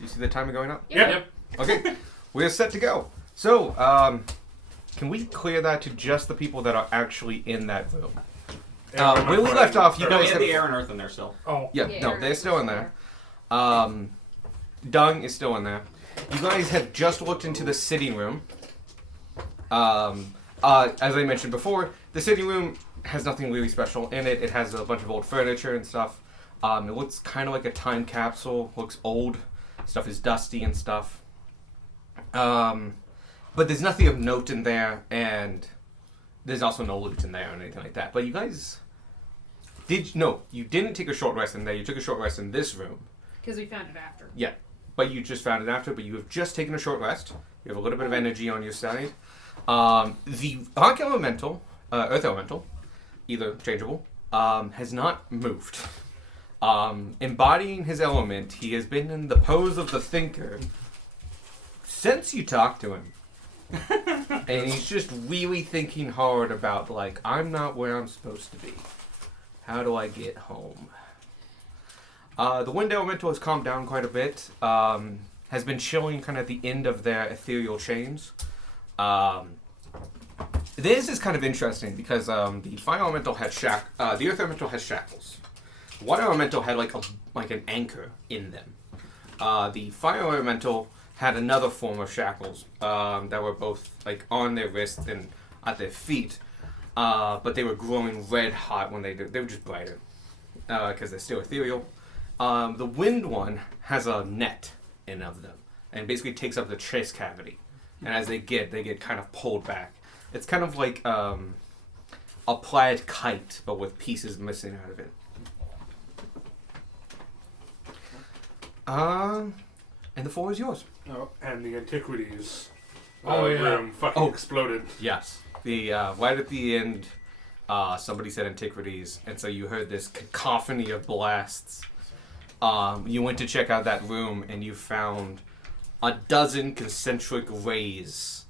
You see the timer going up? Yep. Okay, we're set to go. So, can we clear that to just the people that are actually in that room? Where we left off, you No, we guys had have... the air and earth in there still. Oh. Yeah, no, Aaron they're is still in there. Dung is still in there. You guys have just looked into the sitting room. As I mentioned before, the sitting room has nothing really special in it. It has a bunch of old furniture and stuff. It looks kind of like a time capsule. Looks old. Stuff is dusty and stuff. But there's nothing of note in there, and there's also no loot in there or anything like that. But you guys you didn't take a short rest in there. You took a short rest in this room. Because we found it after. Yeah, but you just found it after. But you have just taken a short rest. You have a little bit of energy on your side. The Arc Elemental, Earth Elemental, either changeable, has not moved. Embodying his element, he has been in the pose of the thinker since you talked to him. And he's just really thinking hard about, like, I'm not where I'm supposed to be. How do I get home? The Wind Elemental has calmed down quite a bit. Has been chilling kind of at the end of their ethereal chains. This is kind of interesting because the Fire Elemental had the Earth Elemental has shackles. The Water Elemental had like an anchor in them. The Fire Elemental had another form of shackles that were both like on their wrists and at their feet, but they were glowing red hot when they were just brighter because they're still ethereal. The Wind one has a net in of them and basically takes up the chest cavity, and as they get kind of pulled back. It's kind of like a plaid kite, but with pieces missing out of it. And the floor is yours. Oh, and the antiquities yeah. room fucking exploded. Yes. The right at the end, somebody said antiquities, and so you heard this cacophony of blasts. You went to check out that room, and you found a dozen concentric rays,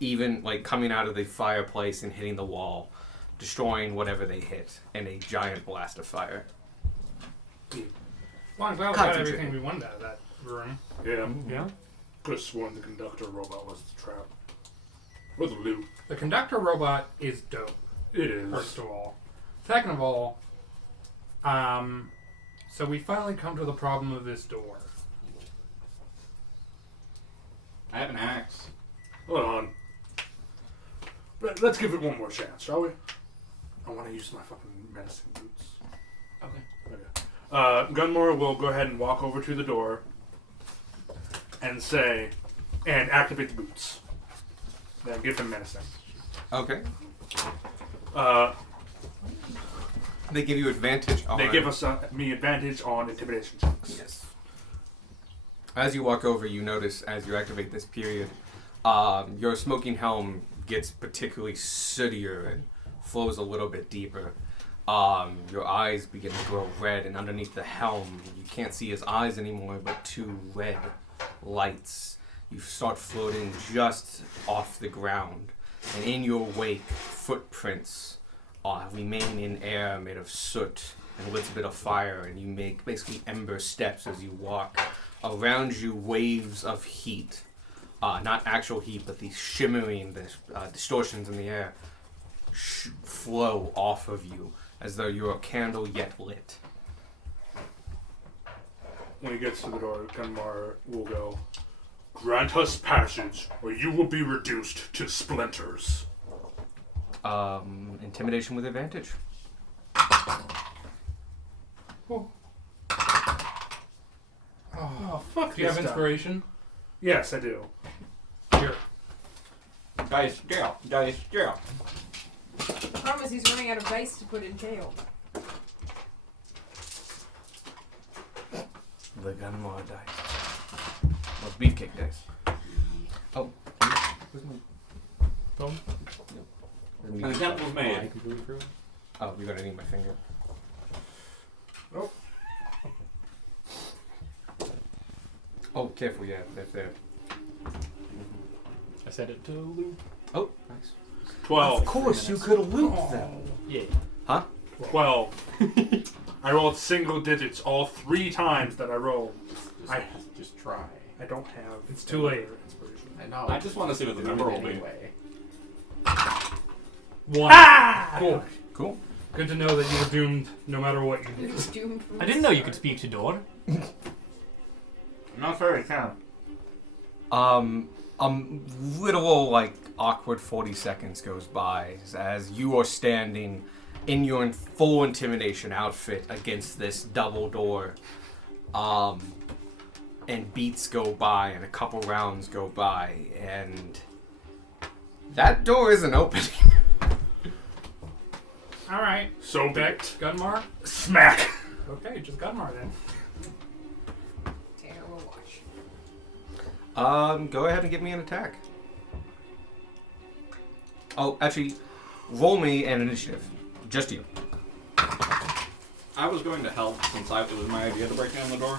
even like coming out of the fireplace and hitting the wall, destroying whatever they hit, in a giant blast of fire. Well, I'm glad we got everything we wanted out of that room. Yeah. Yeah. Could have sworn the conductor robot was the trap. Or the loot. The conductor robot is dope, It is. first of all. Second of all, so we finally come to the problem of this door. I have an axe. Hold on. Let's give it one more chance, shall we? I want to use my fucking medicine boots. Okay. Gunmore will go ahead and walk over to the door and say, and activate the boots. Then give him medicine. Okay. Uh, They give you advantage on... They give us me advantage on intimidation checks. Yes. As you walk over, you notice, as you activate this period, your smoking helm gets particularly sootier and flows a little bit deeper. Your eyes begin to grow red, and underneath the helm, you can't see his eyes anymore, but two red lights. You start floating just off the ground, and in your wake, footprints remain in air made of soot and a little bit of fire, and you make basically ember steps as you walk. Around you, waves of heat, not actual heat, but these shimmering distortions in the air flow off of you as though you're a candle yet lit. When he gets to the door, Gunmar will go, "Grant us passage, or you will be reduced to splinters." Intimidation with advantage. Oh, fuck Do you have this stuff. inspiration? Yes, I do. Here. Dice jail. Dice jail. The problem is he's running out of dice to put in jail. The Gunmar dice. Or beefcake dice. Oh. Where's my phone? An example's made. Oh, you're gonna need my finger. Nope. Oh, careful, yeah, that's there. I set it to loop. Oh, nice. 12. Of course, you could have looped them. Yeah. Huh? 12. I rolled single digits all 3 times that I rolled. Just try. I don't have. It's too late. Inspiration. I know. I just want to see what the number will be. Anyway. 1. Ah! Cool. Cool. Good to know that you were doomed no matter what you He did. was doomed from I the didn't know you start. could speak to door. I'm not sure I can. Literal like awkward 40 seconds goes by as you are standing in your full intimidation outfit against this double door. And beats go by and a couple rounds go by and that door isn't opening. Alright. So Beck, big. Gunmar? Smack. Okay, just Gunmar then. Tanner will watch. Go ahead and give me an attack. Oh, actually, roll me an initiative. Just you. I was going to help since it was my idea to break down the door.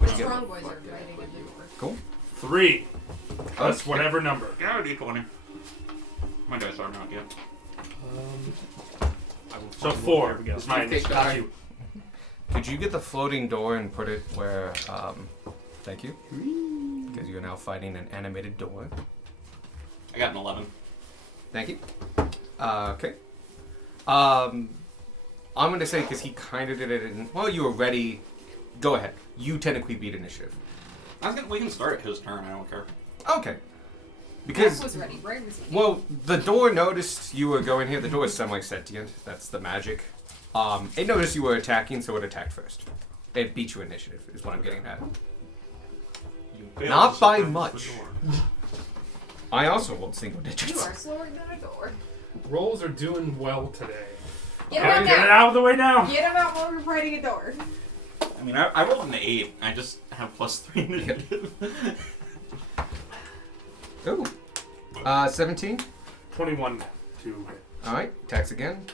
The strong boys are fighting in the door. Cool. 3. Plus Okay. whatever number. Yeah, D20. My dice are not yet. So 4 is my Okay, initiative. got you. Could you get the floating door and put it where, thank you. Because you're now fighting an animated door. I got an 11. Thank you. Okay. I'm going to say, because he kind of did it in, well, you were ready. Go ahead. You technically beat initiative. We can start at his turn. I don't care. Okay. Beck Because, was ready. Bray was ready. well, the door noticed you were going here. The door is semi-sentient. That's the magic. It noticed you were attacking, so it attacked first. It beat you initiative, is what I'm getting at. You failed Not to by surprise much. the door. I also rolled single You digits. are slower than a door. Rolls are doing well today. Get Get him it out out of the way now. now! Get him out while we're fighting a door. I mean, I rolled an 8. I just have +3 initiative. Ooh. 17. 21 to hit. Alright, attacks again.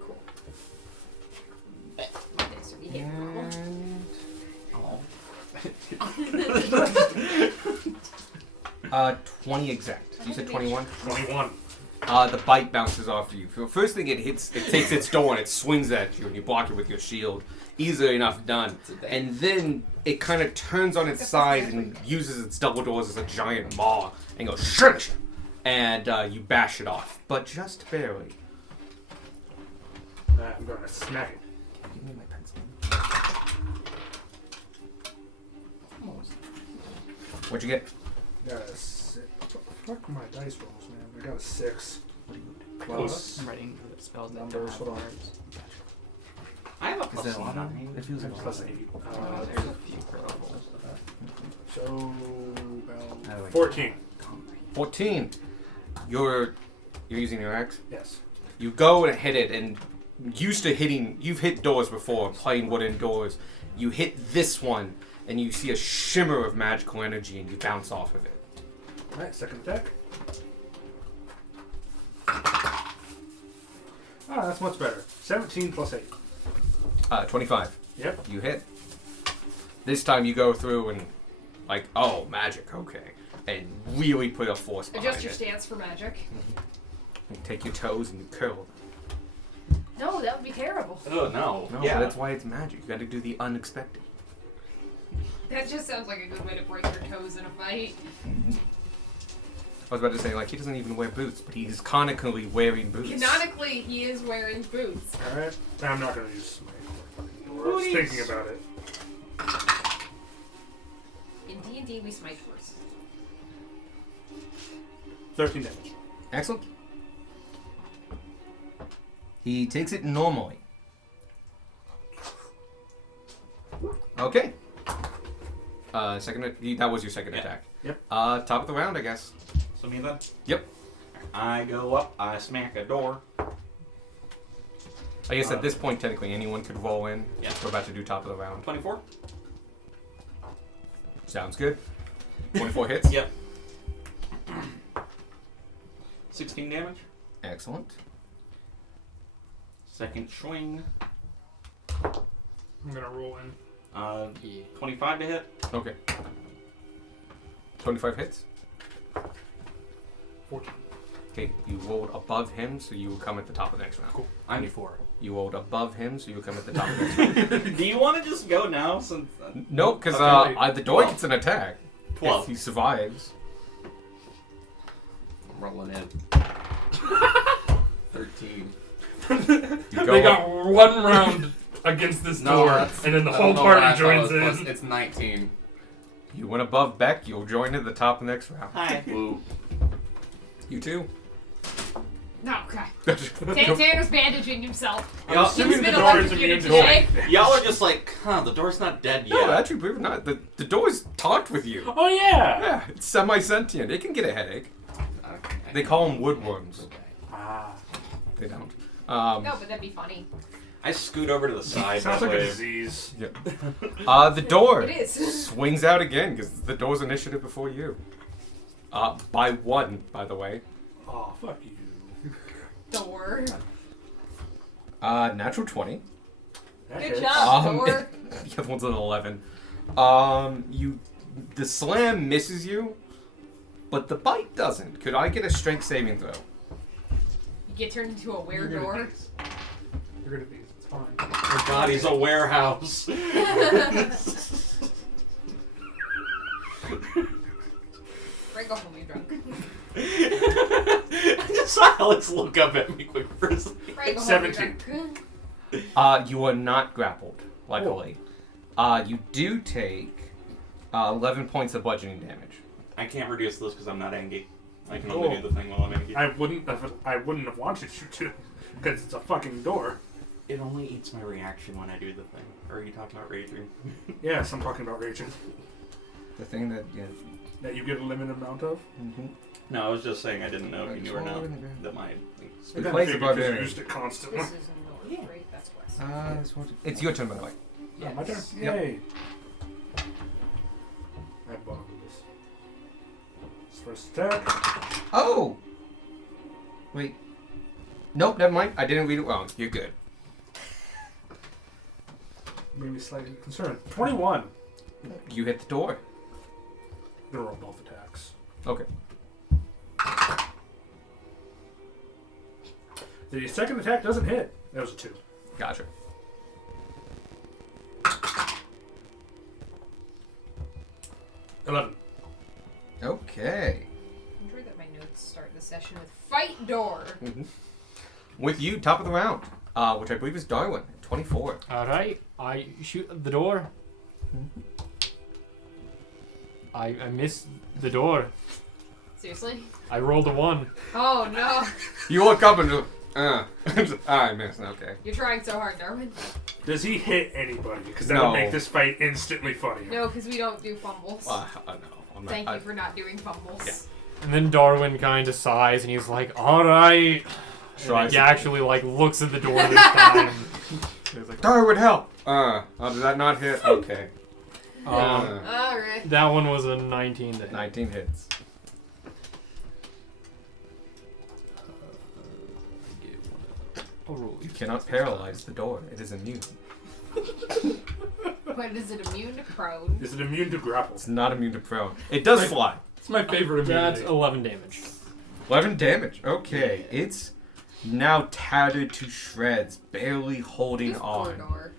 Cool. My dice will be hitting normal. Oh. 20 exact. You said 21? 21. The bite bounces off you. The first thing it hits, it takes its door and it swings at you, and you block it with your shield. Easily enough done. And then it kind of turns on its side and uses its double doors as a giant maw and goes shrish, and you bash it off, but just barely. I'm gonna smack it. Give me my pencil. What'd you get? Got a 6. Fuck my dice rolls, man. I got a 6. Plus I'm writing the spells that numbers. don't Hold on. have words. I have a Is that a lot? +9. It feels like a Plus lot. 8. There's a few purples. So about I like 14. 14. You're using your axe? Yes. You go and hit it, and you've hit doors before, playing wooden doors. You hit this one, and you see a shimmer of magical energy, and you bounce off of it. Alright, second attack. That's much better. 17 plus 8. 25. Yep. You hit. This time you go through and, like, oh, magic, okay. And really put a force behind Adjust your it. stance for magic. You take your toes and you curl. No, that would be terrible. Oh, no. No, Yeah. that's why it's magic. You gotta do the unexpected. That just sounds like a good way to break your toes in a fight. I was about to say, like, he doesn't even wear boots, but he's canonically wearing boots. Canonically, he is wearing boots. Alright. I'm not gonna use my fucking door. I was thinking about it. In D&D, we smite first. 13 damage. Excellent. He takes it normally. Okay. That was your second Yeah. attack. Yep. Top of the round, I guess. So me then? Yep. I go up, I smack a door. I guess at this point, technically, anyone could roll in. Yeah. We're about to do top of the round. 24? Sounds good. 24 hits. Yep. 16 damage. Excellent. Second swing. I'm gonna roll in. 25 to hit. Okay. 25 hits. 14. Okay, you rolled above him, so you will come at the top of the next round. Cool. I'm 4. You rolled above him, so you will come at the top of the next round. Do you want to just go now? Since Nope, because Okay. the door gets an attack. 12. If he survives. I'm rolling in. 13. You go They up. got one round against this door, that's- and then the I whole don't know why I party thought it joins was plus- in. It's 19. You went above Beck, you'll join at the top of the next round. Hi. Woo. You too. No, okay. Tanner's bandaging himself. I'm Y'all- assuming He's the been door is electrocuted immune to today. sight. Y'all are just like, the door's not dead No, yet. actually, believe it or not, the door's talked with you. Oh yeah. Yeah, it's semi-sentient. It can get a headache. Okay. They call them woodworms. Okay. Ah. They don't. No, but that'd be funny. I scoot over to the side. Sounds that like a way. disease. The door It is. swings out again because the door's initiative before you. By 1, by the way. Oh fuck you. Door. Natural 20. That Good hits. job, door. The other one's an 11. The slam misses you, but the bite doesn't. Could I get a strength saving throw? You get turned into a You're weird good at door. these. You're good at these. It's fine. Oh God, he's a warehouse. Frank, go home, you drunk. I just saw Alex look up at me quick for a second. Frank, go home, 17. you drunk. You are not grappled, luckily. You do take 11 points of bludgeoning damage. I can't reduce this because I'm not angry. I can Cool. only do the thing while I'm angry. I wouldn't have wanted you to, because it's a fucking door. It only eats my reaction when I do the thing. Or are you talking about raging? Yes, I'm talking about raging. The thing that, yeah. That you get a limited amount of. Mm-hmm. No, I was just saying I didn't know if you knew or not Swallow in the ground. that my. I It kinda plays the figured 'cause you barbarian. used it constantly. This is north, right? That's west. It's your turn, by the way. Oh, my turn. Yep. Yay. I bombed this. This first attack. Oh! Wait. Nope, never mind. I didn't read it wrong. You're good. Made me slightly concerned. 21. You hit the door. I'm gonna roll both attacks. Okay. The second attack doesn't hit. That was a 2. Gotcha. $11. Okay. I'm sure that my notes start the session with fight door. With you, top of the round, which I believe is Darwin, 24. Alright, I shoot the door. I missed the door. Seriously? I rolled a 1. Oh no. You look up and just, I missed. Okay. You're trying so hard, Darwin. Does he hit anybody? Because that No. would make this fight instantly funnier. No, because we don't do fumbles. No, I'm not. Thank you for not doing fumbles. Yeah. And then Darwin kind of sighs and he's like, alright. Tries And he to- actually like looks at the door this time. He's like, Darwin, help! Did that not hit? Okay. Alright. That one was a 19 to hit. 19 hits. I'll roll You cannot paralyze the door. It is immune. But is it immune to prone? Is it immune to grapple? It's not immune to prone. It does fly. It's my favorite That's immunity. 11 damage. 11 damage. Okay. It's now tattered to shreds, barely holding Just on. door.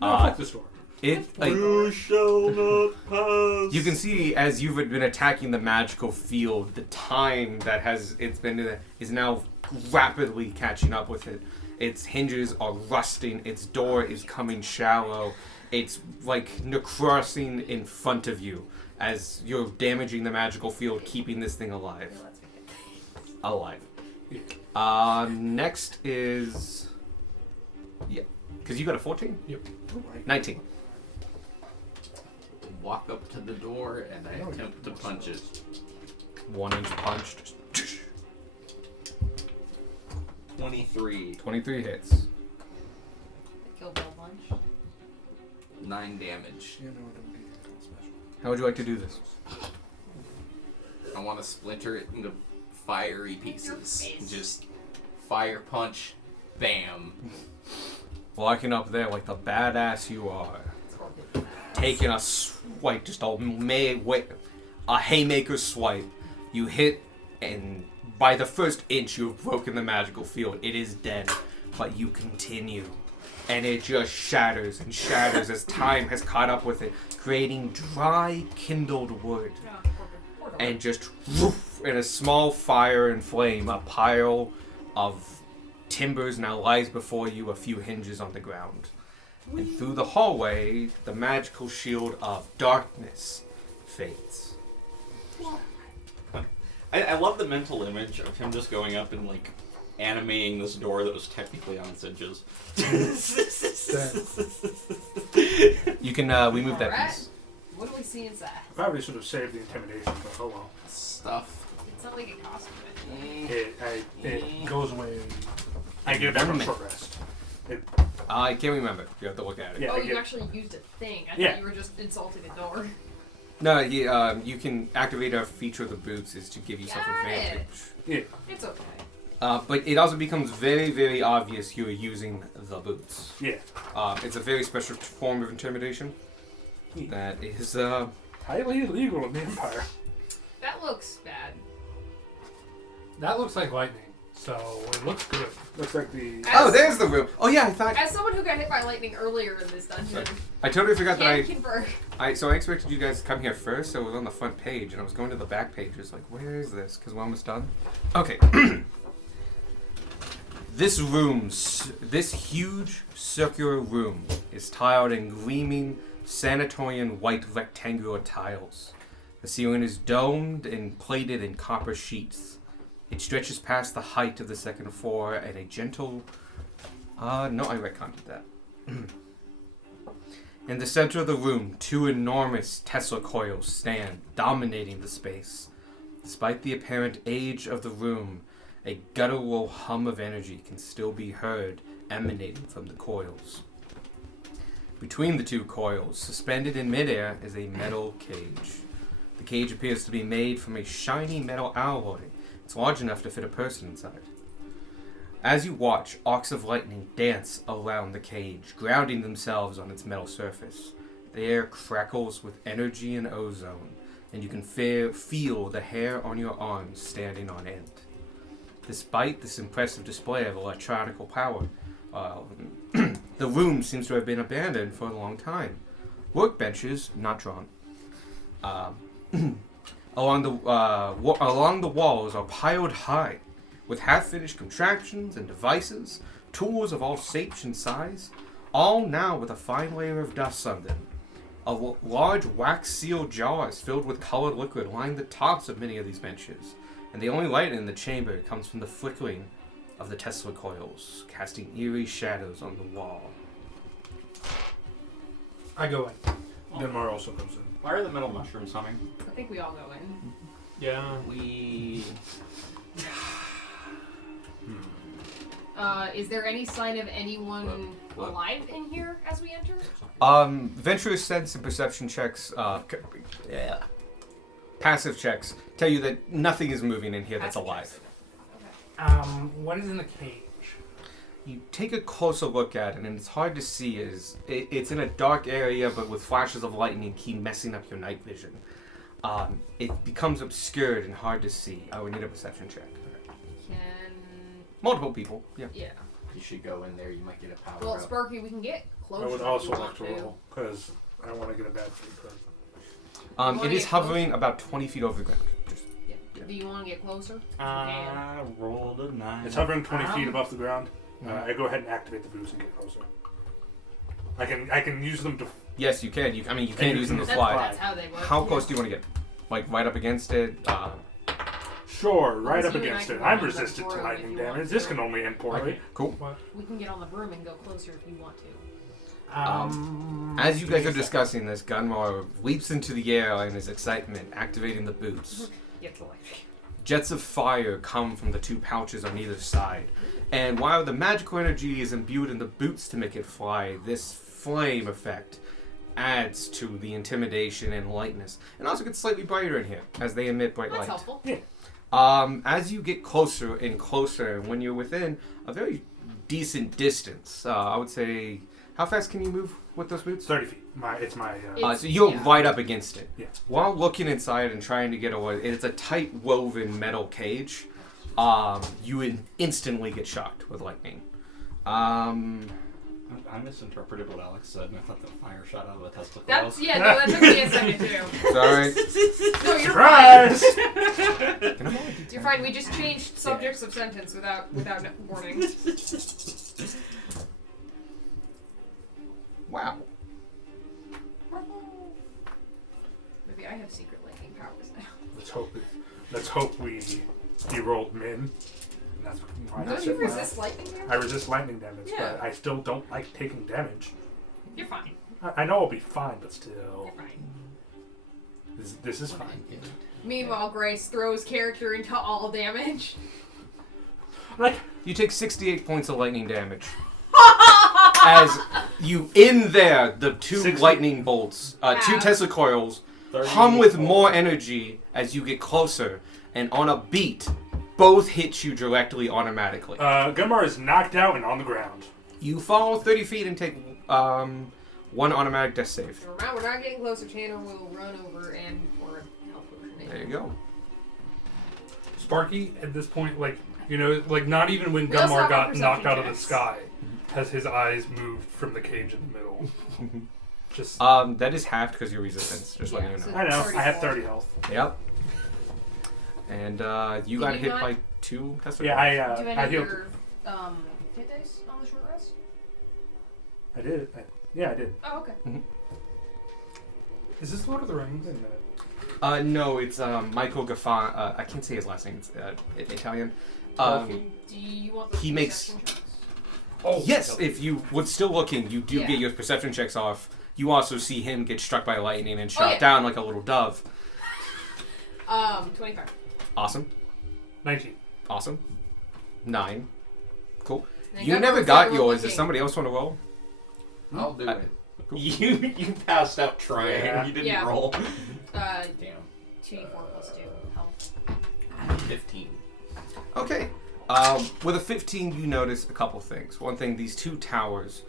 No, fuck this door. It like You shall not pass. you can see as you've been attacking the magical field, the time that it's been in it is now rapidly catching up with it. Its hinges are rusting. Its door is coming shallow. It's like necrosing in front of you as you're damaging the magical field, keeping this thing alive. Alive. Next is because you got a 14. Yep. 19. Walk up to the door and I attempt to punch it. 1 inch punch. Just 23. 23 hits. Kill Bill lunch. 9 damage. How would you like to do this? I want to splinter it into fiery pieces. Your face. Just fire punch, bam. Walking up there like the badass you are, taking a swipe, just a haymaker swipe. You hit and by the first inch you have broken the magical field. It is dead, but you continue. And it just shatters and shatters as time has caught up with it, creating dry, kindled wood. And just woof, in a small fire and flame, a pile of timbers now lies before you, a few hinges on the ground. And through the hallway, the magical shield of darkness fades. I love the mental image of him just going up and like animating this door that was technically on its edges. You can remove that Alright. piece. What do we see inside? Probably should have saved the intimidation, but oh well. Stuff. It's not like it cost me much. It goes away. I get it back on short rest. I can't remember. You have to look at it. Yeah, Oh, I you get- actually used a thing. I Yeah. thought you were just insulting a door. No, you can activate a feature of the boots is to give yourself Got it. advantage. Yeah. It's okay. But it also becomes very, very obvious you're using the boots. Yeah. It's a very special form of intimidation. That is, Highly illegal in the Empire. That looks bad. That looks like lightning, so it looks good. Looks like the. Oh, there's the room. Oh yeah, I thought As someone who got hit by lightning earlier in this dungeon, I totally forgot that can confirm. I expected you guys to come here first, so it was on the front page, and I was going to the back page. It's like, where is this? Because we're almost done. Okay. This huge circular room is tiled in gleaming Sanatorian white rectangular tiles. The ceiling is domed and plated in copper sheets. It stretches past the height of the second floor and a gentle... no, I retconned that. In the center of the room, two enormous Tesla coils stand, dominating the space. Despite the apparent age of the room, a guttural hum of energy can still be heard emanating from the coils. Between the two coils, suspended in midair, is a metal cage. The cage appears to be made from a shiny metal alloy. It's large enough to fit a person inside. As you watch, arcs of lightning dance around the cage, grounding themselves on its metal surface. The air crackles with energy and ozone, and you can feel the hair on your arms standing on end. Despite this impressive display of electronical power, the room seems to have been abandoned for a long time. Workbenches, not drawn, along the walls are piled high, with half-finished contraptions and devices, tools of all shapes and size, all now with a fine layer of dust on them. Large wax-sealed jars filled with colored liquid line the tops of many of these benches, and the only light in the chamber comes from the flickering of the Tesla coils, casting eerie shadows on the wall. I go in. Denmar also comes in. Why are the metal mushrooms humming? I think we all go in. Yeah. We. Is there any sign of anyone What? alive in here as we enter? Venture sense and perception checks, passive checks, tell you that nothing is moving in here that's Passive alive. checks. What is in the cage? You take a closer look at it, and it's hard to see. It's in a dark area, but with flashes of lightning keep messing up your night vision. It becomes obscured and hard to see. I would need a perception check. Can Multiple people, yeah. You should go in there. You might get a power well, up. Sparky, we can get closer. I would if also you like want to roll, because I want to get a bad free card. wanna It is get closer? hovering about 20 feet over the ground. Just, Yeah. Yeah. Do you want to get closer? I rolled a 9. It's hovering 20 feet above the ground. I go ahead and activate the boots and get closer. I can use them to. yes, you can. You can't use them to That's, fly. that's how they work. How close do you want to get? Like right up against it? Sure, right up you and I against can it. go I'm on the resistant to broom lightning if you want damage. to. This can only end poorly. Okay, cool. What? We can get on the broom and go closer if you want to. As you guys are discussing this, Gunmar leaps into the air in his excitement, activating the boots. Get the light. Jets of fire come from the two pouches on either side. And while the magical energy is imbued in the boots to make it fly, this flame effect adds to the intimidation and lightness. And also gets slightly brighter in here as they emit bright That's light. helpful. As you get closer and closer, when you're within a very decent distance, I would say How fast can you move with those boots? 30 feet. It's my. So you're Yeah. right up against it. Yeah. While looking inside and trying to get away, it's a tight woven metal cage. You instantly get shocked with lightning. I misinterpreted what Alex said, and I thought the fire shot out of the Tesla That's coils. yeah. No, that took me a second too. Sorry. No, you're fine. Surprise! You're fine. We just changed subjects of sentence without warning. Wow. Maybe I have secret lightning powers now. Let's hope we rolled min. That's why Don't I you said resist lightning damage? I resist lightning damage, Yeah. but I still don't like taking damage. You're fine. I know I'll be fine, but still, You're fine. this is fine. Meanwhile, Grace throws character into all damage. Like, You take 68 points of lightning damage. As you, in there, the two 60. lightning bolts, two Ow. Tesla coils, 30 hum with more. more energy as you get closer, and on a beat, both hit you directly automatically. Gunmar is knocked out and on the ground. You fall 30 feet and take one automatic death save. We're not getting closer. Tanner will run over and pour a health potion There in. you go. Sparky, at this point, like, you know, like not even when We also Gunmar have got perception knocked out of the checks. sky, has his eyes moved from the cage in the middle. Just That is halved because your resistance, just letting you Yeah, know. so- I know. I have 34. 30 health. Yep. And you Did got you hit not- by two Tesla Yeah, coils. Do I any of healed. your hit dice on the short rest? I did. Yeah, I did. Oh, okay. is this Lord of the Rings? Wait a minute. No, it's Michael Gaffan. I can't say his last name. It's Italian. Do you want the he makes- perception checks? Oh Yes, if you would still looking, you do Yeah. get your perception checks off. You also see him get struck by lightning and shot yeah. down like a little dove. 25. Awesome. 19. Awesome. 9. Cool. And You Gunmar never was got like, yours. looking. Does somebody else want to roll? I'll do it. You passed out trying. Yeah. You didn't Yeah. roll. Damn. 2d4 plus 2 health. 15. Okay. With a 15, you notice a couple things. One thing, these two towers,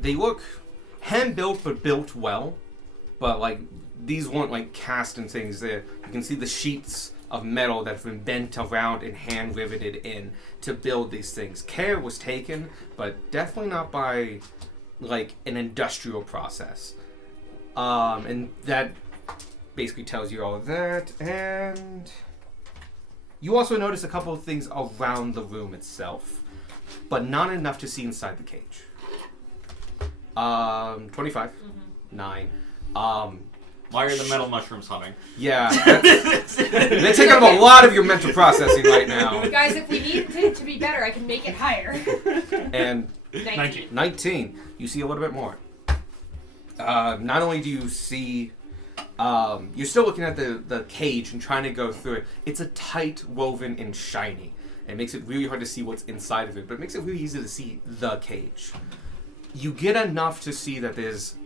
they look hand-built, but built well. But, like, these weren't, like, cast and things there. You can see the sheets of metal that have been bent around and hand-riveted in to build these things. Care was taken, but definitely not by, like, an industrial process. And that basically tells you all of that. And you also notice a couple of things around the room itself, but not enough to see inside the cage. 25. 9. Why are the metal mushrooms humming? Yeah. They take up a lot of your mental processing right now. Guys, if we need it to be better, I can make it higher. And 19. 19, you see a little bit more. Not only do you see, you're still looking at the cage and trying to go through it. It's a tight woven and shiny. It makes it really hard to see what's inside of it, but it makes it really easy to see the cage. You get enough to see that there's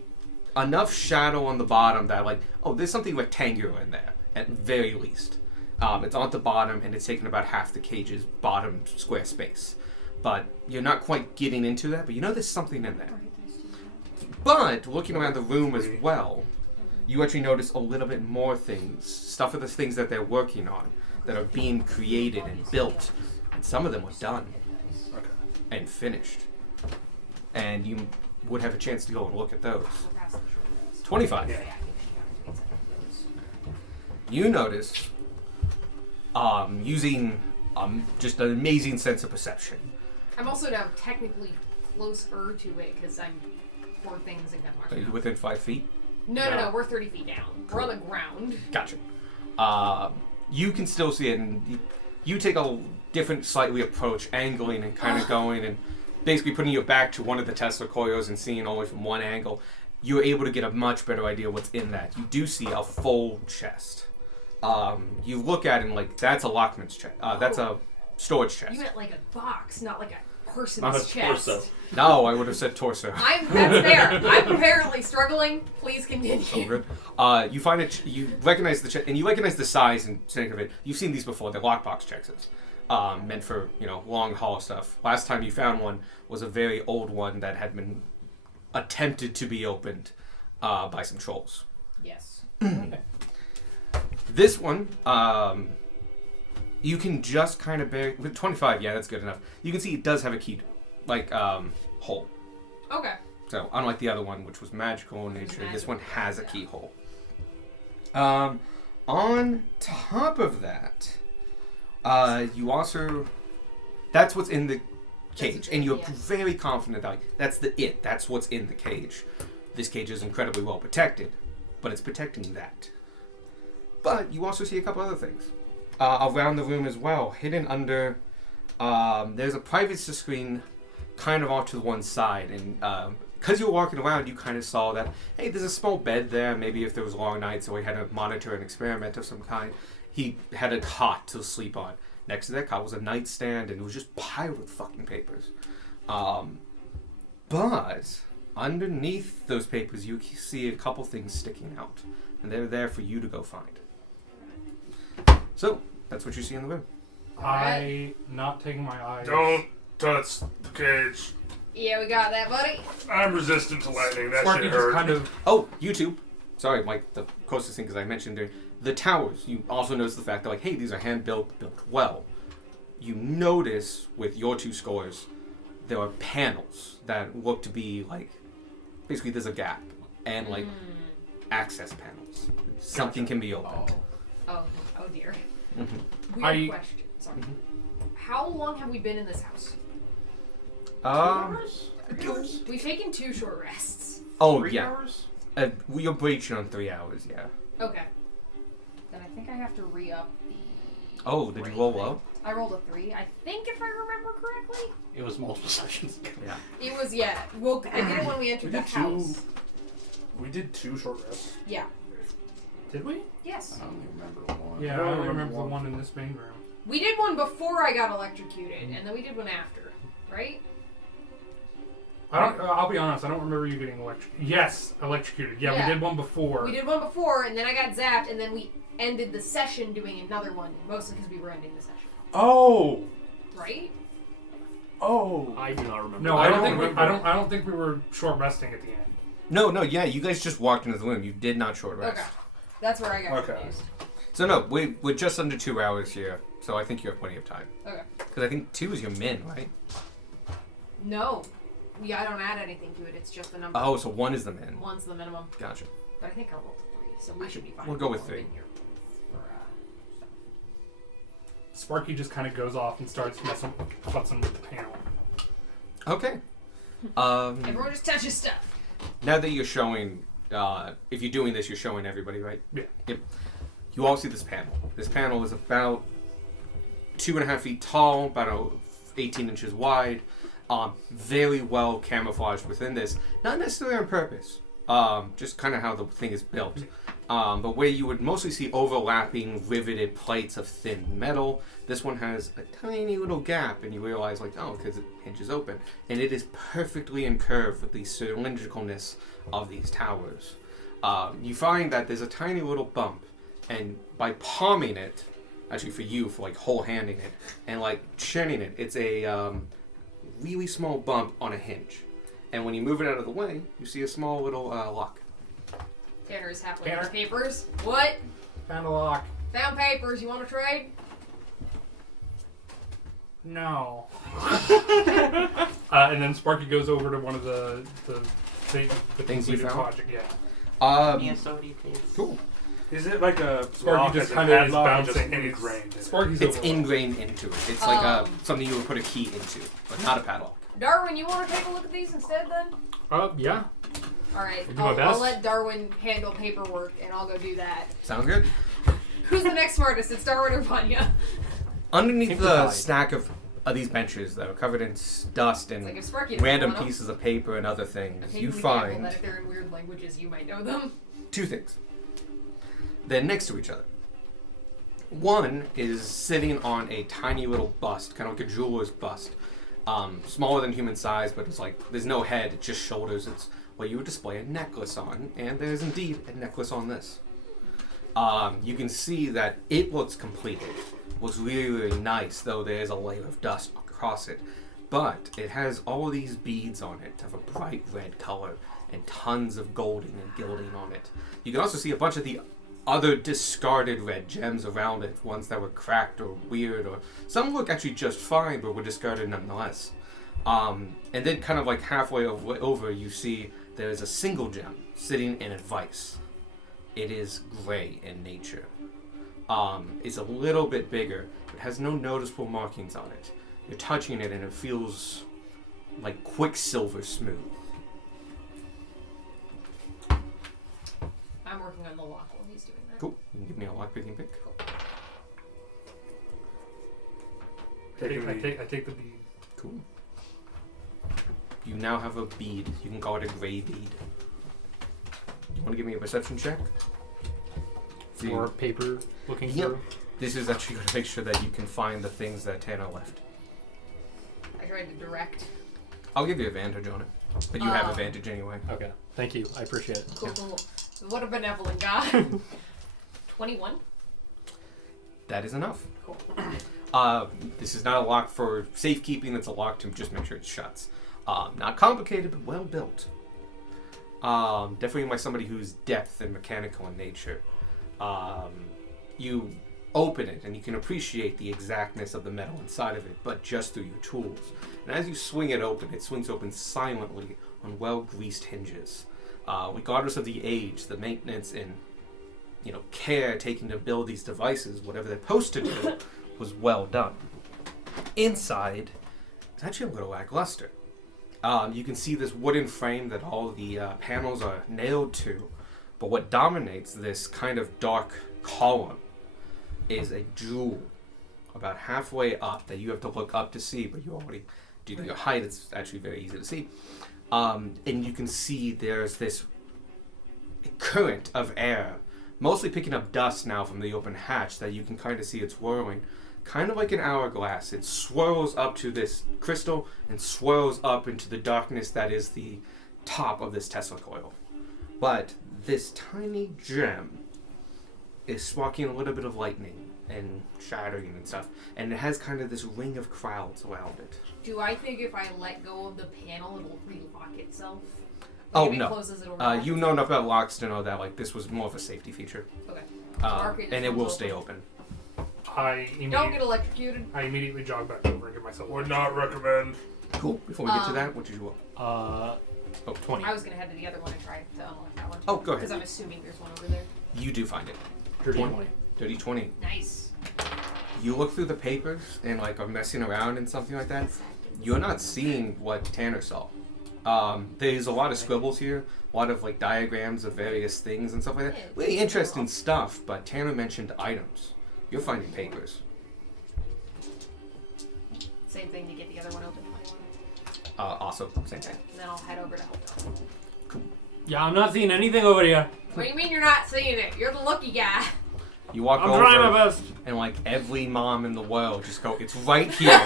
enough shadow on the bottom that, like, oh, there's something rectangular in there, at very least. It's on the bottom, and it's taking about half the cage's bottom square space. But you're not quite getting into that, but you know there's something in there. But looking around the room as well, you actually notice a little bit more things. Stuff of the things that they're working on, that are being created and built. And some of them were done Okay. and finished. And you would have a chance to go and look at those. 25. Yeah. You notice, using just an amazing sense of perception. I'm also now technically closer to it because I'm 4 things in Are you Gunmar. within 5 feet? No, we're 30 feet down. We're on the ground. Gotcha. You can still see it, and you take a different, slightly approach, angling and kind of going, and basically putting your back to one of the Tesla coils and seeing only from one angle. You're able to get a much better idea what's in that. You do see a full chest. You look at it and, like, that's a lockman's chest. That's a storage chest. You meant like a box, not like a person's Not a chest. torso. No, I would have said torso. That's there. I'm apparently struggling. Please continue. So good. You find it. You recognize the and you recognize the size and shape of it. You've seen these before. They're lockbox chests, meant for long haul stuff. Last time you found one was a very old one that had been attempted to be opened by some trolls. Yes. This one, you can just kind of with 25, yeah, that's good enough. You can see it does have a key, hole. Okay. So, unlike the other one, which was magical in nature, this one has a keyhole. On top of that, you also... That's what's in the cage, and you're very confident that that's what's in the cage. This cage is incredibly well protected, but it's protecting that. But you also see a couple other things around the room as well, hidden under... there's a privacy screen kind of off to the one side, and because you were walking around, you kind of saw that, hey, there's a small bed there. Maybe if there was long nights or he had to monitor an experiment of some kind, he had a cot to sleep on. Next to that cot was a nightstand, and it was just piled with fucking papers. But underneath those papers, you see a couple things sticking out, and they're there for you to go find. So, that's what you see in the room. I, not taking my eyes. Don't touch the cage. Yeah, we got that, buddy. I'm resistant to lightning. That Sparky shit just hurt. kind of. Oh, YouTube. Sorry, Mike, the closest thing, because I mentioned there, the towers. You also notice the fact that, hey, these are hand-built, built well. You notice, with your 2 scores, there are panels that look to be, basically there's a gap, and, access panels. Something can be opened. Oh dear. Mm-hmm. Weird question. Sorry. How long have we been in this house? We've taken 2 short rests. Oh, 3 yeah. hours? You're breaching on 3 hours, yeah. Okay. Then I think I have to re-up the... Oh, did you roll low? I rolled a 3. I think if I remember correctly. It was multiple sessions ago. Yeah. It was, yeah. Well, I did it when we entered the house. We did 2 short rests. Yeah. Did we? Yes. I only remember one. Yeah, I only remember the one in this main room. We did one before I got electrocuted, and then we did one after, right? I don't. I'll be honest. I don't remember you getting electrocuted. Yes, electrocuted. Yeah, Yeah. we did one before. We did one before, and then I got zapped, and then we ended the session doing another one, mostly because we were ending the session. Oh! Right? Oh! I do not remember. No, I don't remember. think. I don't think we were short resting at the end. No, yeah, you guys just walked into the room. You did not short rest. Okay. That's where I got Okay. confused. So no, we're just under 2 hours here, so I think you have plenty of time. Okay. Because I think 2 is your min, right? No. Yeah, I don't add anything to it. It's just the number. Oh, so 1 is the min. 1's the minimum. Gotcha. But I think I rolled 3, so we should be fine. We'll go with Rolling 3. here for, Sparky just kind of goes off and starts futzing with the panel. Okay. Everyone just touches stuff. Now that you're showing, if you're doing this, you're showing everybody, right? Yeah. Yep. You all see this panel. This panel is about 2.5 feet tall, about 18 inches wide. Very well camouflaged within this. Not necessarily on purpose. Just kind of how the thing is built. But where you would mostly see overlapping riveted plates of thin metal, this one has a tiny little gap, and you realize, because it hinges open. And it is perfectly in curve with the cylindricalness of these towers. You find that there's a tiny little bump, and by palming it, actually for you, for whole handing it, and chinning it, it's a really small bump on a hinge. And when you move it out of the way, you see a small little lock. Tanner is happily Tanner? with papers. What? Found a lock. Found papers. You want to trade? No. And then Sparky goes over to one of the Things you completed found? project. Yeah. Cool. Is it like a Sparky lock just as a kind of is padlock or bouncing. just and it's- ingrained in it? Sparky's It's over. ingrained into it. It's like something you would put a key into, but not a padlock. Darwin, you want to take a look at these instead then? Yeah. All right. I'll do my I'll best. let Darwin handle paperwork, and I'll go do that. Sounds good. Who's the next smartest? It's Darwin or Vanya? Underneath the Simplified. stack of these benches that are covered in dust It's like and if Sparky doesn't random know, pieces of paper and other I'm things, taking you the gamble find that if they're in weird languages, you might know them. 2 things. They're next to each other. One is sitting on a tiny little bust, kind of like a jeweler's bust. Smaller than human size, but it's there's no head, it's just shoulders. It's where you would display a necklace on, and there's indeed a necklace on this. You can see that it looks completed. Looks really, really nice, though there's a layer of dust across it. but it has all these beads on it of a bright red color and tons of golding and gilding on it. You can also see a bunch of the other discarded red gems around it, ones that were cracked or weird, or some look actually just fine but were discarded nonetheless. And then kind of like halfway over you see there is a single gem sitting in a vice. It is gray in nature. It's a little bit bigger, but has no noticeable markings on it. You're touching it and it feels like quicksilver smooth. I'm working on the lock while he's doing that. Cool. You can give me a lock picking pick. I take the bead. Cool. You now have a bead. You can call it a gray bead. You want to give me a perception check? For paper looking Yep. through. This is actually going to make sure that you can find the things that Tana left. I tried to direct. I'll give you advantage on it, but you have Oh. advantage anyway. Okay. Thank you. I appreciate it. Cool, cool. What a benevolent guy. 21. That is enough. Cool. This is not a lock for safekeeping. It's a lock to just make sure it shuts. Not complicated, but well built. Definitely by somebody who's depth and mechanical in nature. You open it and you can appreciate the exactness of the metal inside of it, but just through your tools. And as you swing it open, it swings open silently on well-greased hinges. Regardless of the age, the maintenance and care taken to build these devices, whatever they're supposed to do, was well done. Inside, it's actually a little lackluster. You can see this wooden frame that all the panels are nailed to, but what dominates this kind of dark column is a jewel about halfway up that you have to look up to see, but you already, due to your height, it's actually very easy to see. And you can see there's this current of air, mostly picking up dust now from the open hatch that you can kind of see it's whirling. Kind of like an hourglass, it swirls up to this crystal and swirls up into the darkness that is the top of this Tesla coil. But this tiny gem is sparking a little bit of lightning and shattering and stuff, and it has kind of this ring of clouds around it. Do I think if I let go of the panel, it'll relock itself? Oh, Maybe it no. closes, it'll relock You know enough about locks to know that like this was more of a safety feature, Okay. Mark it and it as will open. stay open. Don't get electrocuted. I immediately jog back over and give myself. Would not recommend. Cool. Before we get to that, what did you roll? 20. I was gonna head to the other one and try to unlock that one. Oh, go ahead. Because I'm assuming there's one over there. You do find it. Dirty 20. 20. Dirty 20. Nice. You look through the papers and like are messing around and something like that. You're not seeing what Tanner saw. There's a lot of scribbles here, a lot of like diagrams of various things and stuff like that. Yeah, Really interesting stuff, but Tanner mentioned items. You're finding papers. Same thing to get the other one open. 21. Also, same thing. And then I'll head over to help them. Yeah, I'm not seeing anything over here. What do you mean you're not seeing it? You're the lucky guy. You walk I'm over trying my best. and like every mom in the world just go, it's right here.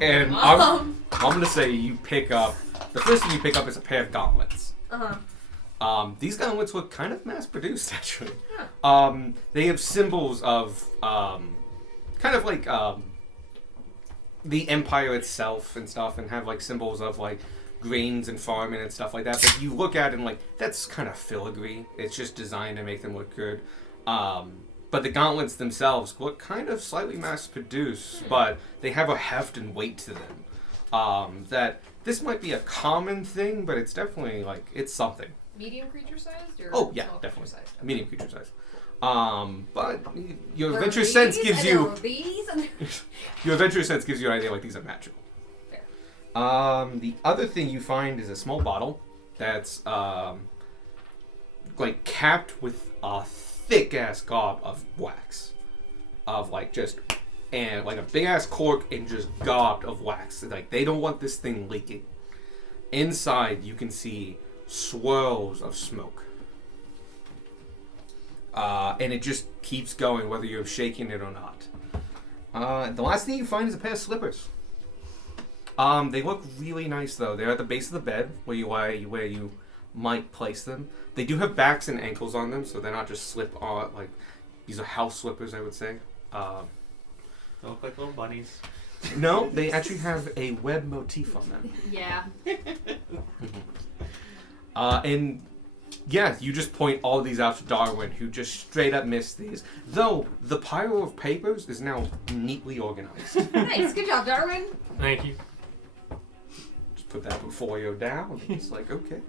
And I'm gonna say you pick up, the first thing you pick up is a pair of gauntlets. These gauntlets look kind of mass-produced, actually. They have symbols of kind of like the empire itself and stuff, and have like symbols of like grains and farming and stuff like that. But you look at it and like that's kind of filigree. It's just designed to make them look good. But the gauntlets themselves look kind of slightly mass-produced, but they have a heft and weight to them. That this might be a common thing, but it's definitely like it's something. Medium creature sized? Or Oh yeah, small definitely creature sized? medium creature size. But your There are adventure sense these, gives and you there are these, and your adventure sense gives you an idea like these are magical. Fair. The other thing you find is a small bottle that's like capped with a thick ass gob of wax, of like just and like a big ass cork and just gobbed of wax. Like they don't want this thing leaking. Inside you can see swirls of smoke. And it just keeps going whether you're shaking it or not. The last thing you find is a pair of slippers. They look really nice though. They're at the base of the bed where you might place them. They do have backs and ankles on them, so they're not just slip on like these are house slippers, I would say. They look like little bunnies. No, they actually have a web motif on them. Yeah. And yeah, you just point all these out to Darwin, who just straight up missed these. Though the pile of papers is now neatly organized. Nice. Good job, Darwin. Thank you. Just put that portfolio down. And it's like, okay.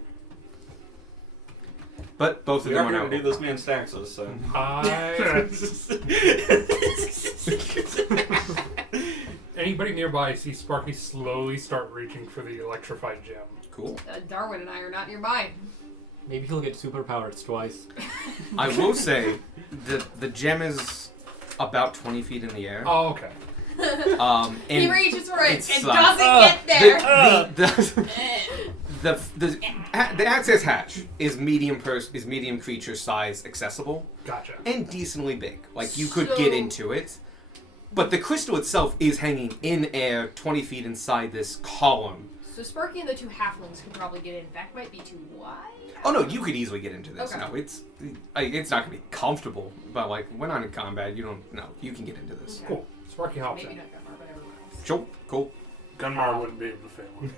But both of We them are are now. going to do this man's taxes, so. Anybody nearby sees Sparky slowly start reaching for the electrified gem. Cool. Darwin and I are not nearby. Maybe he'll get superpowers twice. I will say the gem is about 20 feet in the air. Oh, okay. He And reaches for it it's and like- doesn't get there. the access hatch is medium creature size accessible Gotcha. and decently big. Like you could So- get into it. But the crystal itself is hanging in air 20 feet inside this column. So Sparky and the two halflings could probably get in. That might be too wide. Oh no, you could easily get into this. Okay. No, it's not gonna be comfortable, but like when I'm in combat, you can get into this. Okay. Cool. Sparky hops Maybe in. not Gunmar, but everyone else. Sure, cool. Gunmar wouldn't be able to fail him.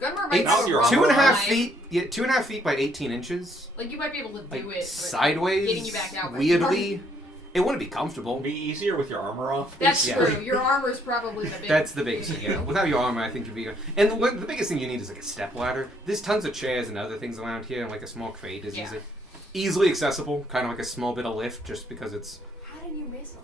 Gunmar might It's be your wrong 2.5 line. feet. Yeah, 2.5 feet by 18 inches. Like you might be able to Like do it, but sideways. getting you back out. Weirdly, it wouldn't be It'll comfortable. be easier with your armor off. That's Yeah. true. Your armor's probably the big. That's the biggest thing. Yeah. Without your armor, I think you'd be. And the biggest thing you need is like a step ladder. There's tons of chairs and other things around here, and like a small crate is Yeah. easily accessible. Kind of like a small bit of lift, just because it's. How did you miss all?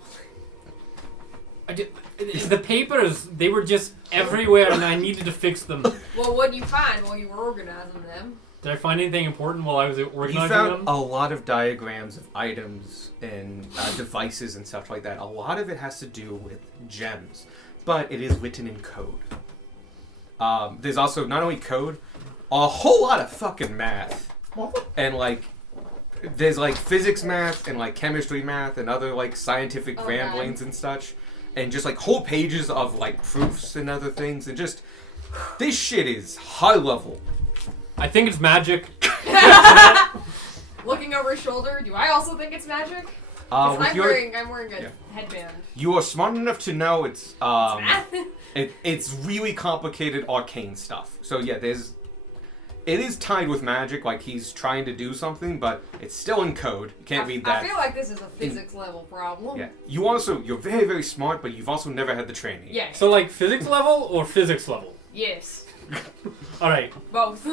The papers, they were just everywhere and I needed to fix them. Well, what did you find while you were organizing them? Did I find anything important while I was You organizing found them? a lot of diagrams of items and devices and stuff like that. A lot of it has to do with gems, but it is written in code. There's also not only code, a whole lot of fucking math, and like there's like physics math and like chemistry math and other like scientific Oh, ramblings and such, and just like whole pages of like proofs and other things, and just this shit is high level. I think it's magic. Looking over his shoulder, do I also think it's magic? 'Cause With I'm your wearing a Yeah. headband. You are smart enough to know it's Math? it's really complicated arcane stuff. So yeah, it is tied with magic, like he's trying to do something, but it's still in code. You can't read that. I feel like this is a physics level problem. Yeah. You're very, very smart, but you've also never had the training. Yeah. So like physics level or physics level? Yes. Alright. Both.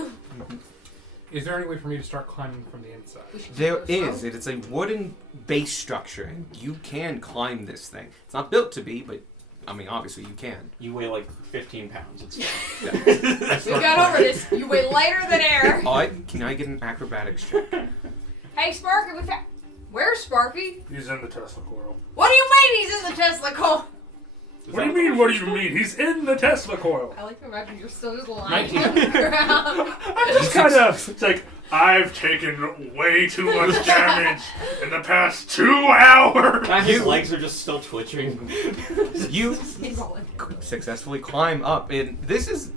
Is there any way for me to start climbing from the inside? We should There do this is. It's a wooden base structure, and you can climb this thing. It's not built to be, but I mean, obviously you can. You weigh like 15 pounds. It's fine. Yeah. We got over this. You weigh lighter than air. Can I get an acrobatics check? Hey, Sparky, where's Sparky? He's in the Tesla coil. What do you mean he's in the Tesla coil? What do you mean? What do you mean? He's in the Tesla coil. I like to imagine you're still just lying 19. on the ground. I'm just kind of. It's like I've taken way too much damage in the past 2 hours. His legs are just still twitching. You He's all in. successfully climb up, and it's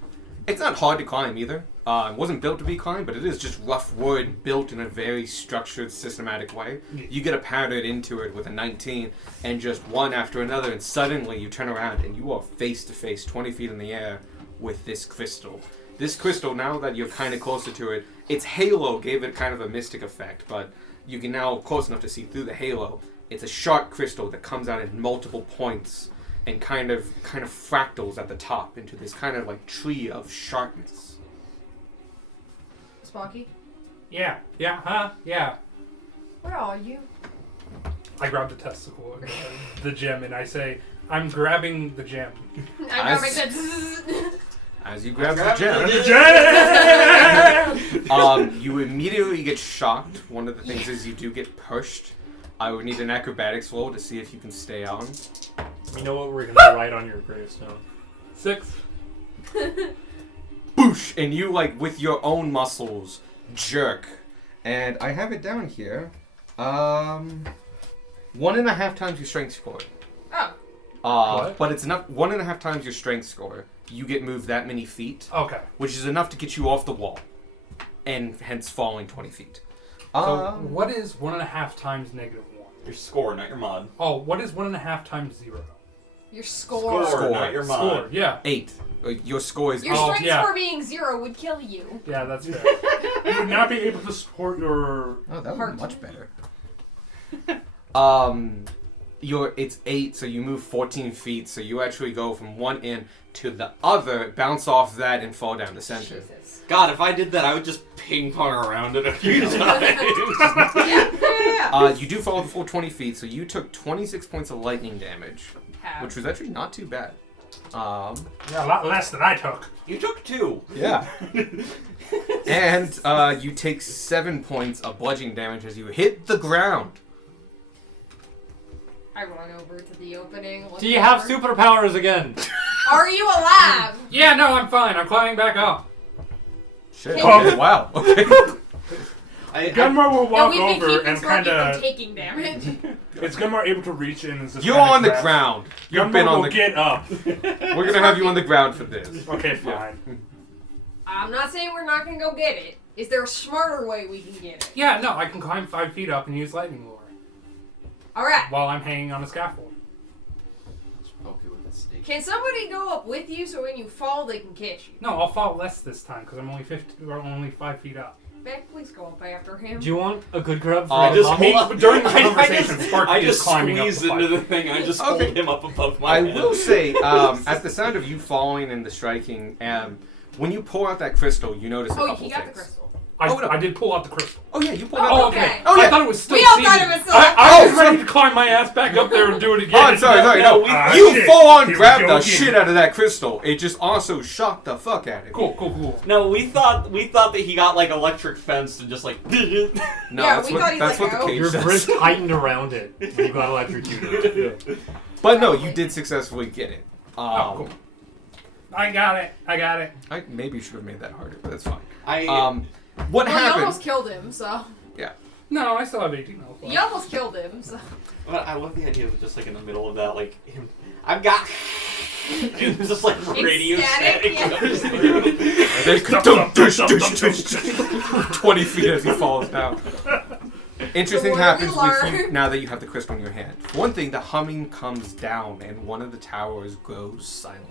not hard to climb either. It wasn't built to be climbed, but it is just rough wood built in a very structured, systematic way. You get a pattern into it with a 19, and just one after another, and suddenly you turn around and you are face to face, 20 feet in the air, with this crystal. This crystal, now that you're kind of closer to it, its halo gave it kind of a mystic effect, but you can now close enough to see through the halo. It's a sharp crystal that comes out in multiple points and kind of fractals at the top into this kind of like tree of sharpness. Sparky, Yeah. where are you? I grab the testicle, the gem, and I say, I'm grabbing the gem. I'm grabbing that. As you grab the gem, The jam! you immediately get shocked. One of the things is you do get pushed. I would need an acrobatics roll to see if you can stay on. We know what we're gonna write on your gravestone. 6. Boosh! And you, like, with your own muscles, jerk. And I have it down here. 1.5 times your strength score. Oh, What? But it's enough. 1.5 times your strength score. You get moved that many feet, Okay. which is enough to get you off the wall, and hence falling 20 feet. So what is 1.5 times -1? Your score, not your mod. Oh, what is 1.5 times 0? Your score. Score, not your Score, mod. yeah. 8. Your score is Your Oh, strength yeah. score being 0 would kill you. Yeah, that's fair. You would not be able to support your. Oh, that would be much better. It's 8, so you move 14 feet, so you actually go from one end to the other, bounce off that, and fall down the center. Jesus. God, if I did that, I would just ping pong around it a few times. Yeah. You do fall the full 20 feet, so you took 26 points of lightning damage, Have. which was actually not too bad. Yeah, a lot less than I took. You took 2. Yeah. And you take 7 points of bludgeoning damage as you hit the ground. I run over to the opening. look Do you have over. superpowers again? Are you alive? Yeah, no, I'm fine. I'm climbing back up. Shit. Oh. Okay, wow. Okay. Gunmar will No, walk we've been over keeping and Scorpion kind from of. taking damage. Is Gunmar able to reach in? And just You're kinda on the grab- ground. You've Gunmar been on will the. get up. We're gonna have you on the ground for this. Okay, fine. I'm not saying we're not gonna go get it. Is there a smarter way we can get it? Yeah, no, I can climb 5 feet up and use lightning lure Alright. while I'm hanging on a scaffold. Poke it with a stick. Can somebody go up with you so when you fall they can catch you? No, I'll fall less this time because I'm only 5 feet up. Beck, please go up after him. Do you want a good grub for I a just mummy? hold- During the I conversation, just- Sparky I is just climbing up squeezed the into the 5 thing. I just Okay. hold him up above my I head. will say, at the sound of you falling and the striking, when you pull out that crystal, you notice a Oh, couple he got things. the crystal. I did pull out the crystal. Oh yeah, you pulled Oh, out. Oh, okay. okay. Oh, yeah. I thought it was still We all seated. thought it was still- I was Oh, ready to climb my ass back up there and do it again. Oh, sorry. No, No, we- you shit. full on Here we grabbed go the again. shit out of that crystal. It just also shocked the fuck out of you. Cool. No, we thought that he got like electric fenced and just like. No, Yeah, that's we what thought he that's let what the go. cage Your says. wrist tightened around it when you got electrocuted. But no, you did successfully get it. Oh, cool. I got it. I maybe should have made that harder, but that's fine. I What Well, you happened? almost killed him, so. No, I still have 18 health. You almost killed him, so. but I love the idea of just like in the middle of that, like him. I've got. It's just like radio Ecstatic, static. yeah. 20 feet as he falls down. Interesting The more happens we with you learn. now that you have the crystal in your hand. One thing, the humming comes down and one of the towers goes silent.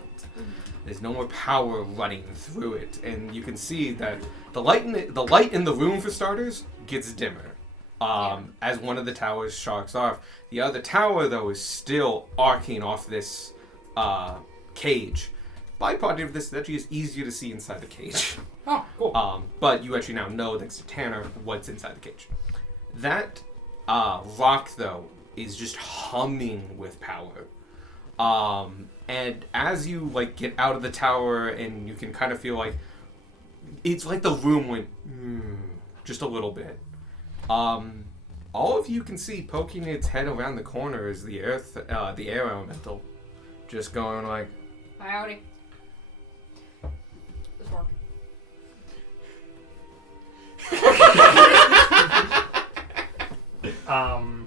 There's no more power running through it, and you can see that the light in the room, for starters, gets dimmer. As one of the towers shocks off. The other tower, though, is still arcing off this cage. Byproduct of this is actually it's easier to see inside the cage. Oh, cool. But you actually now know, thanks to Tanner, what's inside the cage. That rock, though, is just humming with power. And as you like get out of the tower, and you can kind of feel like it's like the room went just a little bit. All of you can see poking its head around the corner is the air elemental, just going like, Howdy. This work.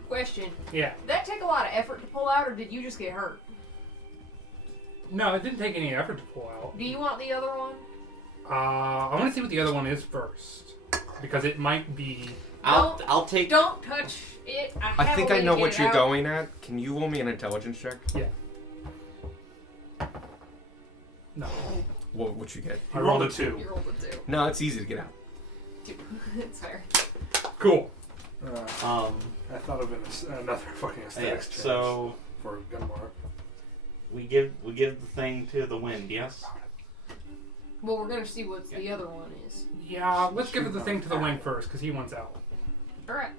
Question. Yeah. Did that take a lot of effort to pull out, or did you just get hurt? No, it didn't take any effort to pull out. Do you want the other one? I want to see what the other one is first, because it might be. I'll take. Don't touch it. I have think a I way know to what get you're out. going at. Can you roll me an intelligence check? Yeah. No. What you get? I rolled a 2. You rolled a 2. No, it's easy to get out. 2. It's fair. Cool. I thought of another fucking Yeah, aesthetics check so for Gunmar. we give the thing to the wind. Yes. Well, we're gonna see what the other one is. Yeah, let's give it the thing to the wind first, because he wants out. Alright.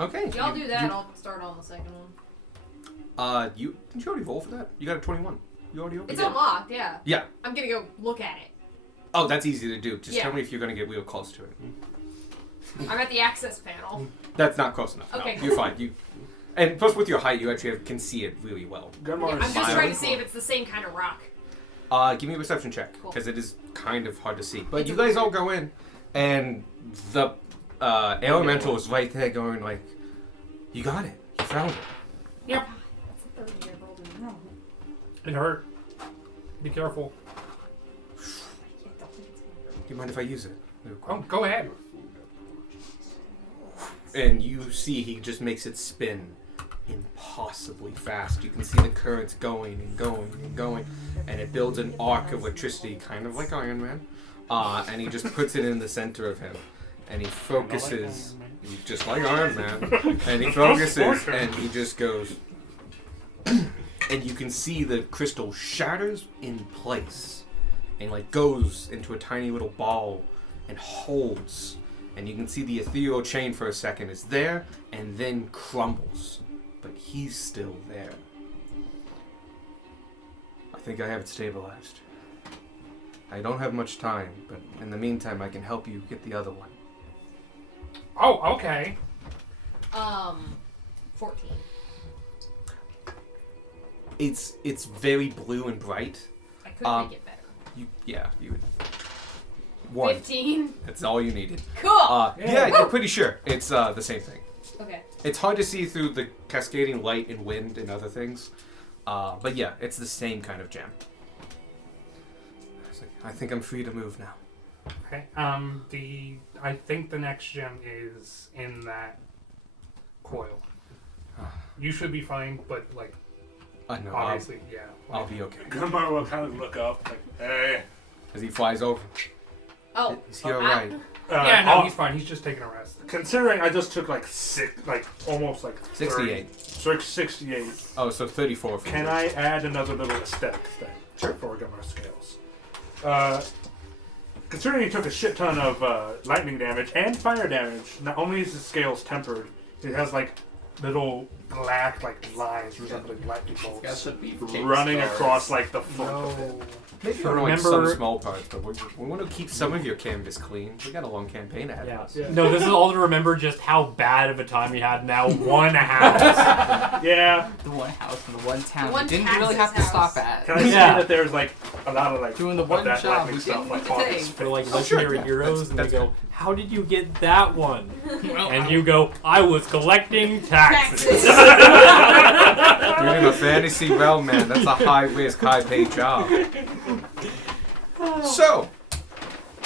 Okay. Y'all do that, I'll start on the second one. Didn't you already roll for that? You got a 21. You already opened It's it. unlocked, yeah. Yeah. I'm gonna go look at it. Oh, that's easy to do. Just Yeah. tell me if you're gonna get real close to it. I'm at the access panel. That's not close enough. Okay, No, cool. you're fine. And plus with your height, you actually can see it really well. Gunmar Yeah, is I'm just trying fine. to see if it's the same kind of rock. Give me a perception check, Cool. because it is kind of hard to see. But It's you a- guys all go in, and the elemental is right there going like, you got it. You found it. Yep. That's a 30 I rolled in a row. It hurt. Be careful. Do you mind if I use it? Real quick? Oh, go ahead. And you see he just makes it spin. impossibly fast. You can see the currents going and going and going, and it builds an arc of electricity, kind of like Iron Man. And he just puts it in the center of him, and he focuses, just like Iron Man, and he focuses, and he just goes, and you can see the crystal shatters in place, and like goes into a tiny little ball, and holds, and you can see the ethereal chain for a second is there, and then crumbles, but he's still there. I think I have it stabilized. I don't have much time, but in the meantime, I can help you get the other one. Oh, okay. 14. It's very blue and bright. I could make it better. You would. 1. 15. That's all you needed. Cool. Yeah, you're pretty sure it's the same thing. Okay. It's hard to see through the cascading light and wind and other things, but yeah, it's the same kind of gem. I think I'm free to move now. Okay. I think the next gem is in that coil. You should be fine, but like I know. obviously, yeah. I'll be okay. Gunbar will kind of look up, like, hey. As he flies over. Oh. Is he alright? Yeah, no, he's fine. He's just taking a rest. Considering I just took almost 68. 68. Oh, so 34 for Can you. I add another little aesthetic thing? Sure. For Gunbar scales. Considering he took a shit ton of lightning damage and fire damage, not only is his scales tempered, it has like little black lines resembling lightning Guys bolts should be running stars. across like the front of it. Maybe So on like remember- some small parts, but we want to keep some of your canvas clean. We got a long campaign ahead of us. Yeah. No, this is all to remember just how bad of a time you had now. One house. Yeah. The one house in the one town. The one we didn't really have to tax's stop house. at. Can I say Yeah. that there's like a lot of like Doing the of one that job lightning we stuff didn't like do the on his thing. They're like Oh, sure, legendary yeah. heroes, and That's they go, "How did you get that one?" Well, And you go, "I was collecting taxes." You're in a fantasy realm, man. That's a high risk, high paid job. So,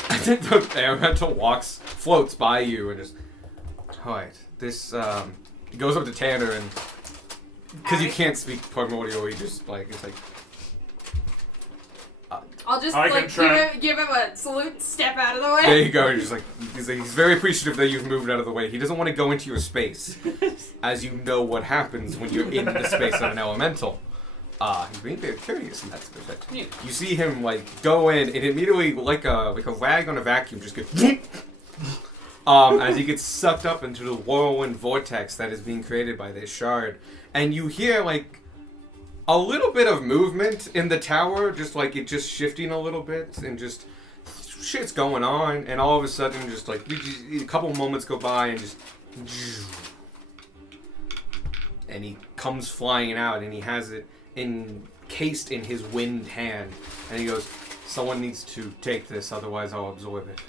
I think the elemental floats by you and just, alright, this, he goes up to Tanner and, because you can't speak primordial, he just, it's like, I'll just I can try- give him a salute, step out of the there way. you go. He's very appreciative that you've moved out of the way. He doesn't want to go into your space, as you know what happens when you're in the space of an elemental. He's being very curious in that respect. Yeah. You see him go in, and immediately like a rag on a vacuum just gets as he gets sucked up into the whirlwind vortex that is being created by this shard, and you hear a little bit of movement in the tower, just it just shifting a little bit, and just shit's going on, and all of a sudden, just a couple moments go by, and just, and he comes flying out, and he has it encased in his wind hand, and he goes, "Someone needs to take this, otherwise I'll absorb it."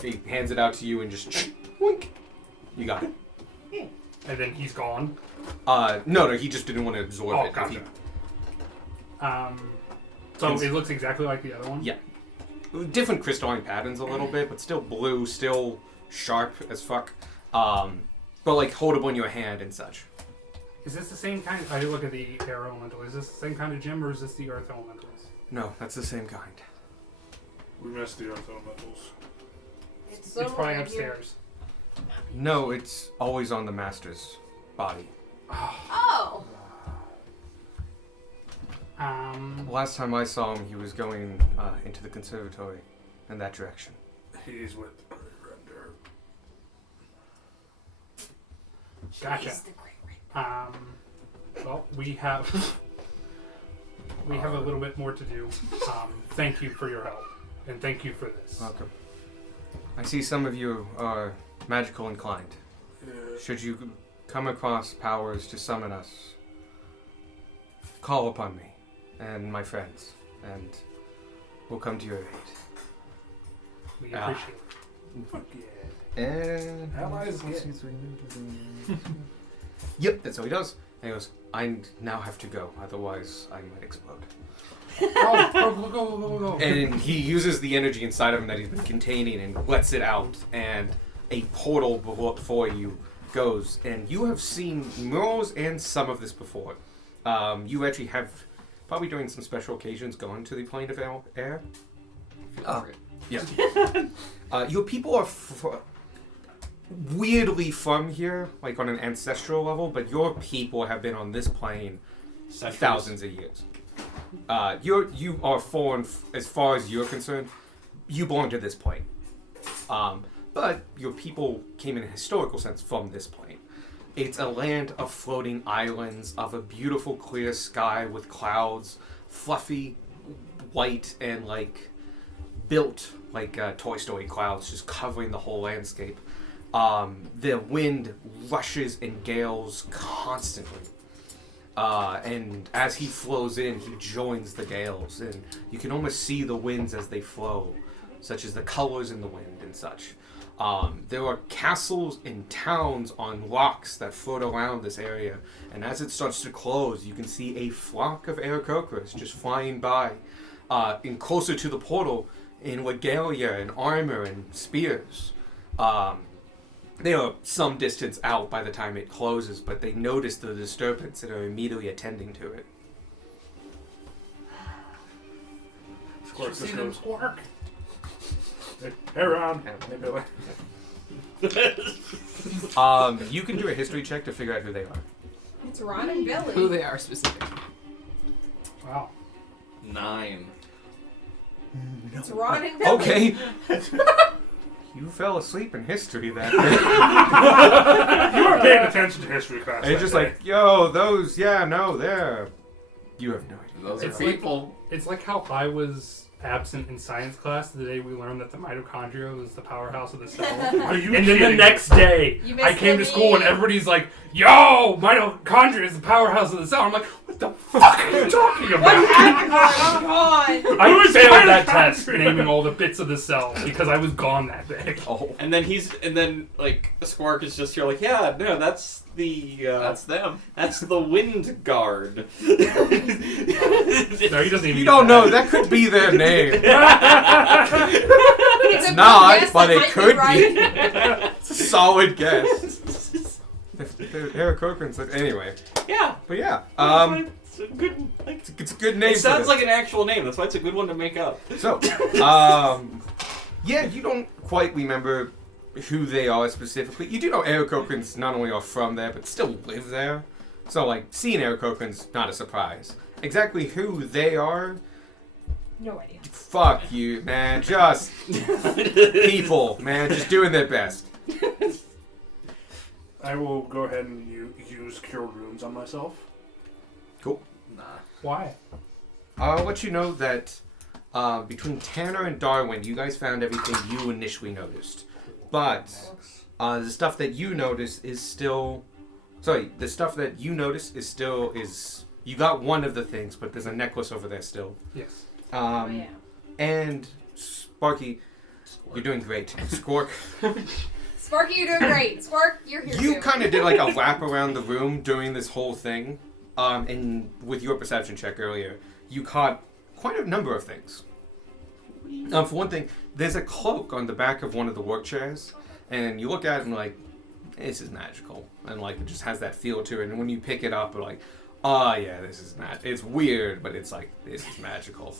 He hands it out to you, and just, wink. You got it. And then he's gone. No, he just didn't want to absorb Oh, it. gotcha. So Yes. it looks exactly like the other one? Yeah. Different crystalline patterns a little bit, but still blue, still sharp as fuck. But holdable in your hand and such. Is this the same kind? I look at the air elemental. Is this the same kind of gem, or is this the earth elementals? No, that's the same kind. We missed the earth elementals. It's It's probably upstairs. No, it's always on the master's body. Oh. Last time I saw him, he was going into the conservatory in that direction. He's with the Great Render. Gotcha. He's the great red. Well, we have a little bit more to do. Thank you for your help, and thank you for this. Welcome. I see some of you are magical inclined. Yeah. Should you come across powers to summon us, call upon me and my friends, and we'll come to your aid. We appreciate it. Fuck yeah. And Allies get. Yep, that's what he does. And he goes, "I now have to go, otherwise I might explode." Go. And he uses the energy inside of him that he's been containing and lets it out, and a portal before you goes, and you have seen murals and some of this before. You actually have, probably during some special occasions, gone to the plane of air. Yeah. Your people are weirdly from here, like on an ancestral level, but your people have been on this plane Centuries. thousands of years. You are foreign as far as you're concerned. You belong to this plane. But your people came in a historical sense from this plane. It's a land of floating islands, of a beautiful clear sky with clouds, fluffy, white, and like built like Toy Story clouds just covering the whole landscape. The wind rushes and gales constantly. And as he flows in, he joins the gales, and you can almost see the winds as they flow, such as the colors in the wind and such. There are castles and towns on rocks that float around this area, and as it starts to close, you can see a flock of Aarakocras just flying by, and closer to the portal in regalia and armor and spears. They are some distance out by the time it closes, but they notice the disturbance and are immediately attending to it. Squark You see just them goes, squark? hey, Ron. Hey, Billy. You can do a history check to figure out who they are. It's Ron and Billy. Who they are specifically. Wow. 9. It's Ron and Billy. Okay. You fell asleep in history that day. You were paying attention to history class. And you're that just day. like, yo, those, yeah, no, they're... You have no idea. Those are It's like- people. It's like how I was absent in science class the day we learned that the mitochondria was the powerhouse of the cell. Are you And then the kidding next day, You missed I came the to school and meme. everybody's like, yo, mitochondria is the powerhouse of the cell. I'm like, what the fuck are you talking What about? happened, Ron? Come on. I Who's failed that mitochondria? test naming all the bits of the cell because I was gone that day. Oh. And then like Squark is just here like, yeah, no, that's the That's them. that's the wind guard. No, he doesn't even You get don't know, that. that could be their name. It's a not, good guess but that it might could be. right. It's a solid guess. Eric Cochran said, anyway. Yeah. But yeah, It's a good like it's a good name it for sounds this. like an actual name. That's why it's a good one to make up. So, yeah, you don't quite remember who they are specifically. You do know Aarakocrans not only are from there, but still live there. So, like, seeing Aarakocrans, not a surprise. Exactly who they are, No idea. fuck you, man. Just people, man, just doing their best. I will go ahead and use Cure Wounds on myself. Cool. Nah. Why? I'll let you know that between Tanner and Darwin, you guys found everything you initially noticed. But the stuff that you noticed is still... Sorry, the stuff that you noticed is still... You got one of the things, but there's a necklace over there still. Yes. Oh, yeah. And Sparky, you're doing great. Squark, Sparky, you're doing great. Spark, you're here you too. kind of did like a lap around the room during this whole thing. And with your perception check earlier, you caught quite a number of things. For one thing, there's a cloak on the back of one of the work chairs, and you look at it and like, this is magical, and like it just has that feel to it. And when you pick it up, you're like, oh yeah, this is it's weird, but it's like this is magical.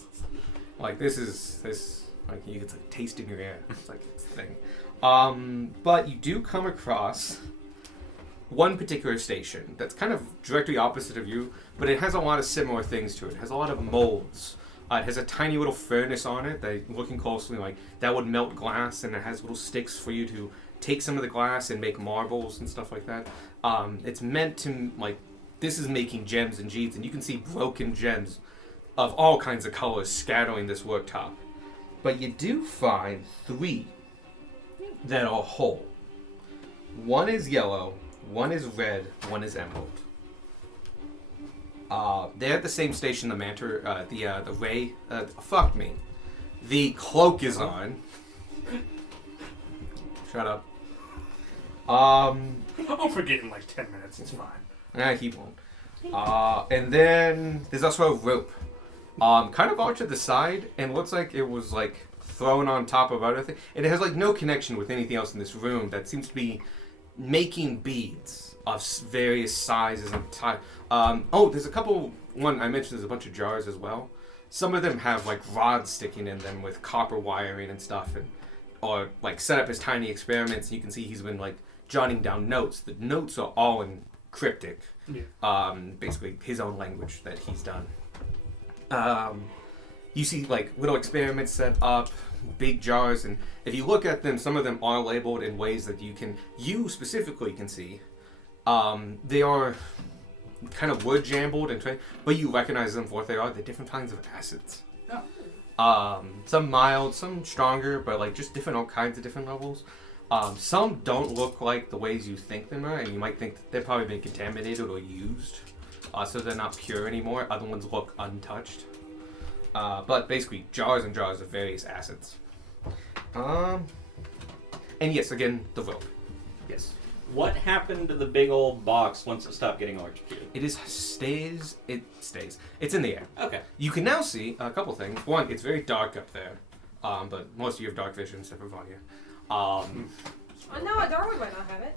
Like this like you get to taste in your air. It's like it's the thing. But you do come across one particular station that's kind of directly opposite of you, but it has a lot of similar things to it. It has a lot of molds. It has a tiny little furnace on it that, looking closely, like that would melt glass, and it has little sticks for you to take some of the glass and make marbles and stuff like that. It's meant to, like, this is making gems and jades, and you can see broken gems of all kinds of colors scattering this worktop. But you do find 3 that are whole. One is yellow, one is red, one is emerald. They're at the same station the Mantor, the Ray, fuck me. The cloak is on. Shut up. I'll forget in like 10 minutes. It's fine. He won't. And then there's also a rope. Kind of off to the side, and looks like it was like thrown on top of other things. It has like no connection with anything else in this room that seems to be making beads of various sizes and types. There's a couple. One I mentioned. There's a bunch of jars as well. Some of them have like rods sticking in them with copper wiring and stuff, or like set up as tiny experiments. You can see he's been like jotting down notes. The notes are all in cryptic, basically his own language that he's done. You see like little experiments set up, big jars, and if you look at them, some of them are labeled in ways that you specifically can see. They are kind of wood jumbled but you recognize them for what they are. They're different kinds of acids. Some mild, some stronger, but like just different, all kinds of different levels. Some don't look like the ways you think they are, and you might think that they've probably been contaminated or used, so they're not pure anymore. Other ones look untouched. But basically, jars and jars of various acids. And yes, again, the rope. Yes. What happened to the big old box once it stopped getting electrocuted? It stays. It's in the air. Okay. You can now see a couple things. One, it's very dark up there, but most of you have dark vision except for Vanya. Oh no, Darwin might not have it.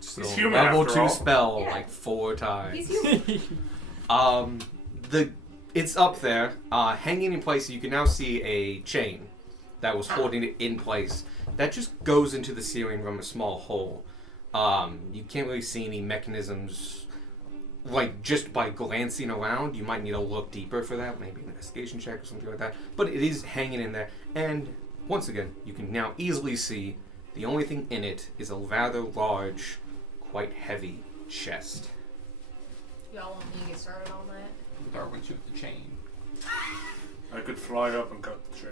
So He's human level after 2 all. spell Yeah. like 4 times. He's human. It's up there, hanging in place. You can now see a chain that was holding it in place. That just goes into the ceiling from a small hole. You can't really see any mechanisms. Like, just by glancing around, you might need to look deeper for that. Maybe an investigation check or something like that. But it is hanging in there. And, once again, you can now easily see the only thing in it is a rather large, quite heavy chest. Y'all want me to get started on that? Darwin shoot the chain. I could fly up and cut the chain.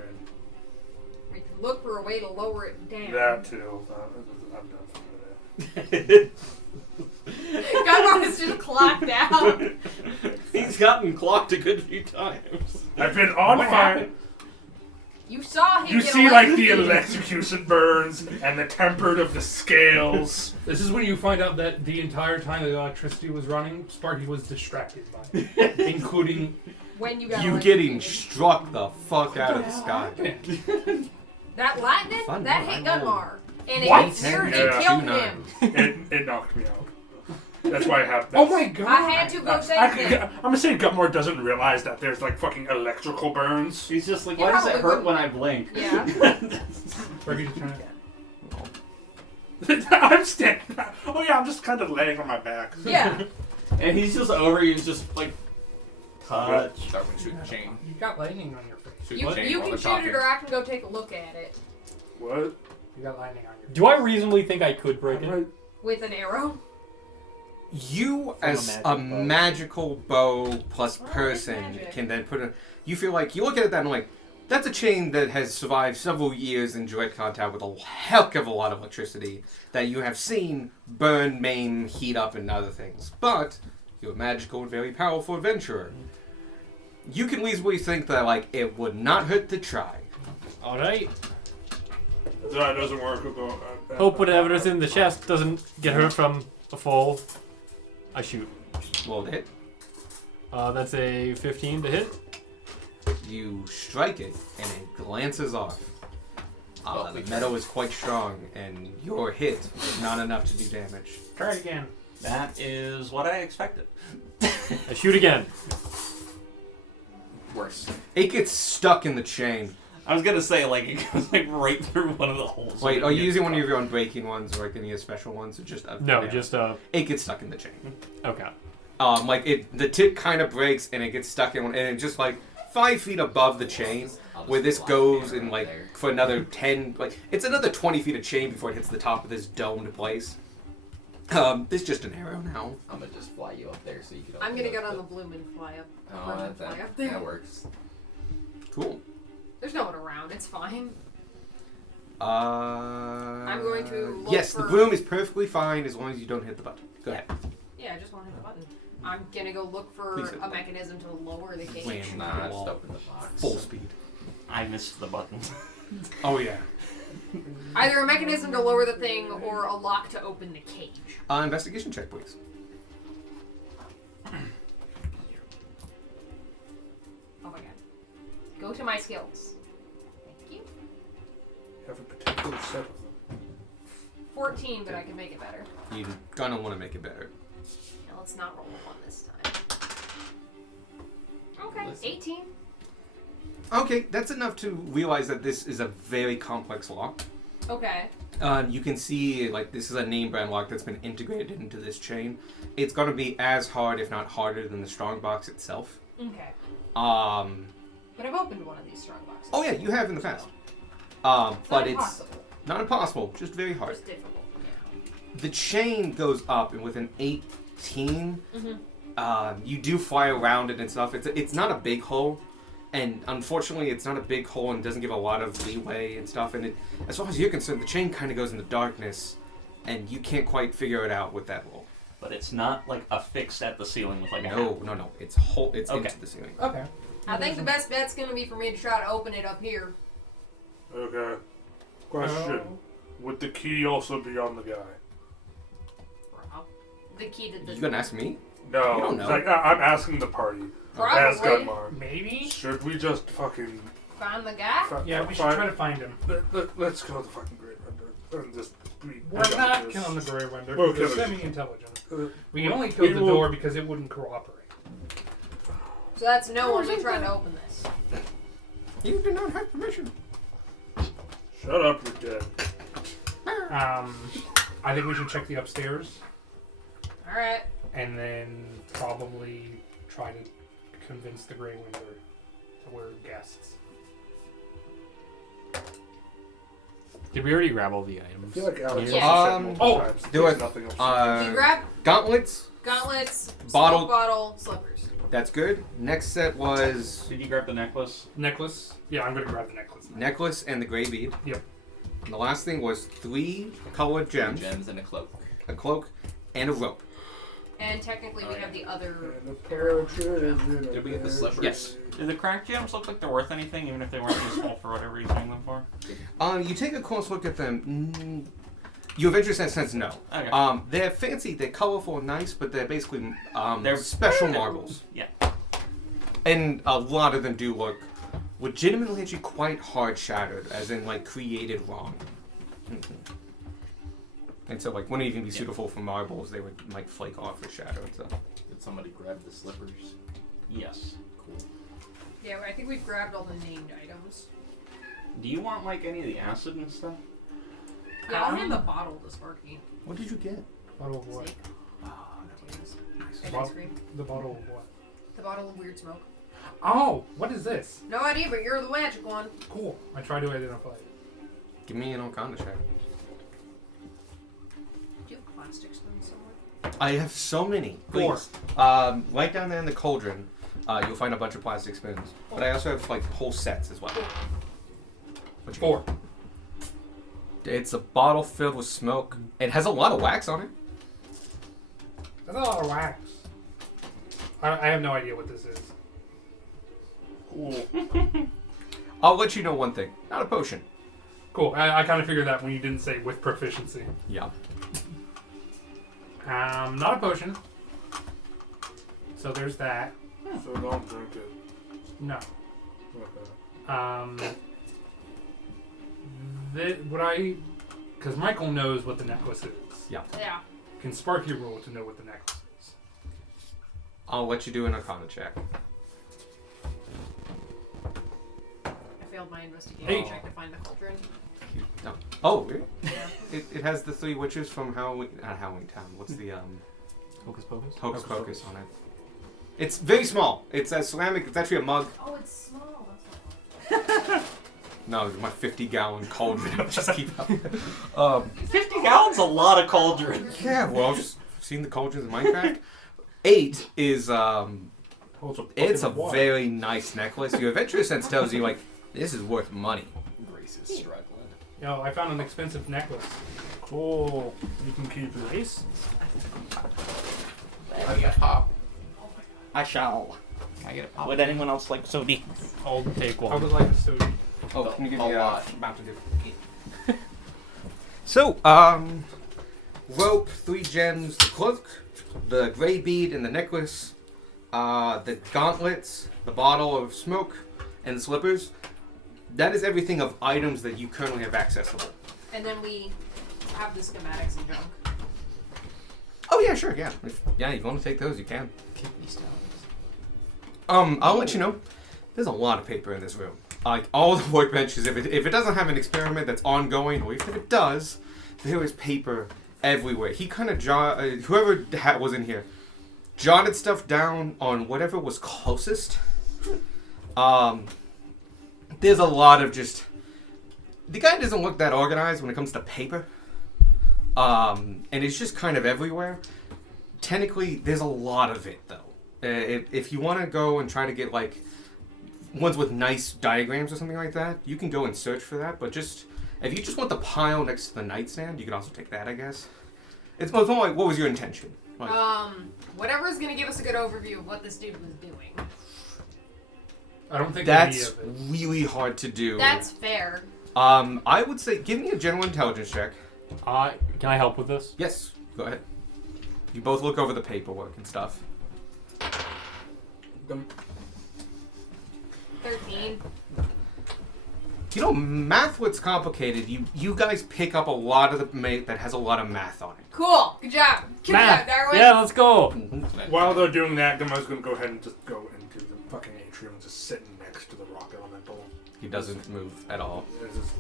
We could look for a way to lower it down. That too. I'm done for that. Gunnar is just clocked out. He's gotten clocked a good few times. I've been on What fire. happened? You saw him You get see, like, the electrocuted. electrocution burns and the tempered of the scales. This is when you find out that the entire time the electricity was running, Sparky was distracted by it, including When you got You electrocuted. getting struck the fuck out of the sky. That lightning, Fun that one. hit Gunmar. And What? it near Yeah. it killed 2-9. him. It knocked me out. That's why I have. oh my god! I had to go save him. I'm gonna say Gutmore doesn't realize that there's like fucking electrical burns. He's just like, You why does it probably hurt when I blink? Yeah. Sparky just trying to... I'm standing. Oh yeah, I'm just kind of laying on my back. Yeah. And he's just over you, he's just like, touch. Darwin shoot the chain. You got lightning on your face. Shoot You, the chain you while can they're shoot talking. it or I can go take a look at it. What? You got lightning on your face. Do I reasonably think I could break it? With an arrow. You, From a as magic a bow. magical bow plus it's person, magic. can then put a. You feel like you look at that and like, that's a chain that has survived several years in direct contact with a heck of a lot of electricity that you have seen burn, maim, heat up, and other things. But you're a magical and very powerful adventurer. You can easily think that like it would not hurt to try. Alright. If that doesn't work, we'll go. Hope whatever's in the chest doesn't get hurt from a fall. I shoot. Roll to hit. That's a 15 to hit. You strike it, and it glances off. The metal is quite strong, and your hit is not enough to do damage. Try it again. That is what I expected. I shoot again. Worse. It gets stuck in the chain. I was gonna say, like, it goes like right through one of the holes. Wait, are you using one of your own breaking ones, or like any special ones, or just No, yeah. just It gets stuck in the chain. okay. The tip kind of breaks, and it gets stuck in one, and it just like 5 feet above the chain, I'll just where this block goes the in arrow like there. for another 10, like it's another 20 feet of chain before it hits the top of this domed place. It's just an arrow now. I'm gonna just fly you up there so you can. I'm open gonna it get up, on the but- bloom and fly up. Oh, Run that, and fly that, up there. that works. Cool. There's no one around. It's fine. I'm going to look Yes, for- the broom is perfectly fine as long as you don't hit the button. Go ahead. Yeah, I just want to hit the button. I'm gonna go look for Please hit the a button. mechanism to lower the cage. Wham. Nah, just open the box. Full speed. I missed the button. Oh yeah. Either a mechanism to lower the thing or a lock to open the cage. Investigation check, please. Oh my god. Go to my skills. Thank you. Have a particular set of them. 14, but I can make it better. You're gonna want to make it better. Now let's not roll a 1 this time. Okay, Listen. 18. Okay, that's enough to realize that this is a very complex lock. Okay. You can see, like, this is a name brand lock that's been integrated into this chain. It's gonna be as hard, if not harder, than the strongbox itself. Okay. But I've opened one of these strong boxes. oh yeah, you have in the past. It's But not it's impossible. not impossible, just very hard. Just difficult. The chain goes up, and with an 18, Mm-hmm. you do fly around it and stuff. It's not a big hole, and unfortunately, it's not a big hole and doesn't give a lot of leeway and stuff. And as far as you're concerned, the chain kind of goes into darkness, and you can't quite figure it out with that hole. But it's not like affixed at the ceiling with like a No, hat. no, it's Okay. into the ceiling. Okay. I think the best bet's gonna be for me to try to open it up here. Okay. Question. Would the key also be on the guy? The key to the. You gonna ask me? No. You don't know. Like, I'm asking the party. As Probably. Gunmar. Maybe? Should we just fucking... Find the guy? Yeah, we should try to find him. Let's kill the fucking Great Render. And just... We're not killing the Grey Winder. We'll We're kill him. semi-intelligent. Uh, We can only kill we the will- door because it wouldn't cooperate. So that's no one me trying to open this. You do not have permission. Shut up, you're dead. I think we should check the upstairs Alright. and then probably try to convince the Grey Winder that we're guests. Did we already grab all the I items? feel like Alex Yeah. also said Um, multiple oh, times. do There's it. nothing else. You grab Gauntlets. gauntlets, Bottle. smoke bottle, slippers. That's good. Next set was Did you grab the necklace? Necklace? Yeah, I'm gonna grab the necklace. now. necklace and the gray bead. Yep. And the last thing was 3 colored gems, Gems and a cloak. a cloak, and a rope. And technically we have the other. And a pair of shoes and a Did we get the pair of slippers? Yes. Do the crack gems look like they're worth anything, even if they weren't useful for whatever you're using them for? You take a close look at them. Your adventure says no. Okay. They're fancy, they're colorful and nice, but they're basically They're- special marbles. Yeah. And a lot of them do look legitimately actually quite hard shattered, as in like created wrong. And so like wouldn't even be suitable for marbles, they would like flake off or shatter and stuff. Did somebody grab the slippers? Yes. Cool. Yeah, I think we've grabbed all the named items. Do you want like any of the acid and stuff? Yeah, I'll hand the bottle to Sparky. What did you get? Bottle of what? See? Potatoes. And Bot- ice cream. The bottle of what? The bottle of weird smoke. Oh, what is this? No idea, but you're the magic one. Cool. I try to identify it. Give me an Arcana check. Do you have plastic spoons somewhere? I have so many. 4. Please. Right down there in the cauldron, you'll find a bunch of plastic spoons. But I also have like whole sets as well. What you 4. got? It's a bottle filled with smoke. It has a lot of wax on it. That's a lot of wax. I have no idea what this is. Cool. I'll let you know one thing. Not a potion. Cool. I kind of figured that when you didn't say with proficiency. Yeah. Not a potion. So there's that. So don't drink it. No. Okay. Because Michael knows what the necklace is. Yeah. Yeah. Can Sparky roll to know what the necklace is? I'll let you do an Arcana check. I failed my investigation Hey. check to find the cauldron. No. Oh, really? Yeah. It has the 3 witches from Halloween. Not Halloween Town. What's the Hocus Pocus? Hocus Pocus on it? It's very small. It's a ceramic. It's actually a mug. Oh, it's small. That's not No, my 50-gallon cauldron. Just keep up. 50 gallons, a lot of cauldron. Yeah, well, I've just seen the cauldrons in Minecraft. 8 is it's a very nice necklace. Your adventure sense tells you like this is worth money. Grace is struggling. Yo, I found an expensive necklace. Cool. You can keep it. Ace? I got pop. I shall. Can I get a pop? Would anyone else like sody? I'll take I one. would like to study. Oh, can you give A me lot. Mountain Dew? So, rope, 3 gems, the cloak, the gray bead and the necklace, the gauntlets, the bottle of smoke, and the slippers. That is everything of items that you currently have accessible. And then we have the schematics and junk. Oh yeah, sure, yeah. If you want to take those, you can. Kidney stones. I'll let you know. There's a lot of paper in this room. Like all the workbenches, if it doesn't have an experiment that's ongoing, or even if it does, there is paper everywhere. He kind of whoever was in here jotted stuff down on whatever was closest. There's a lot of just. The guy doesn't look that organized when it comes to paper. And it's just kind of everywhere. Technically, there's a lot of it, though. If you want to go and try to get, like, ones with nice diagrams or something like that, you can go and search for that. But just, if you just want the pile next to the nightstand, you can also take that, I guess. It's more like, what was your intention? Like, Whatever's gonna give us a good overview of what this dude was doing. I don't think that's any of it. really hard to do. That's fair. I would say, give me a general intelligence check. Can I help with this? Yes, go ahead. You both look over the paperwork and stuff. 13. You know, math what's complicated. You guys pick up a lot of the mate that has a lot of math on it. Cool. Good job. Keep it Math. up, Darwin. Yeah, let's go. While they're doing that, Gummo's gonna go ahead and just go into the fucking atrium and just sitting next to the rock elemental. He doesn't move at all. There's just,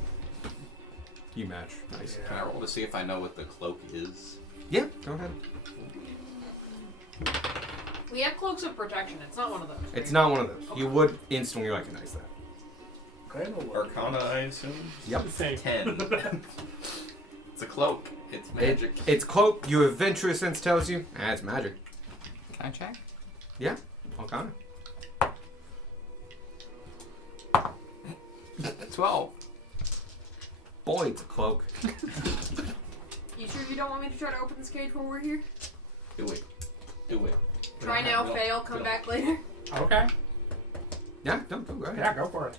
You match. Nice. Can I roll to see if I know what the cloak is? Yeah, go ahead. We have cloaks of protection. It's not one of those. Right? It's not one of those. You would instantly recognize that. kind of Arcana, I assume. Yep. Say, 10. It's a cloak. It's magic. It's cloak. Your adventurous sense tells you, it's magic. Can I check? Yeah, all kind 12. Boy, it's a cloak. You sure you don't want me to try to open this cage while we're here? Do it. Do it. Try now, fail, come back later. Okay. Yeah, go ahead. Yeah, go for it.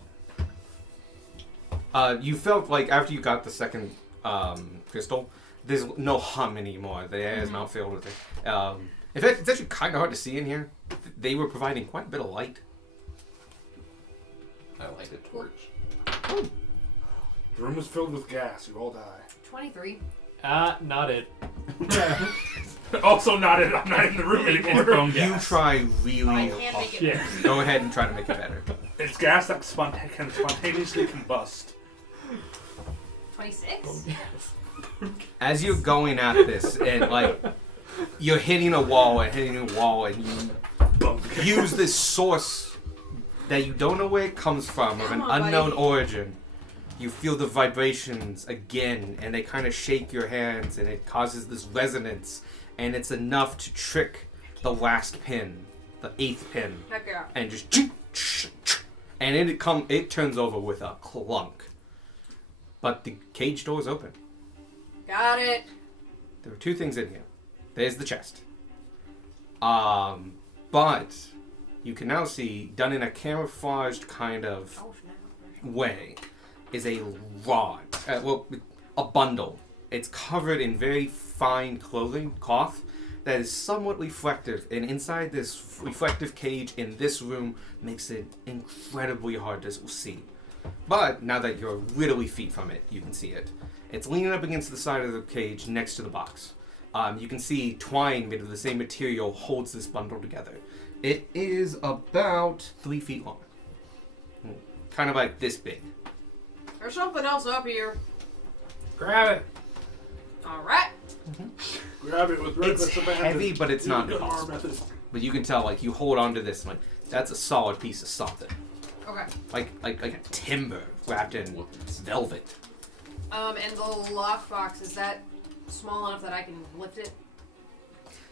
You felt like after you got the second crystal, there's no hum anymore. The air is not filled with it. In fact, it's actually kind of hard to see in here. They were providing quite a bit of light. I light a torch. the room is filled with gas. You all die. 23. not it. Also, not in. I'm not in the room anymore. You try really I can't hard. make it. Yeah. Go ahead and try to make it better. It's gas that can spontaneously combust. 26? As you're going at this, and like you're hitting a wall and you use this source that you don't know where it comes from, of an Come on, unknown buddy. origin. You feel the vibrations again, and they kind of shake your hands, and it causes this resonance, and it's enough to trick the last pin, the 8th pin, Heck yeah. and just and it turns over with a clunk. But the cage door is open. Got it. There are two things in here. There's the chest. But you can now see, done in a camouflaged kind of Oh, snap. way, is a rod. A bundle. It's covered in very fine cloth that is somewhat reflective. And inside this reflective cage in this room makes it incredibly hard to see. But now that you're literally feet from it, you can see it. It's leaning up against the side of the cage next to the box. You can see twine made of the same material holds this bundle together. It is about 3 feet long. Kind of like this big. There's something else up here. Grab it. Alright. Grab it with It's reckless abandon. heavy, but it's not Use our impossible. method. But you can tell, like, you hold onto this, like, that's a solid piece of something. Okay. Like a timber wrapped in velvet. And the lockbox, is that small enough that I can lift it?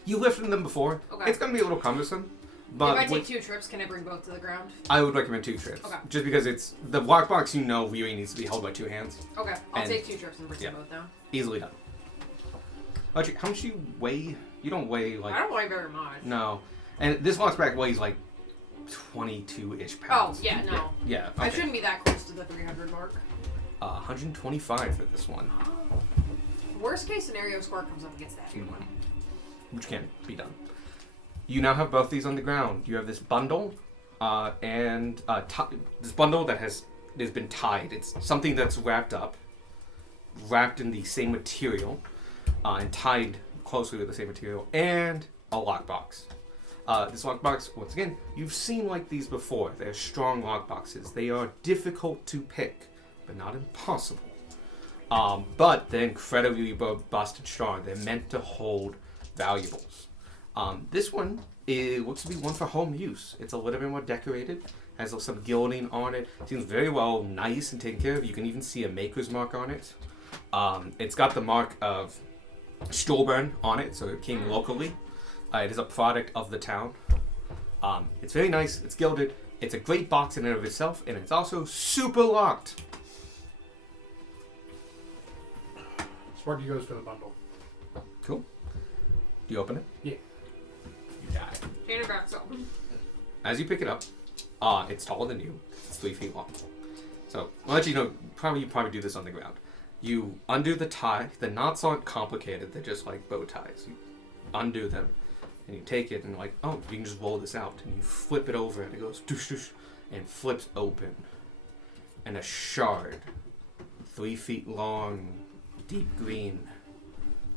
You lifted them before. Okay. It's gonna be a little cumbersome. But if I take with- 2 trips, can I bring both to the ground? I would recommend 2 trips. Okay. Just because it's the lockbox, really needs to be held by 2 hands. Okay, I'll And- take 2 trips and bring yeah. them both down. Easily done. Audrey, how much do you weigh? You don't weigh like I don't weigh very much. no. And this lockback weighs like 22-ish Oh, pounds. yeah, no. Yeah. I Okay. shouldn't be that close to the 300 mark. 125 for this one, Worst case scenario, score comes up against that. which can be done. You now have both these on the ground. You have this bundle, and this bundle that has been tied. It's something that's wrapped up. wrapped in the same material and tied closely with the same material, and a lockbox. This lockbox, once again, you've seen like these before. They're strong lockboxes. They are difficult to pick, but not impossible. But they're incredibly robust and strong. They're meant to hold valuables. This one looks to be one for home use. It's a little bit more decorated. Has some gilding on it. Seems very well nice and taken care of. You can even see a maker's mark on it. It's got the mark of Stolburn on it, so it came locally. It is a product of the town. It's very nice. It's gilded. It's a great box in and of itself, and it's also super locked. Sparky goes for the bundle. Cool. Do you open it? You die. Tanner grabs something. As you pick it up, it's taller than you. It's 3 feet long. So, I'll let you know, you probably do this on the ground. You undo the tie. The knots aren't complicated. They're just like bow ties. You undo them, and you take it, and like, oh, you can just roll this out. And you flip it over, and it goes doosh, doosh, and flips open. And a shard, 3 feet long, deep green,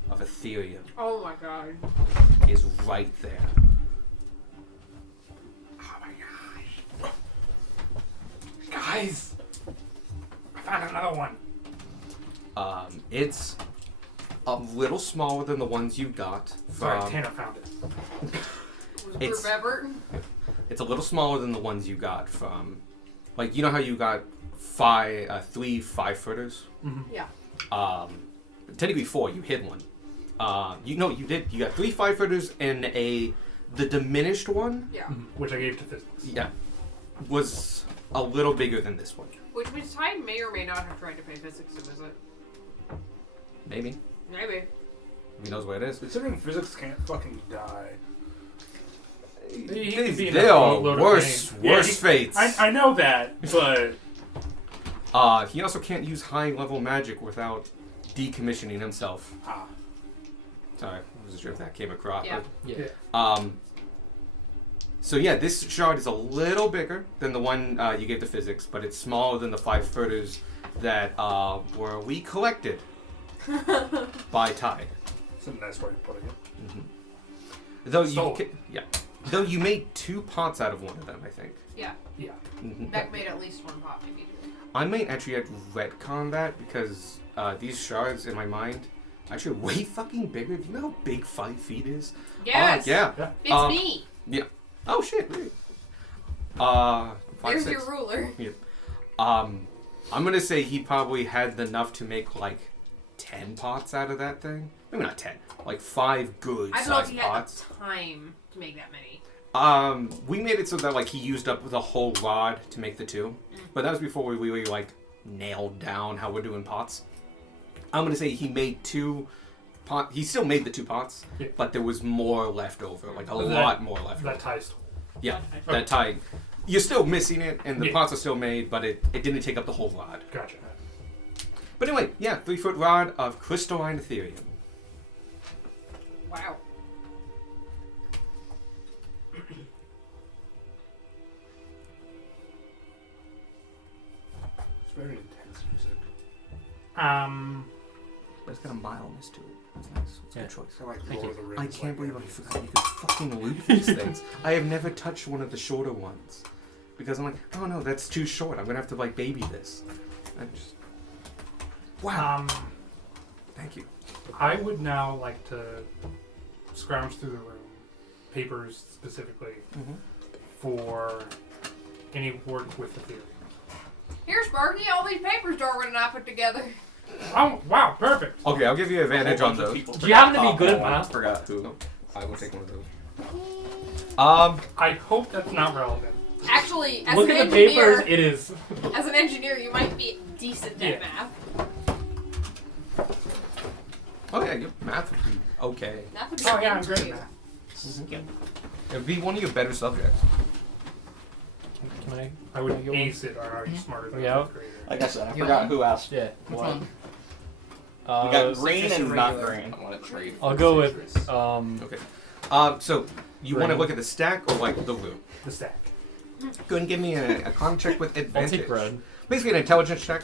of Ethereum Oh my god. is right there. Oh my gosh. Guys! I found another one. It's a little smaller than the ones you got Sorry, from. Tanner found it. Was It's- group effort. It's a little smaller than the ones you got from, like, you know how you got 3 5-footers? Yeah. Technically 4. You hid one. You did. You got 3 5-footers and the diminished one. Yeah. Which I gave to physics. Yeah, was a little bigger than this one. Which means Ty may or may not have tried to pay physics to visit. Maybe Maybe. he knows where it is. Considering physics can't fucking die. He could be in They a are boatload of worse pain. Yeah, fates. I know that, but He also can't use high-level magic without decommissioning himself. Sorry, I wasn't sure if that came across. Yeah. Yeah. So yeah, this shard is a little bigger than the one you gave to physics, but it's smaller than the 5-footers that were we collected by Ty. it's a nice way of putting it. Though Sold. Though you made 2 pots out of one of them, I think. Yeah. Yeah. Beck made at least one pop, maybe. I might actually have retcon that because these shards in my mind actually are way fucking bigger. Do you know how big 5 feet is? Yes. Yeah. It's me. Yeah. Oh shit. Really? 5, There's 6. your ruler. I'm gonna say he probably had enough to make like 10 pots out of that thing. Maybe not 10, like 5 good I don't know if sized he had pots. the time to make that many. We made it so that like he used up the whole rod to make the 2, but that was before we really like nailed down how we're doing pots. I'm gonna say he made 2 pot. He still made the 2 pots, Yeah. but there was more left over, like a That- lot more left That over. ties. Yeah, that tie. You're still missing it, and the Yeah. pots are still made, but it didn't take up the whole rod. Gotcha. But anyway, yeah, 3-foot rod of crystalline Ethereum. Wow. It's very intense music. But it's got a mildness to it. It's nice. It's a Yeah. good choice. I like Thank Lord you. of the I Rings. can't believe I music. forgot you could fucking loop these things. I have never touched one of the shorter ones. Because I'm like, oh no, that's too short. I'm gonna have to like baby this. I'm just... Wow. Thank you. I would now like to scrounge through the room, papers specifically, for any work with the theory. Here, Sparky, all these papers Darwin and I put together. Oh, wow, perfect. Okay, I'll give you advantage on those. Do you happen to be good at math? Forgot who. No, I will take one of those. I hope that's not relevant. Actually, as Look an at the engineer, papers. It is. as an engineer, you might be decent Yeah. at math. Oh yeah, your math would be okay. That would be Oh yeah, I'm for great you. at math. It would be one of your better subjects. Can I would Take it ace it, or are you smarter than Yeah. a fifth grader? Like I said, I You forgot want who asked. Yeah. Which What? one? We got So green just a and not regular. green. I want to trade. I'll go with Okay. So you want to Red. look at the stack or like the room? The stack. Go and give me a con check with I'll advantage. take red. Basically an intelligence check.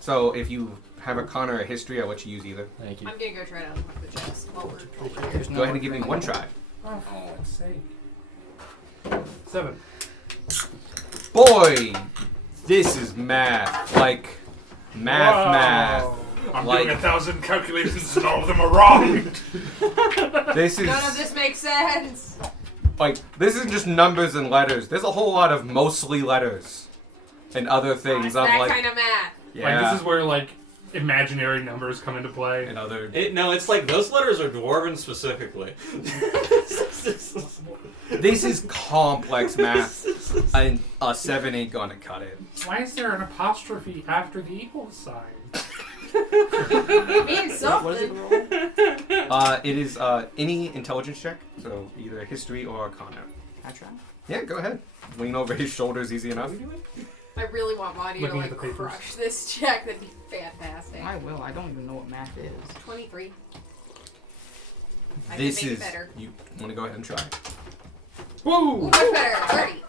So if you have a con or a history. I'll let you use either. Thank you. I'm gonna go try to unlock the chest while we're over here. There's Go no ahead and give me one try. Oh, for fuck's sake. 7. Boy, this is math. Like, math. I'm Like- doing 1,000 calculations and all of them are wrong. This is None of this makes sense. like this is just numbers and letters. There's a whole lot of mostly letters and other things. It's of that like, kind of math. yeah, Like, this is where, like, imaginary numbers come into play. and other. No, it's like those letters are dwarven specifically. This is complex math, and a 7 ain't gonna cut it. Why is there an apostrophe after the equal sign? It means something. It is any intelligence check, so either a history or a con. I try. Yeah, go ahead. Lean over his shoulders, easy enough. I really want Vonnie to Looking at like the papers. crush this check. That'd be fantastic. I will. I don't even know what math is. 23. I This can make is it better. you want to go ahead and try. Ooh, Woo! much better. 30.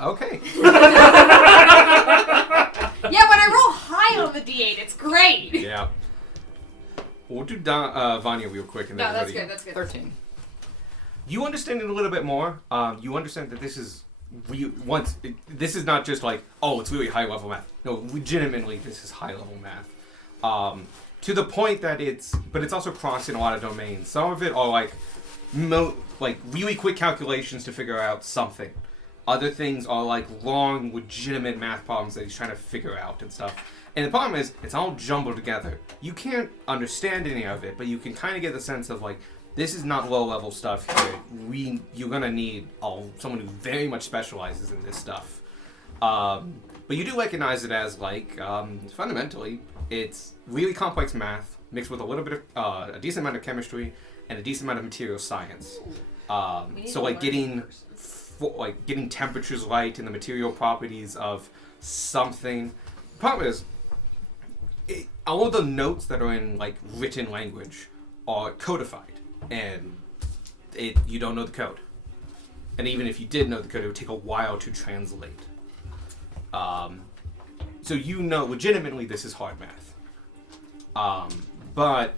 Okay. Yeah, when I roll high on the D8, it's great. Yeah. We'll do Vanya real quick and then No, that's everybody- good. That's good. 13. You understand it a little bit more. You understand that this is this is not just like, oh, it's really high level math. No, legitimately, this is high level math. To the point that it's also crossing a lot of domains. Some of it are like really quick calculations to figure out something. Other things are like long, legitimate math problems that he's trying to figure out and stuff. And the problem is, it's all jumbled together. You can't understand any of it, but you can kind of get the sense of like, this is not low-level stuff here. You're gonna need someone who very much specializes in this stuff. But you do recognize it as like, fundamentally, it's really complex math mixed with a little bit of a decent amount of chemistry and a decent amount of material science. So like getting temperatures right and the material properties of something. The problem is, all of the notes that are in like written language are codified, and you don't know the code. And even if you did know the code, it would take a while to translate. So you know, legitimately, this is hard math. But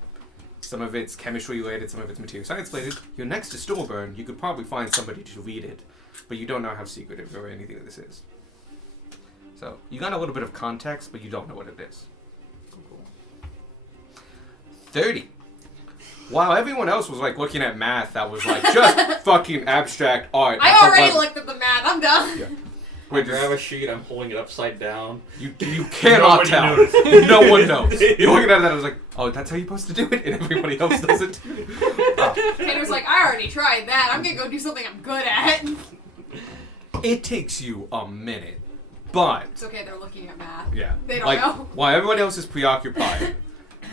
some of it's chemistry related, some of it's material science related. You're next to Stillburn, you could probably find somebody to read it, but you don't know how secretive or anything that this is. So you got a little bit of context, but you don't know what it is. 30. While everyone else was like looking at math that was like just fucking abstract art. I already looked at the math. I'm done. Yeah. I grab a sheet, I'm holding it upside down. You cannot Nobody tell. knows. No one knows. You're looking at that and I was like, oh, that's how you're supposed to do it? And everybody else does it. Tanner's like, I already tried that. I'm gonna go do something I'm good at. It takes you a minute, but It's okay. They're looking at math. yeah, They don't like know. while everyone else is preoccupied,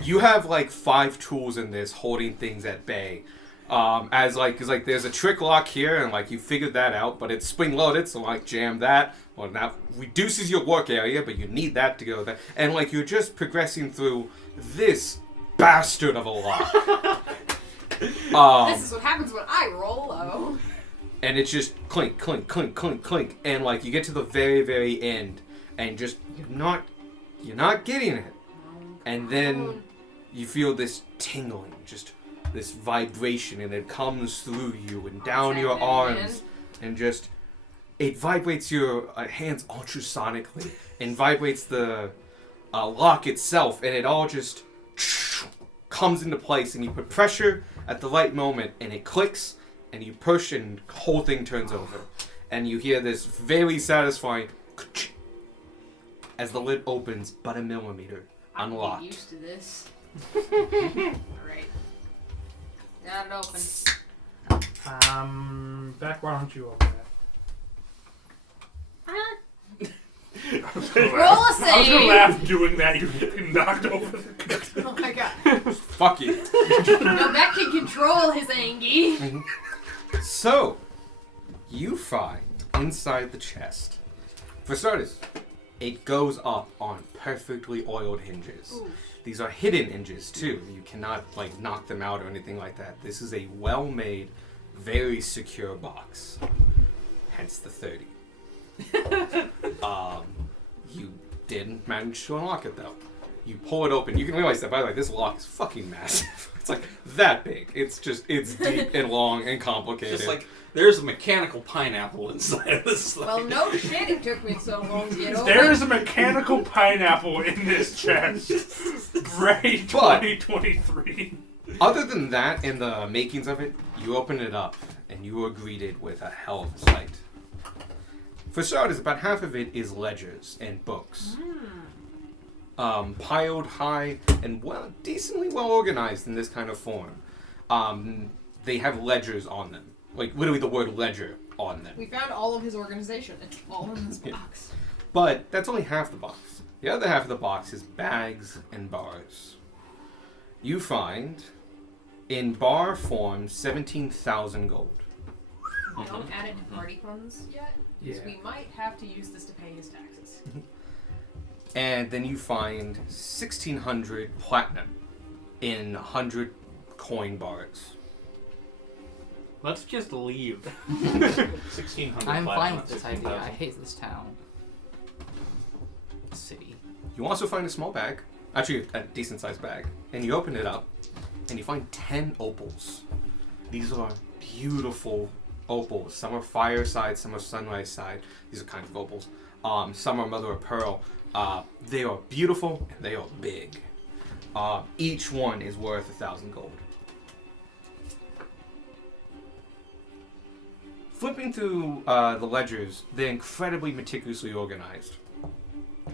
you have like 5 tools in this holding things at bay. Cause like there's a trick lock here and like you figured that out, but it's spring loaded, so like jam that. Well, that reduces your work area, but you need that to go there. And like you're just progressing through this bastard of a lock. This is what happens when I roll low. And it's just clink, clink, clink, clink, clink, and like you get to the very, very end, and just you're not getting it, and then you feel this tingling, just this vibration, and it comes through you and down your arms, and just it vibrates your hands ultrasonically, and vibrates the lock itself, and it all just comes into place, and you put pressure at the right moment, and it clicks. And you push and the whole thing turns over. And you hear this very satisfying as the lid opens but a millimeter. I'm Unlocked. getting used to this. Alright. Got it open. Back, why don't you open it? Roll a I was gonna save! laugh doing that. You're getting knocked over. Oh my god. Fuck you. No, that can control his angie. So, you find inside the chest. For starters, it goes up on perfectly oiled hinges. Ooh. These are hidden hinges too. You cannot like knock them out or anything like that. This is a well-made, very secure box. Hence the 30. You didn't manage to unlock it though. You pull it open. You can realize that, by the way, this lock is fucking massive. It's like that big. It's deep and long and complicated. Just like there's a mechanical pineapple inside of this thing. Well, no shit, it took me so long to get over. There is a mechanical pineapple in this chest. Great But- 2023. Other than that and the makings of it, you open it up and you are greeted with a hell of a sight. For starters, about half of it is ledgers and books. Piled high and decently well organized in this kind of form. They have ledgers on them. Like, literally the word ledger on them. We found all of his organization. It's all in this box. But that's only half the box. The other half of the box is bags and bars. You find, in bar form, 17,000 gold. Don't add it to party funds yet, because Yeah. we might have to use this to pay his taxes. And then you find 1,600 platinum in 100 coin bars. Let's just leave. 1,600 I'm fine platinum, with this idea. I 16,000. hate this town. City. You also find a small bag, actually a decent sized bag, and you open it up and you find 10 opals. These are beautiful opals. Some are fireside, some are sunrise side. These are kinds of opals. Some are mother of pearl. They are beautiful and they are big. Each one is worth 1,000 gold. Flipping through the ledgers, they're incredibly meticulously organized.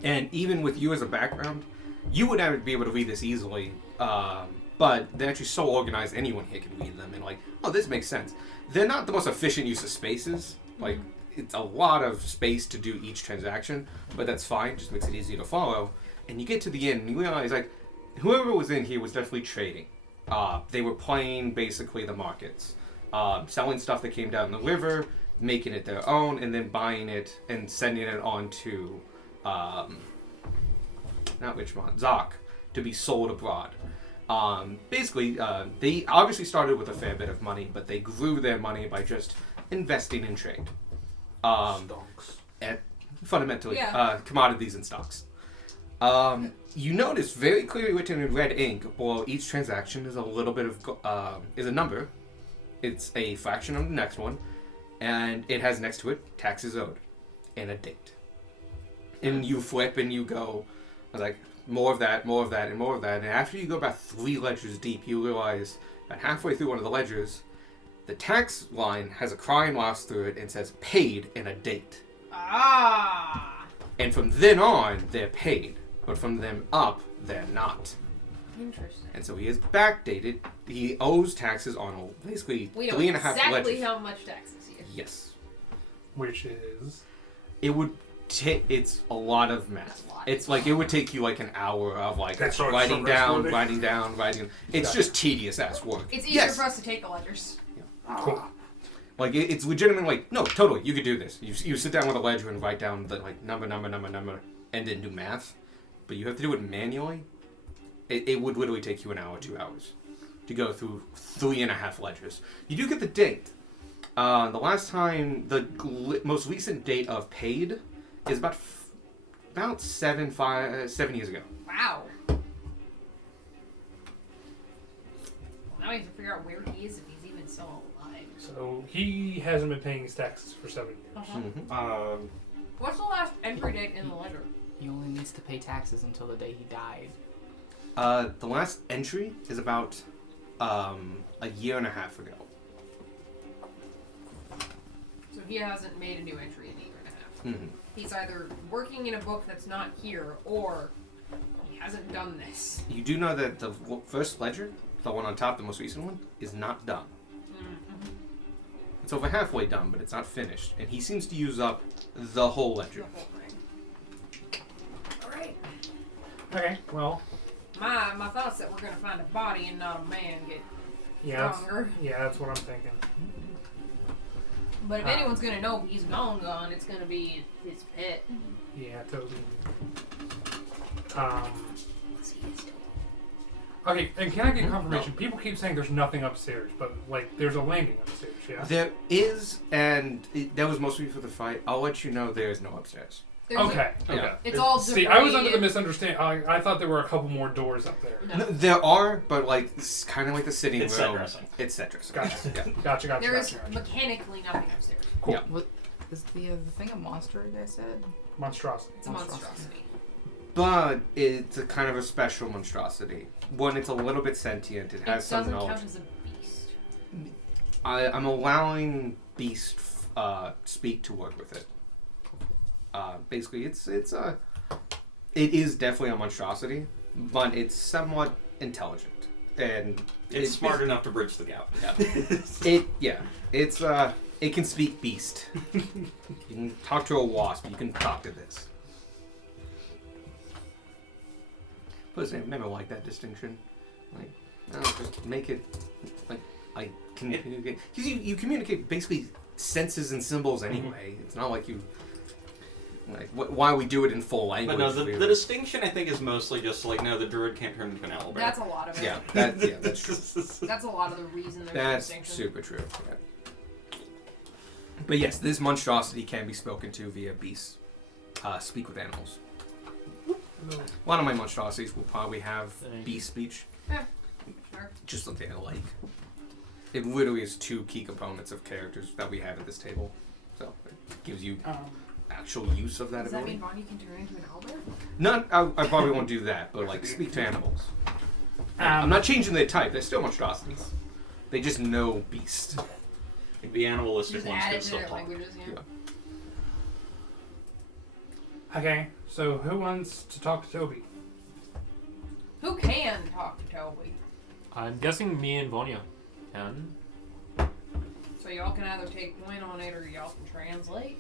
And even with you as a background, you would never be able to read this easily. But they're actually so organized, anyone here can read them. And like, oh, this makes sense. They're not the most efficient use of spaces. Like, it's a lot of space to do each transaction, but that's fine. Just makes it easier to follow. And you get to the end, and you realize, like, whoever was in here was definitely trading. They were playing, basically, the markets. Selling stuff that came down the river, making it their own, and then buying it and sending it on to, not Richmond, Zoc, to be sold abroad. Basically, they obviously started with a fair bit of money, but they grew their money by just investing in trade. Fundamentally, Yeah. commodities and stocks. You notice very clearly written in red ink below each transaction is a little bit of is a number. It's a fraction of the next one, and it has next to it taxes owed and a date. And you flip and you go, I was like, more of that, more of that, and more of that. And after you go about 3 ledgers deep, you realize that halfway through one of the ledgers, the tax line has a crying loss through it and says paid and a date. Ah! And from then on, they're paid. But from them up, they're not. Interesting. And so he is backdated. He owes taxes on basically We know 3.5 exactly ledgers. how much taxes he is. Yes. Which is It would take, it's a lot of math. That's a lot. It's like, it would take you like an hour of like That's so writing it's down, trustworthy. writing down, writing. It's Gotcha. just tedious ass work. It's easier Yes. for us to take the ledgers. Cool. Like, it's legitimately like, no, totally, you could do this. You sit down with a ledger and write down the like number, and then do math. But you have to do it manually. It would literally take you an hour, 2 hours to go through 3.5 ledgers. You do get the date. The last time, the most recent date of paid is about 7 years ago. Wow. Well, now we have to figure out where he is if he's even still alive. so he hasn't been paying his taxes for 7 years. Uh-huh. Mhm. What's the last entry date in the ledger? He only needs to pay taxes until the day he died. The last entry is about a year and a half ago. So he hasn't made a new entry in a year and a half. Mhm. He's either working in a book that's not here, or he hasn't done this. You do know that the first ledger, the one on top, the most recent one, is not done. It's over halfway done, but it's not finished. And he seems to use up the whole The ledger. whole thing. Alright. Okay, well, My thoughts that we're gonna find a body and not a man get yeah, stronger. that's what I'm thinking. But if anyone's gonna know he's gone, it's gonna be his pet. Yeah, totally. What's he is doing? Okay, and can I get confirmation? People keep saying there's nothing upstairs, but like there's a landing upstairs. Yeah. There is, and that was mostly for the fight. I'll let you know there is no upstairs. There's Okay. Yeah. Okay. It's all See, I was debris under the and- misunderstanding. I thought there were a couple more doors up there. No. There are, but like it's kind of like the sitting It's set room. dressing. It's set dressing. Gotcha. Yeah. Gotcha. There is Gotcha. mechanically nothing upstairs. Yeah. What is the thing a monster? You guys said. Monstrosity. It's a monstrosity. But it's a kind of a special monstrosity. One, it's a little bit sentient. It It has some doesn't knowledge. count as a beast. I'm allowing Beast speak to work with it. Basically, it is definitely a monstrosity, but it's somewhat intelligent and It's smart enough to bridge the gap. It can speak Beast. You can talk to a wasp. You can talk to this. Listen, I've never liked that distinction. Like, no, just make it like I can communicate. Because you communicate basically senses and symbols anyway. It's not like you like why we do it in full language. But no, really. the distinction I think is mostly just like, no, the druid can't turn into an owlbear. That's a lot of it. yeah, that's true. That's a lot of the reason there's a That's distinction. super true. Yeah. But yes, this monstrosity can be spoken to via beasts. Speak with animals. A lot of my monstrosities will probably have beast speech. Sure. Just look at like. It literally is 2 key components of characters that we have at this table. So it gives you actual use of that Does that ability. mean Bonnie can turn into an owlbear? Not, I probably won't do that, but like speak to animals. I'm not changing their type. They're still monstrosities. They just know beast. Like, the animalistic Just ones add can it to still their talk. languages, yeah. Yeah. Okay. So who wants to talk to Toby? Who can talk to Toby? I'm guessing me and Vonya can. So y'all can either take point on it or y'all can translate.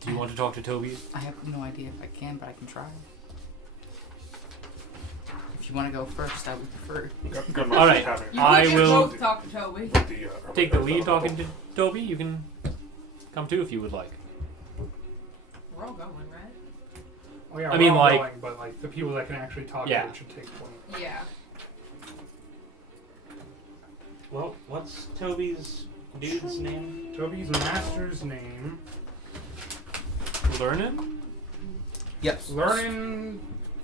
Do you want to talk to Toby? I have no idea if I can, but I can try. If you want to go first, I would prefer. Good All right. having You I can will both talk to Toby. the, take the lead talking to Toby. You can come too if you would like. We're all going, right? Oh yeah, I we're mean, all like- going, but like the people that can actually talk Yeah. to it should take point. Yeah. Well, what's Toby's dude's name? Toby's master's name. Learning? Yes. Learning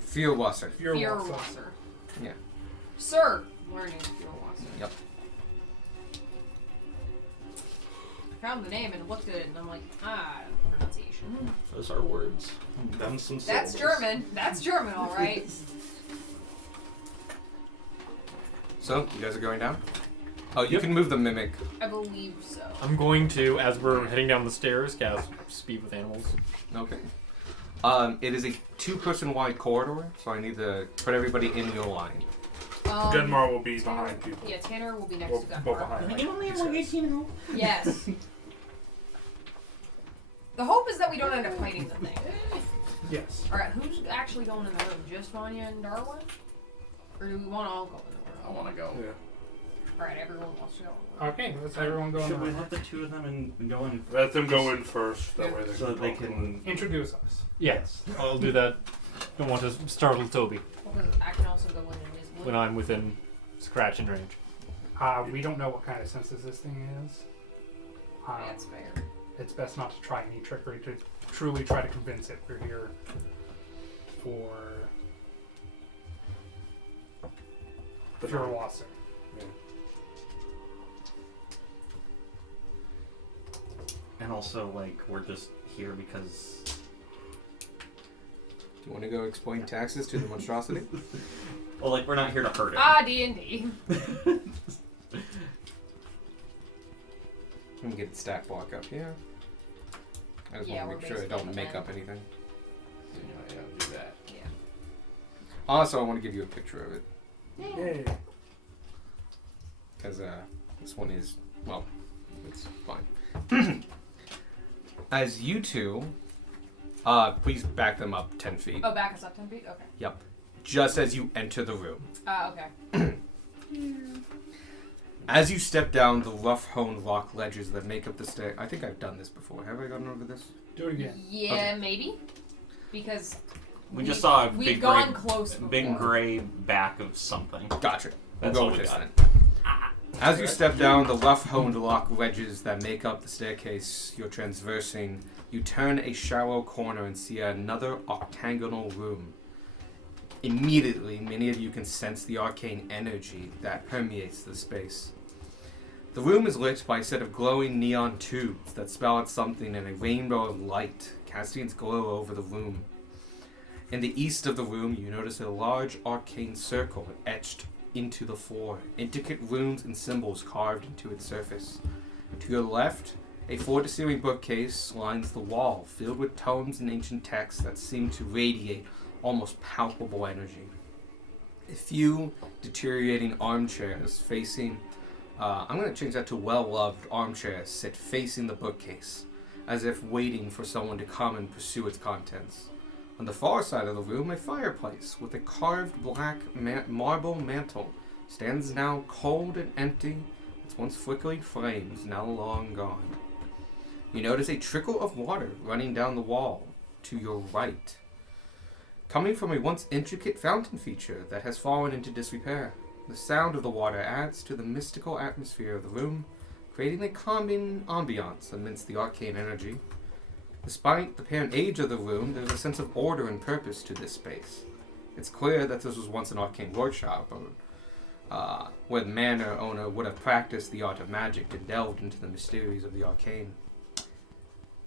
Fieldwasser. Fjordwasser. Fjordwasser. Yeah. Sir, learning Fjordwasser. Yep. I found the name and looked at it and I'm like, pronunciation. Those are words. Them some That's syllables. German. That's German, alright. So, you guys are going down? Oh, you can move the mimic. I believe so. I'm going to, as we're heading down the stairs, cast Speak with Animals. Okay. It is a 2-person wide corridor, so I need to put everybody in your line. Gunmar will be Tanner- behind people. Yeah, Tanner will be next Well, to well, Gunmar. behind. You only have like 18 health. Yes. The hope is that we don't end up fighting the thing. Yes. Alright, who's actually going in the room? Just Vanya and Darwin? Or do we want to all go in the I room? want to go. Yeah. Alright, everyone wants to go. Okay, let's everyone go in the Should we room. let the two of them and go in Let them go in first. That way they so can that they talk to can? Introduce us. Yes, I'll do that. Don't want to startle Toby Because I can also go in invisible. when I'm within scratching range. We don't know what kind of senses this thing is. That's fair. It's best not to try any trickery to truly try to convince it we're here for the Fjordwasser. And also, like, we're just here because. Do you want to go explain taxes to the monstrosity? Well, like, we're not here to hurt it. D&D. Let me get the stat block up here. I just Yeah, want to we're make sure I basically don't make done. up anything. Yeah, do that. Yeah. Also, I want to give you a picture of it. Yay. Because this one is, well, it's fine. As you two, please back them up 10 feet. Oh, back us up 10 feet? Okay. Yep. Just as you enter the room. Okay. As you step down the rough-hewn rock ledges that make up the stair, I think I've done this before. Have I gone over this? Do it again. Yeah, Okay. maybe. Because We just saw a we've big gone gray, close before. big gray back of something. Gotcha. That's we'll all go with we this got. then. As you step down the rough-hewn rock ledges that make up the staircase you're transversing, You turn a shallow corner and see another octagonal room. Immediately, many of you can sense the arcane energy that permeates the space. The room is lit by a set of glowing neon tubes that spell out something in a rainbow of light, casting its glow over the room. In the east of the room, you notice a large arcane circle etched into the floor, intricate runes and symbols carved into its surface. To your left, a floor-to-ceiling bookcase lines the wall, filled with tomes and ancient texts that seem to radiate almost palpable energy. A few deteriorating armchairs facing... I'm going to change that to well-loved armchairs sit facing the bookcase, as if waiting for someone to come and pursue its contents. On the far side of the room, a fireplace with a carved black marble mantle stands now cold and empty, its once flickering flames now long gone. You notice a trickle of water running down the wall to your right, coming from a once intricate fountain feature that has fallen into disrepair. The sound of the water adds to the mystical atmosphere of the room, creating a calming ambiance amidst the arcane energy. Despite the apparent age of the room, there's a sense of order and purpose to this space. It's clear that this was once an arcane workshop, where the manor owner would have practiced the art of magic and delved into the mysteries of the arcane.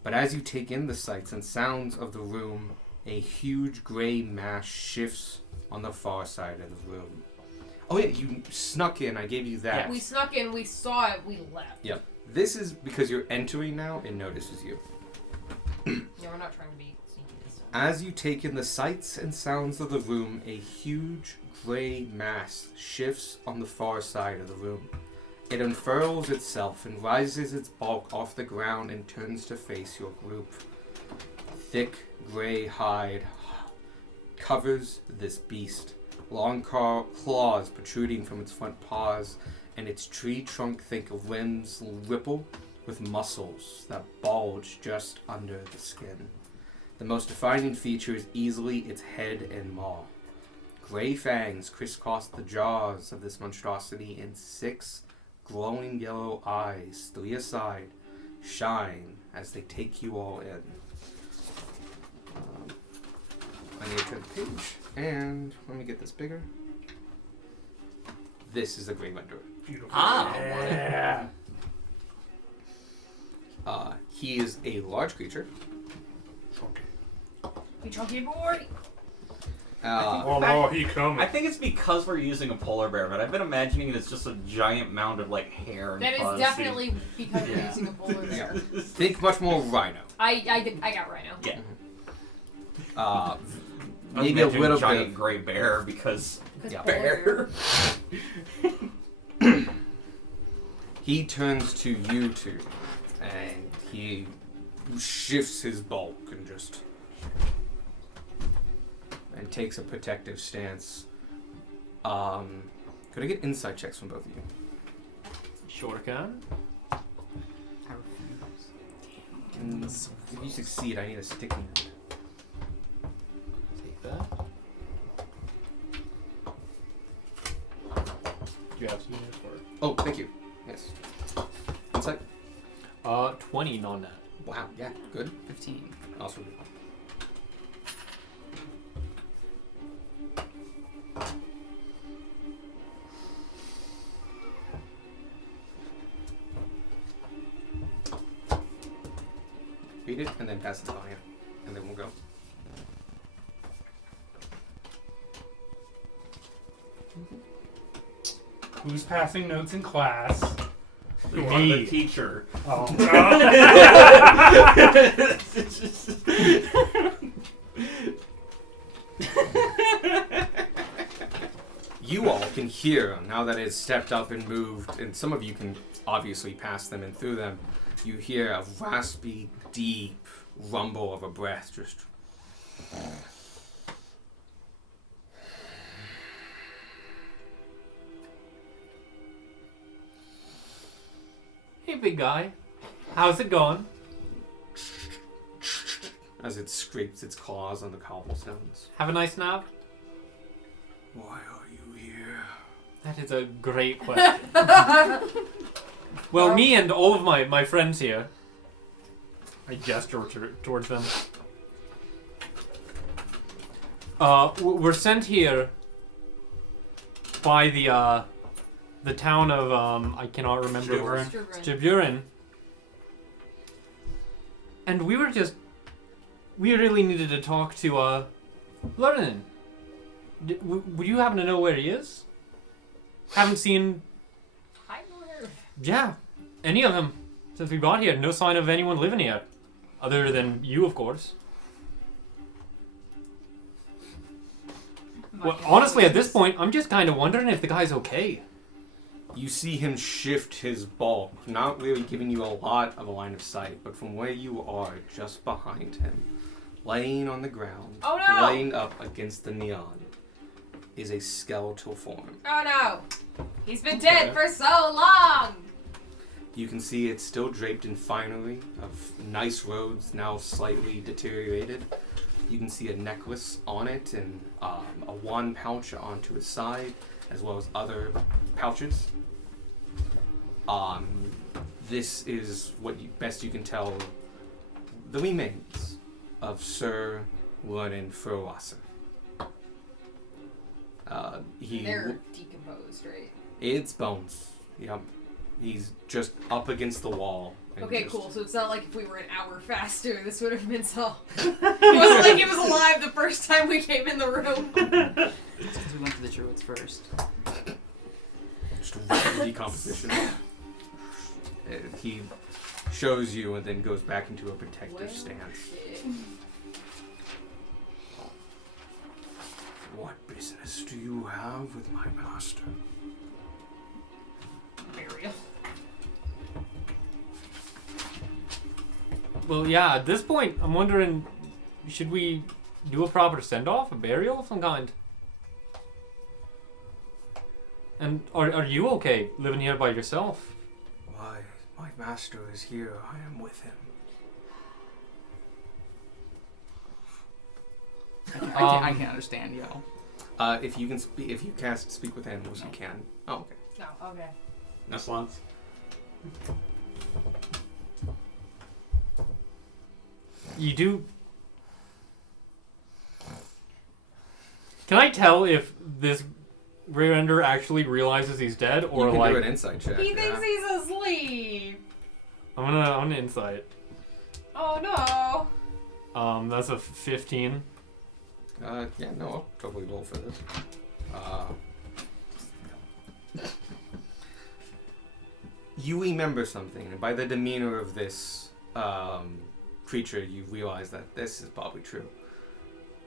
But as you take in the sights and sounds of the room, a huge gray mass shifts on the far side of the room. Oh yeah, you snuck in, I gave you that. We snuck in, we saw it, we left. Yep. This is because you're entering now, it notices you. Yeah, we're not trying to be sneaky this time. As you take in the sights and sounds of the room, a huge gray mass shifts on the far side of the room. It unfurls itself and rises its bulk off the ground and turns to face your group. Thick gray hide covers this beast. Long claws protruding from its front paws, and its tree trunk thick limbs ripple with muscles that bulge just under the skin. The most defining feature is easily its head and maw. Gray fangs crisscross the jaws of this monstrosity, and 6 glowing yellow eyes, 3 aside, shine as they take you all in. I need to turn the page, and let me get this bigger. This is the Grey Renderer. Beautiful. Yeah. He is a large creature. You chunky boy! Oh no, he coming. I think it's because we're using a polar bear, but I've been imagining it as just a giant mound of like hair and That fuzz. is definitely because we're using a polar Yeah. bear. Think much more rhino. I got Rhino. Yeah. Maybe a little giant bit. gray bear because Yeah. bear. He turns to you two, and he shifts his bulk and just takes a protective stance. Could I get insight checks from both of you? Sure can. I refuse. If you succeed, I need a sticky note. Take that. Do you have some units for it? Oh, thank you. Yes. Insight? 20 non-net. Wow, yeah, good. 15. Also good. Read it and then pass it on you, and then we'll go. Who's passing notes in class? You are the teacher. Oh. You all can hear, now that it's stepped up and moved, and some of you can obviously pass them and through them, you hear a raspy, deep rumble of a breath just... Hey, big guy. How's it going? as it scrapes its claws on the cobblestones. Have a nice nap? Why are you here? That is a great question. Well, me and all of my friends here. I gesture towards them. We're sent here by the town of I cannot remember where. Jaburin. And we really needed to talk to Lernin. Would you happen to know where he is? Haven't seen. Hi, Lord. Yeah, any of them since we got here. No sign of anyone living here, other than you, of course. Well, honestly, at this point, I'm just kind of wondering if the guy's okay. You see him shift his bulk, not really giving you a lot of a line of sight, but from where you are, just behind him, laying on the ground, Oh, no! laying up against the neon, is a skeletal form. Oh no! He's been dead for so long! You can see it's still draped in finery of nice robes, now slightly deteriorated. You can see a necklace on it and a wand pouch onto his side, as well as other pouches. This is what best you can tell the remains of Sir Lernin Furwasser. They're decomposed, right? It's bones. Yep. He's just up against the wall. and Okay, just- cool. So it's not like if we were an hour faster, this would have been so. It wasn't like it was alive the first time we came in the room. It's because we went to the druids first. Just rapid decomposition. He shows you and then goes back into a protective Well, stance. shit. What business do you have with my master? Burial. Well, yeah, at this point, I'm wondering, should we do a proper send-off, a burial of some kind? And are you okay living here by yourself? Why, my master is here. I am with him. I can't understand, yo. If you can if you cast speak with animals, you can. Oh, okay. No, okay. No slants. You do... Can I tell if this rear ender actually realizes he's dead, or you can like... do an insight check. He yeah. thinks he's asleep. I'm gonna insight. Oh no. That's a 15. Yeah, no, I'll totally roll for this. You remember something, and by the demeanor of this creature, you realize that this is probably true.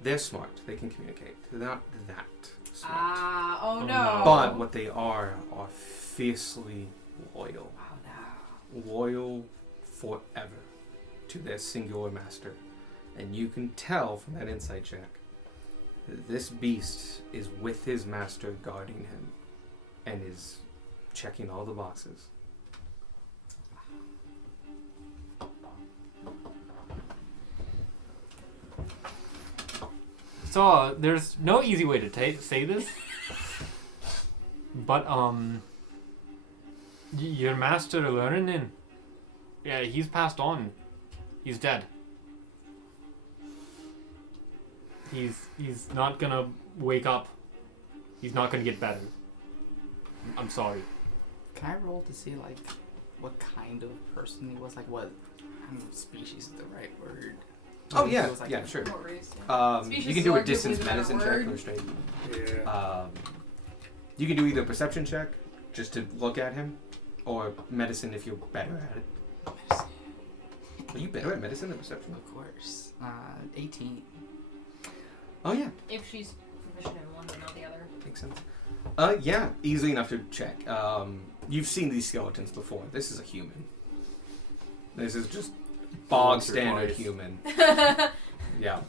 They're smart. They can communicate. They're not that smart. Ah, oh Oh, no. no. But what they are fiercely loyal. Oh no. Loyal forever to their singular master. And you can tell from that insight check that this beast is with his master guarding him and is checking all the boxes. So, there's no easy way to say this. But, your master Lernin, yeah, he's passed on. He's dead. He's not gonna wake up. He's not gonna get better. I'm sorry. Can I roll to see, like, what kind of person he was? Like, what, I don't know if species is the right word. Oh, He yeah, was like- yeah, sure. What race? Yeah. You Species can do a is arguably distance the better medicine check word. or straight. Yeah. You can do either perception check, just to look at him, or medicine if you're better at it. Are you better at medicine than perception? Of course. 18. Oh yeah, If she's proficient in one but not the other. makes sense. Yeah, easily enough to check. You've seen these skeletons before. This is a human. This is just bog Once or standard twice. human. Yeah.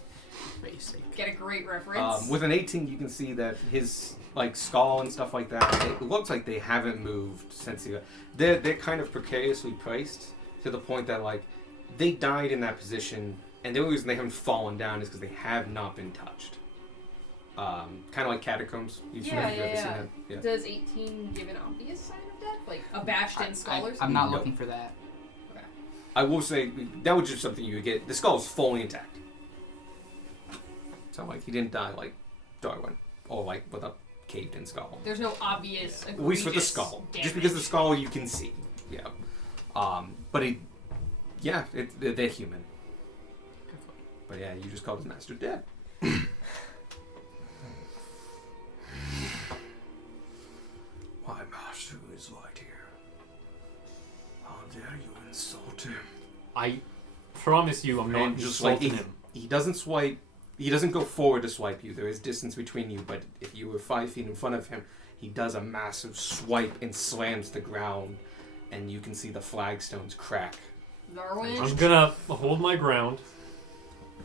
Basic. Get a great reference. With an 18, you can see that his like skull and stuff like that. It looks like they haven't moved since he. They're kind of precariously placed to the point that like they died in that position, and the only reason they haven't fallen down is because they have not been touched. Kind of like catacombs. You've Yeah, ever yeah, seen yeah. that? Yeah. Does 18 give an obvious sign of death? Like a bashed in skull or I'm something? not Nope. looking for that. I will say that was just something you would get. The skull is fully intact. So like he didn't die like Darwin or like with a caved-in skull. There's no obvious. At least with the skull, just because the skull you can see. Yeah. But they're human. But yeah, you just called his master dead. My master is right here. How dare you insult him? I promise you I'm not And just like insulting him. he doesn't swipe. He doesn't go forward to swipe you. There is distance between you, but if you were 5 feet in front of him, he does a massive swipe and slams the ground, and you can see the flagstones crack. Darwin. I'm gonna hold my ground.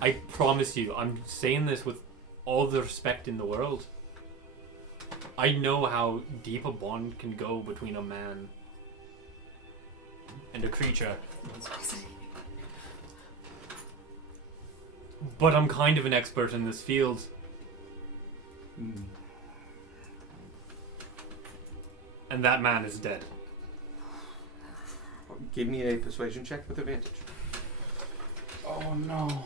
I promise you, I'm saying this with all the respect in the world. I know how deep a bond can go between a man and a creature. But I'm kind of an expert in this field. And that man is dead. Give me a persuasion check with advantage. Oh no.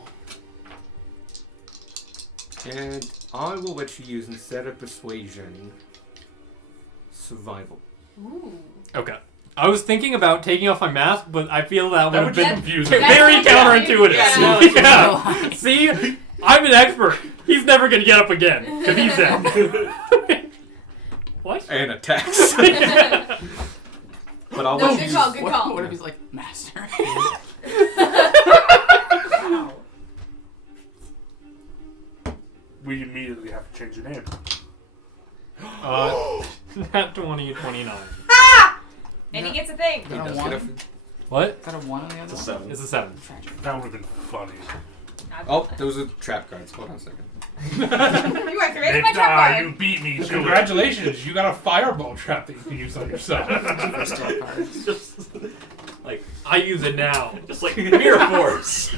And I will let you use, instead of persuasion, survival. Ooh. Okay. I was thinking about taking off my mask, but I feel that would That have would be been confusing. very counterintuitive. Yeah. Yeah. See? I'm an expert. He's never going to get up again, because he's dead. What? And attacks. But I'll No, let good you call, use... good call. What if he's like, master? Wow. We immediately have to change the name. Not 20 and 29. And he gets a thing. He does One. get a... What? Is that a 1 on the other It's a one? 7. It's a 7. Tragic. That would have been funny. Oh, those are trap cards. Hold on a second. You activated my trap card. You beat me to it. Congratulations, you got a fireball trap that you can use on yourself. First 12 cards. Just like I use it now. just like mere force.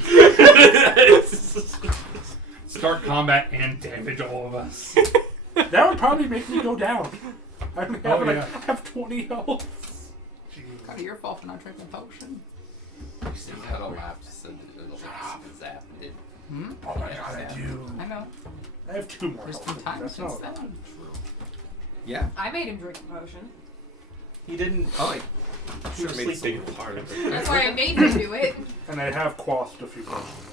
Start combat and damage all of us. That would probably make me go down. I have, Oh, like, yeah. I have 20 health. Kind of your fault for not drinking potion. You see that on map just send it it'll zap it. Hmm? Oh my god, I do. I know. I have 2 more There's health. been times That's since not then. Yeah. I made him drink a potion. He didn't. Oh, He sure was made it sleeping simple. part of it. That's why I made him do it. And I have quaffed a few potions.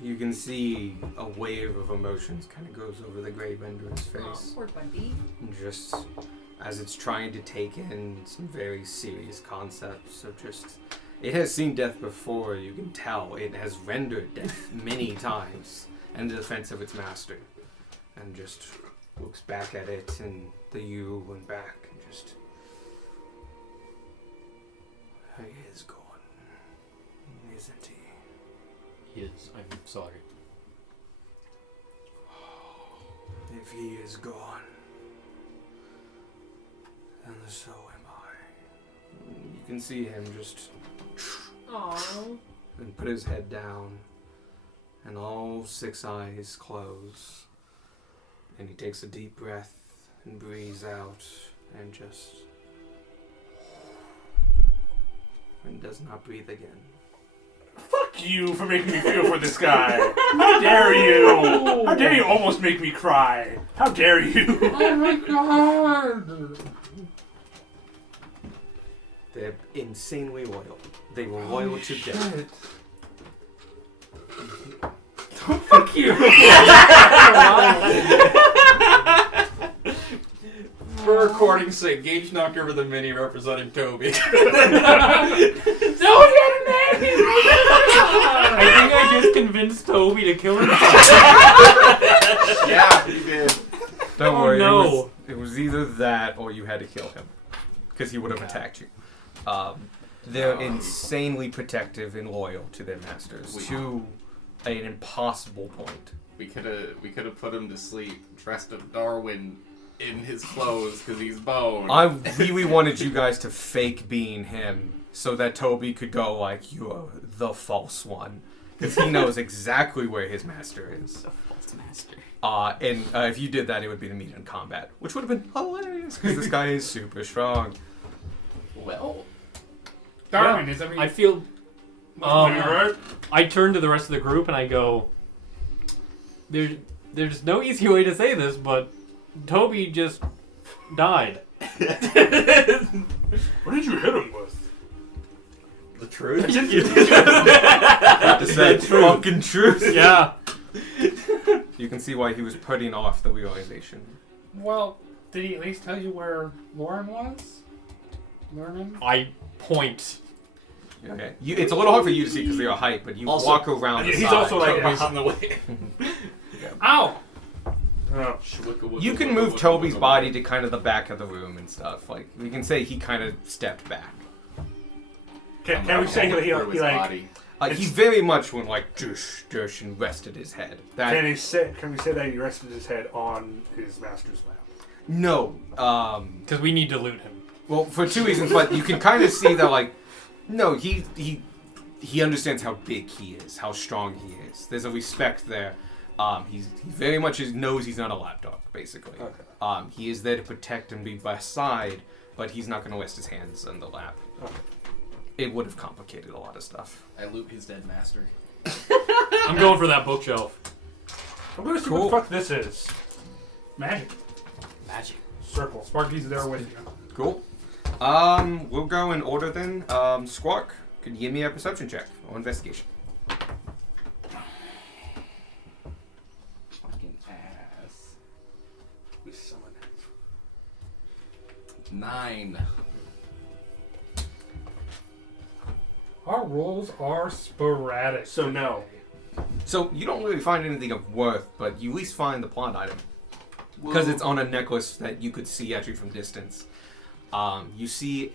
You can see a wave of emotions kind of goes over the Grey Render's Oh, face. poor buddy. Just as it's trying to take in some very serious concepts of just... It has seen death before, you can tell. It has rendered death many times in the defense of its master. And just looks back at it and the you and back and just... He is gone, isn't he? He is. I'm sorry. If he is gone, then so am I. You can see him just Aww. and put his head down, and all 6 eyes close. And he takes a deep breath and breathes out, and just... and does not breathe again. Fuck you for making me feel for this guy. How dare you? How dare you almost make me cry? How dare you? Oh my god! They're insanely loyal. They were loyal to death. Fuck you! For recording's sake, Gage knocked over the mini representing Toby. I think I just convinced Toby to kill himself. Yeah, you did. Don't Oh, worry. no. It was either that or you had to kill him. Because he would have attacked you. They're insanely protective and loyal to their masters. To an impossible point. We could have put him to sleep, dressed up Darwin in his clothes because he's bone. I really wanted you guys to fake being him so that Toby could go like, you're the false one. Because he knows exactly where his master is. The false master. And if you did that, it would be to meet in combat. Which would have been hilarious because this guy is super strong. Well, Darwin, is everything I feel. Alright. I turn to the rest of the group and I go, there's no easy way to say this, but Toby just died. What did you hit him with? The truth. Is that fucking truth? Yeah. You can see why he was putting off the realization. Well, did he at least tell you where Lauren was? Lauren? I point. Okay. It's a little hard for you to see because of your height, but you Also- walk around the He's side. also like Toby's in the way. Ow! Oh. You can move Toby's body to kind of the back of the room and stuff. Like, we can say he kind of stepped back. Can we say he like? body. He very much went like, dush, dush, and rested his head. That Can we say that he rested his head on his master's lap? No. Because we need to loot him. Well, for two reasons, but you can kind of see that, like, no, he understands how big he is, how strong he is. There's a respect there. He very much knows he's not a lapdog, basically. Okay. He is there to protect and be by his side, but he's not going to rest his hands on the lap. Okay. It would have complicated a lot of stuff. I loot his dead master. I'm going for that bookshelf. I'm gonna see Cool. what the fuck this is. Magic. Magic. Circle. Sparky's there with you. Cool. We'll go in order then. Squawk, could you give me a perception check or investigation? Fucking ass. We summon. 9. Our rolls are sporadic. So no. So you don't really find anything of worth, but you at least find the plot item. Because it's on a necklace that you could see actually from distance. You see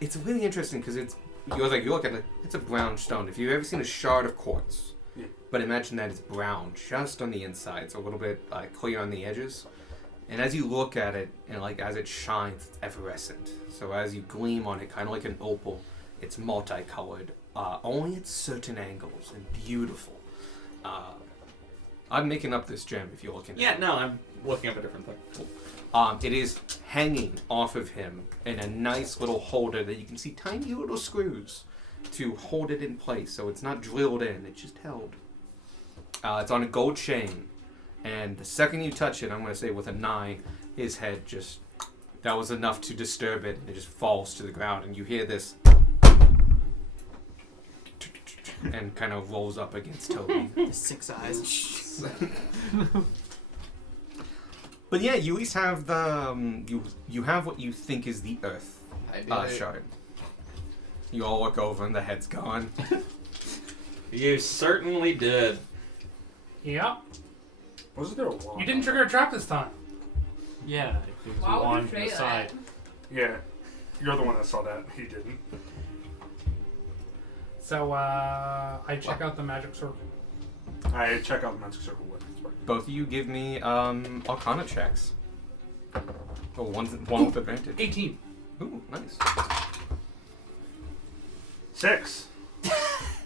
it's really interesting because you look at it, it's a brown stone. If you've ever seen a shard of quartz, Yeah. but imagine that it's brown just on the inside, so a little bit clear on the edges. And as you look at it, and as it shines, it's effervescent. So as you gleam on it, kind of like an opal, it's multicolored, only at certain angles and beautiful. I'm making up this gem if you're looking at it. Yeah, no, I'm looking up a different thing. It is hanging off of him in a nice little holder that you can see tiny little screws to hold it in place. So it's not drilled in, it's just held. It's on a gold chain. And the second you touch it, I'm going to say with a 9, his head that was enough to disturb it. And it just falls to the ground. And you hear this. And kind of rolls up against Toby. The 6 eyes. But yeah, you at least have the you have what you think is the earth I did it. shard. You all look over and the head's gone. You certainly did. Yep. Wasn't there a wand? You didn't trigger a trap this time. Yeah, there's Why a would wand you from the say side. that? Yeah. You're the one that saw that. He didn't. So, I check out the magic circle. I check out the magic circle with Sparky. Both of you give me Arcana checks. Oh, one with advantage. 18. Ooh, nice. 6.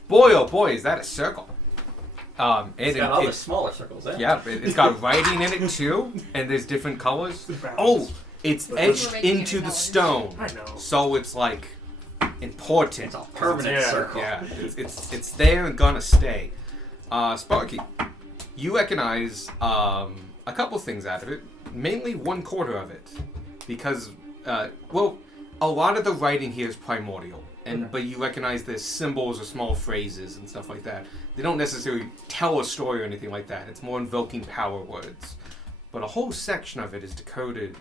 Boy, oh boy, is that a circle? It's got other smaller circles, eh? Yeah, it's got writing in it too, and there's different colors. Oh, it's We're etched making into it the colors. stone, I know. so it's like important. It's a permanent Yeah. circle. Yeah, it's there and gonna stay. Sparky, you recognize a couple things out of it, mainly 1/4 of it, because a lot of the writing here is primordial, but you recognize there's symbols or small phrases and stuff like that. They don't necessarily tell a story or anything like that. It's more invoking power words, but a whole section of it is devoted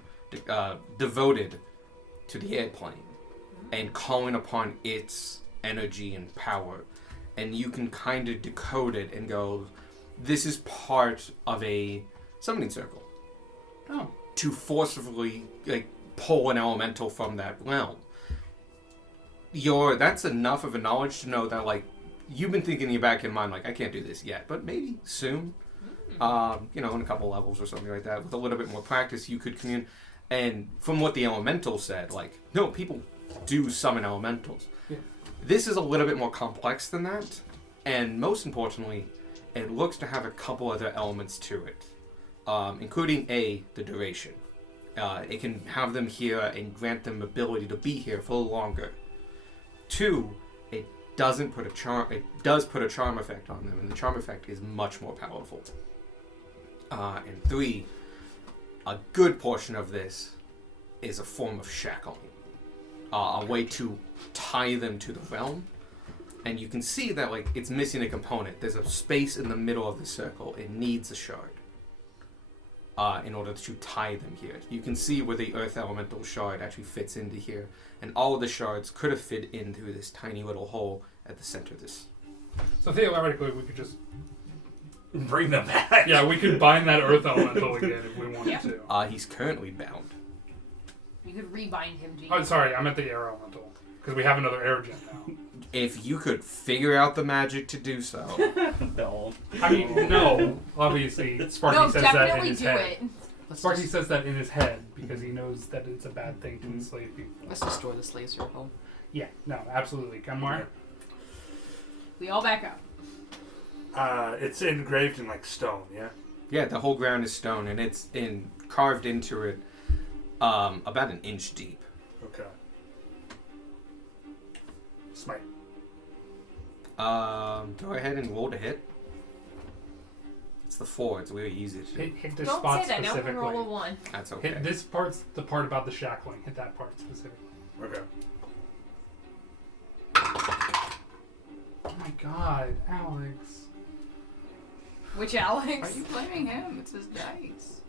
to the airplane and calling upon its energy and power. And you can kind of decode it and go, this is part of a summoning circle. Oh. To forcibly pull an elemental from that realm. That's enough of a knowledge to know that you've been thinking in your back of your mind I can't do this yet, but maybe soon. In a couple levels or something like that. With a little bit more practice, you could commune. And from what the elemental said, no, people do summon elementals. Yeah. This is a little bit more complex than that, and most importantly, it looks to have a couple other elements to it, including the duration. It can have them here and grant them ability to be here for longer. 2, it doesn't put a charm. It does put a charm effect on them, and the charm effect is much more powerful. And 3, a good portion of this is a form of shackling, a way to tie them to the realm. And you can see that like it's missing a component. There's a space in the middle of the circle. It needs a shard in order to tie them here. You can see where the earth elemental shard actually fits into here, and all of the shards could have fit in through this tiny little hole at the center of this. So theoretically, we could just Bring them back. yeah, we could bind that earth elemental again if we wanted Yeah. to. He's currently bound. You could rebind him, Gene. Oh, sorry, I meant the air elemental because we have another air gen now. If you could figure out the magic to do so. No. I mean, no, obviously Sparky No, says that in definitely his do head. it. Let's Sparky just, says that in his head because he knows that it's a bad thing to enslave people. let's destroy the slave circle. Yeah, no, absolutely. Come where? We all back up. It's engraved in like stone, yeah? Yeah, the whole ground is stone, and it's carved into it about an inch deep. Okay. Smite. Go ahead and roll to hit. It's the 4. It's really easy to do. Hit this Don't spot say that. Now we specifically. roll a 1. That's okay. Hit this part's the part about the shackling. Hit that part specifically. Okay. Oh my god, Alex. Which Are Alex? you blaming him? It's his dice.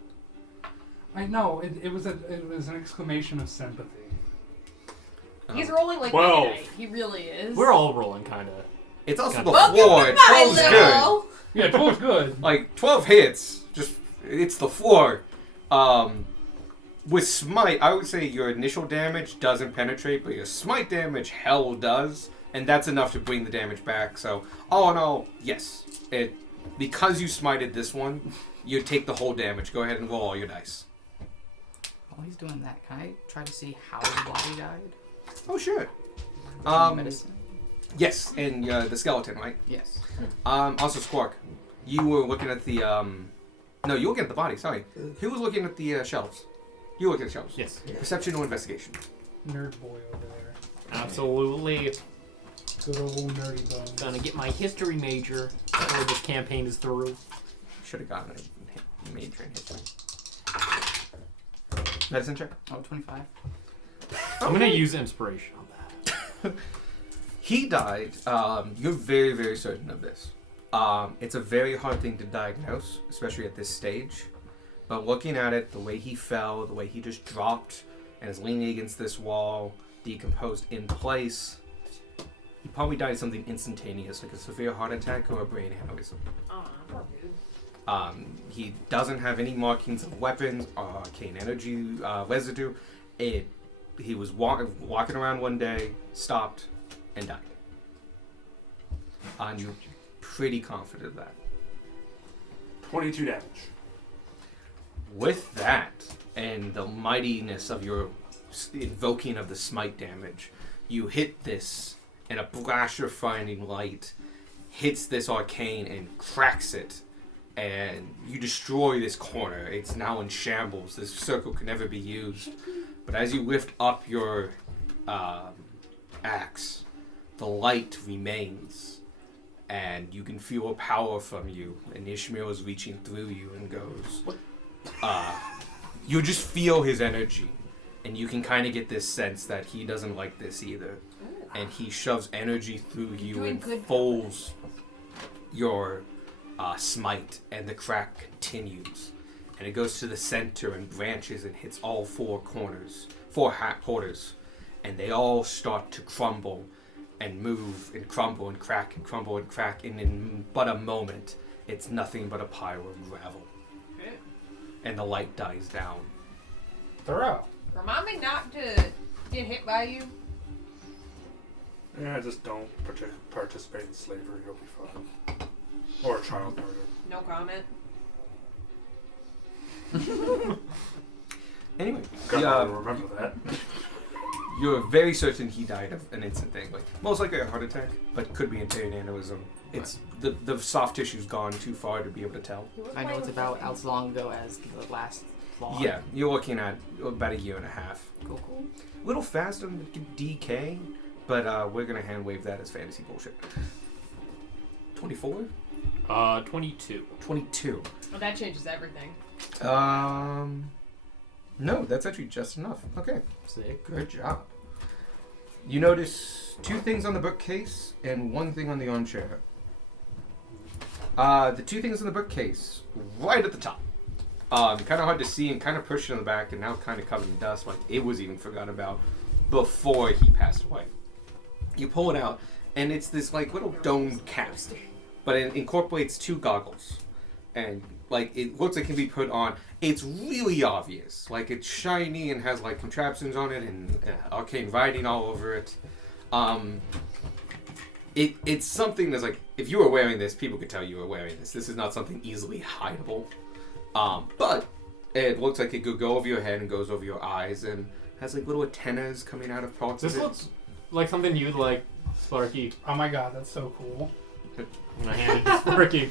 I know, it was an exclamation of sympathy. He's rolling like 12. midnight. He really is. We're all rolling kind of. It's also the Welcome 4. Welcome to my 12's good. level. Yeah, 12's good. Like 12 hits. Just it's the 4. With smite, I would say your initial damage doesn't penetrate, but your smite damage hell does, and that's enough to bring the damage back. So all in all, yes, because you smited this one, you take the whole damage. Go ahead and roll all your dice. While he's doing that, can I try to see how the body died? Oh sure. Medicine? Yes, and the skeleton, right? Yes. Also Squark, you were looking at the no, you were looking at the body. Sorry, who was looking at the shelves? You look at the shelves. Yes. Perception or investigation. Nerd boy over there. Absolutely. Good old nerdy bones. Gonna get my history major before this campaign is through. Should have gotten a major in history. Medicine check. Oh, 25. I'm gonna use inspiration on that. He died. You're very, very certain of this. It's a very hard thing to diagnose, especially at this stage. But looking at it, the way he fell, the way he just dropped and is leaning against this wall, decomposed in place, he probably died of something instantaneous, like a severe heart attack or a brain aneurysm. Oh, poor dude. He doesn't have any markings of weapons or arcane energy residue. He was walking around one day, stopped, and died. And you're pretty confident of that. 22 damage. With that, and the mightiness of your invoking of the smite damage, you hit this, and a flash of blinding light hits this arcane and cracks it, and you destroy this corner. It's now in shambles. This circle can never be used. But as you lift up your axe, the light remains, and you can feel a power from you, and Ishmael is reaching through you and goes... you just feel his energy, and you can kind of get this sense that he doesn't like this either. And he shoves energy through you Doing and good. folds your smite, and the crack continues. And it goes to the center and branches and hits all 4 corners, 4 quarters, and they all start to crumble and move and crumble and crack and crumble and crack, and in but a moment, it's nothing but a pile of gravel. And the light dies down. Thorough. Remind me not to get hit by you. Yeah, just don't participate in slavery. You'll be fine. Or child murder. No comment. Anyway, Gotta remember that. you're very certain he died of an instant thing, like most likely a heart attack, but could be a brain aneurysm. It's the soft tissue's gone too far to be able to tell. I know it's about as long ago as the last log. Yeah, you're looking at about a year and a half. Cool, cool. A little fast on the decay, but we're gonna hand wave that as fantasy bullshit. 24? 22. 22. Well, that changes everything. No, that's actually just enough. Okay, Sick. good job. You notice 2 things on the bookcase and 1 thing on the armchair. The 2 things in the bookcase, right at the top. Kind of hard to see and kind of pushed in the back and now kind of covered in dust, like it was even forgotten about before he passed away. You pull it out, and it's this like little domed cap, but it incorporates 2 goggles, and like it looks like it can be put on. It's really obvious, like it's shiny and has like contraptions on it and arcane writing all over it. It's something that's like, if you were wearing this, people could tell you were wearing this. This is not something easily hideable. But it looks like it could go over your head and goes over your eyes and has like little antennas coming out of parts This of it. looks like something you'd like, Sparky. Oh my god, that's so cool. And I handed it to Sparky.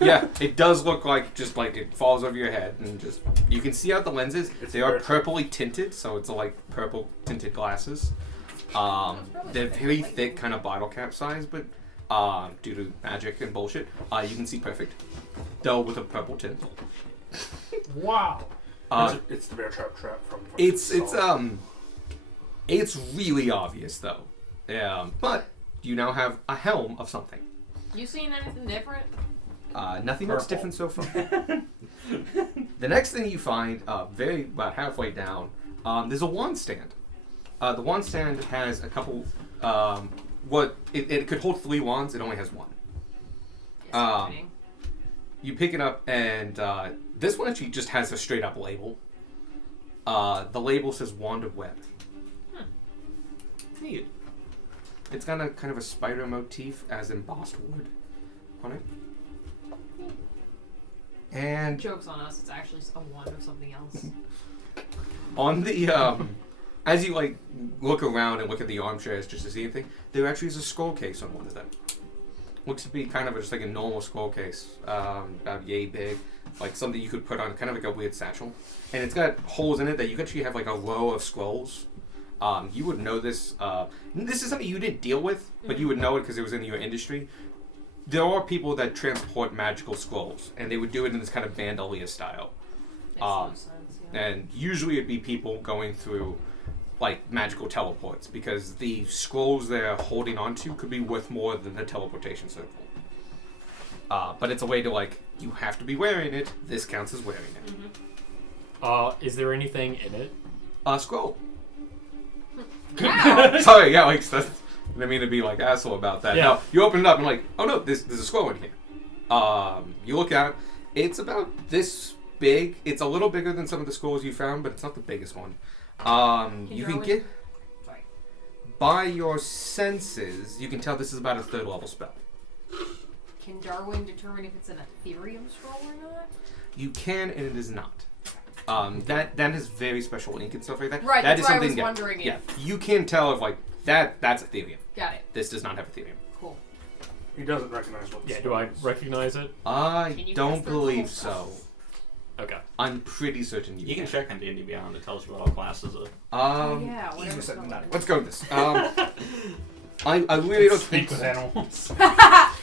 Yeah, it does look like just like it falls over your head and just you can see out the lenses. It's They are very- purpley tinted, so it's like purple tinted glasses. They're very thick, kind of bottle cap size, but due to magic and bullshit, you can see perfect, though with a purple tint. Wow. It's the bear trap from It's Saw. it's really obvious though. But you now have a helm of something. You seen anything different? Nothing else Purple. different so far. The next thing you find, about halfway down, there's a wand stand. The wand stand has a couple. It could hold 3 wands. It only has 1. Yes, You pick it up, and this one actually just has a straight up label. The label says Wand of Web. Neat. It's got a kind of a spider motif as embossed wood on it. And Joke's on us, it's actually a wand of something else. on the as you like look around and look at the armchairs just to see anything, there actually is a scroll case on one of them. Looks to be kind of just like a normal scroll case, about yay big, like something you could put on, kind of like a weird satchel. And it's got holes in it that you can actually have like a row of scrolls. You would know this. This is something you didn't deal with, but you would know it because it was in your industry. There are people that transport magical scrolls, and they would do it in this kind of bandolier style. Makes a lot of sense, yeah. And usually it'd be people going through like magical teleports because the scrolls they're holding onto could be worth more than the teleportation circle. But it's a way to like, you have to be wearing it. This counts as wearing it. Is there anything in it? Scroll. Wow! Sorry, yeah, like that's, I didn't mean to be like asshole about that. Yeah. No, you open it up and like, oh no, there's a scroll in here. You look at it. It's about this big. It's a little bigger than some of the scrolls you found, but it's not the biggest one. You can Darwin- get Sorry. by your senses. You can tell this is about a 3rd level spell. Can Darwin determine if it's an Ethereum scroll or not? You can, and it is not. That is very special ink and stuff like that. Right, That that's is why I something was that- wondering Yeah, if- you can tell if like that's Ethereum. Got it. This does not have Ethereum. Cool. He doesn't recognize what. the Yeah, do spell I is. recognize it? I Can you don't cast the believe level so. Okay. I'm pretty certain you You can check on D&D Beyond. It tells you what all classes are. Yeah, whatever Jesus, spell it is. let's go with this. I really don't Speak think with so. animals.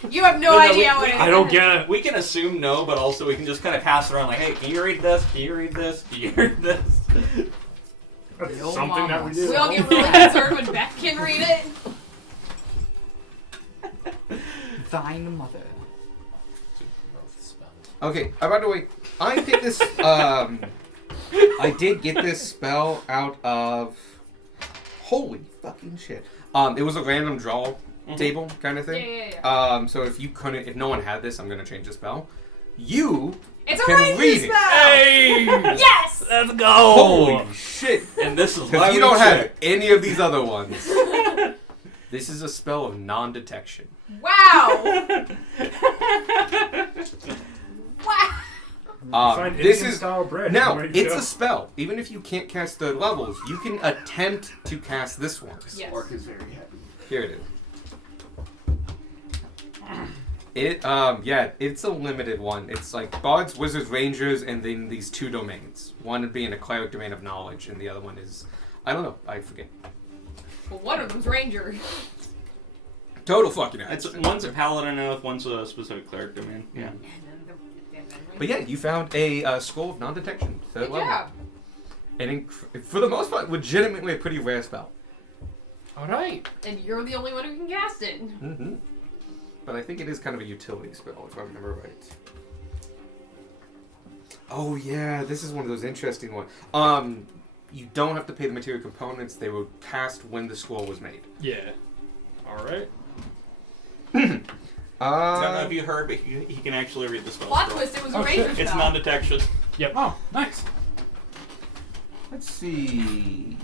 You have no No, idea we- what it is. I don't get it. We can assume no, but also we can just kind of pass around like, hey, can you read this? Can you read this? Can you read this? That's Yo, something that we mamas. do. We all get really concerned when Beth can read it. Thine mother. Okay, by the way, I picked this. I did get this spell out of. Holy fucking shit! It was a random draw table kind of Yeah, thing. yeah, yeah. So if no one had this, I'm gonna change the spell. You It's a can ranger read it. spell! Hey! Yes! Let's go! Holy shit! And this is why Because you we don't have check. any of these other ones. This is a spell of non-detection. Wow! Wow! Find This Indian is style bread. now Where you it's go. a spell. Even if you can't cast 3rd levels, you can attempt to cast this one. Yes. Orc is very happy. Here it is. It's a limited one. It's like bards, wizards, rangers, and then these 2 domains. One being a cleric domain of knowledge, and the other one is, I don't know, I forget. But one of them's ranger. Total fucking It's ass. one's a paladin oath, one's a specific cleric domain. Yeah. And then But yeah, you found a scroll of non-detection, third Good level. job. And for the most part, legitimately a pretty rare spell. Alright. And you're the only one who can cast it. Mm-hmm. But I think it is kind of a utility spell, if I remember right. Oh yeah, this is one of those interesting ones. You don't have to pay the material components; they were cast when the scroll was made. Yeah. Alright. I don't know if you heard, but he can actually read the spell. Plot scroll. twist, it was a Oh, ranger shit. spell. It's non-detection. Oh, nice. Let's see.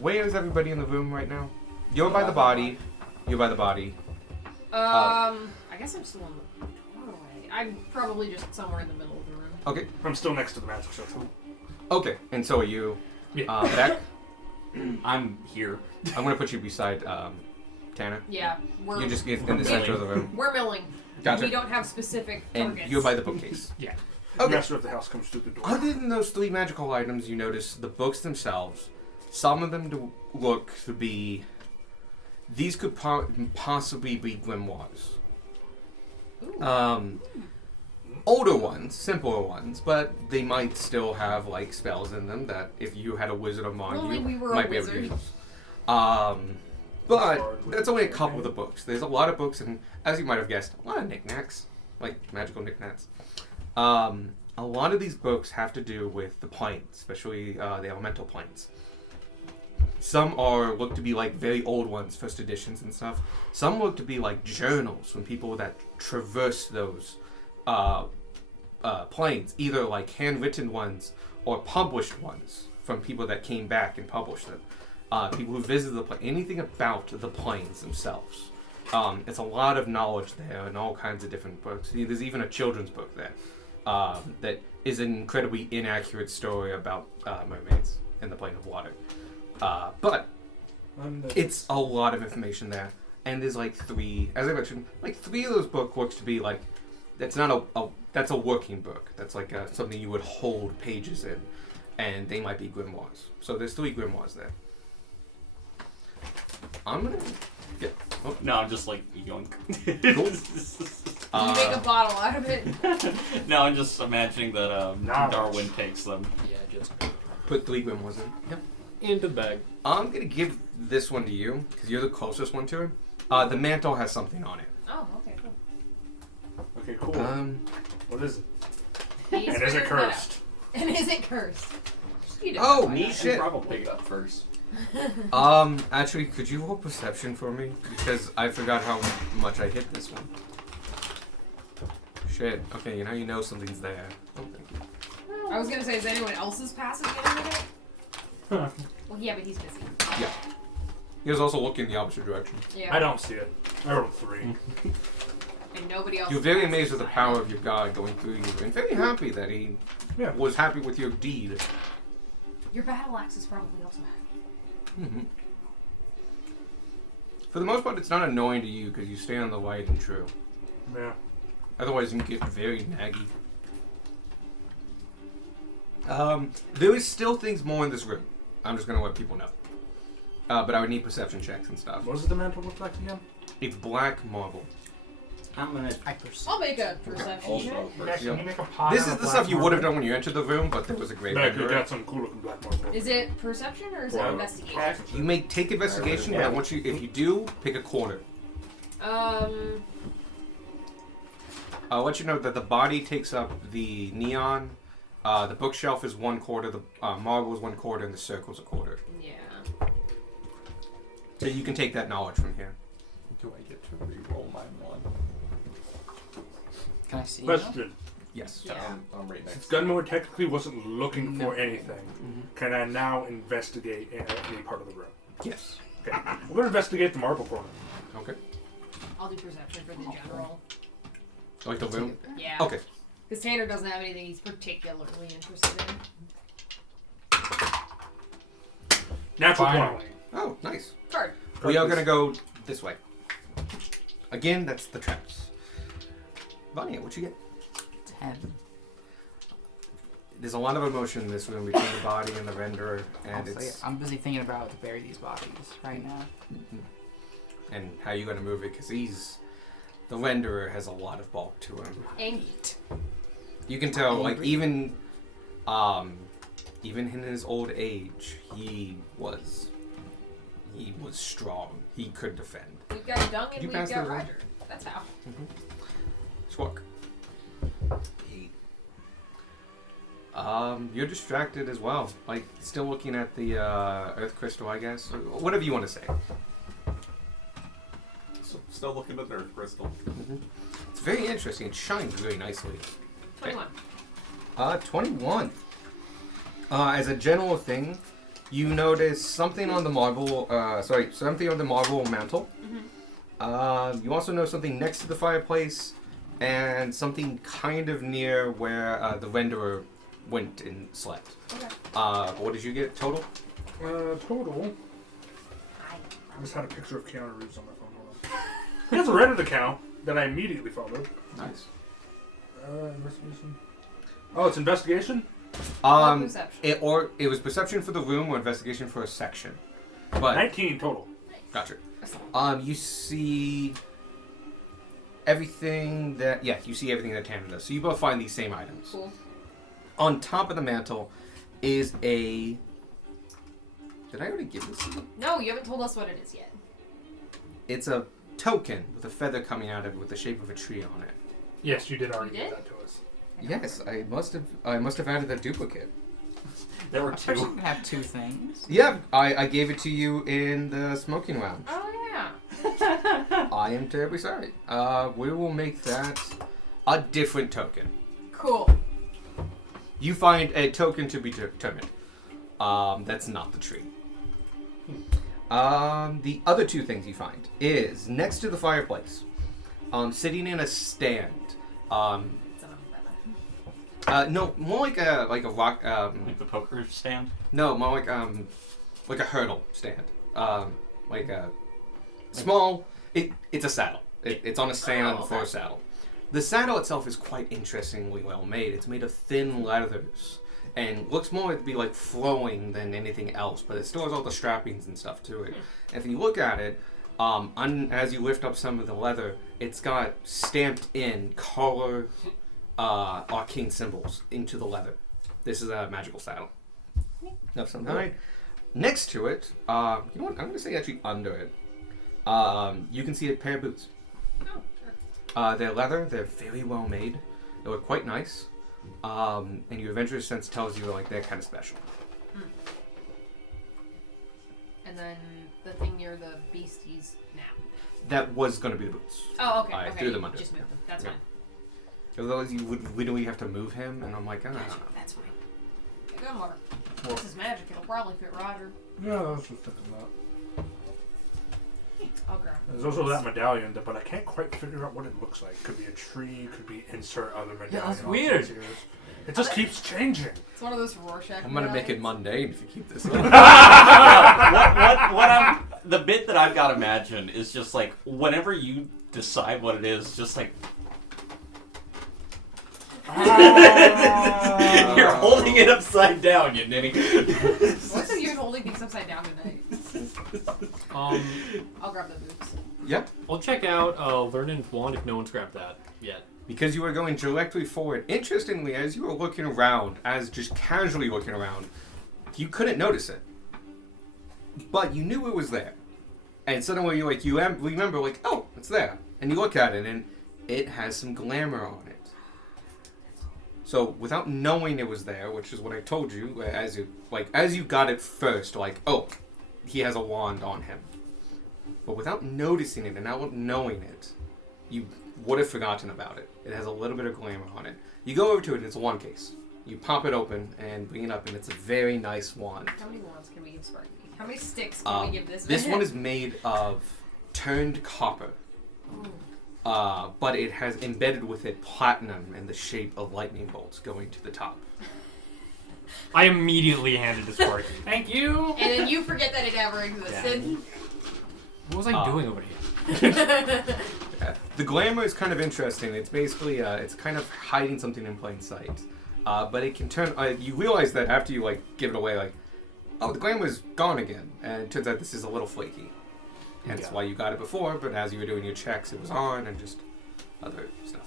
Where is everybody in the room right now? You're by the body. You're by the body. I guess I'm still in the doorway. I'm probably just somewhere in the middle of the room. Okay. I'm still next to the magic circle. Okay. And so are you. Yeah. Beck. I'm here. I'm gonna put you beside Tana. Yeah, You just get in the center of the room. we're milling. Gotcha. We don't have specific And targets. you're by the bookcase. Yeah. The Okay. master of the house comes through the door. Other than those 3 magical items, you notice the books themselves. Some of them look to be. These could possibly be grimoires. Ooh. Older ones, simpler ones, but they might still have like spells in them that if you had a wizard among Only you we were a might be able to wizard. use. But that's only a couple of the books. There's a lot of books, and as you might have guessed, a lot of knickknacks, like magical knickknacks. A lot of these books have to do with the planes, especially the elemental planes. Some look to be like very old ones, first editions and stuff. Some look to be like journals from people that traverse those planes, either like handwritten ones or published ones from people that came back and published them. People who visited the plane, anything about the planes themselves. It's a lot of knowledge there and all kinds of different books. There's even a children's book there that is an incredibly inaccurate story about mermaids in the plane of water. But it's a lot of information there. And there's like 3, as I mentioned, like 3 of those books looks to be like, that's not that's a working book. That's like something you would hold pages in. And they might be grimoires. So there's 3 grimoires there. I'm gonna get. Oh, No, I'm just like yoink. Cool. You make a bottle out of it. No, I'm just imagining that Knowledge. Darwin takes them. Yeah, just put 3 grimoires in. Yep. into the bag. I'm gonna give this one to you because you're the closest one to him. The mantle has something on it. Oh, okay, cool. Okay, cool. What is it? He's And is it figuring that out. cursed? And is it cursed? You don't Oh, know. neat shit. Probably. Pick it up first. Actually, could you roll perception for me? Because I forgot how much I hit this one. Shit. Okay, now you know something's there. Oh, thank you. I was gonna say, is anyone else's passive getting it? Well, yeah, but he's busy. Yeah. He was also looking the opposite direction. Yeah. I don't see it. I rolled 3. And nobody else. You're very amazed with the power of your god going through you, and very happy that he Yeah. was happy with your deed. Your battle axe is probably also happy. Mm-hmm. For the most part, it's not annoying to you because you stay on the right and true. Yeah. Otherwise, you can get very naggy. There is still things more in this room. I'm just gonna let people know. But I would need perception checks and stuff. What does the mantle look like again? It's black marble. I'm gonna. I'll make a perception check. Also, Can Yep. you make a pot This out is of the black stuff you would have marble? done when you entered the room, but there was a great Beck, you vendor. got some cool looking black marble. Is it perception or is it Well, investigation? You may take investigation, but I want you, if you do, pick a corner. I'll let you know that the body takes up the neon, the bookshelf is 1/4, the marble is 1/4, and the circle's 1/4. Yeah. So you can take that knowledge from here. Do I get to re-roll my 1? Can I see? Question. Yes. Yeah. I'm right next If to you. Gunmore technically wasn't looking No. for anything, can I now investigate any part of the room? Yes. Okay. We're going to investigate the marble corner. Okay. I'll do perception for the general. Like the room? Yeah. Okay. Because Tanner doesn't have anything he's particularly interested in. Natural Finally. 20. Oh, nice. Card. We are gonna go this way. Again, that's the traps. Vanya, what you get? 10. there's a lot of emotion in this room between the body and the renderer, and Honestly, it's I'm busy thinking about how to bury these bodies right now. and how you're gonna move it because the renderer has a lot of bulk to him. Angry. You can tell, like Angry. even in his old age, he was strong. He could defend. We've got Dung Could and you we've pass got those around? Roger. That's how. Squawk. You're distracted as well. Like, still looking at the Earth Crystal, I guess. Or whatever you want to say. Still looking at the Earth Crystal. It's very interesting. It shines really nicely. 21. 21. As a general thing, you notice something on the marble. Something on the marble mantle. You also know something next to the fireplace, and something kind of near where the renderer went and slept. Okay. What did you get total? Total. I just had a picture of Keanu Reeves on my phone. Hold on. He has a Reddit account that I immediately followed. Nice. Investigation. Oh, it's investigation? Perception. It was perception for the room or investigation for a section. But 19 total. gotcha. You see everything that Tana does. So you both find these same items. Cool. On top of the mantle is a. Did I already give this to you? No, you haven't told us what it is yet. It's a token with a feather coming out of it with the shape of a tree on it. Yes, you did already You give did? that to us. Yes, I must have added a duplicate. There were A person two. can have two things. Yeah, I gave it to you in the smoking lounge. Oh yeah. I am terribly sorry. We will make that a different token. Cool. You find a token to be determined. That's not the tree. The other two things you find is next to the fireplace, sitting in a stand. It's an umbrella. No, more like a rock. Like the poker stand. No, more like a hurdle stand. Like a small. It's a saddle. It's on a stand Oh, okay. for a saddle. The saddle itself is quite interestingly well made. It's made of thin leathers and looks more to be like flowing than anything else, but it still has all the strappings and stuff to it. And if you look at it, as you lift up some of the leather, it's got stamped in color arcane symbols into the leather. This is a magical saddle. Of some kind. Next to it, you know what? I'm going to say actually under it. You can see a pair of boots. Oh, sure. They're leather. They're very well made. They look quite nice. And your adventurous sense tells you like they're kind of special. And then the thing near the beasties now. That was going to be the boots. Oh, okay. I okay. threw them under. Just move them. That's Yeah. fine. Otherwise, you would literally have to move him, and I'm like, ah. That's fine. Hey, go more. This is magic. It'll probably fit Roger. Yeah, I was just thinking that. I'll grab it. There's also that medallion, but I can't quite figure out what it looks like. Could be a tree, could be insert other medallion. that's on weird. here. It just keeps changing. It's one of those Rorschach. I'm going to make it medallions. mundane if you keep this up. The bit that I've got to imagine is just like whenever you decide what it is, just like you're holding it upside down, you ninny. What's with you holding things upside down tonight? I'll grab the boots. Yep. I'll check out Vernon's wand if no one's grabbed that yet. Because you were going directly forward. Interestingly, as you were looking around, as just casually looking around, you couldn't notice it. But you knew it was there. And suddenly you remember like, oh, it's there. And you look at it and it has some glamour on it. So without knowing it was there, which is what I told you, as you got it first, like, oh, he has a wand on him. But without noticing it and not knowing it, you would have forgotten about it. It has a little bit of glamour on it. You go over to it and it's a wand case. You pop it open and bring it up and it's a very nice wand. How many wands can we give Sparky? How many sticks can we give this? This man? one is made of turned copper. But it has embedded with it platinum in the shape of lightning bolts going to the top. I immediately handed to Sparky. Thank you. And then you forget that it ever existed. What was I doing over here? The glamour is kind of interesting. It's basically, it's kind of hiding something in plain sight. but it can turn. You realize that after you like give it away, like, oh, the glamour's gone again, and it turns out this is a little flaky. Hence why you got it before. But as you were doing your checks, it was on, and just other stuff.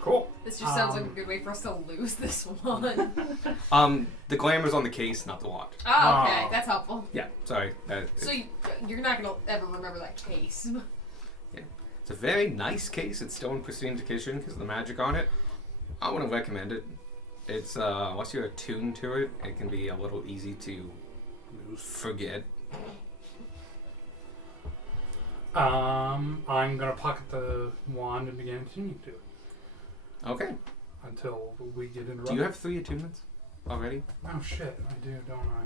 Cool. This just sounds like a good way for us to lose this one. The glamour's on the case, not the wand. Oh, okay. Oh. That's helpful. Yeah, sorry. So you're not going to ever remember that case. It's a very nice case. It's still in pristine condition because of the magic on it. I wouldn't recommend it. It's once you're attuned to it, it can be a little easy to forget. I'm gonna pocket the wand and begin attuning to it Okay. until we get interrupted. Do you have 3 attunements already? Oh shit, I do, don't I?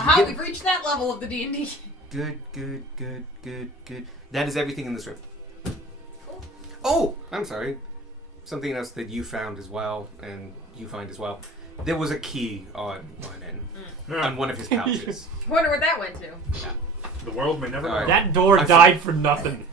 Aha, get- we've reached that level of the D&D. Good. That is everything in this room. Oh, I'm sorry. Something else that you found as well, and you find as well. There was a key on one of his pouches. I wonder what that went to. The world may never know. Alright. That door I died for nothing.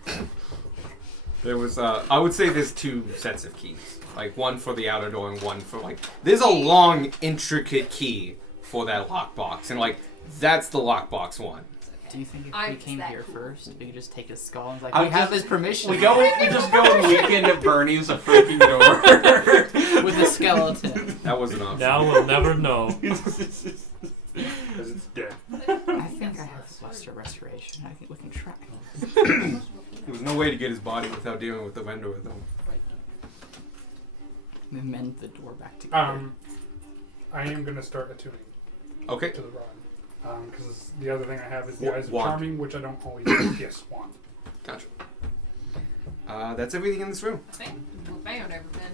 There was, I would say there's 2 sets of keys. Like, one for the outer door and one for, like... There's a long, intricate key for that lockbox. And, like, that's the lockbox one. Do you think if I'm we came that here cool. first, we could just take his skull and like, I we have just- his permission? We just go and weekend at Bernie's a freaking door. with a skeleton. That was an option. Now we'll never know. Because it's dead. I think I have Luster Restoration. I think we can try. There was no way to get his body without dealing with the vendor with him. We mend the door back together. I am gonna start attuning Okay. to the rod. Because the other thing I have is the Eyes of Wand. Charming, which I don't always use. Yes, wand. Gotcha. That's everything in this room. I think we found everything.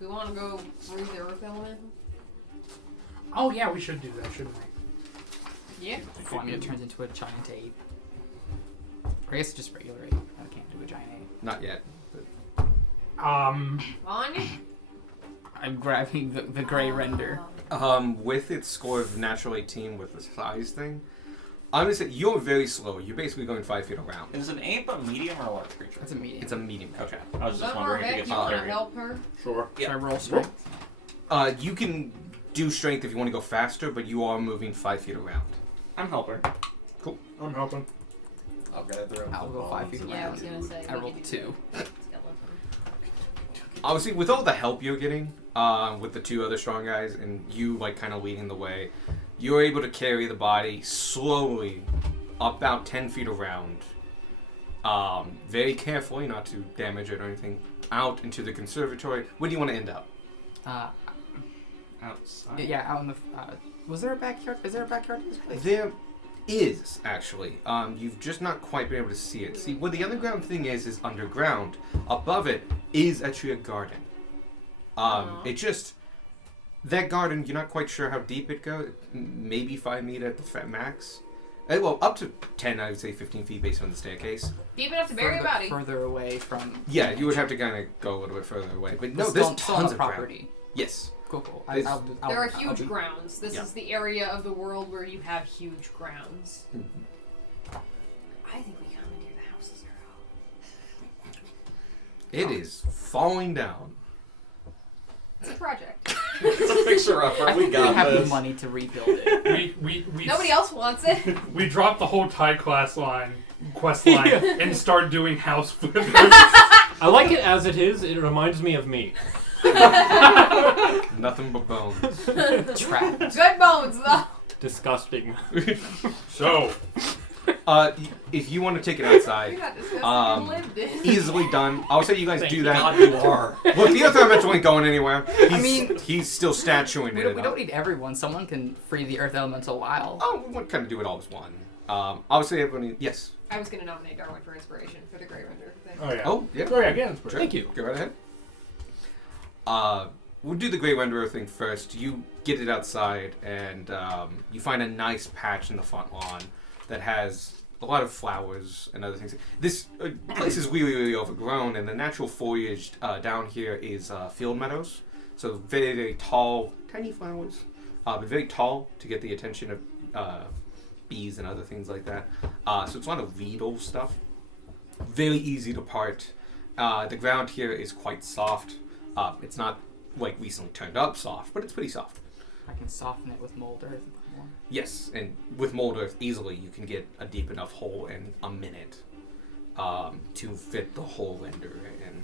We want to go through the earth element? Oh yeah, we should do that, shouldn't we? Yeah. I mean, it turns into a giant ape. Or I guess just regular ape. I can't do a giant ape. Not yet. On I'm grabbing the gray render. With its score of natural 18 with the size thing, I'm gonna say you're very slow. You're basically going 5 feet around. Is an ape a medium or a large creature? That's a medium. It's a medium Okay. creature. I was just Some wondering if Beck, it gets you want to clarity. help her? Sure. Should I roll strength? You can do strength if you want to go faster, but you are moving 5 feet around. I'm helping. I'm helping. I'll get it through. I'll go 5 feet Yeah, I was around. going to say. I we rolled could do 2. that. Skeleton. Obviously, with all the help you're getting, with the 2 other strong guys, and you like kind of leading the way, you're able to carry the body slowly about 10 feet around, very carefully, not to damage it or anything, out into the conservatory. Where do you want to end up? Outside. Yeah, out in the. Was there a backyard? Is there a backyard to this place? There is, actually. You've just not quite been able to see it. See, what the underground thing is underground. Above it is actually a garden. It just... That garden, you're not quite sure how deep it goes. Maybe 5 meters at the max. Well, up to 10, I would say 15 feet based on the staircase. Deep enough to bury a body. Further away from. Yeah, you would have to kind of go a little bit further away. But no, Still- there's still on tons the of ground. property. Yes. Cool. It's- There are I'll huge be- grounds. This Yeah. is the area of the world where you have huge grounds. I think we commandeer the house Zero. It is falling down. It's a project. It's a fixer-upper. I We think we got have the this. money to rebuild it. We Nobody else wants it. We dropped the whole Thai quest line, and start doing house flippers. I like it as it is. It reminds me of me. Nothing but bones. Trap. Good bones, though. Disgusting. So, If you want to take it You're outside, not disgusting. Um, You lived it. easily done. I'll say you guys Thank do God that. you are. Look, the other elemental ain't going anywhere. mean- He's still statuing We it. don't need everyone. Someone can free the Earth Elemental while. Oh, we want to kind of do it all as one. Obviously, everybody. Yes. I was going to nominate Darwin for inspiration for the Grey Render thing. oh yeah. Oh, yeah. Oh yeah, again. Sure. Thank you. Go right ahead. We'll do the Grey Renderer thing first. You get it outside, and you find a nice patch in the front lawn that has a lot of flowers and other things. This place is really, really overgrown, and the natural foliage down here is field meadows. So very, very tall, tiny flowers, but very tall to get the attention of bees and other things like that. So it's a lot of weedle stuff. Very easy to part. The ground here is quite soft. It's not like recently turned up soft, but it's pretty soft. I can soften it with mold earth more. Yes, and with mold earth easily you can get a deep enough hole in a minute to fit the whole render in.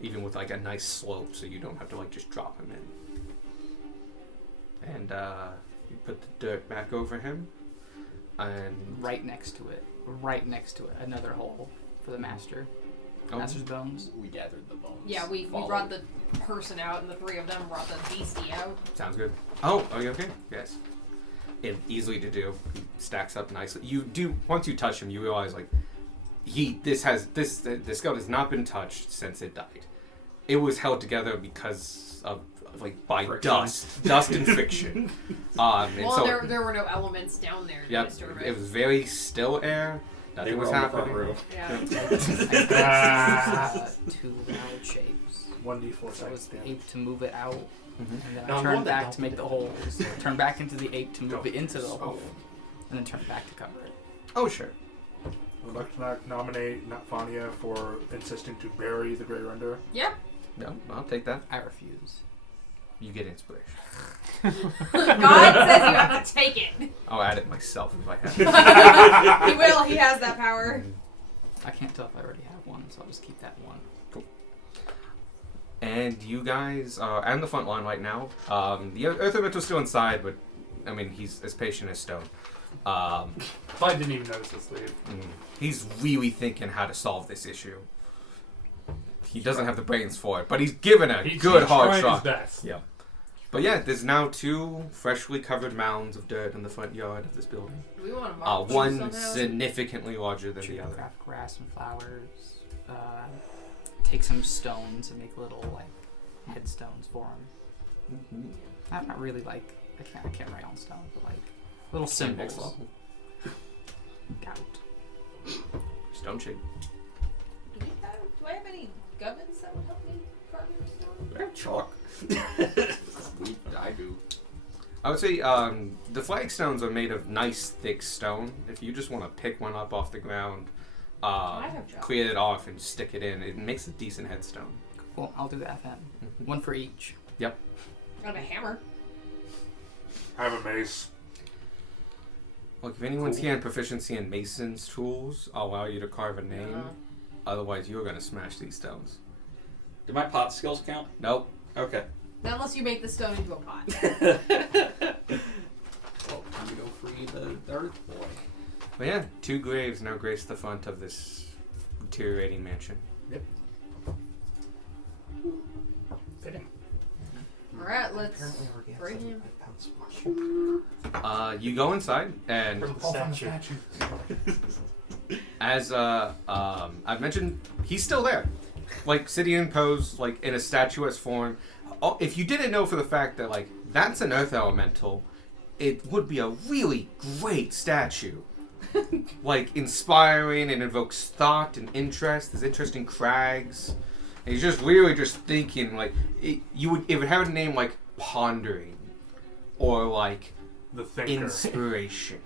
Even with like a nice slope, so you don't have to like just drop him in. And you put the dirt back over him, and Right next to it, another hole for the master. Oh. Master's bones. We gathered the bones. Yeah, we brought the person out, and the three of them brought the beastie out. Sounds good. Oh, are you okay? Yes. It's easily to do. He stacks up nicely. You do once you touch him, you realize like this skull has not been touched since it died. It was held together because of like by Friction. dust and friction. And Well, so there were no elements down there to yep, disturb it was very still air. They Nothing were was on the front happening. row. Yeah. Two loud shapes. 1d4 So it's seconds. the ape to move it out, Mhm. and then No, I I'm turn going back to to make the double holes. Turn back into the ape to move it into the hole, and then turn back to cover it. Oh sure. I'd like to nominate Natfania for insisting to bury the Grey Render. Yeah. No, I'll take that. I refuse. You get inspiration. God says you have to take it. I'll add it myself if I have. He will. He has that power. I can't tell if I already have one, so I'll just keep that one. And you guys are on the front line right now. The Earth Elemental's still inside, but I mean he's as patient as stone. I didn't even notice this leave. He's really thinking how to solve this issue. He doesn't have the brains for it, but he's given a He's good hard trying shot. his best. Yeah. But yeah, there's now 2 freshly covered mounds of dirt in the front yard of this building. Do we want to mark One somehow? significantly larger than the other. Craft grass and flowers. Take some stones and make little like headstones for him. Mm-hmm. Not really like I can't write on stone, but like little symbols. Gout. Stone shape. Do I have any gubbins that would help me carve your stone? I have chalk. I do. I would say the flagstones are made of nice, thick stone. If you just want to pick one up off the ground, I have chalk. clear it off and stick it in, it makes a decent headstone. Well, I'll do that then. Mhm. One for each. I have a hammer. I have a mace. Look, if anyone's here in proficiency in mason's tools, I'll allow you to carve a name. Yeah. Otherwise, you're going to smash these stones. Do my pot skills count? Nope. Okay. Not unless you make the stone into a pot. Well, time to go free the Earth Boy. But yeah, 2 graves now grace the front of this deteriorating mansion. Fitting. Alright, let's bring him. You go inside, and From the statue. as I've mentioned, he's still there, like sitting in pose, like in a statuesque form. Oh, if you didn't know for the fact that like that's an earth elemental, it would be a really great statue. Like inspiring and invokes thought and interest. There's interesting crags. And he's just really just thinking like it would have a name like pondering, or like The Thinker. inspiration,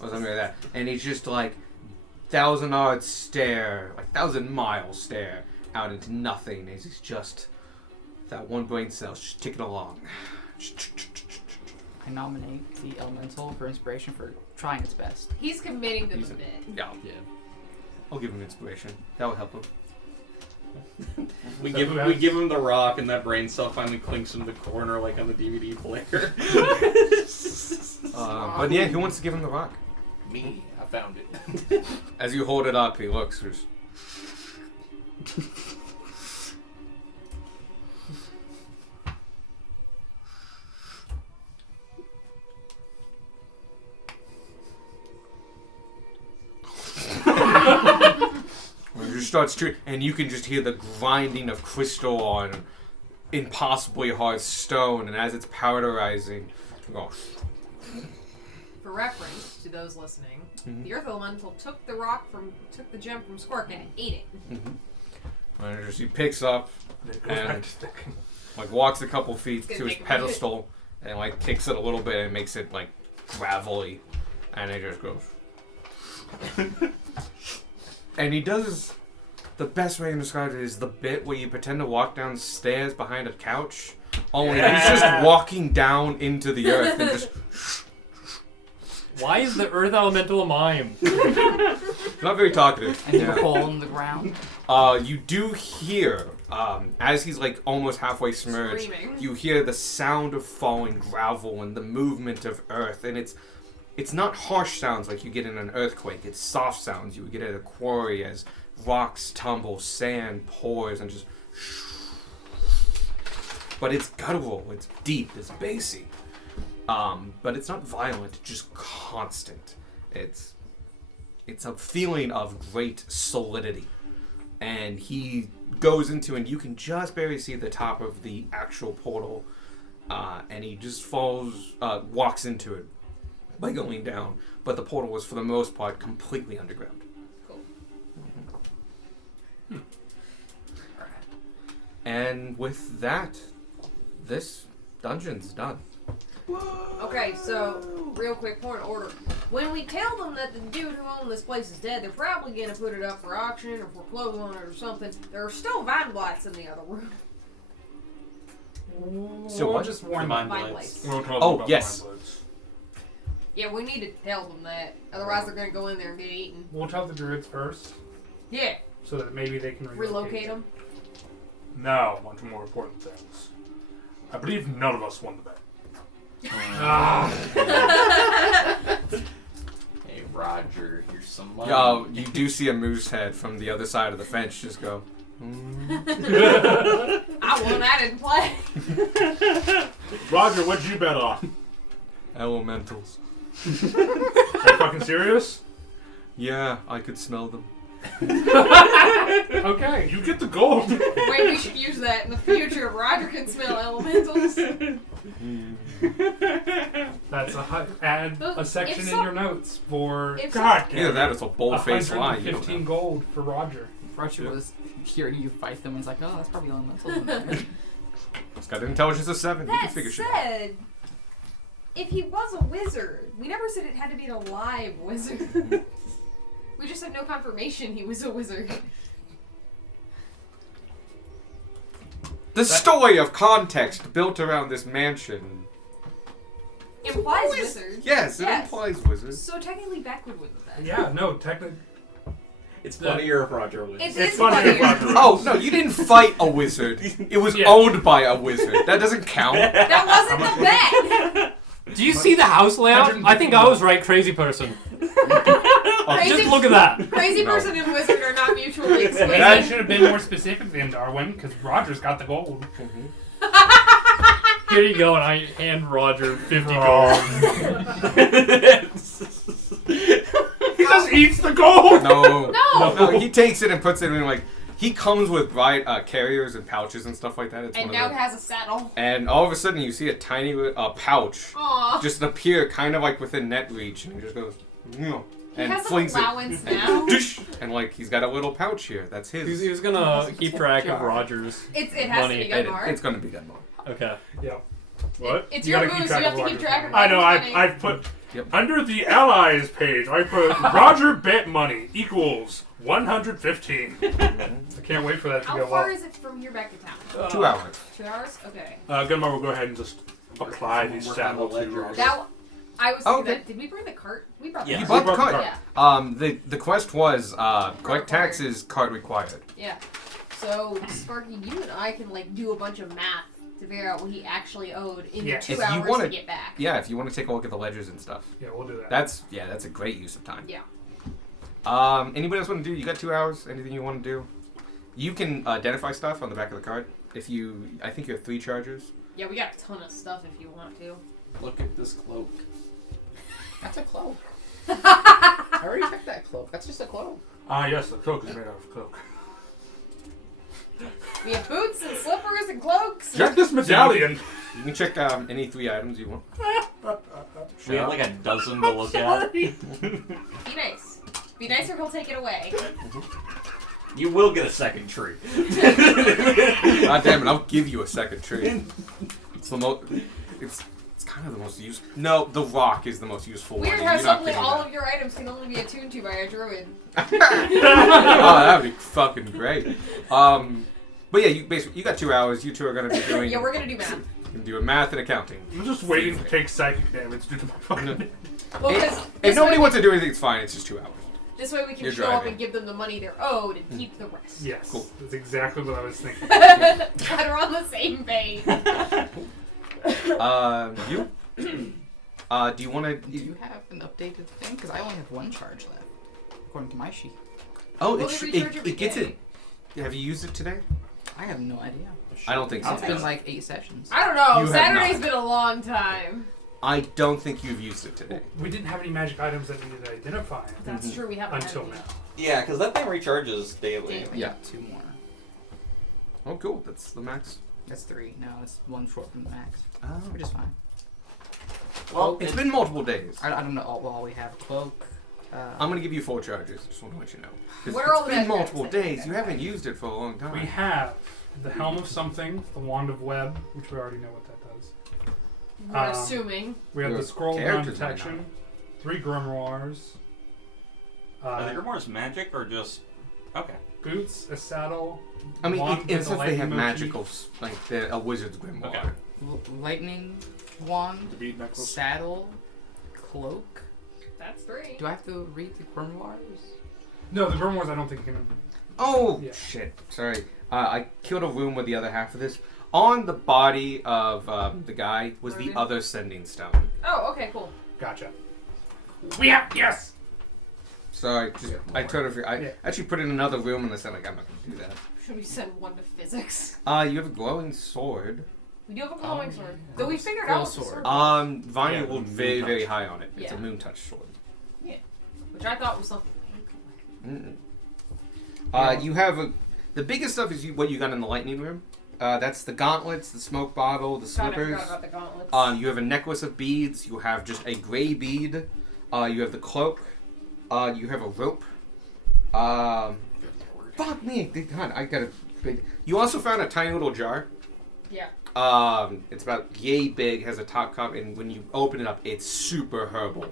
or something like that. And he's just like 1,000-yard stare, like 1,000-mile stare out into nothing. And he's just that one brain cell just ticking along. I nominate the elemental for inspiration for trying its best. He's committing to the bit. Yeah, Yeah. I'll give him inspiration. That will help him. We So give who him, we has- give him the rock, and that brain cell finally clinks in the corner, like on the DVD player. But yeah, who wants to give him the rock? Me. I found it. As you hold it up, he looks. Just... It just starts to, and you can just hear the grinding of crystal on impossibly hard stone, and as it's powderizing, you go, For reference to those listening, Mhm. the Earth Elemental took the gem from Squirk and ate it. and it just, he picks up, It goes back And- to sticking. like walks a couple feet It's gonna to his make him pedestal, and like kicks it a little bit and makes it like gravelly, and it just goes. And he does the best way to describe it is the bit where you pretend to walk downstairs behind a couch. Only he's just walking down into the earth and just Why is the earth elemental a mime? not very talkative. And a hole in the ground. You do hear, as he's like almost halfway submerged, Screaming. you hear the sound of falling gravel and the movement of earth, and it's not harsh sounds like you get in an earthquake. It's soft sounds you would get at a quarry as rocks tumble, sand pours, and just. But it's guttural. It's deep. It's bassy. But it's not violent. It's just constant. It's a feeling of great solidity. And he goes into, and you can just barely see the top of the actual portal, and he just walks into it by going down. But the portal was, for the most part, completely underground. Cool. And with that, this dungeon's done. Okay, so real quick point of order. When we tell them that the dude who owned this place is dead, they're probably gonna put it up for auction or foreclose on it or something. There are still vine blights in the other room. So we'll what? just warn Vine them. Vine blights. blights. We won't tell them Oh, about yes. Vine Bloods. Yeah, we need to tell them that. Otherwise, they're gonna go in there and get eaten. We'll tell the druids first, Yeah, so that maybe they can relocate them. Now, on to more important things. I believe none of us won the bet. Hey, Roger, here's some money. You do see a moose head from the other side of the fence just go. I won. I didn't play. Roger, what'd you bet on? Elementals. Are you fucking serious? Yeah, I could smell them. Okay. You get the gold. Wait, we should use that in the future. Roger can smell elementals. That's add Look, a section if in some- your notes for If God Either damn that it. or it's a bold-faced lie. You don't 115 know. gold for Roger. Roger Yeah. was hearing you fight them and was like, oh, that's probably elementals in there. It's got an intelligence of 7. You can That figure shit out. said, if he was a wizard, we never said it had to be an alive wizard. We just had no confirmation he was a wizard. The story of context built around this mansion. Implies wizard. Yes, it Yes. implies wizard. So technically, Beck would win that. Yeah, no, technically. It's funnier if Roger wins. It's It's funny if Roger wins. Oh, no, you didn't fight a wizard. It was Yeah. owned by a wizard. That doesn't count. That wasn't the bet. Do you see the house layout? I think I was right, crazy person. Crazy, Just look at that. crazy No. person and wizard are not mutually exclusive. That should have been more specific than Darwin, because Roger's got the gold. Here you go, and I hand Roger 50 Oh. gold. He just eats the gold. No. No. No, he takes it and puts it in like. He comes with carriers and pouches and stuff like that. It's And one now of it the, has a saddle. and all of a sudden you see a tiny pouch Aw. just appear kind of like within net reach, and he just goes, He and has an flings allowance it. now. And like he's got a little pouch here. That's his. He was gonna keep track of Roger's It has money. to be And Gunmar. it's gonna be Gunmar. Okay. What? It's You your gotta keep moves, track you have of to keep Roger's track of money. I know. Roger's money. I've put Yep. under the allies page. I put Roger bet money equals 115. I can't wait for that to How go far up. is it from here back to town? 2 hours. 2 hours? Okay. Gunmar will go ahead and just apply these Work on the saddles to ledger. Roger. That I was Oh, thinking okay. that. Did we bring the cart? We brought the Yeah. You cart. bought the brought the cart. Yeah. The quest was collect taxes, cart required. Yeah. So Sparky, you and I can like do a bunch of math to figure out what he actually owed in Yeah. the 2 If you hours wanna- to get back. Yeah, if you want to take a look at the ledgers and stuff. Yeah, we'll do that. That's a great use of time. Yeah. Anybody else want to do? You got 2 hours. Anything you want to do? You can identify stuff on the back of the cart. I think you have 3 chargers. Yeah, we got a ton of stuff if you want to. Look at this cloak. That's a cloak. I already checked that cloak. That's just a cloak. Ah, yes, the cloak is made out of cloak. We have boots and slippers and cloaks. Check this medallion. You can check any 3 items you want. We have like a dozen to look at. Be nice. Be nice or he'll take it away. You will get a second tree. God damn it! I'll give you a second tree. It's the most. It's It's kind of the most useful. No, the rock is the most useful Weird one. how You're not suddenly getting all that. of your items can only be attuned to by a druid. Oh, that'd be fucking great. But yeah, you got 2 hours. You two are gonna be doing. Yeah, we're gonna do math. You're doing math and accounting. I'm just waiting to take psychic damage due to my fucking. Well, because If nobody wants to do anything, it's fine. It's just 2 hours. this way we can You're show up driving. and give them the money they're owed and keep the rest. Yes, Cool. that's exactly what I was thinking. Glad we're on the same page. You. Do you want to? Do you have an updated thing? Because I only have 1 charge left, according to my sheet. Oh, Well, it, they it, recharge every it gets day. it. Have you used it today? I have no idea. I don't think so. It's been like 8 sessions. I don't know. You have Saturday's not. been a long time. I don't think you've used it today. We didn't have any magic items that we needed to identify That's true. We haven't until had now. Yeah, because that thing recharges daily. Daily. Yeah. 2 more. Oh, cool. That's the max. That's 3. No, it's 1 short from the max, Oh. which is fine. Well, It's been multiple days. I don't know. All we have cloak. I'm gonna give you 4 charges. Just want to let you know. 'Cause What are all it's the been magic multiple items that days. you You have? haven't used it for a long time. We have the Helm of Something, the Wand of Web, which we already know what that does. We're assuming. We have Your the Scroll of characters might Non-Detection, 3 Grimoires, Are the grimoires magic or just okay? boots, a saddle. I mean, wand it with a says they lightning have motif. magical, like a wizard's grimoire. Okay. Lightning wand, The bead necklace. saddle, cloak. That's 3. Do I have to read the grimoires? No, the Grimoires I don't think can. Oh Yeah. shit! Sorry, I killed a room with the other half of this. On the body of the guy was the Ruben? other sending stone. Oh, okay, cool. Gotcha. We have yes. Sorry, I totally. I Yeah. actually put it in another room and I said like I'm not gonna do that. Should we send one to physics? You have a glowing sword. We do have a glowing Oh, sword. yeah. Though we figured Scroll out the sword. sword, Vanya Yeah, will moon very touch. very high on it. It's a Yeah. moon touch sword. which I thought was something. You have the biggest stuff is what you got in the lightning room. That's the gauntlets, the smoke bottle, the God, I slippers. forgot about the gauntlets. You have a necklace of beads. You have just a gray bead. You have the cloak. You have a rope. Fuck me, God, I got a big. You also found a tiny little jar. Yeah. It's about yay big, has a top cup, and when you open it up, it's super herbal.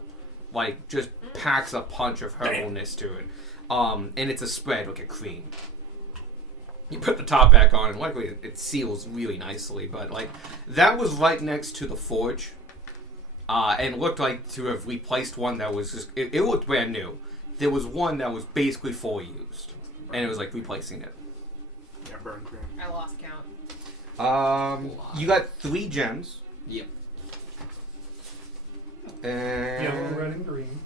Like, just packs a punch of herbalness to it. And it's a spread, like a cream. You put the top back on, and luckily it seals really nicely, but, like, that was right next to the forge. And looked like to have replaced one that was just, it looked brand new. There was one that was basically fully used. And it was, like, replacing it. Yeah, burn cream. I lost count. You got 3 gems. Yep. And Yellow, red, and green.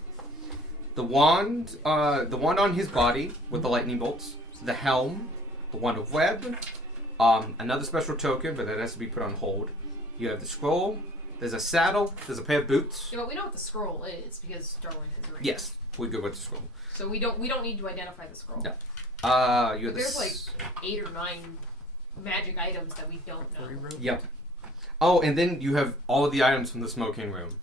the wand on his body with the lightning bolts, the helm, the wand of web, another special token, but that has to be put on hold. You have the scroll. There's a saddle. There's a pair of boots. Yeah, but we know what the scroll is because Darwin has read. Yes, we're good with the scroll. So we don't need to identify the scroll. No. You have There's this. 8 or 9 magic items that we don't know. Yep. Oh, and then you have all of the items from the smoking room.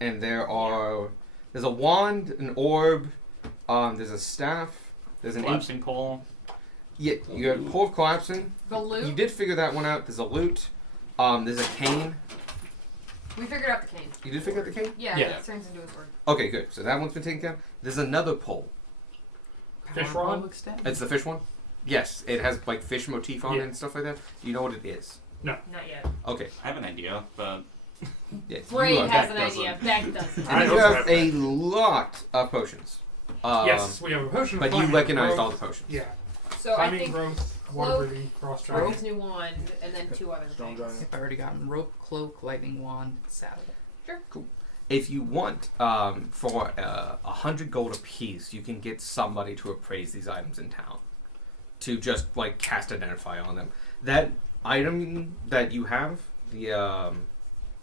And there's a wand, an orb, there's a staff, there's an Collapsing pole. Yeah, you have pole of collapsing. The loot. You did figure that one out. There's a loot. There's a cane. We figured out the cane. You did figure out the cane? Yeah, Yeah. it turns into a sword. Okay, good. So that one's been taken care of. There's another pole. Fish Power rod? pole extend? It's the fish one? Yes, it has like fish motif on Yeah. it and stuff like that. Do you know what it is? Not yet. Okay. I have an idea, but Yes. Bray you are- has Beck an doesn't. idea. Beck doesn't. I And you also have have a lot of potions. Yes, we have a potion. of But you climbing recognized growth. all the potions. Yeah, So I climbing think growth, water cloak, breathing, frost Darwin's drive. new wand, and then 2 other Stone things. giant. If I already got rope, cloak, lightning wand, saddle. If you want, for 100 gold apiece, you can get somebody to appraise these items in town. To just, like, cast Identify on them. That item that you have, the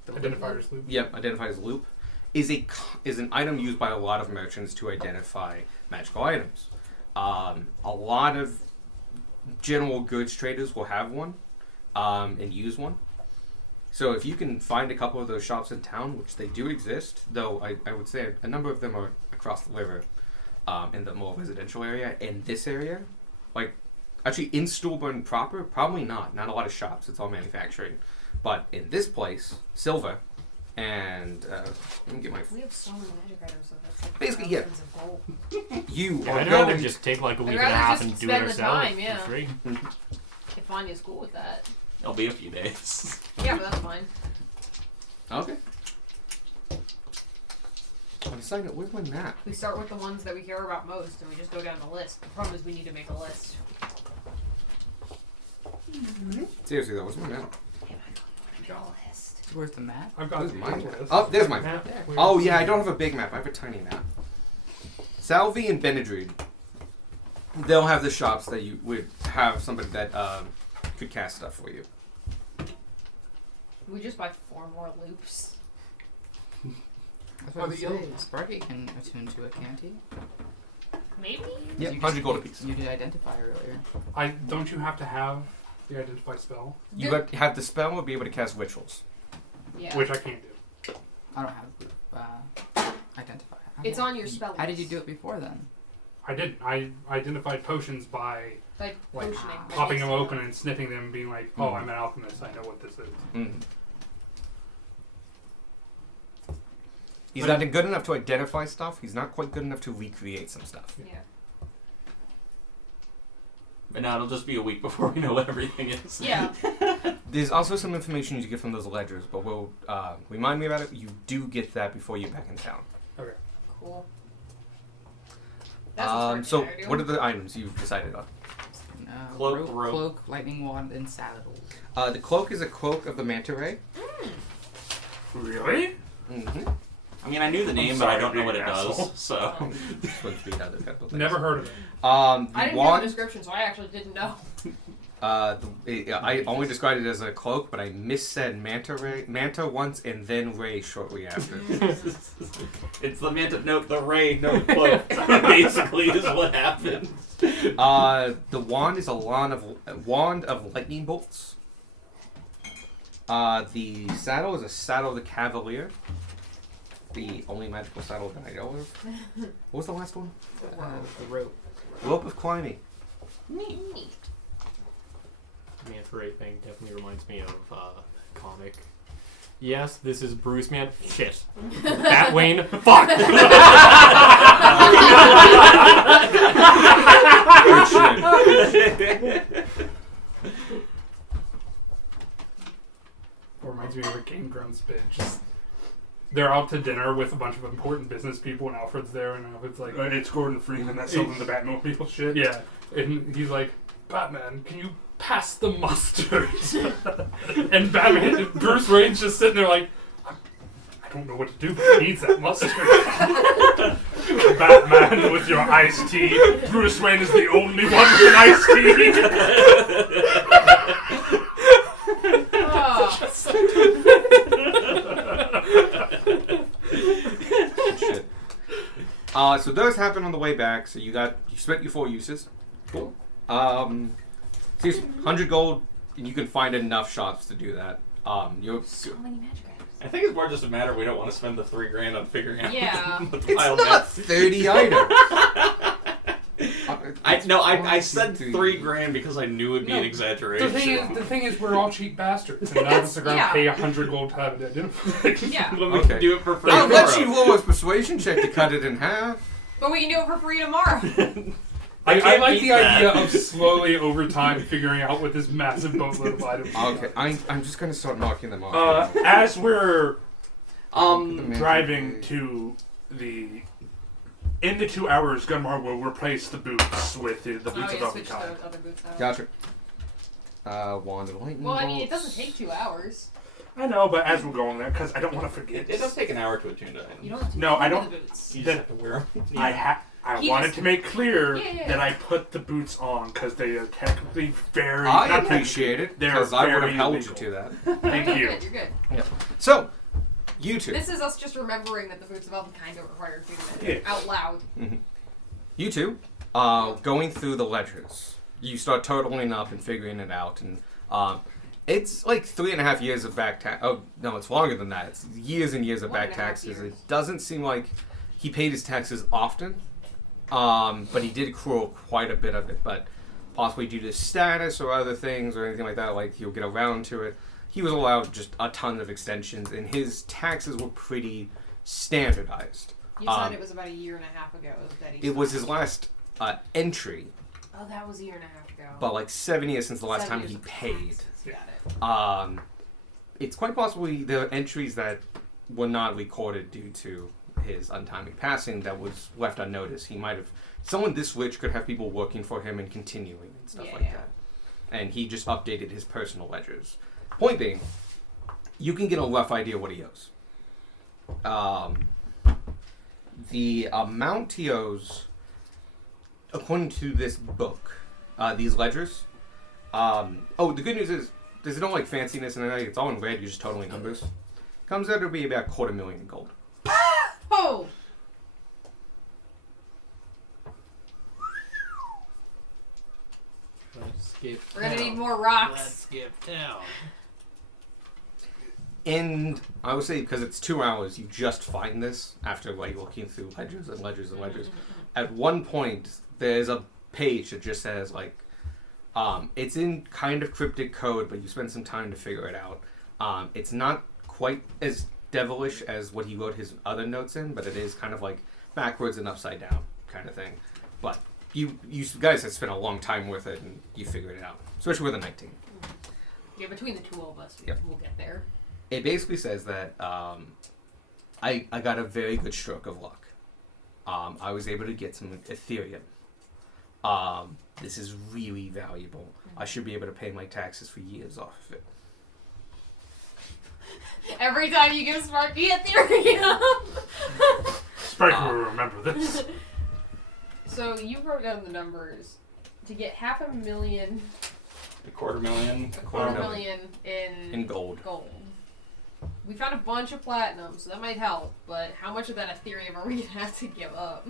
Identifiers loop. Yep, identify as loop, is an item used by a lot of merchants to identify magical items. A lot of general goods traders will have one and use one. So if you can find a couple of those shops in town, which they do exist, though I would say a number of them are across the river in the more residential area. In this area, like actually in Stulburn proper, probably not. Not a lot of shops. It's all manufacturing. But in this place, Silva, and let me get my. We have so many magic items, so that's like Basically, yeah. thousands of gold. You Yeah, are I'd rather going. just take like a week and a rather half just and do spend it the ourselves time, yeah. for free. If Vanya's cool with that. It'll be a few days. Yeah, but that's fine. Okay. On a side note, where's my map? We start with the ones that we care about most, and we just go down the list. The problem is we need to make a list. Seriously though, where's my map? Damn, I don't want to make a list. Where's the map? I've got Where's my the map? list. Oh, there's my map. There. Oh yeah, I don't have a big map. I have a tiny map. Salvi and Benadryl. They'll have the shops that you would have somebody that could cast stuff for you. We just buy 4 more loops. That's what I was saying. Sparky can attune to it, can't he? Maybe? Yeah, You 100 gold just- apiece. You did identify earlier. Don't you have to have the identify spell, You have the spell or be able to cast rituals. Yeah. which I can't do. I don't have identify. It's on your spell How did you list. do it before then? I didn't. I identified potions by Like, like potioning. popping them open and sniffing them, and being like, "Oh, I'm an alchemist. I know what this is." Mm. He's not good enough to identify stuff. He's not quite good enough to recreate some stuff. Yeah. But now it'll just be a week before we know what everything is. Yeah. There's also some information you get from those ledgers, but we'll remind me about it. You do get that before you're back in town. Cool. That's what So, Sparky and I are what are doing. the items you've decided on? Cloak, rope. Cloak, lightning wand, and saddle. The cloak is a cloak of the manta ray. Really? Mm-hmm. I mean, I knew the name, but sorry, I don't know what being it an does. asshole. So Never heard of it. The I didn't know the wand. description, so I actually didn't know. I only described it as a cloak, but I missaid manta once, and then ray shortly after. it's the manta. No, the ray. No cloak. Basically, is what happened. The wand is a wand of lightning bolts. The saddle is a saddle of the cavalier. The only magical saddle that I know of. What was the last one? The rope. Rope of climbing. Neat. The manta ray thing definitely reminds me of comic. Yes, this is Bruce Man. Shit. Batwayne. Fuck. Reminds me of a Game Grumps bit. Just they're out to dinner with a bunch of important business people, and Alfred's there, and Alfred's like, It's Gordon Freeman. That's some of the Batmobile shit. "Yeah," and he's like, "Batman, can you pass the mustard?" And Bruce Wayne's just sitting there like, "I don't know what to do, but he needs that mustard." Batman with your iced tea. Bruce Wayne is the only one with an iced tea. Shit. So those happen on the way back. So you spent your 4 uses. Cool. Seriously, 100 gold, and you can find enough shops to do that. You're So many magic items. I think it's more just a matter we don't want to spend the $3 grand on figuring out. Yeah. what the It's pile not is. 30 items. I said 3 grand because I knew it'd be an exaggeration. The thing is, we're all cheap bastards, and none of us are going to Yeah. pay 100 gold to have it identified. Yeah. When we Okay. can do it for free I'll let you tomorrow. roll a persuasion check to cut it in half. But we can do it for free tomorrow. I can't like beat the idea that. of slowly over time figuring out what this massive boatload of items Okay, I'm just gonna start knocking them off. As we're The driving to the... In the 2 hours, Gunmar will replace the boots with the boots Oh, of yeah, switch Elvenkind. the other boots out. Gotcha. Wand of lightning Well, I mean, it bolts. doesn't take 2 hours. I know, but as we're going there, because I don't want to forget. It does take an hour to attune to items. You don't have to No, I look don't- at the boots. You just have to wear them. I He wanted just- to make clear Yeah. that I put the boots on because they are technically very. I not appreciate it They're because I would have very held illegal. you to that. Thank You're you. good, you're good. So, you two. This is us just remembering that the boots of Elvenkind don't require treatment Yeah. out loud. You two, going through the ledgers. You start totaling up and figuring it out, and it's like 3.5 years of back tax. Oh no, it's longer than that. It's years and years of back 1.5 taxes. years. It doesn't seem like he paid his taxes often, but he did accrue quite a bit of it. But possibly due to status or other things or anything like that, like he'll get around to it. he was allowed just a ton of extensions, and his taxes were pretty standardized. You said it was about a year and a half ago that he. It was his last entry, Oh, that was a year and a half ago. but like 7 years since the last 7 time years he of paid. taxes. Got it. It's quite possibly there are entries that were not recorded due to his untimely passing that was left unnoticed. He might have someone this rich could have people working for him and continuing and stuff like Yeah. that. And he just updated his personal ledgers. Point being, you can get a rough idea what he owes. The amount he owes, according to this book, these ledgers. The good news is there's no like fanciness and anything. It's all in red. You're just totaling numbers. Comes out to be about $250,000 in gold. Oh! Let's skip We're gonna town. need more rocks. Let's skip town. And I would say because it's 2 hours, you just find this after like looking through ledgers and ledgers and ledgers. At one point, there's a page that just says like, it's in kind of cryptic code, but you spend some time to figure it out. It's not quite as devilish as what he wrote his other notes in, but it is kind of like backwards and upside down kind of thing. But you guys have spent a long time with it, and you figured it out, especially with a 19. Yeah, between the two of us, Yep. we'll get there. It basically says that I got a very good stroke of luck. I was able to get some Ethereum. This is really valuable. I should be able to pay my taxes for years off of it. Every time you give Sparky Ethereum! Sparky will remember this. So you wrote down the numbers. To get $500,000, A $250,000. a $250,000 in In gold. gold. We found a bunch of platinum, so that might help, but how much of that Ethereum are we gonna have to give up?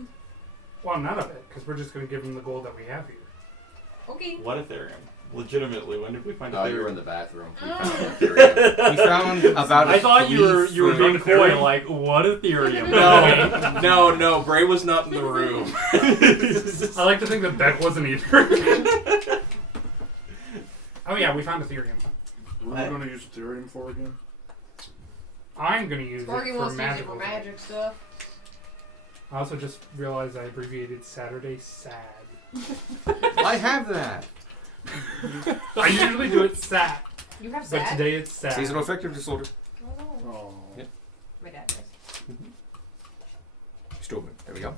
Well, none of it, because we're just going to give him the gold that we have here. Okay. What Ethereum? Legitimately, when did we find No, Ethereum? you were in the bathroom. We Mm. found Ethereum. We found about I thought you were being coy, Ethereum? like what Ethereum? No, Bray was not in the room. I like to think that Beck wasn't either. Oh yeah, we found Ethereum. What are we going to use Ethereum for again? I'm going to use Sparky it for wants to use it magical. for magic stuff. I also just realized I abbreviated Saturday SAD. I have that. I usually do it SAT, You have but sad? today it's SAD. Seasonal affective disorder. Oh, no. Oh. Yep. My dad does. Stupid. There we go.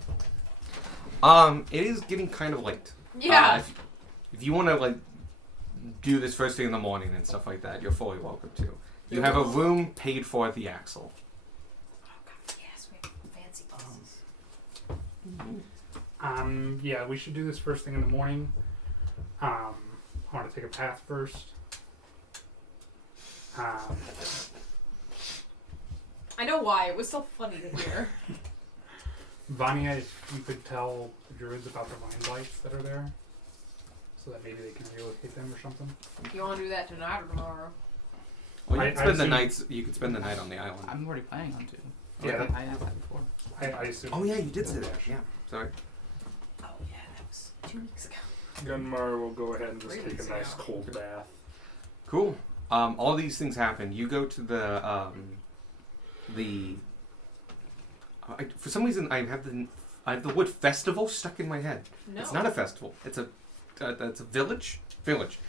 It is getting kind of late. Yeah. If you want to like do this first thing in the morning and stuff like that, you're fully welcome to. You have a room paid for at the Axle. Oh, God, yes, we have fancy places. Yeah, we should do this first thing in the morning. I want to take a bath first. I know why. It was so funny to hear. Vanya, if you could tell the druids about the vine blights that are there, so that maybe they can relocate them or something. You want to do that tonight or tomorrow? Well, you I could spend the assume- nights. You could spend the night on the island. I'm already planning on to. Yeah, I have that before. I assume. Oh yeah, you did say that. Yeah. Sorry. Oh, yeah, that was 2 weeks ago. Gunmar will go ahead and just 3 take weeks a nice ago. cold bath. Cool. All these things happen. You go to the for some reason I have the word festival stuck in my head. No. It's not a festival. It's a village. Village.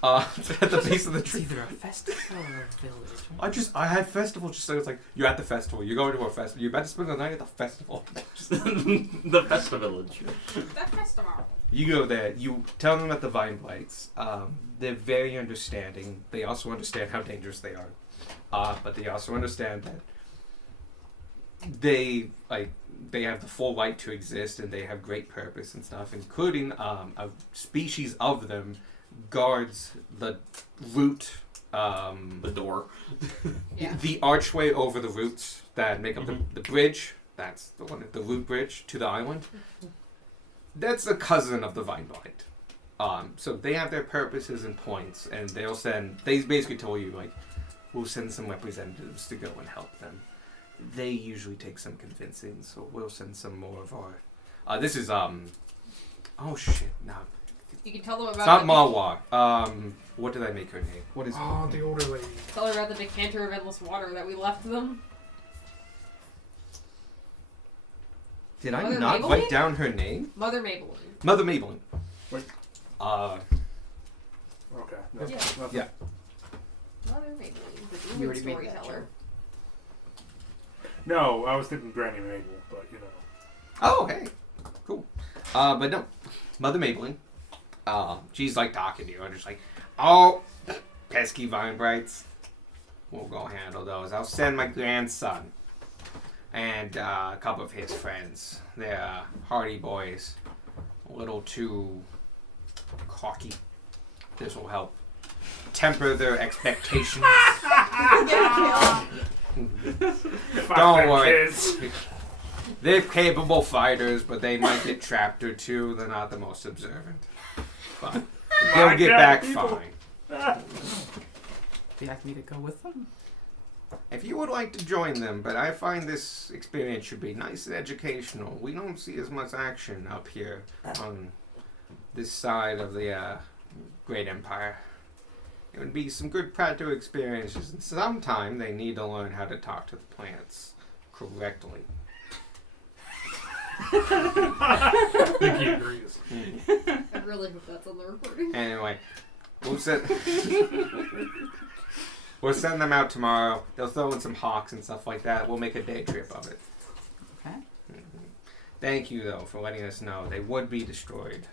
It's at the base of the It's tree. either a festival or a village. I had festival just so it's like you're at the festival. You're going to a festival. You're about to spend the night at the festival. The Festa Village. That festival. You go there. You tell them about the vine blights. They're very understanding. They also understand how dangerous they are, but they also understand that they have the full right to exist and they have great purpose and stuff. Including a species of them guards the root. The door. Yeah. The archway over the roots that make up the bridge. That's the one, the root bridge to the island. That's a cousin of the vine blight. So they have their purposes and points, and they basically told you, like, we'll send some representatives to go and help them. They usually take some convincing, so we'll send some more of our... this is, oh shit, no. You can tell them about It's not the, Malwa. What did I make her name? What is Oh, the older lady. Tell her about the decanter of endless water that we left them. Did I Mother not Maybelline? write down her name? Mother Maybelline. Mother Maybelline. Wait. Uh, Okay. No, Yeah. nothing. Yeah. Mother Maybelline, the You demon already made that storyteller. No, I was thinking Granny Mabel, but you know. oh, hey. Cool. But no. Mother Maybelline. She's like talking to you and just like, oh, pesky Vine Brights. We'll go handle those. I'll send my grandson and a couple of his friends. They're hardy boys. A little too cocky. This will help temper their expectations. Don't worry. Kids. They're capable fighters, but they might get trapped or two. They're not the most observant. But they'll get back people. fine. Do you like me to go with them? If you would like to join them, but I find this experience should be nice and educational. We don't see as much action up here on this side of the Great Empire. It would be some good practical experiences, and sometime they need to learn how to talk to the plants correctly. I think he agrees. I really hope that's on the recording. Anyway, we'll send them out tomorrow. They'll throw in some hawks and stuff like that. We'll make a day trip of it. Okay. Thank you, though, for letting us know. They would be destroyed.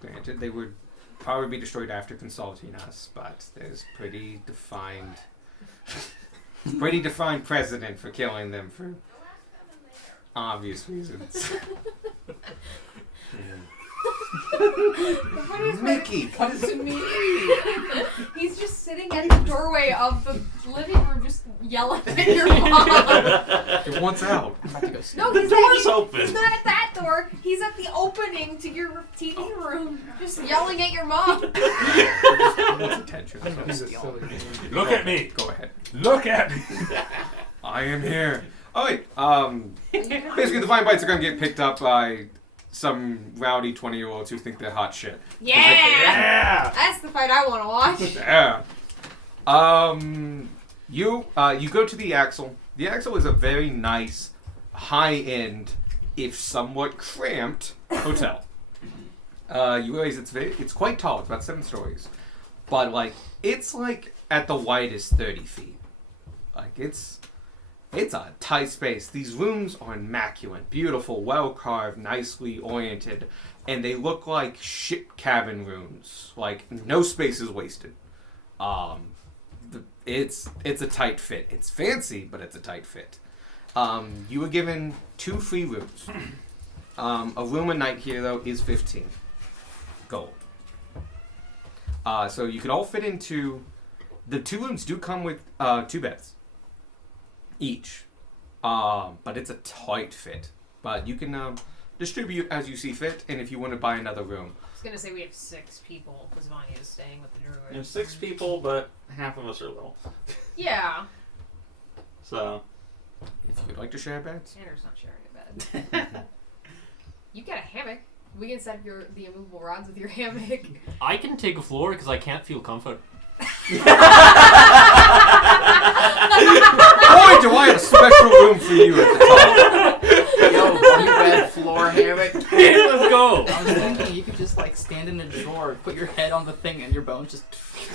Granted, they would probably be destroyed after consulting us, but there's pretty defined precedent for killing them for obvious reasons. The funniest part Mickey, Come to me. is he's just sitting at the doorway of the living room, just yelling at your mom. it wants out. I'm about to go sleep. No, The he's door's not, open. He's not at that door. He's at the opening to your TV room, just yelling at your mom. It wants attention. He's So. a silly boy. Look at me. Go ahead. Look at me. I am here. Oh wait. Basically, the Vine Bites are gonna get picked up by some rowdy 20-year-olds who think they're hot shit. Yeah, Yeah. that's the fight I want to watch. Yeah. You go to the Axle. The Axle is a very nice, high-end, if somewhat cramped hotel. You realize it's quite tall. It's about 7 stories, but it's at the widest 30 feet. It's a tight space. These rooms are immaculate, beautiful, well carved, nicely oriented, and they look like ship cabin rooms. No space is wasted. It's a tight fit. It's fancy, but it's a tight fit. You were given 2 free rooms. A room a night here though is 15 gold. So you could all fit into. The 2 rooms do come with 2 beds each, but it's a tight fit. But you can distribute as you see fit, and if you want to buy another room. I was gonna say we have 6 people because Vanya is staying with the druid. There's 6 people, but half of us are little. Yeah. So If you'd like to share beds. Tanner's not sharing a bed. You got a hammock. We can set up the immovable rods with your hammock. I can take a floor because I can't feel comfort. Boy, do I have a special room for you at the top. Yo, bunk floor hammock. Let's go. I was thinking you could just stand in a drawer, put your head on the thing, and your bones just.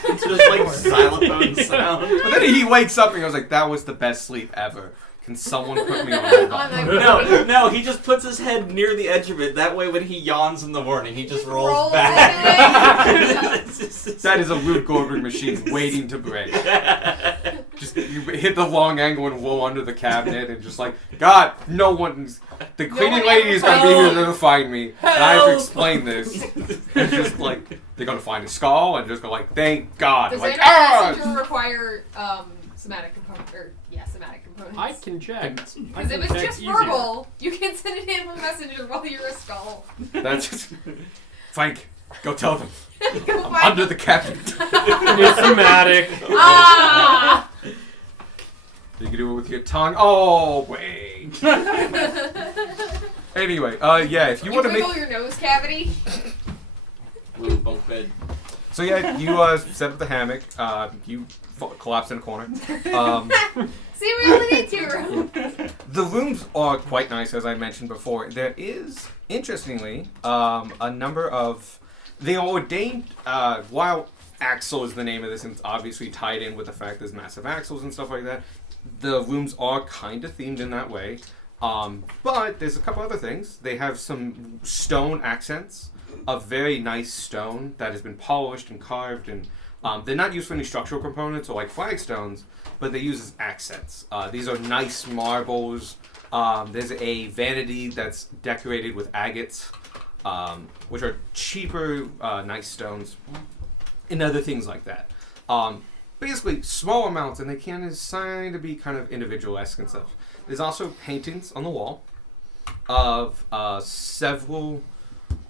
it's just xylophone sound. But then he wakes up and he goes that was the best sleep ever. Can someone put me on the bed? No, he just puts his head near the edge of it. That way, when he yawns in the morning, he just rolls rolls back. That is a Rube Goldberg machine waiting to break. Just you hit the long angle and roll under the cabinet and just God, no one's. The cleaning one lady is gonna be here ever- to find me. And I have to explain this. And just they're gonna find a skull and just go thank God. Does Like any messenger require somatic components? Somatic components. I can check. Because if it's just verbal, you can send it in a messenger while you're a skull. That's just Frank. Go tell them. Go I'm find- under the cabinet. It's thematic. Ah! You can do it with your tongue. Oh wait. Anyway, yeah. If you You want to wiggle make your nose cavity. Little bunk bed. So yeah, you set up the hammock. You collapse in a corner. See, we only need 2 rooms. The rooms are quite nice, as I mentioned before. There is, interestingly, a number of... They are ordained, while Axle is the name of this, and it's obviously tied in with the fact there's massive axles and stuff like that, the rooms are kind of themed in that way. But there's a couple other things. They have some stone accents, a very nice stone that has been polished and carved, and they're not used for any structural components or like flagstones, but they use as accents. These are nice marbles. There's a vanity that's decorated with agates, which are cheaper, nice stones, and other things like that. Basically, small amounts, and they can kind of be kind of individual-esque and stuff. There's also paintings on the wall of several.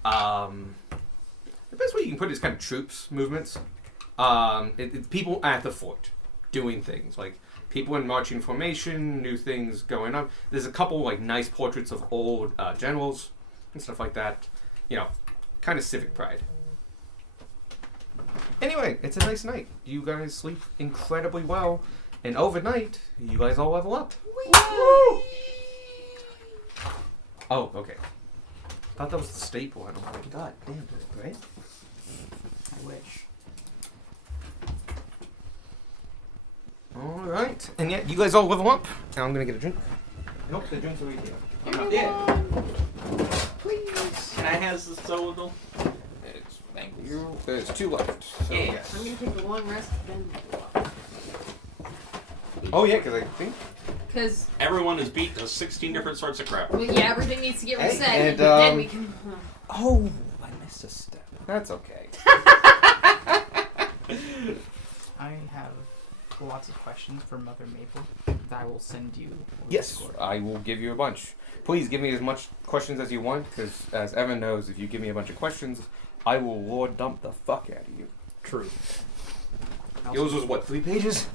The best way you can put it is kind of troops movements. It's people at the fort doing things, like people in marching formation, new things going on. There's a couple like nice portraits of old generals and stuff like that. You know, kind of civic pride. Anyway, it's a nice night. You guys sleep incredibly well, and overnight, you guys all level up. Oh, okay. Thought that was the staple. I don't know. God damn, that's great. I wish. All right, and yeah, you guys all level up. Now I'm gonna get a drink. Nope, the drink's over here. Yeah. Please. Can I have the soda? Thank you. There's 2 left. So Yeah. yes. I'm gonna take the long rest, then go up. Oh yeah, because I think. Because, Everyone is beat to 16 different sorts of crap. well, yeah, everything needs to get Hey, reset, and, then we can... Oh, I missed a step. That's okay. I have lots of questions for Mother Maple that I will send you. over Yes, Discord. I will give you a bunch. Please give me as much questions as you want, because as Evan knows, if you give me a bunch of questions, I will lord dump the fuck out of you. True. I Yours also, was what, 3 pages?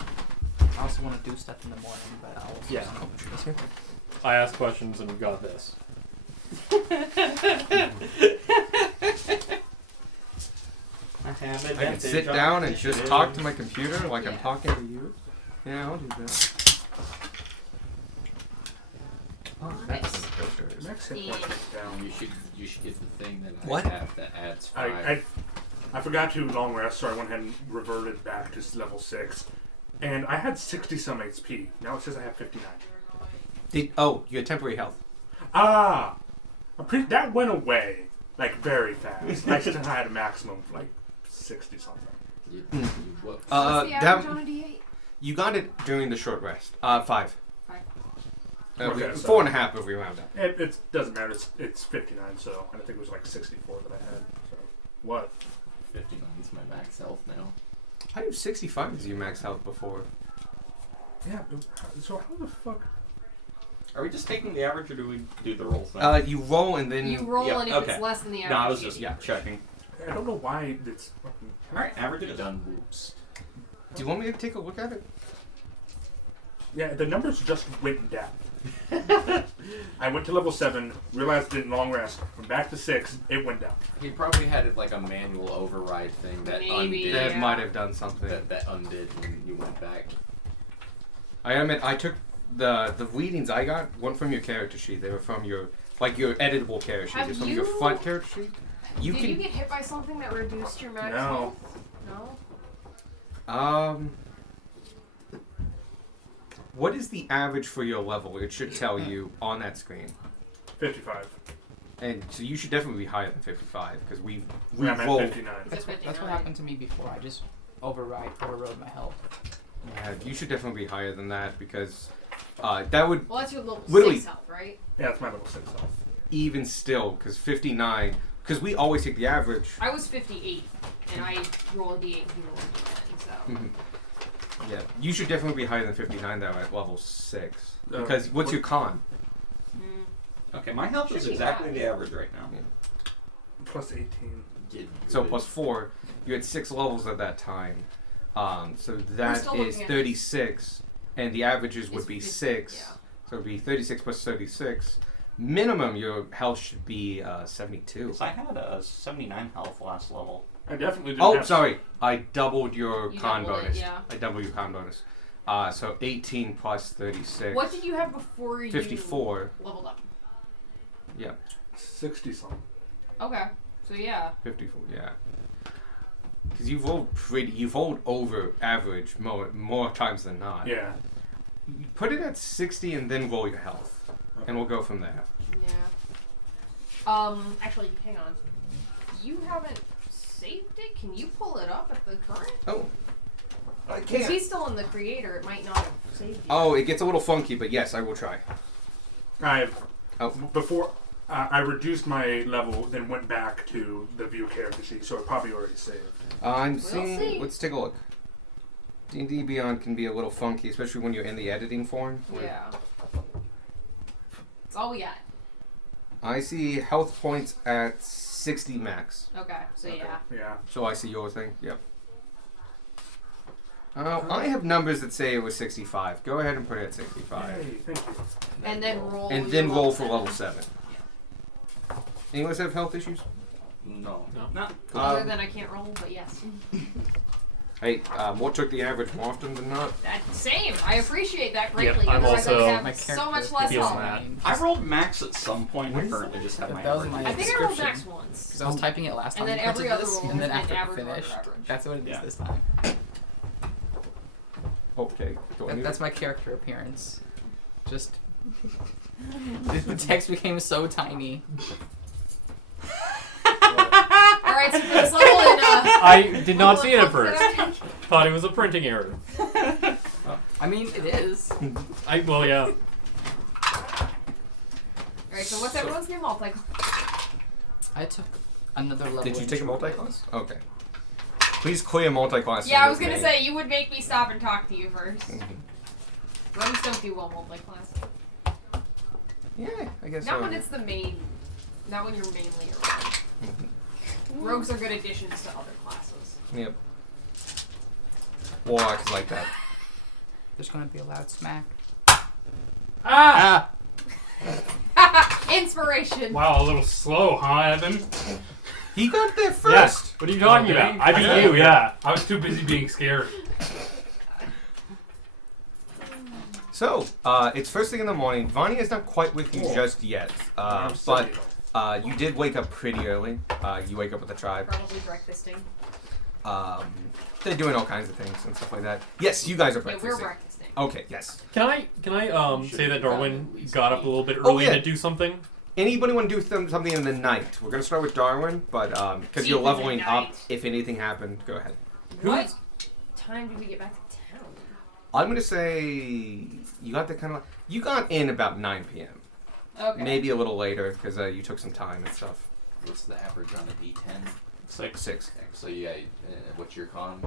I also want to do stuff in the morning, but I'll also Yeah. send you this. I asked questions and got this. I can sit down and just talk to my computer like I'm talking to you. Yeah, I'll do that. Oh, that's what the poster is. Max hit Yeah. points is down. You should get the thing that I What? have that adds 5. I forgot to long rest, so I went ahead and reverted back to level 6. And I had 60 some HP. Now it says I have 59. You had temporary health. Ah! That went away, like, very fast. I still had a maximum of, like, 60 something. You Mm. whoops. What's the average on a D8? You got it during the short rest. 5. 5. Okay, so- 4.5 if we round up. It doesn't matter. It's 59, so I think it was like 64 that I had. So what? 59 is my max health now. I have 65 as your max health before. Yeah. So how the fuck? Are we just taking the average, or do we do the roll thing? You roll and then You roll, yeah, and if okay. it's less than the No, average, I was just Yeah. checking. I don't know why it's fucking. Alright, average is done. Whoops. Do you want me to take a look at it? Yeah, the numbers just went down. I went to level 7, realized it didn't long rest, went back to 6, it went down. He probably had it like a manual override thing that Maybe, undid. yeah. That might have done something. That undid when you went back. I admit, I took the readings I got weren't from your character sheet. They were from your editable character sheet. Have It's from your you- front character sheet. You Did can you get hit by something that reduced your max No. health? No? What is the average for your level? It should tell you on that screen. 55. And so you should definitely be higher than 55 because we Yeah, I'm at rolled. 59. That's what 59. happened to me before. I just overrode my health. Yeah, you should definitely be higher than that because that would Well, that's your level Literally. 6 health, right? Yeah, it's my level 6 health. even still because 59 because we always take the average. I was 58, and I roll a D8 and you roll a D10, so... Mhm. Yeah, you should definitely be higher than 59 though at level 6 Uh, because what's what- your con? Okay, my health is Should be exactly high. the average right now. Plus 18. So plus 4, you had 6 levels at that time. So that still is looking at 36, and the averages would It's be 50, 6. yeah. So it would be 36 plus 36. minimum your health should be 72. Because I had a 79 health last level. I definitely didn't Oh, have sorry. I doubled your You con doubled it, bonus. yeah. I doubled your con bonus. So 18 plus 36. What did you have before you 54. leveled up? Yeah, 60 something. Okay, so yeah. 54. Yeah. Because you've rolled over average more times than not. Yeah. Put it at 60 and then roll your health, and we'll go from there. Yeah. Actually, hang on. You haven't saved it? Can you pull it up at the current? Oh, I Because can't. he's still in the creator, it might not have saved you. Oh, it gets a little funky, but yes, I will try. Before I reduced my level, then went back to the view character sheet, so it probably already saved. I'm We'll seeing. see. Let's take a look. D&D Beyond can be a little funky, especially when you're in the editing form. Yeah. That's all we got. I see health points at 60 max. Okay, so yeah. Yeah. So I see your thing. Yep. I have numbers that say it was 65. Go ahead and put it at 65. Hey, thank you. And then roll. And your then roll for 7. level 7. Anyone else have health issues? No. No. Nah. Other than I can't roll, but yes. Hey, what took the average more often than not? Same. I appreciate that greatly. I'm Otherwise, also- I My would have character so much less feels health. that. I rolled max at some point. I What is currently just have my That was average. my I think I rolled max description. once. Because I was typing it last And time then we every printed other this, roll and then has after been it average or finished, average. that's what it is Yeah. this time. Okay. Do I need That's my character appearance. Just the text became so tiny. Alright, so for this level in I did not see it at level in first. Thought it was a printing error. I mean, it is. Well, yeah. Alright, so what's everyone's new multi-class? I took another level. Did you in take a True multi-class? Okay. Please clear multi-class. Yeah, I was gonna say, you would make me stop and talk to you first. Mm-hmm. Rogues don't do well multi-class. Yeah, I guess Not so. when it's the main. Not when you're mainly a rogue. Rogues are good additions to other classes. Yep. Warlocks like that. There's gonna be a loud smack. Ah! Inspiration! Wow, a little slow, huh, Evan? He got there first. Yes. What are you talking Okay. about? I beat know. you, yeah. I was too busy being scared. So, it's first thing in the morning. Vanya is not quite with you just yet, I'm but sorry. you did wake up pretty early. You wake up with the tribe. Probably breakfasting. They're doing all kinds of things and stuff like that. Yes, you guys are Yeah, breakfasting. we're breakfasting. Okay, yes. Can I say that Darwin Should got up a little bit Oh, early yeah. to do something? Anybody want to do something in the night? We're gonna start with Darwin, but because you're Deep in the leveling up, night. if anything happened, go ahead. What time did we get back to town? I'm gonna say you got the you got in about 9 p.m. Okay. Maybe a little later because you took some time and stuff. What's the average on a D10? 6. So you got, what's your con?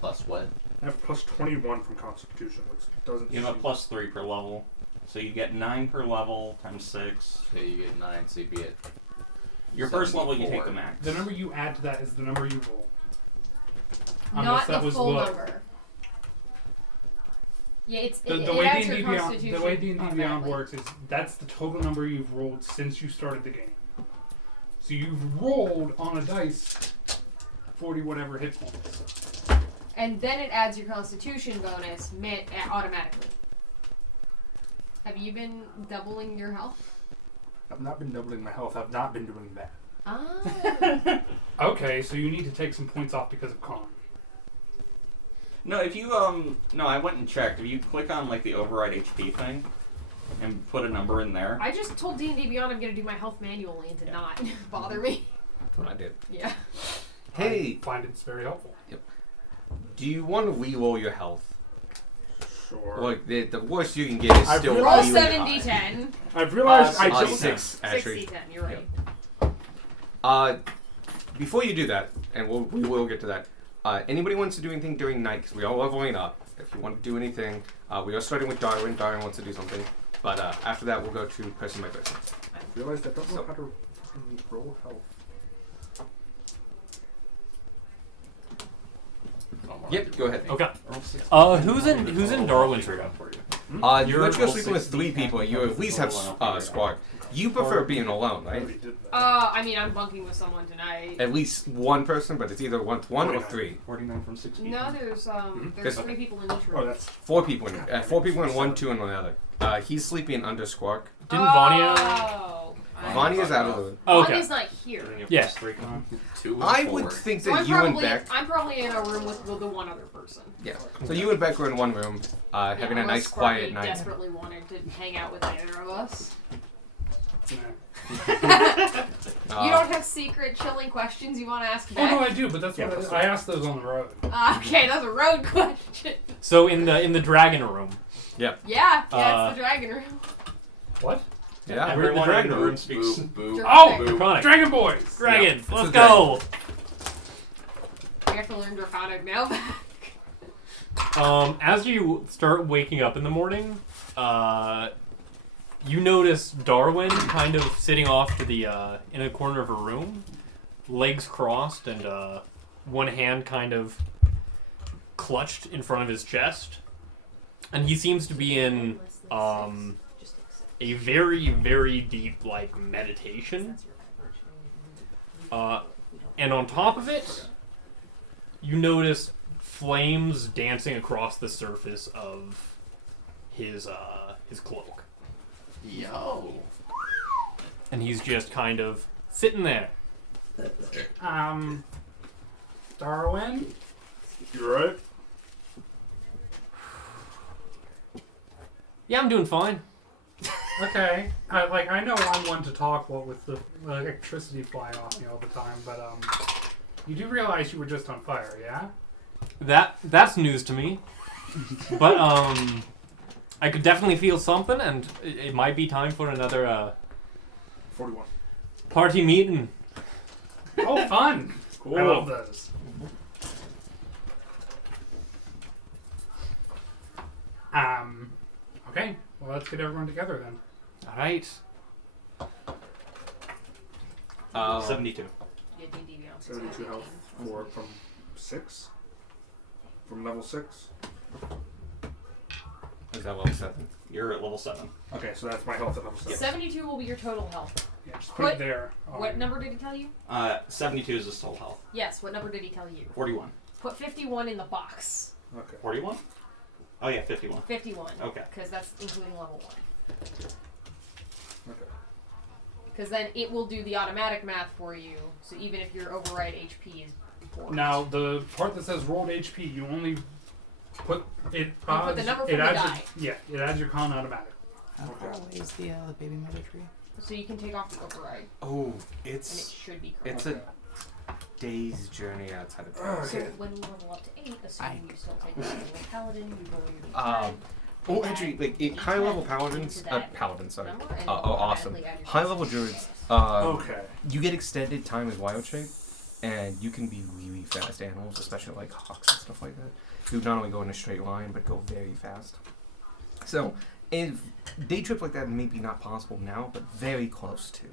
Plus what? I have plus 21 from Constitution, which doesn't. You have a seem- plus 3 per level. So you get 9 per level times 6. So you get 9, so you'd be at Your first level, you 74. take the max. The number you add to that is the number you roll. Not Unless that the was full low. number. Yeah, it's The it way adds D&D your Beyond, constitution the way D&D Beyond automatically. works is that's the total number you've rolled since you started the game. So you've rolled on a dice 40 whatever hit points. And then it adds your constitution bonus automatically. Have you been doubling your health? I've not been doubling my health. I've not been doing that. Ah. Okay, so you need to take some points off because of con. No, if you no, I went and checked. If you click on like the override HP thing and put a number in there, I just told D&D Beyond I'm going to do my health manually and did not bother me. That's what I did. Yeah. Hey, I find it's very helpful. do you want to re-roll your health? Sure. Like the worst you can get is I've still realized- Roll really 7d10. I've realized I high. don't. 6 actually. 6d10, you're right. Before you do that, and we will get to that. Anybody wants to do anything during night? Because we are leveling up. If you want to do anything, we are starting with Darwin. Darwin wants to do something, but after that we'll go to person by person. I've realized I don't know how to fucking roll health. Yep, go ahead. Okay. roll 6. Who's in Darwin's room? For you. You You're let you go level sleeping with 60, 3 people. You at least have squad. You prefer being alone, I right? already did that. I mean, I'm bunking with someone tonight. At least one person, but it's either one or 3. 49 from 60. No, there's There's- 3 people in each Oh, room. that's 4 people. 4 people in one, 2 in one other. He's sleeping under Squark. Didn't Vanya? Oh. Vanya's out of the. Oh, okay. Vanya's not here. Yeah. 3 con. 2 and I 4. would think So that I'm you and probably, Beck. I'm probably in a room with the one other person. Yeah. So you and Beck were in one room, having a unless nice, Sparky quiet night. desperately wanted to hang out with either of us. nah. You don't have secret, chilling questions you want to ask Oh Beck? no, I do, but that's Yeah, what that's I asked those on the road. Okay, that's a road question. So in the dragon room. Yeah, it's the dragon room. What? Yeah. Everyone in dragon the room room speaks. Boo. Oh, Boo. Chronic. Dragon Boys. Dragons, Yeah, let's it's a go. We have to learn Draconic now. As you start waking up in the morning, you notice Darwin kind of sitting off to the in a corner of a room, legs crossed and one hand kind of clutched in front of his chest, and he seems to be in a very, very deep like meditation. And on top of it, you notice flames dancing across the surface of his cloak, Yo. and he's just kind of sitting there. Darwin. You right? Yeah, I'm doing fine. Okay. I know I'm one to talk with the electricity flying off me all the time, but you do realize you were just on fire, yeah? That's news to me. But I could definitely feel something, and it might be time for another 41. party meeting. Oh, fun! Cool. I love those. Okay. Well, let's get everyone together then. All right. 72. Yeah, D&D Beyond 72 health from 6. From level 6. Is that level 7? You're at level 7. Okay, so that's my health at level 7. 72 will be your total health. Yeah, just put it there. What number did he tell you? 72 is his total health. Yes, what number did he tell you? 41. Put 51 in the box. Okay. 41? Oh yeah, 51. 51. Okay. Because that's including level 1. Okay. Because then it will do the automatic math for you, so even if your override HP is 4. Now, the part that says rolled HP, you only put it. put the number from it the adds die. Your, it adds your con automatic. How far away is the baby mother tree? So you can take off the override, Oh, and it it's should be correct. it's a day's journey outside of So Paris. when you level up to 8, assuming you still take the level of Paladin, you roll your Oh, actually, like high level paladins, paladins, sorry. Oh, awesome. High level druids. Okay. You get extended time as wild shape, and you can be really fast animals, especially like hawks and stuff like that. You not only go in a straight line, but go very fast. So, if day trip like that may be not possible now, but very close to.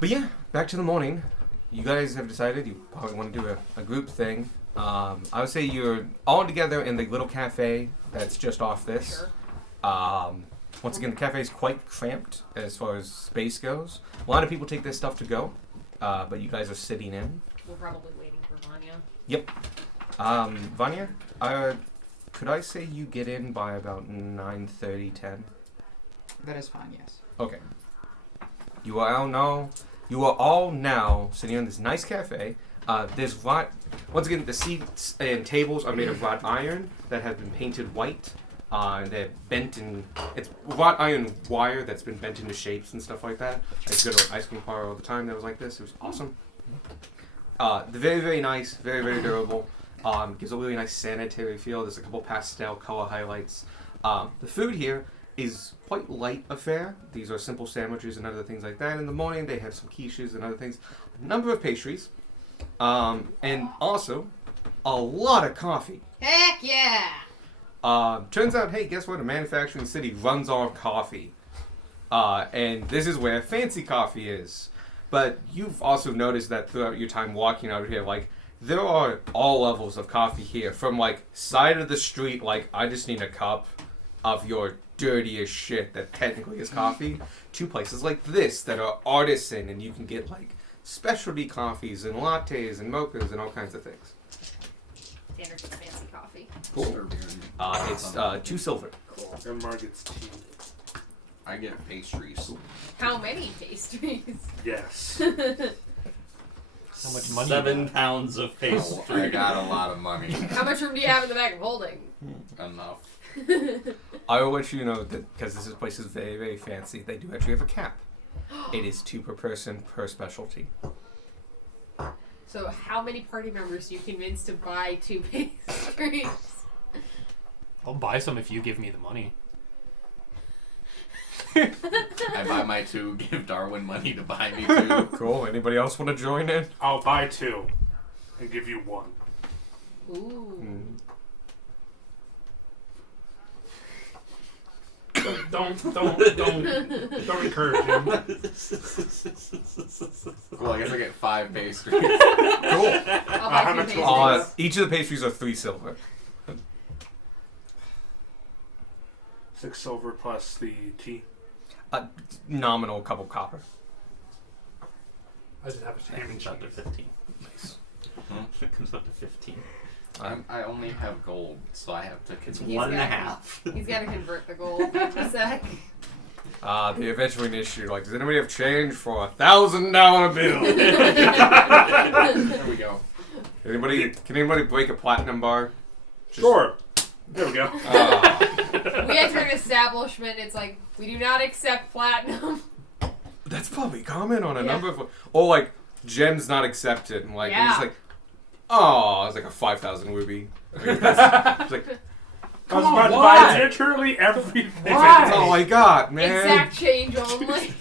But yeah, back to the morning. You guys have decided you probably want to do a group thing. I would say you're all together in the little cafe that's just off this. Sure. Once again, the cafe is quite cramped as far as space goes. A lot of people take their stuff to go, but you guys are sitting in. We're probably waiting for Vanya. Vanya, could I say you get in by about 9:30, 10? That is fine, yes. Okay. You are all now sitting in this nice cafe. There's once again, the seats and tables are made of wrought iron that have been painted white. They're bent it's wrought iron wire that's been bent into shapes and stuff like that. I used to go to an ice cream parlor all the time that was like this. It was awesome. They're very, very nice, very, very durable. Gives a really nice sanitary feel. There's a couple pastel color highlights. The food here is quite light affair. These are simple sandwiches and other things like that. In the morning, they have some quiches and other things. A number of pastries. And also, a lot of coffee. Heck yeah! Turns out, hey, guess what? A manufacturing city runs on coffee. And this is where fancy coffee is. But you've also noticed that throughout your time walking out here, like, there are all levels of coffee here. From like side of the street, like I just need a cup of your dirtiest shit that technically is coffee, to places like this that are artisan and you can get like specialty coffees and lattes and mochas and all kinds of things. Tanner gets fancy coffee. Cool. It's 2 silver. Cool. And Margaret's tea. I get pastries. How many pastries? Yes. How much money? 7 pounds of pastry. I got a lot of money. How much room do you have in the bag of holding? Enough. I will let you know that because this place is very, very fancy, they do actually have a cap. It is 2 per person per specialty. So how many party members do you convince to buy 2 pastries? I'll buy some if you give me the money. I buy my 2, give Darwin money to buy me 2. Cool. Anybody else want to join in? I'll buy 2 and give you 1. Ooh. Don't encourage him. Cool, I guess I get 5 pastries. Cool. I'll buy how 2 much pastries. was Each of the pastries are 3 silver. 6 silver plus the tea. Nominal couple copper. I just have a It shame. comes up to 15. Nice. It comes up to 15. I only have gold, so I have to It's convert. 1.5. He's got to convert the gold in a sec. They eventually initiate like, does anybody have change for $1,000 bill? There we go. Can anybody break a platinum bar? Sure. There we go. We enter an establishment. It's like we do not accept platinum. That's probably common on a Yeah. number of, or like gems not accepted. And like, Yeah. it's like, oh, it's like a 5,000 ruby. Like, that's, it's like, I was about to why? buy literally everything. that's all I got, man. Exact change only.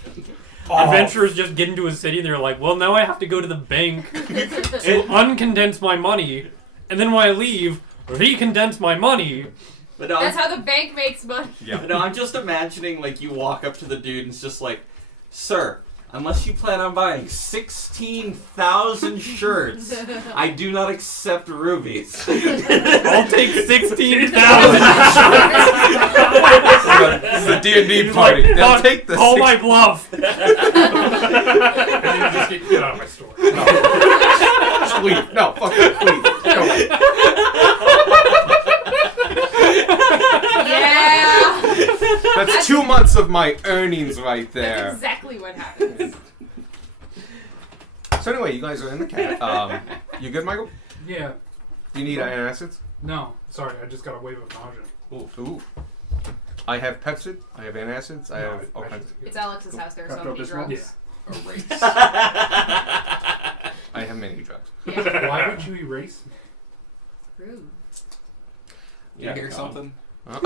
Oh. Adventurers just get into a city and they're like, well, now I have to go to the bank to uncondense my money, and then when I leave, recondense my money. But no, That's how the bank makes money. Yeah. no, I'm just imagining like you walk up to the dude and it's just like, sir, unless you plan on buying 16,000 shirts, I do not accept rubies. I'll take 16,000. This is a D&D He's party. like, They'll "Fuck, take the call 6 my bluff. And then you just get out of my store. Just leave. No, fuck it. Leave. Go. Yeah. That's 2 months of my earnings right That's there. exactly what happens. So anyway, you guys are in the cat. You good, Michael? Yeah. Do you need acids? No. Sorry, I just got a wave of nausea. Ooh. I have Pepsid. I have antacids. I No, have all kinds. It's Alex's house. There are so Pepto many Bismol? drugs. Yeah. Erase. I have many drugs. Yeah. Why would you erase me? Rude. You hear something? The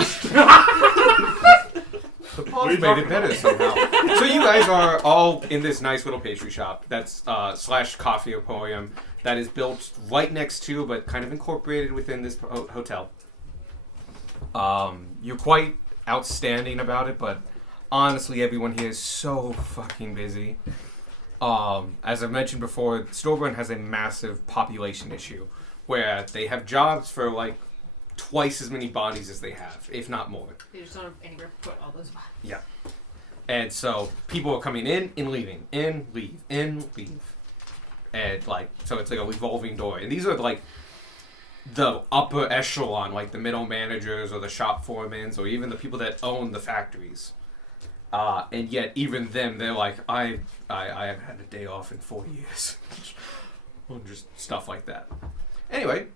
pause made it better somehow. So you guys are all in this nice little pastry shop that's slash coffee emporium that is built right next to, but kind of incorporated within this hotel. You're quite outstanding about it, but honestly, everyone here is so fucking busy. As I mentioned before, Storburn has a massive population issue where they have jobs for like twice as many bodies as they have, if not more. They just don't have anywhere to put all those bodies. Yeah. And so people are coming in and leaving, in, leave, in, leave. And like, so it's like a revolving door. And these are like the upper echelon, like the middle managers or the shop foremans or even the people that own the factories. And yet even them, they're like, I haven't had a day off in 4 years. Or just stuff like that. Anyway,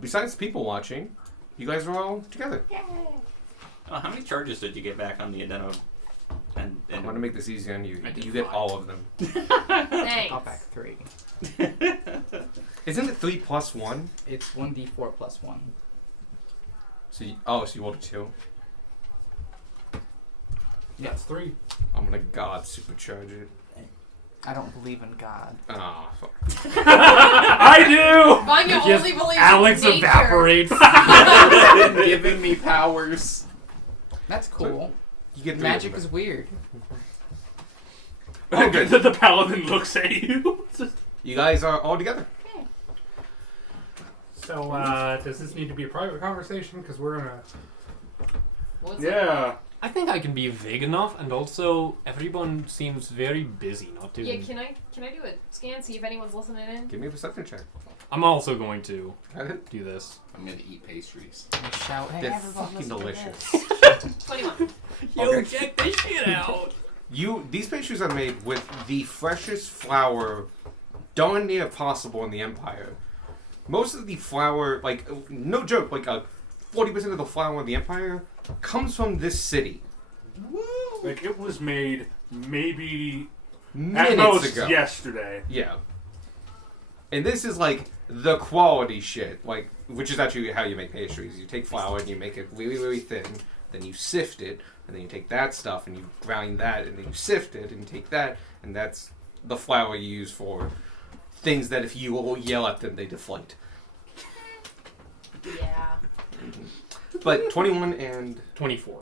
besides people watching, you guys are all together. Oh, how many charges did you get back on the Adeno? And I'm going to make this easy on you. I did You get 5. all of them. Thanks. I'll back 3. Isn't it 3 plus 1? It's 1d4 plus 1. So you rolled a 2. That's 3. I'm gonna God supercharge it. I don't believe in God. Ah, fuck. I do! Vanya Just only believes Alex in nature. evaporates. Giving me powers. That's cool. You get 3 Magic of is them. weird. Okay. The paladin looks at you. You guys are all together. So, does this need to be a private conversation? Because we're in a. What's Yeah. I think I can be vague enough, and also everyone seems very busy not doing. Yeah, can I do a scan, see if anyone's listening in? Give me a perception check. I'm also going to Go ahead. do this. I'm gonna eat pastries. And shout, hey, They're everyone, fucking listen to delicious. this. 21. Okay. check this shit out. These pastries are made with the freshest flour darn near possible in the Empire. Most of the flour, like, no joke, like 40% of the flour in the Empire comes from this city. Like it was made maybe at Minutes most ago. yesterday. Yeah. And this is like the quality shit, like, which is actually how you make pastries. You take flour and you make it really, really thin, then you sift it, and then you take that stuff and you grind that, and then you sift it and you take that, and that's the flour you use for things that if you yell at them, they deflate. Yeah. But 21 and 24.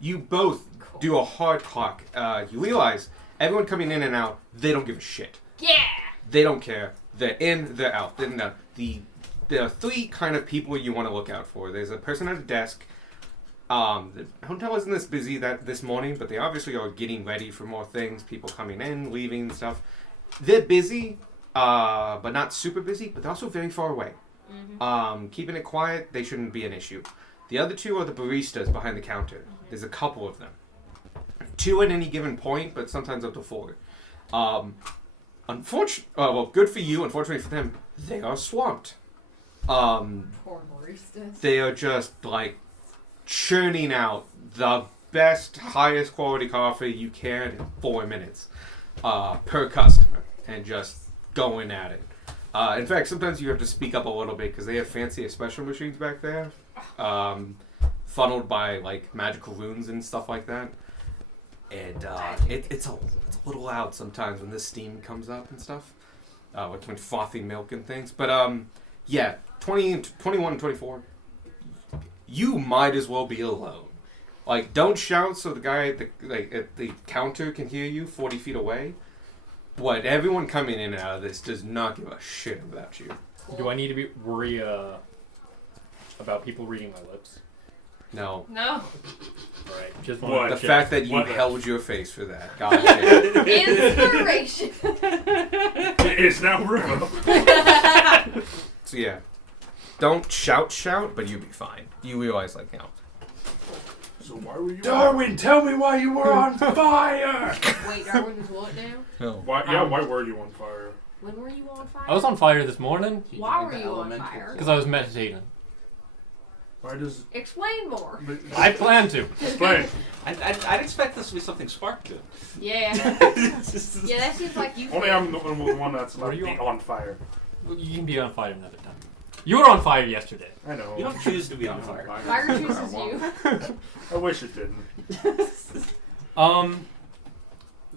you both do a hard clock. You realize everyone coming in and out, they don't give a shit. Yeah! They don't care. They're in, they're out. Then there are three kind of people you want to look out for. There's a person at a desk. The hotel isn't this busy this morning, but they obviously are getting ready for more things. People coming in, leaving, and stuff. They're busy, but not super busy. But they're also very far away. Keeping it quiet, they shouldn't be an issue. The other two are the baristas behind the counter. There's a couple of them. 2 at any given point, but sometimes up to 4. Well, good for you. Unfortunately for them, they are swamped. Poor baristas. They are just like churning out the best, highest quality coffee you can in 4 minutes per customer, and just going at it. In fact, sometimes you have to speak up a little bit because they have fancy espresso machines back there, funneled by like magical runes and stuff like that. And it's a little loud sometimes when the steam comes up and stuff, like when frothy milk and things. But yeah, 21 and 24, you might as well be alone. Like, don't shout so the guy at the counter can hear you 40 feet away. But everyone coming in and out of this does not give a shit about you. Do I need to worry about people reading my lips? No. No. Alright, just What? wanted The to check. fact that you What? held your face for that. God damn. Inspiration. It's now River. So yeah. Don't shout, but you'll be fine. You realize, like, you know. So why were you? Darwin, tell me why you were on fire! Wait, Darwin was what now? No. Why were you on fire? When were you on fire? I was on fire this morning Why were you on fire? because I was meditating. Why does? Explain more. I plan to. Explain. I'd expect this to be something Spark did. Yeah. Yeah, that seems like you. Only I'm the one that's What not are you be on fire. You can be on fire another time. You were on fire yesterday. I know. You don't choose to be on fire. Fire chooses you. I wish it didn't.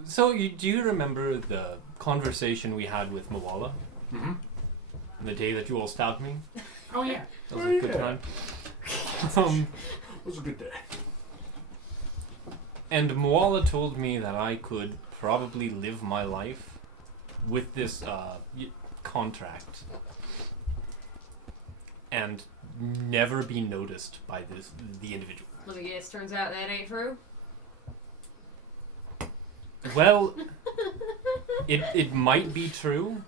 So do you remember the conversation we had with Mawala? Mm-hmm. The day that you all stabbed me? Oh, yeah. That was Oh, a good yeah. time. It was a good day. And Mawala told me that I could probably live my life with this contract and never be noticed by the individual. Let me guess. Turns out that ain't true. Well, it might be true,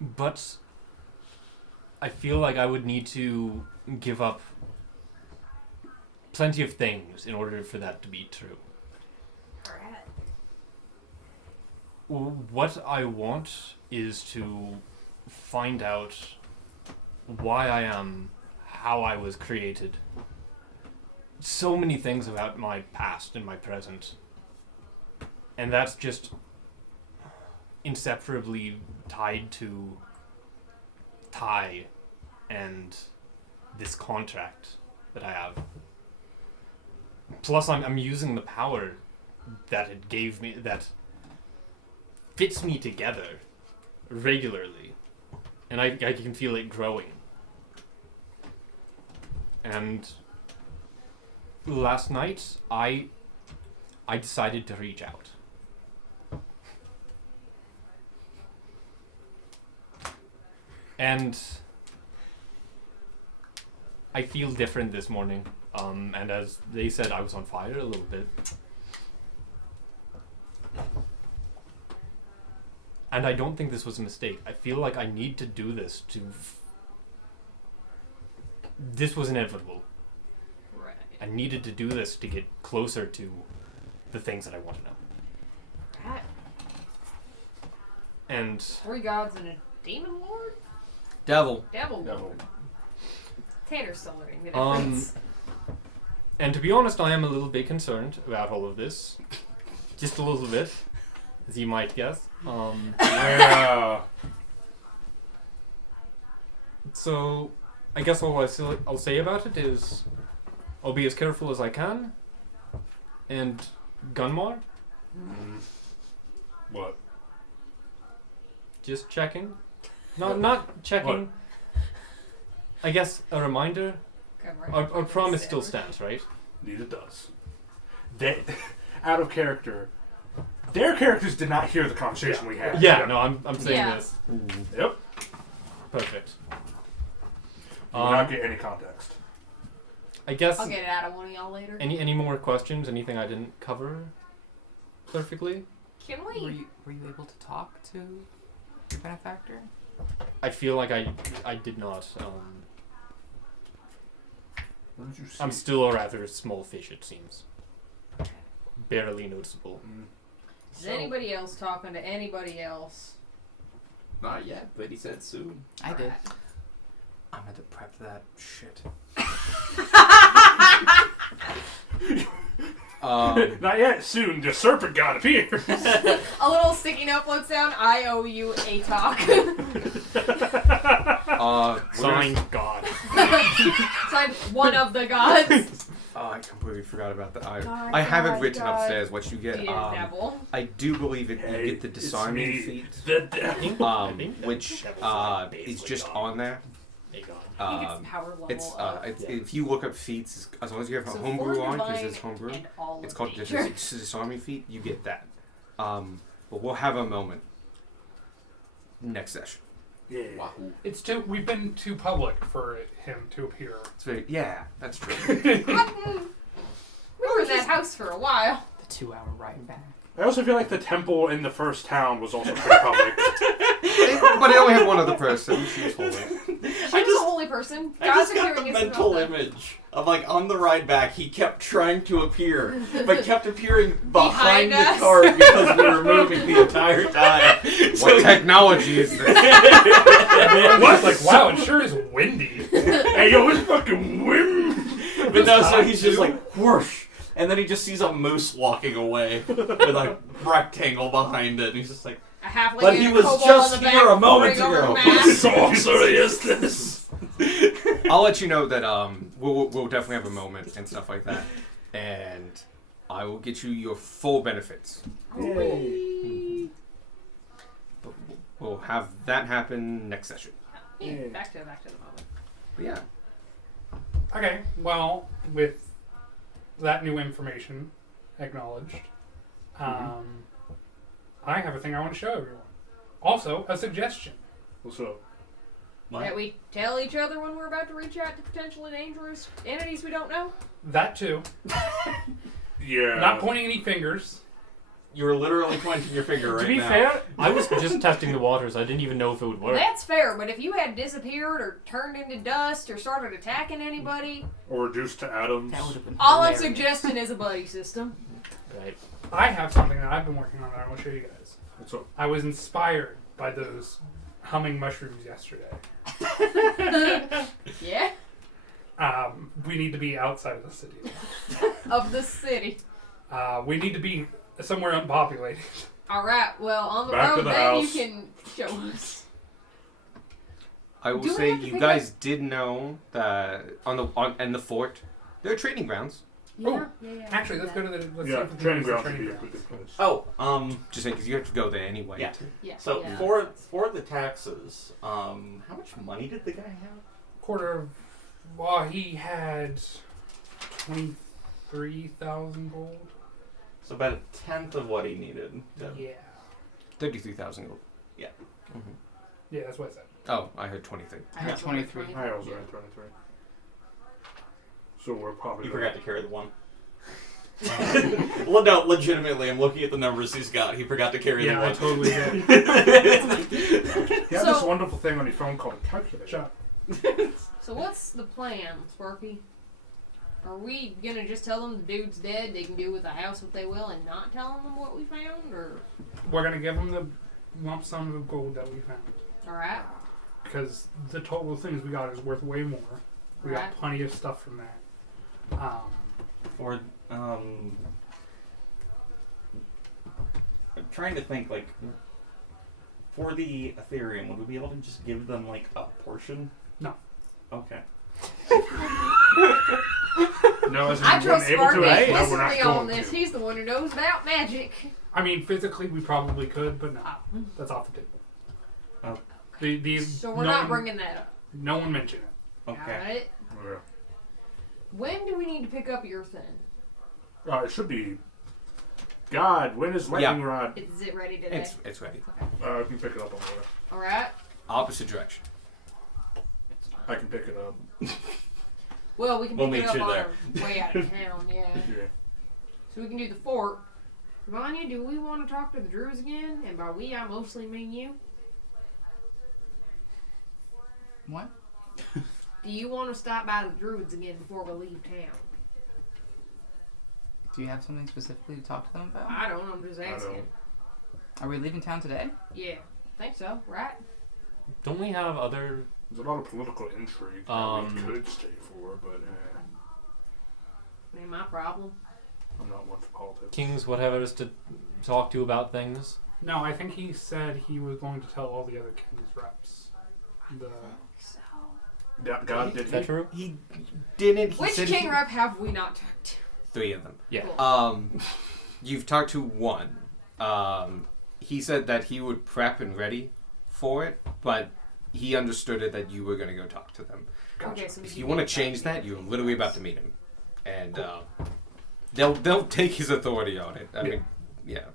but I feel like I would need to give up plenty of things in order for that to be true. Alright. What I want is to find out why I am, how I was created. So many things about my past and my present. And that's just inseparably tied to Ty and this contract that I have. Plus, I'm using the power that it gave me, that fits me together regularly. And I can feel it growing. And last night, I decided to reach out. And I feel different this morning. And as they said, I was on fire a little bit. And I don't think this was a mistake. I feel like I need to do this to... This was inevitable. Right. I needed to do this to get closer to the things that I want to know. Right. And 3 gods and a demon lord? Devil. Devil Devil. lord. Tanner's still learning the Um, difference. and to be honest, I am a little bit concerned about all of this. Just a little bit, as you might guess. Yeah. So, I guess all I'll say about it is, I'll be as careful as I can. And Gunmar, What? just checking. Not checking. I guess a reminder. Come right Our promise still Sandwich. stands, right? Indeed it does. They, out of character, their characters did not hear the conversation we had. Yeah, no, I'm saying Yeah. this. Yep. Perfect. You will not get any context. I guess I'll get it out of one of y'all later. any more questions? Anything I didn't cover perfectly? Can Were we? you able to talk to your benefactor? I feel like I did not. What did you see? I'm still a rather small fish, it seems. Barely noticeable. Is anybody else talking to anybody else? Not yet, but he said soon. I did. I'm gonna prep that shit. Not yet. Soon, the serpent god appears. A little sticky note floats down. I owe you a talk. Signed God. Signed one of the gods. I completely forgot about that. God, I have it God, written God. upstairs. What you get? Dear devil. I do believe it. Hey, You get the it's disarming me, feat, the devil. which is just on there. Hey God. I think it's power level. It's if you look up feats, as long as you have a So homebrew for on, because divine it's homebrew, and all it's of called nature. disarming feat. You get that. But we'll have a moment next session. Yeah. Wahoo. It's too. We've been too public for him to appear. It's very that's true. We were in that house for a while. The 2-hour ride back. I also feel like the temple in the first town was also pretty public. But I only have one other person. She's holy. She was a holy person. I just God's got the appearing is mental about that. image of like on the ride back, he kept trying to appear, but kept appearing behind Behind the us. cart because we were moving the entire time. What technology is this? Everyone's like, wow, it sure is windy. Hey, yo, it's fucking wind. But no, so he's just like whoosh, and then he just sees a moose walking away with a rectangle behind it, and he's just like, A halfling but and he a was kobold just on the here back a moment pouring over ago. maps. Sorcery is this? I'll let you know that we'll definitely have a moment and stuff like that, and I will get you your full benefits. Yay. But we'll have that happen next session. Yeah, back to the moment. But yeah. Okay, well, with that new information acknowledged, I have a thing I want to show everyone. Also, a suggestion. What's up? That we tell each other when we're about to reach out to potentially dangerous entities we don't know. That too. Yeah. Not pointing any fingers. You were literally pointing your finger right To be now. fair, I was just testing the waters. I didn't even know if it would work. That's fair, but if you had disappeared or turned into dust or started attacking anybody, Or reduced to atoms. That would have been all I'm hilarious. suggesting is a buddy system. Right. I have something that I've been working on that I want to show you guys. What's up? I was inspired by those humming mushrooms yesterday. Yeah? We need to be outside of the city. Of the city. We need to be somewhere unpopulated. Alright, well, on the Back to road the then house. you can show us. I will Do we say have to you pick guys did know that in the fort there are training grounds. Oh, yeah. Actually, let's go to the let's see Yeah, if we can training use the grounds would training be a grounds. good place. Oh, Just saying, because you have to go there anyway. Yeah. Yeah. So yeah. for the taxes, how much money did the guy have? Quarter of. Well, he had 23,000 gold. So about a tenth of what he needed. To, Yeah. 33,000 gold. Yeah, that's what I said. Oh, I heard 23. I got 23. I also had 23. So we're probably. You forgot to carry the 1. Well, no, legitimately, I'm looking at the numbers he's got. He forgot to carry the 1. I totally did. He had So- this wonderful thing on your phone called a calculator. Shut. So what's the plan, Sparky? Are we gonna just tell them the dude's dead, they can do with the house what they will, and not tell them what we found, or? We're gonna give him the lump sum of gold that we found. Alright. Because the total things we got is worth way more. We Right. got plenty of stuff from that. Or, I'm trying to think, like, for the Ethereum, would we be able to just give them, like, a portion? No. Okay. No, as in I we trust weren't able Sparky to. No, we're implicitly not on going this. to. He's the one who knows about magic. I mean, physically we probably could, but no. That's off the table. Oh. So we're no not one- bringing that up. No one mentioned it. Okay. Alright. Yeah. When do we need to pick up your thing? It should be. God, when is lightning rod? Is it ready today? It's ready. I can pick it up on the way. Alright. Opposite direction. I can pick it up. Well, we can We'll pick it meet up you on there. our way out of town, yeah. Yeah. So we can do the fort. Vanya, do we want to talk to the Druids again? And by we, I mostly mean you. What? Do you want to stop by the Druids again before we leave town? Do you have something specifically to talk to them about? I don't. I'm just I asking. don't. Are we leaving town today? Yeah, think so, right? Don't we have other? There's a lot of political intrigue that we could stay for, but Ain't my problem. I'm not one for politics. Kings, whatever, to talk to about things? No, I think he said he was going to tell all the other king's reps. The So, God did Is that he? true? He didn't. He which said king rep have we not talked to? 3 of them. Yeah. Cool. You've talked to one. He said that he would prep and ready for it, but he understood it that you were going to go talk to them. Okay, so If you want to change that, you're literally about to meet him, and they'll take his authority on it. I mean, yeah.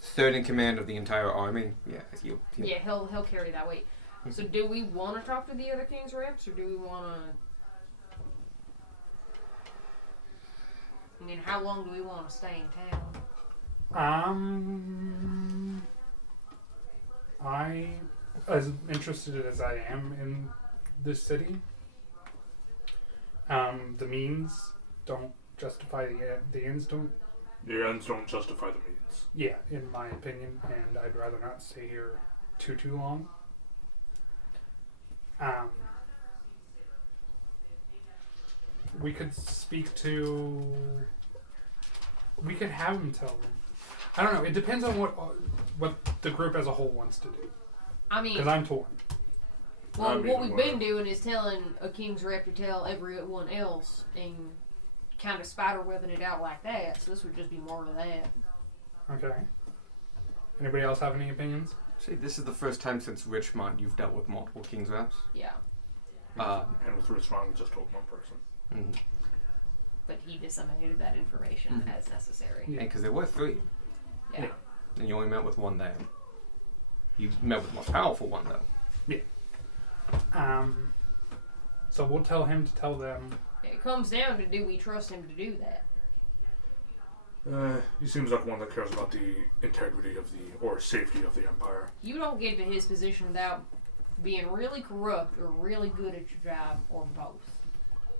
Third in command of the entire army. Yeah, he'll Yeah, he'll carry that weight. So do we want to talk to the other king's reps, or do we want to? I mean, how long do we want to stay in town? I, as interested as I am in this city, the means don't justify the ends don't. The ends don't justify the means. Yeah, in my opinion, and I'd rather not stay here too long. We could speak to. We could have him tell them. I don't know. It depends on what the group as a whole wants to do. I mean, Because I'm torn. well, I mean, what we've been whatever. doing is telling a king's rep to tell everyone else and kind of spiderwebbing it out like that. So this would just be more of that. Okay. Anybody else have any opinions? See, this is the first time since Richmond you've dealt with multiple king's reps. Yeah, And with Richmond, we just told one person. Mm-hmm. but he disseminated that information as necessary. Yeah. Because there were 3, Yeah. and you only met with one there. You met with the most powerful one, though. So we'll tell him to tell them. It comes down to, do we trust him to do that? He seems like one that cares about the integrity of or safety of the Empire. You don't get to his position without being really corrupt or really good at your job, or both.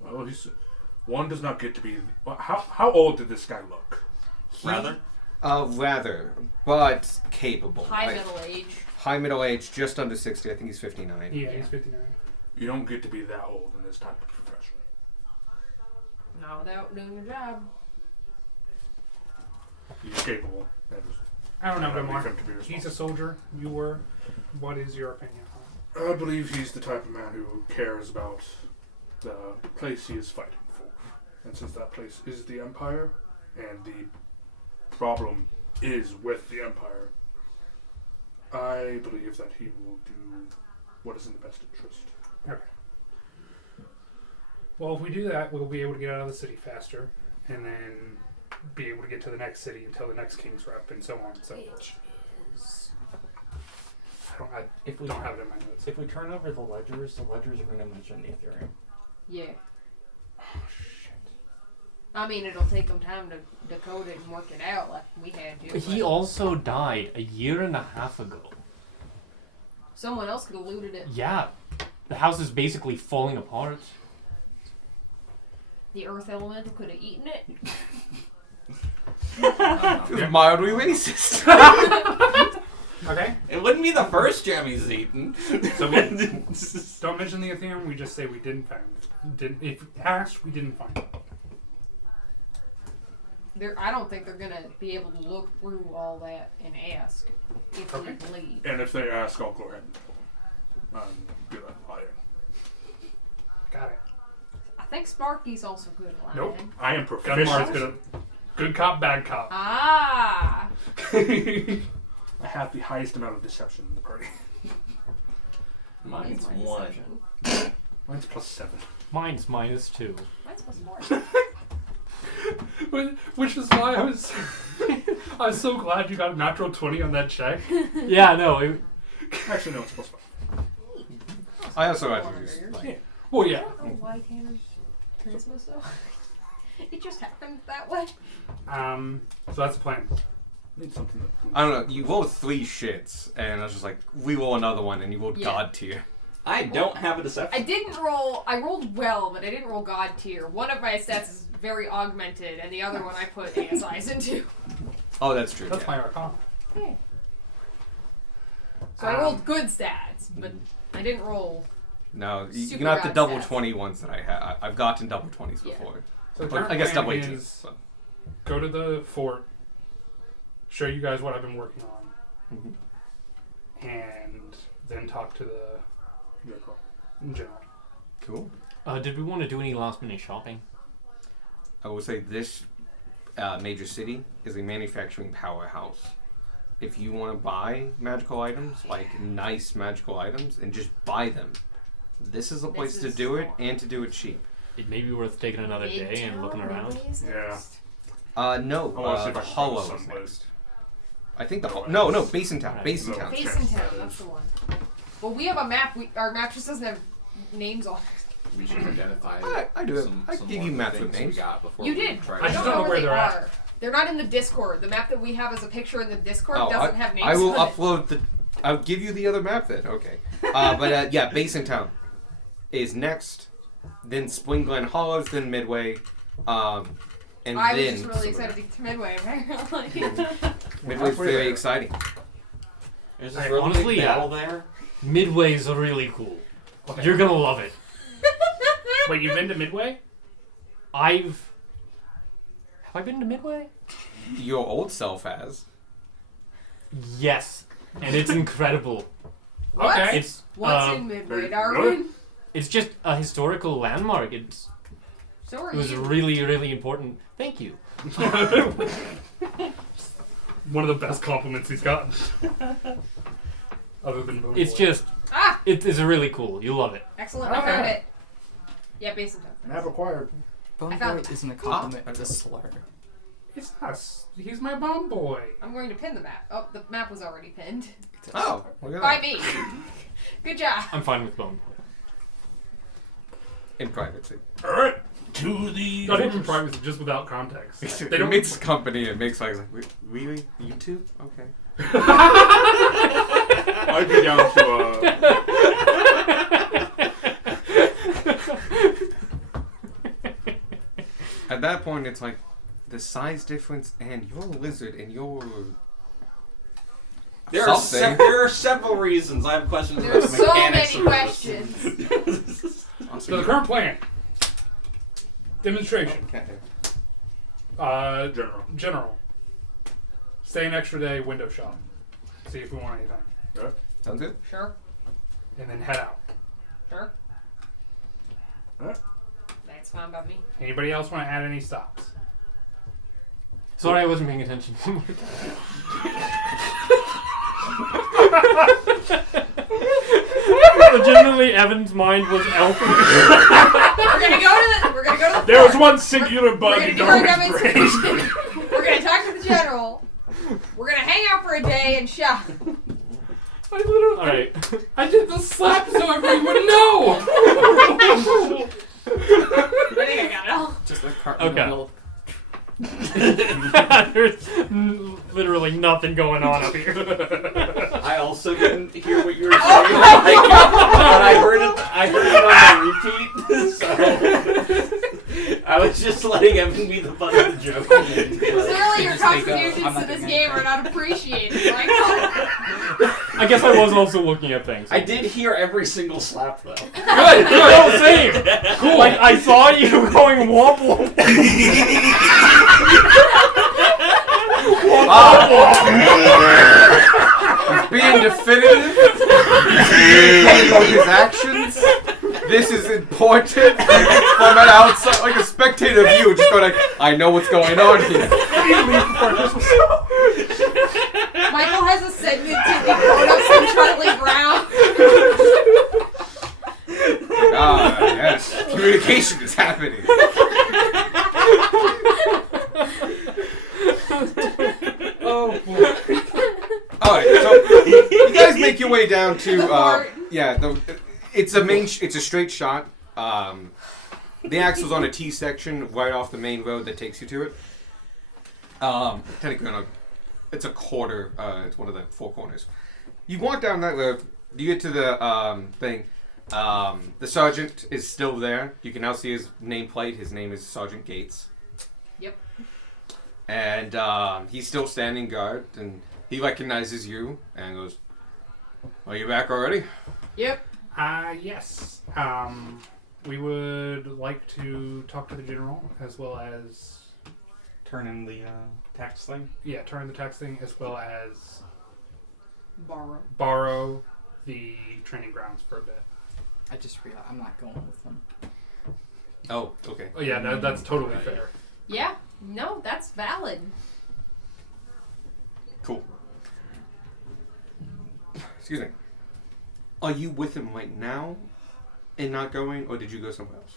Well, one does not get to be. How old did this guy look? Rather? Rather, but capable. High middle age. High middle age, just under 60. I think he's 59. Yeah, he's 59. You don't get to be that old in this type of profession. Not without doing your job. He's capable. I don't know, I believe Gamar. him to be He's a responsible. soldier. You were. What is your opinion on I believe he's the type of man who cares about the place he is fighting for. And since that place is the Empire, and the problem is with the Empire, I believe that he will do what is in the best interest. it? Okay. Well, if we do that, we'll be able to get out of the city faster, and then be able to get to the next city until the next king's rep, and so on and so forth. Which is If we don't have it in my notes. if we turn over the ledgers are going to mention the Ethereum. Yeah. Oh shit. I mean, it'll take them time to decode it and work it out like we had to. He but also died a year and a half ago. someone else could have looted it. Yeah. The house is basically falling apart. The Earth Elemental could have eaten it. Feels mildly racist. Okay. It wouldn't be the first gem he's eaten. So we don't mention the Ethereum. We just say we didn't find it. If asked, we didn't find it. I don't think they're gonna be able to look through all that and ask if Okay. we leave. And if they ask, I'll go ahead and tell them. I'm good at lying. Got it. I think Sparky's also good at lying. Nope. I am Gunmar's proficient. good. Good cop, bad cop. Ah. I have the highest amount of deception in the party. Mine's my 1. deception. Mine's +7. Mine's -2. Mine's plus 4. Which is why I was I was so glad you got a natural 20 on that check. Yeah, no. Actually, no, it's +5. I also had to use like, Well, yeah. I don't know why Tanner's transmit though. It just happened that way. So that's the plan. Need something that. I don't know. You rolled 3 shits, and I was just like, re-roll another one, and you rolled Yeah. God tier. I don't have a deception. I didn't roll. I rolled well, but I didn't roll God tier. One of my stats is very augmented, and the other one I put ASIs into. Oh, that's true. That's yeah. my Arcana. Yeah. So I rolled good stats, but I didn't roll. No, you Super not the God double stats. 20 ones that I had. I've gotten double 20s Yeah. before. So the But current I guess plan double 18s. is So. go to the fort, show you guys what I've been working on, Mhm. and then talk to the General. general. Cool. Did we want to do any last minute shopping? I will say this major city is a manufacturing powerhouse. If you want to buy magical items, like nice magical items, and just buy them, this is a place to is do it smart. and to do it cheap. It may be worth taking another Big day and town, looking around. nobody's Yeah. next. No, I want to see if I the can find Hollow is someplace. next. I think the No, no, Basin Town. Right. Basin No. Town. Basin Town, that's the one. Well, we have a map. Our map just doesn't have names on it. We should identify. I do have- Some, I some give more you maps things with names. We got before You we did. try I to- just don't know where they they're at. are. They're not in the Discord. The map that we have as a picture in the Discord doesn't have names I will on it. upload the. I'll give you the other map then. Okay. But yeah, Basin Town is next, then Spring Glen Hollows, then Midway, and I was then just really some excited of to get to Midway, apparently. that. Midway's very exciting. There's Hey, this really honestly, big yeah. battle there. Midway's really cool. Okay. You're gonna love it. Wait, you've been to Midway? Have I been to Midway? Your old self has. Yes, and it's incredible. What? Okay. It's What's in Midway, really? Darwin? it's just a historical landmark. It So are was you. really, really important. Thank you. One of the best compliments he's gotten. Other than Bone It's Boy. just Ah! it's really cool. You'll love it. Excellent, I Okay. found it. Yeah, Basin Town. Map acquired. Bone I found boy it. isn't a compliment, it's a that's slur. It's not. He's my bum boy. I'm going to pin the map. Oh, the map was already pinned. It's a Oh, slur. look at By that. me. Good job. I'm fine with Bone Boy. In privacy. Alright. To the. Not even privacy, just without context. They They don't. makes company. It makes like really YouTube. Okay. I'd be down to At that point, it's like the size difference, and you're a lizard, and you're There are, something. there are several reasons I have questions about There's the so mechanics many of questions. So the current plan. Demonstration. Okay. General. Stay an extra day, window shop. See if we want anything. Sounds good. Sure. And then head out. Sure. Alright. That's fine by me. Anybody else want to add any stops? Sorry, I wasn't paying attention. Legitimately, Evan's mind was elf. We're gonna go to the. There was fort. one singular bug We're in gonna do our Darwin's brain. demonstration. We're gonna talk to the general. We're gonna hang out for a day and shop. I literally. All right. I did the slap so everyone would know. I think I got it all. Just like cart in the Okay. middle. There's literally nothing going on up here. I also didn't hear what you were saying, but I heard it on the repeat, so I was just letting Evan be the butt of the joke. Clearly, your just make a- contributions I'm not to this doing game anything. are not appreciated. Like, I guess I was also looking at things. I did hear every single slap though. Good. No, same. Cool. Like I saw you going womp womp. Being definitive about his actions. This is important. From an outside, like a spectator view, just going like, I know what's going on here. Michael has ascended to the Proto Centrale ground. Ah, yes. Communication is happening. Oh boy. Alright, so you guys make your way down to it's a straight shot. The axle's on a T section right off the main road that takes you to it. Technically it's a quarter, it's one of the four corners. You walk down that road, you get to the thing. The sergeant is still there. You can now see his nameplate. His name is Sergeant Gates. Yep. And he's still standing guard, and he recognizes you and goes, "Are you back already?" Yep. Yes. We would like to talk to the general as well as Turn in the tax thing. turn the tax thing as well as Borrow. the training grounds for a bit. I just realized I'm not going with them. Oh, okay. Oh yeah, that's totally fair. Yeah. No, that's valid. Cool. Excuse me. Are you with him right now and not going, or did you go somewhere else?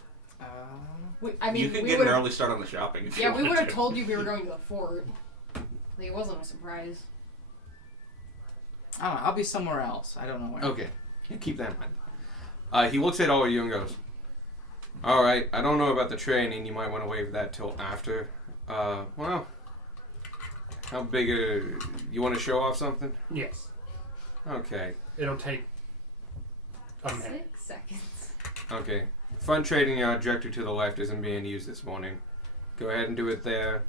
I mean, You could we get an would. early start on the shopping if you Yeah, we would wanted have to. told you we were going to the fort. Like, it wasn't a surprise. I don't know. I'll be somewhere else. I don't know where. Okay. Yeah, keep that in mind. He looks at all of you and goes, "Alright, I don't know about the training. You might want to waive that till after. Well, how big you want to show off something? Yes. Okay. It'll take a minute. 6 seconds. Okay. Front trading yard directly to the left isn't being used this morning. Go ahead and do it there.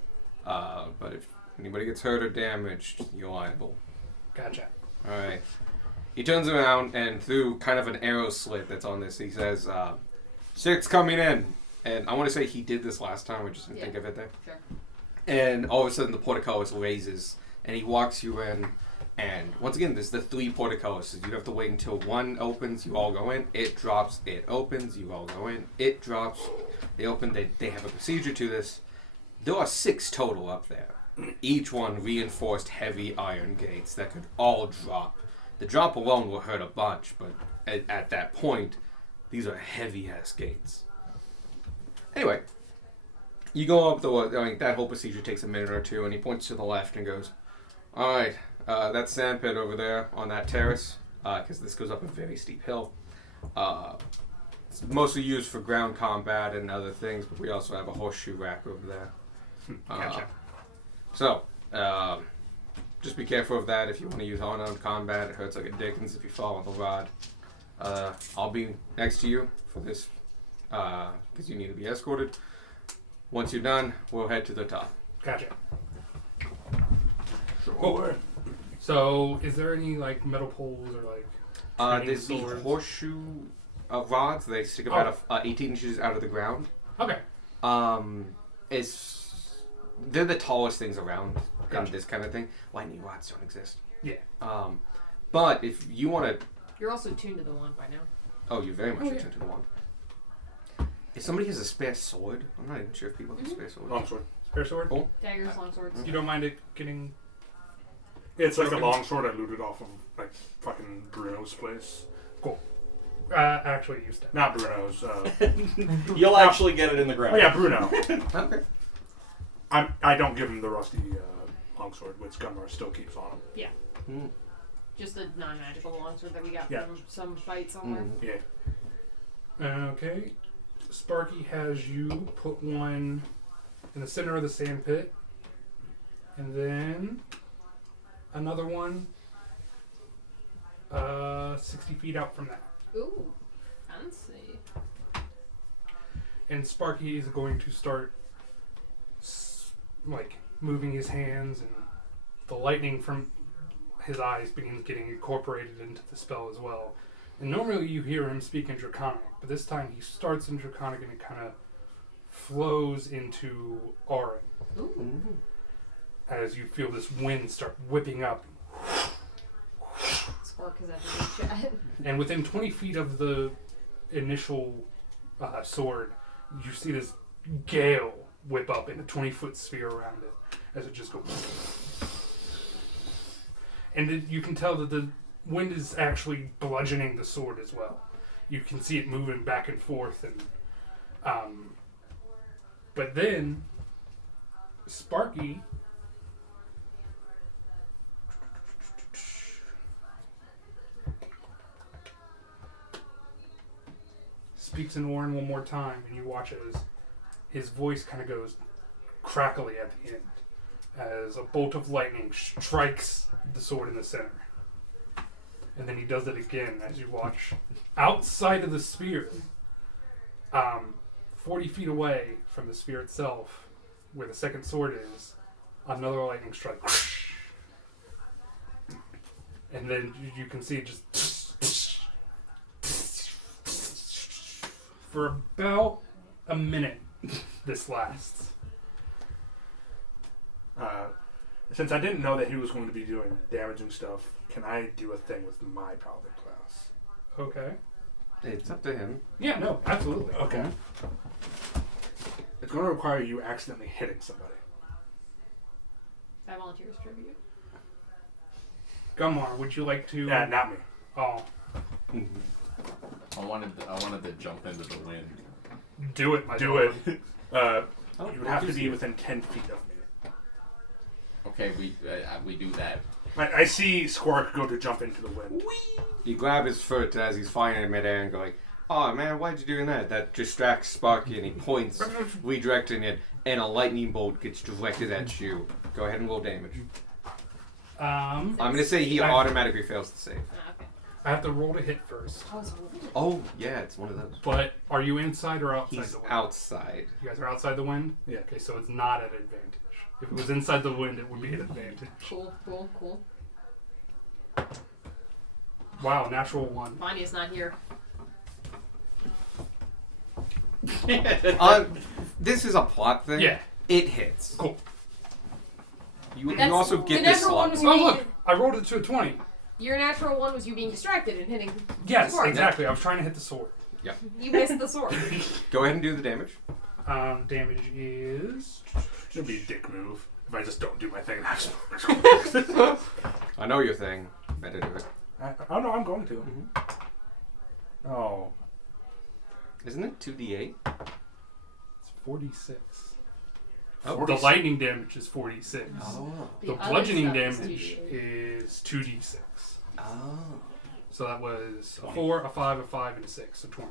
But if anybody gets hurt or damaged, you're liable." Gotcha. Alright. He turns around and through kind of an arrow slit that's on this, he says, 6 coming in. And I want to say he did this last time, I just didn't think of it there. Sure. And all of a sudden the portcullis raises and he walks you in. And once again, there's the 3 portcullises. You have to wait until one opens, you all go in. It drops, it opens, you all go in. It drops, they open, they have a procedure to this. There are 6 total up there. Each one reinforced heavy iron gates that could all drop. The drop alone will hurt a bunch, but at that point, these are heavy-ass gates. Anyway, you go up that whole procedure takes a minute or two, and he points to the left and goes, "Alright, that sand pit over there on that terrace, because this goes up a very steep hill. It's mostly used for ground combat and other things, but we also have a horseshoe rack over there. Gotcha. So, just be careful of that if you want to use unarmed combat. It hurts like a dickens if you fall on the rod. I'll be next to you for this, because you need to be escorted. Once you're done, we'll head to the top." Gotcha. Cool. So, is there any like metal poles or like? training There's the swords? horseshoe rods. They stick about 18 inches out of the ground. Okay. They're the tallest things around Gotcha. in this kind of thing. Lightning rods don't exist. Yeah. But if you want to, You're also tuned to the wand by now. oh, you're very much Oh, yeah. attuned to the wand. If somebody has a spare sword, I'm not even sure if people have spare swords. Longsword. Spare sword. Oh. Daggers, longswords. You don't mind it getting? It's like the Broken. longsword I looted off of like fucking Bruno's place. Actually, used to. Not Bruno's. You'll actually get it in the ground. Oh yeah, Bruno. Okay. I don't give him the rusty longsword, which Gunmar still keeps on him. Just a non-magical longsword that we got Yeah. from some fight somewhere. Yeah. Okay. Sparky has you put one in the center of the sand pit, and then another one 60 feet out from that. Ooh, fancy. And Sparky is going to start moving his hands, and the lightning from his eyes begins getting incorporated into the spell as well. And normally you hear him speak in Draconic, but this time he starts in Draconic and it kind of flows into Auran Ooh. as you feel this wind start whipping up. Spark is at the big chat. And within 20 feet of the initial sword, you see this gale whip up in a 20-foot sphere around it as it just goes. And you can tell that the wind is actually bludgeoning the sword as well. You can see it moving back and forth, and but then Sparky speaks in Warren one more time, and you watch as his voice kind of goes crackly at the end as a bolt of lightning strikes the sword in the center. And then he does it again as you watch outside of the sphere, 40 feet away from the sphere itself, where the second sword is, another lightning strike. And then you can see it just for about a minute this lasts. Since I didn't know that he was going to be doing damaging stuff, can I do a thing with my paladin class? Okay. It's up to him. Yeah, no, absolutely. Okay. It's going to require you accidentally hitting somebody. I volunteer as tribute. Gumar, would you like to? Yeah, not me. Oh, I wanted to jump into the wind. do it, my Do lord. it. You would have to be within 10 feet of me. Okay, we do that. I see Squark go to jump into the wind. You grab his foot as he's flying in midair and go like, "Oh man, why'd you doing that?" That distracts Sparky, and he points, redirecting it, and a lightning bolt gets directed at you. Go ahead and roll damage. I'm gonna say he automatically fails to save. Ah, okay. I have to roll to hit first. Oh, it's a woman. Oh yeah, it's one of those. But are you inside or outside He's the wind? outside. You guys are outside the wind? Yeah. Okay, so it's not at advantage. If it was inside the wind, it would be at advantage. Cool, cool, cool. Wow, natural one. Vanya's not here. This is a plot thing. Yeah. It hits. Cool. You That's- also the get this natural one slot. was Oh, you look, being, I rolled it to a 20. your natural one was you being distracted and hitting. Yes, Sword. exactly. I was trying to hit the sword. You missed the sword. Go ahead and do the damage. Damage is. It'd be a dick move if I just don't do my thing. I know your thing. Better do it. Oh no, I'm going to. Mm-hmm. Oh. Isn't it 2d8? It's 46. Oh, The lightning damage is 46. Oh. The other bludgeoning stuff is damage 2d8. is 2d6. Oh. So that was a 4, a 5, a 5, and a 6, so 20.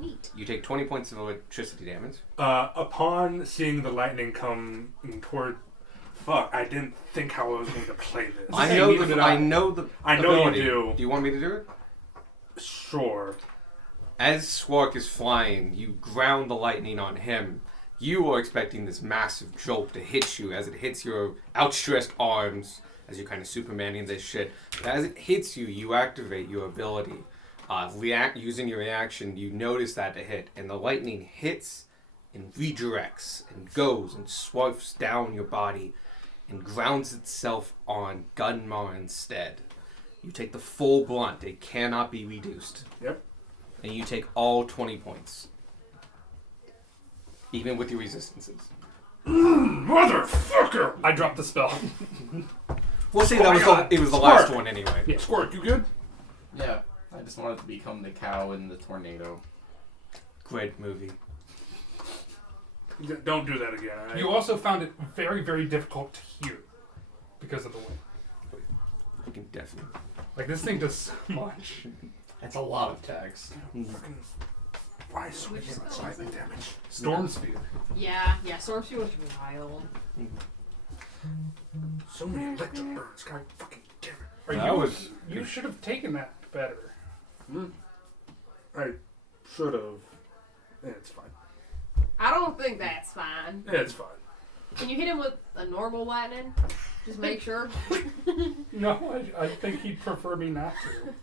Neat. You take 20 points of electricity damage. Upon seeing the lightning come toward, I didn't think how I was going to play this. I Okay, know neither the. did I I. know the. I know you ability. do. Do you want me to do it? Sure. As Swark is flying, you ground the lightning on him. You are expecting this massive jolt to hit you as it hits your outstretched arms, as you're kind of Supermaning this shit. But as it hits you, you activate your ability. Using your reaction, you notice that to hit, and the lightning hits and redirects and goes and swipes down your body and grounds itself on Gunmar instead. You take the full blunt. It cannot be reduced. Yep. And you take all 20 points. Even with your resistances. Motherfucker! I dropped the spell. We'll say that was it was the last one anyway. Yeah. Squark, you good? Yeah, I just wanted to become the cow in the tornado. Great movie. Don't do that again. You also found it very, very difficult to hear because of the wind. can definitely. Like, this thing does so much. That's a lot of text. Fucking. Why so many lightning damage? Storm Sphere. Yeah, Storm Sphere was wild. So many electric burns. God fucking damn it. Or That you, was- you should have taken that better. I should have. It's fine. I don't think that's fine. It's fine. Can you hit him with a normal lightning? Just make sure. No, I think he'd prefer me not to.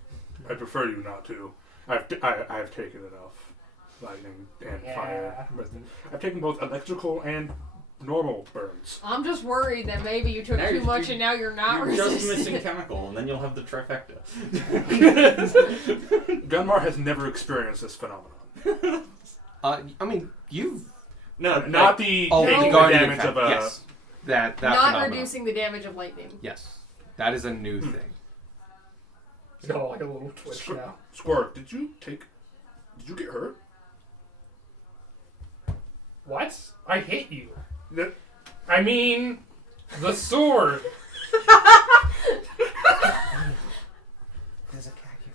I prefer you not to. I've taken enough lightning and fire. But I've taken both electrical and normal burns. I'm just worried that maybe you took Now too you're- much and now you're not You're just resistant. missing chemical, and then you'll have the trifecta. Gunmar has never experienced this phenomenon. I mean, you've Not the oh, taking the the guardian damage effect. of a. Yes, that Not phenomenon. reducing the damage of lightning. Yes, that is a new thing. He's got like a little twitch now. Squirt, did you get hurt? What? I hit you. That- I mean, the sword. There's a khaki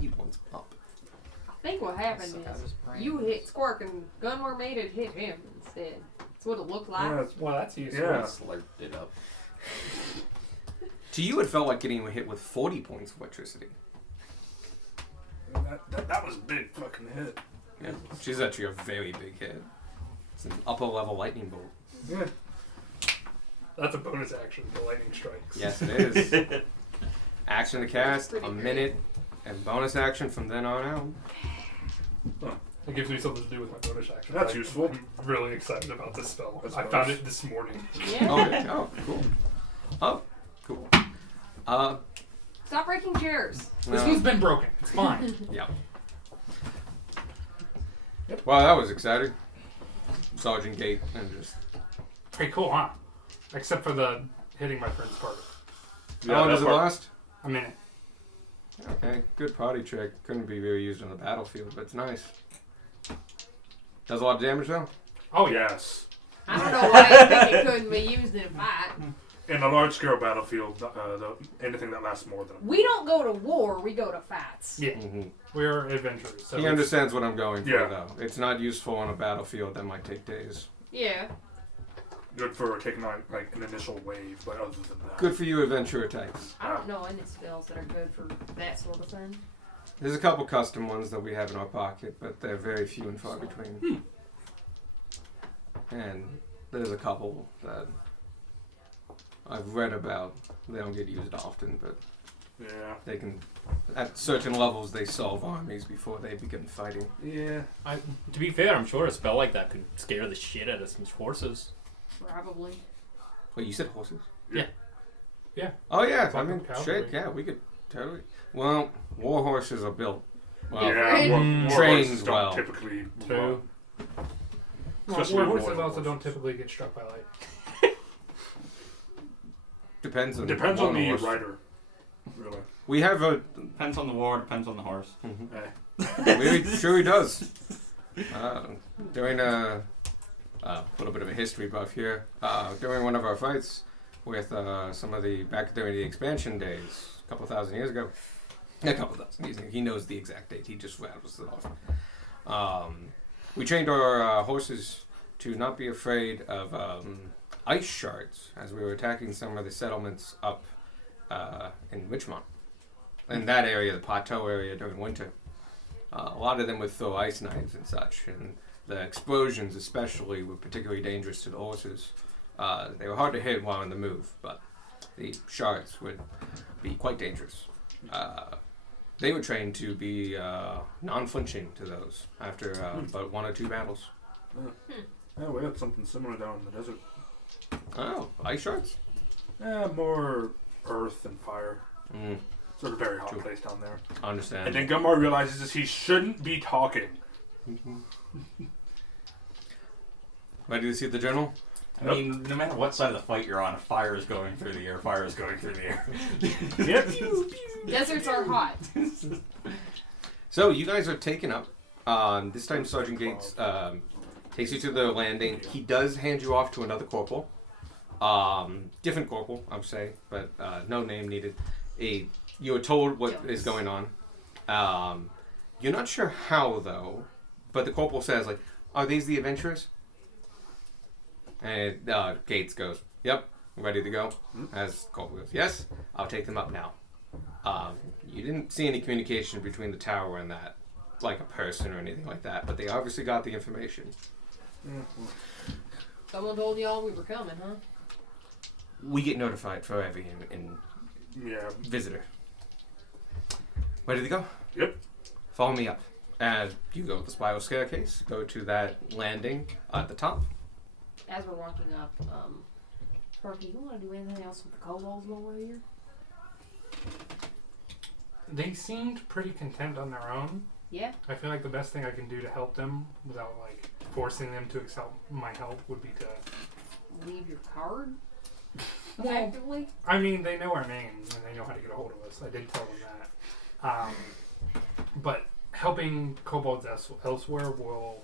He wants up. I think what happened Suck out is his brain. you hit Squark and Gunmore made it hit him instead. That's what it looked like. Yeah, Well, that's useful. Yeah. Slurped it up. To you, it felt like getting hit with 40 points of electricity. that was a big fucking hit. Yeah, which is actually a very big hit. It's an upper level lightning bolt. Yeah. That's a bonus action for lightning strikes. Yes, it is. Action to cast, a minute, and bonus action from then on out. It gives me something to do with my bonus action. That's useful. I'm really excited about this spell. That's I nice. found it this morning. Yeah. Oh, okay. Oh, cool. Oh, cool. Stop breaking chairs. This no. one's been broken. It's fine. Yeah. Wow, that was exciting. Sergeant Gate and just. Pretty cool, huh? Except for the hitting my friend's part. How long does it last? A minute. Okay, good party trick. Couldn't be really used on the battlefield, but it's nice. Does a lot of damage though? Oh, yeah. Yes. I don't know why I think it couldn't be used in a fight. In a large scale battlefield, anything that lasts more than. We don't go to war, we go to fights. Yeah. Mm-hmm. We're adventurers. So He it's- understands what I'm going for, Yeah. though. It's not useful on a battlefield that might take days. Yeah. Good for taking like an initial wave, but other than that. Good for you adventurer types. I don't know any spells that are good for that sort of thing. There's a couple custom ones that we have in our pocket, but they're very few and far between. And there's a couple that I've read about. They don't get used often, but Yeah. they can, at certain levels, they solve armies before they begin fighting. Yeah. To be fair, I'm sure a spell like that could scare the shit out of some horses. Probably. Wait, you said horses? Yeah. Yeah. Oh yeah, I Fucking mean, cavalry. shit, yeah, we could totally. Well, war horses are built. Well, Yeah. War trained horses don't well. typically. True. Well, Especially war war horses also horses. don't typically get struck by light. Depends on Depends on the horse. rider. Really. We have a. Depends on the war, depends on the horse. Hey. Sure he does. During a little bit of a history buff here. During one of our fights with some of the back during the expansion days, a couple thousand years ago. A couple thousand years ago. He knows the exact date. He just rattles it off. We trained our horses to not be afraid of ice shards as we were attacking some of the settlements up in Richmond. In that area, the plateau area during winter. A lot of them would throw ice knives and such, and the explosions especially were particularly dangerous to the horses. They were hard to hit while on the move, but the shards would be quite dangerous. They were trained to be non-flinching to those after about 1 or 2 battles. Yeah, we had something similar down in the desert. Oh, ice shards? Yeah, more earth and fire. Mm, Sort of very hot True. place down there. I understand. And then Gunmar realizes he shouldn't be talking. Ready to see the general? I mean, no matter what side of the fight you're on, a fire is going through the air, fire is going through the air. Yep. Deserts are hot. So you guys are taken up. This time Sergeant Gates takes you to the landing. He does hand you off to another corporal. Different corporal, I would say, but no name needed. You were told what is going on. You're not sure how, though, but the corporal says, like, are these the adventurers? And Gates goes, yep, ready to go. As corporal goes, yes, I'll take them up now. You didn't see any communication between the tower and that, like a person or anything like that, but they obviously got the information. Someone told y'all we were coming, huh? We get notified for every Yeah. visitor. Ready to go? Yep. Follow me up. And you go up the spiral staircase, go to that landing at the top. As we're walking up, Sparky, you want to do anything else with the kobolds while we're here? They seemed pretty content on their own. Yeah? I feel like the best thing I can do to help them without like forcing them to accept my help would be to. Leave your card? Well, Effectively? I mean, they know our names and they know how to get a hold of us. I did tell them that. But helping kobolds elsewhere will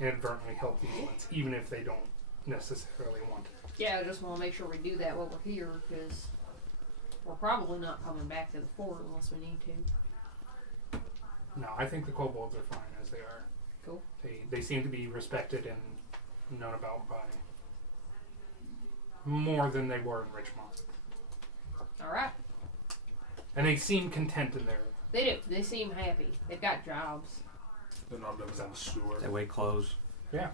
inadvertently help these ones, even if they don't necessarily want it. Yeah, I just want to make sure we do that while we're here, because we're probably not coming back to the fort unless we need to. No, I think the kobolds are fine as they are. Cool. They seem to be respected and known about by more than they were in Richmond. Alright. And they seem content in their... They do. They seem happy. They've got jobs. They're not living in the sewer. They wear clothes. Yeah.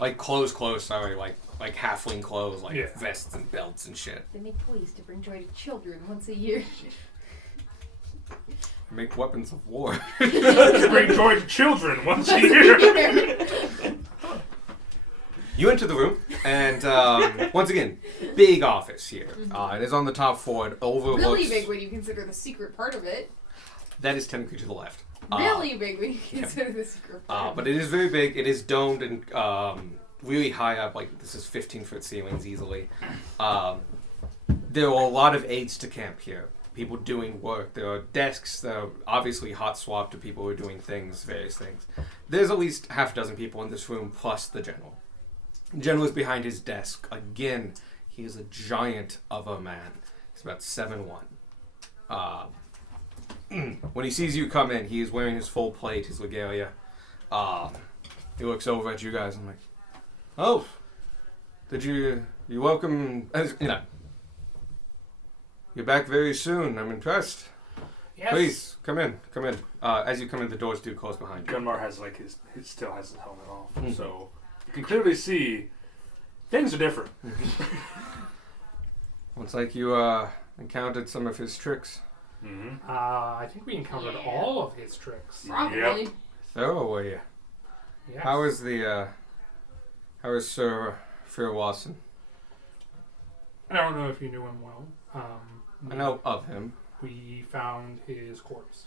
Like clothes, sorry. Like halfling clothes, like Yeah. vests and belts and shit. They make toys to bring joy to children once a year. Make weapons of war. to bring joy to children once a year. You enter the room, and once again, big office here. It is on the top floor. It overlooks... Really big when you consider the secret part of it. That is technically to the left. Really big when you consider the secret part. But it is very big. It is domed and really high up. Like, this is 15-foot ceilings easily. There are a lot of aides to camp here. People doing work. There are desks that are obviously hot swapped to people who are doing things, various things. There's at least half a dozen people in this room, plus the general. The general is behind his desk. Again, he is a giant of a man. He's about 7'1". When he sees you come in, he is wearing his full plate, his regalia. He looks over at you guys and like, oh, did you welcome, you're back very soon. I'm impressed. Yes. Please, come in. As you come in, the doors do close behind you. Gunmar has like his still has his helmet off, so you can clearly see things are different. Looks like you encountered some of his tricks. Mm-hmm. I think we encountered all of his tricks. Probably. So were you? Yes. How is Sir Fear Watson? I don't know if you knew him well. I know of him. We found his corpse.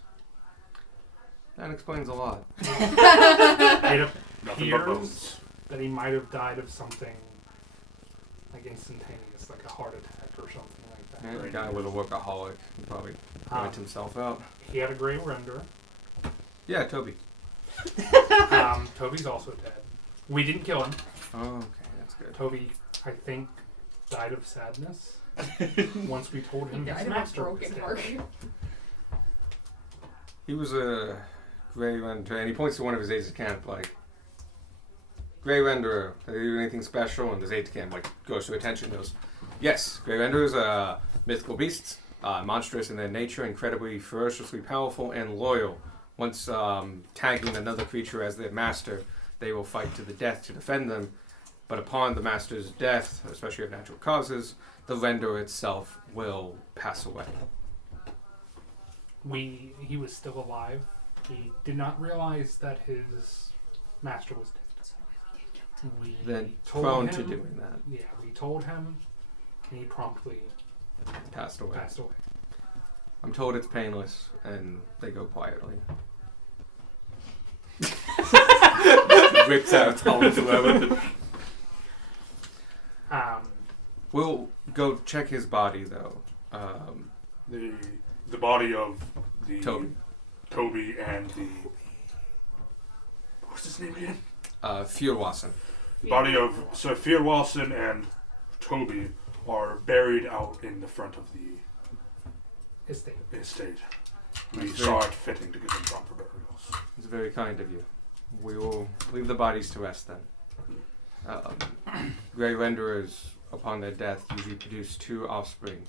That explains a lot. It Nothing but appears bones. that he might have died of something like instantaneous, like a heart attack or something like that. Yeah, the guy was a workaholic. He probably wiped himself out. He had a gray render. Yeah, Toby. Toby's also dead. We didn't kill him. Oh, okay, that's good. Toby, I think, died of sadness once we told He him his died of a master was broken dead. heart. He was a Grey Renderer, and he points to one of his aides de camp, like, Grey Renderer, did they do anything special? And his aide de camp, like, goes to attention, goes, yes, Grey Renderers are mythical beasts, monstrous in their nature, incredibly ferociously powerful and loyal. Once tagging another creature as their master, they will fight to the death to defend them. But upon the master's death, especially of natural causes, the Renderer itself will pass away. He was still alive. He did not realize that his master was dead. We Then told prone him, to doing that. Yeah, we told him, and he promptly Passed away. passed away. I'm told it's painless, and they go quietly. Rips out Tom's weapon. We'll go check his body, though. The body of the Toby and the what's his name again? Fear Watson. body of Sir Fear Walson and Toby are buried out in the front of the estate. We saw it fitting to give them proper burials. It's very kind of you. We will leave the bodies to rest then. Grey Renderers, upon their death, usually produce 2 offspring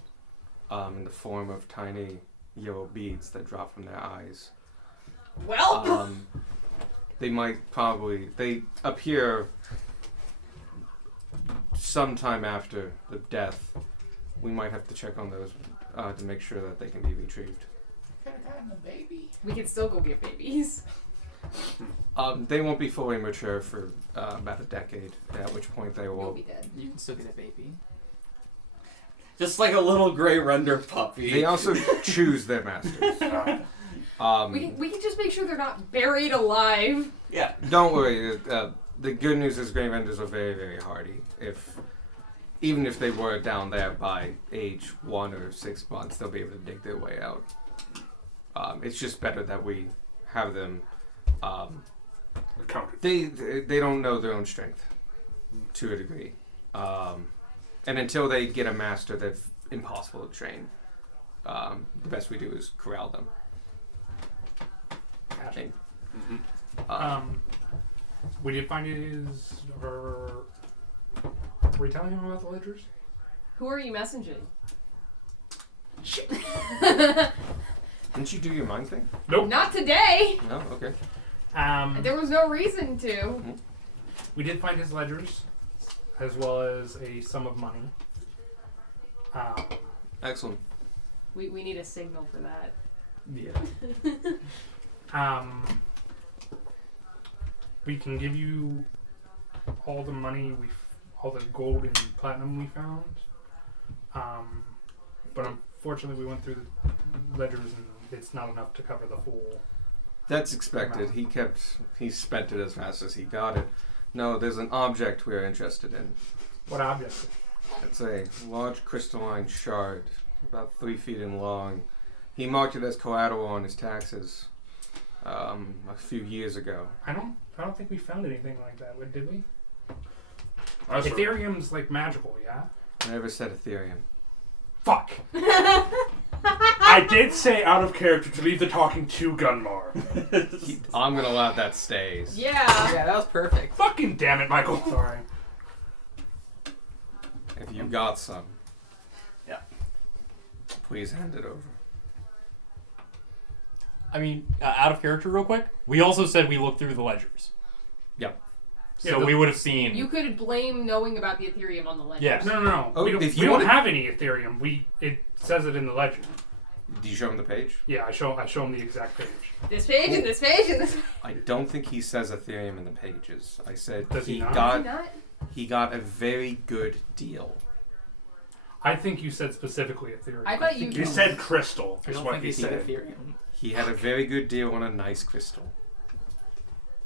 in the form of tiny yellow beads that drop from their eyes. Well, They appear sometime after the death. We might have to check on those to make sure that they can be retrieved. Could have gotten a baby. we can still go get babies. They won't be fully mature for about a decade, at which point they We'll will. be dead. You can still get a baby. Just like a little gray render puppy. They also choose their masters. We can just make sure they're not buried alive. Yeah. Don't worry. The good news is Grey Vendors are very, very hardy. Even if they were down there by age 1 or 6 months, they'll be able to dig their way out. It's just better that we have them. Accounted. They don't know their own strength to a degree, and until they get a master, they're impossible to train. The best we do is corral them. I think. We did find his. Were you telling him about the ledgers? Who are you messaging? Didn't you do your mind thing? Not today. No. Okay. There was no reason to. We did find his ledgers, as well as a sum of money. Excellent. We need a signal for that. Yeah. We can give you all the money all the gold and platinum we found. But unfortunately, we went through the ledgers and it's not enough to cover the full. That's expected. He spent it as fast as he got it. No, there's an object we're interested in. What object? It's a large crystalline shard, about 3 feet in long. He marked it as collateral on his taxes a few years ago. I don't think we found anything like that. Did we? That's right. Ethereum's like magical, yeah. I never said Ethereum. Fuck! I did say out of character to leave the talking to Gunmar. I'm gonna let that stay. Yeah. Yeah, that was perfect. Fucking damn it, Michael. Sorry. If you got some, Yeah. please hand it over. I mean, out of character, real quick. We also said we looked through the ledgers. Yep. So we would have seen. You could blame knowing about the Ethereum on the ledger. Yes. No. Oh, we don't, if we you don't wanna- have any Ethereum. It says it in the ledger. Did you show him the page? Yeah, I show him the exact page. This page and this page and this. I don't think he says Ethereum in the pages. I said Does he he not? got Is he not? he got a very good deal. I think you said specifically Ethereum. I thought you. He said crystal, I is don't what think he he said said. Ethereum. He had a very good deal on a nice crystal.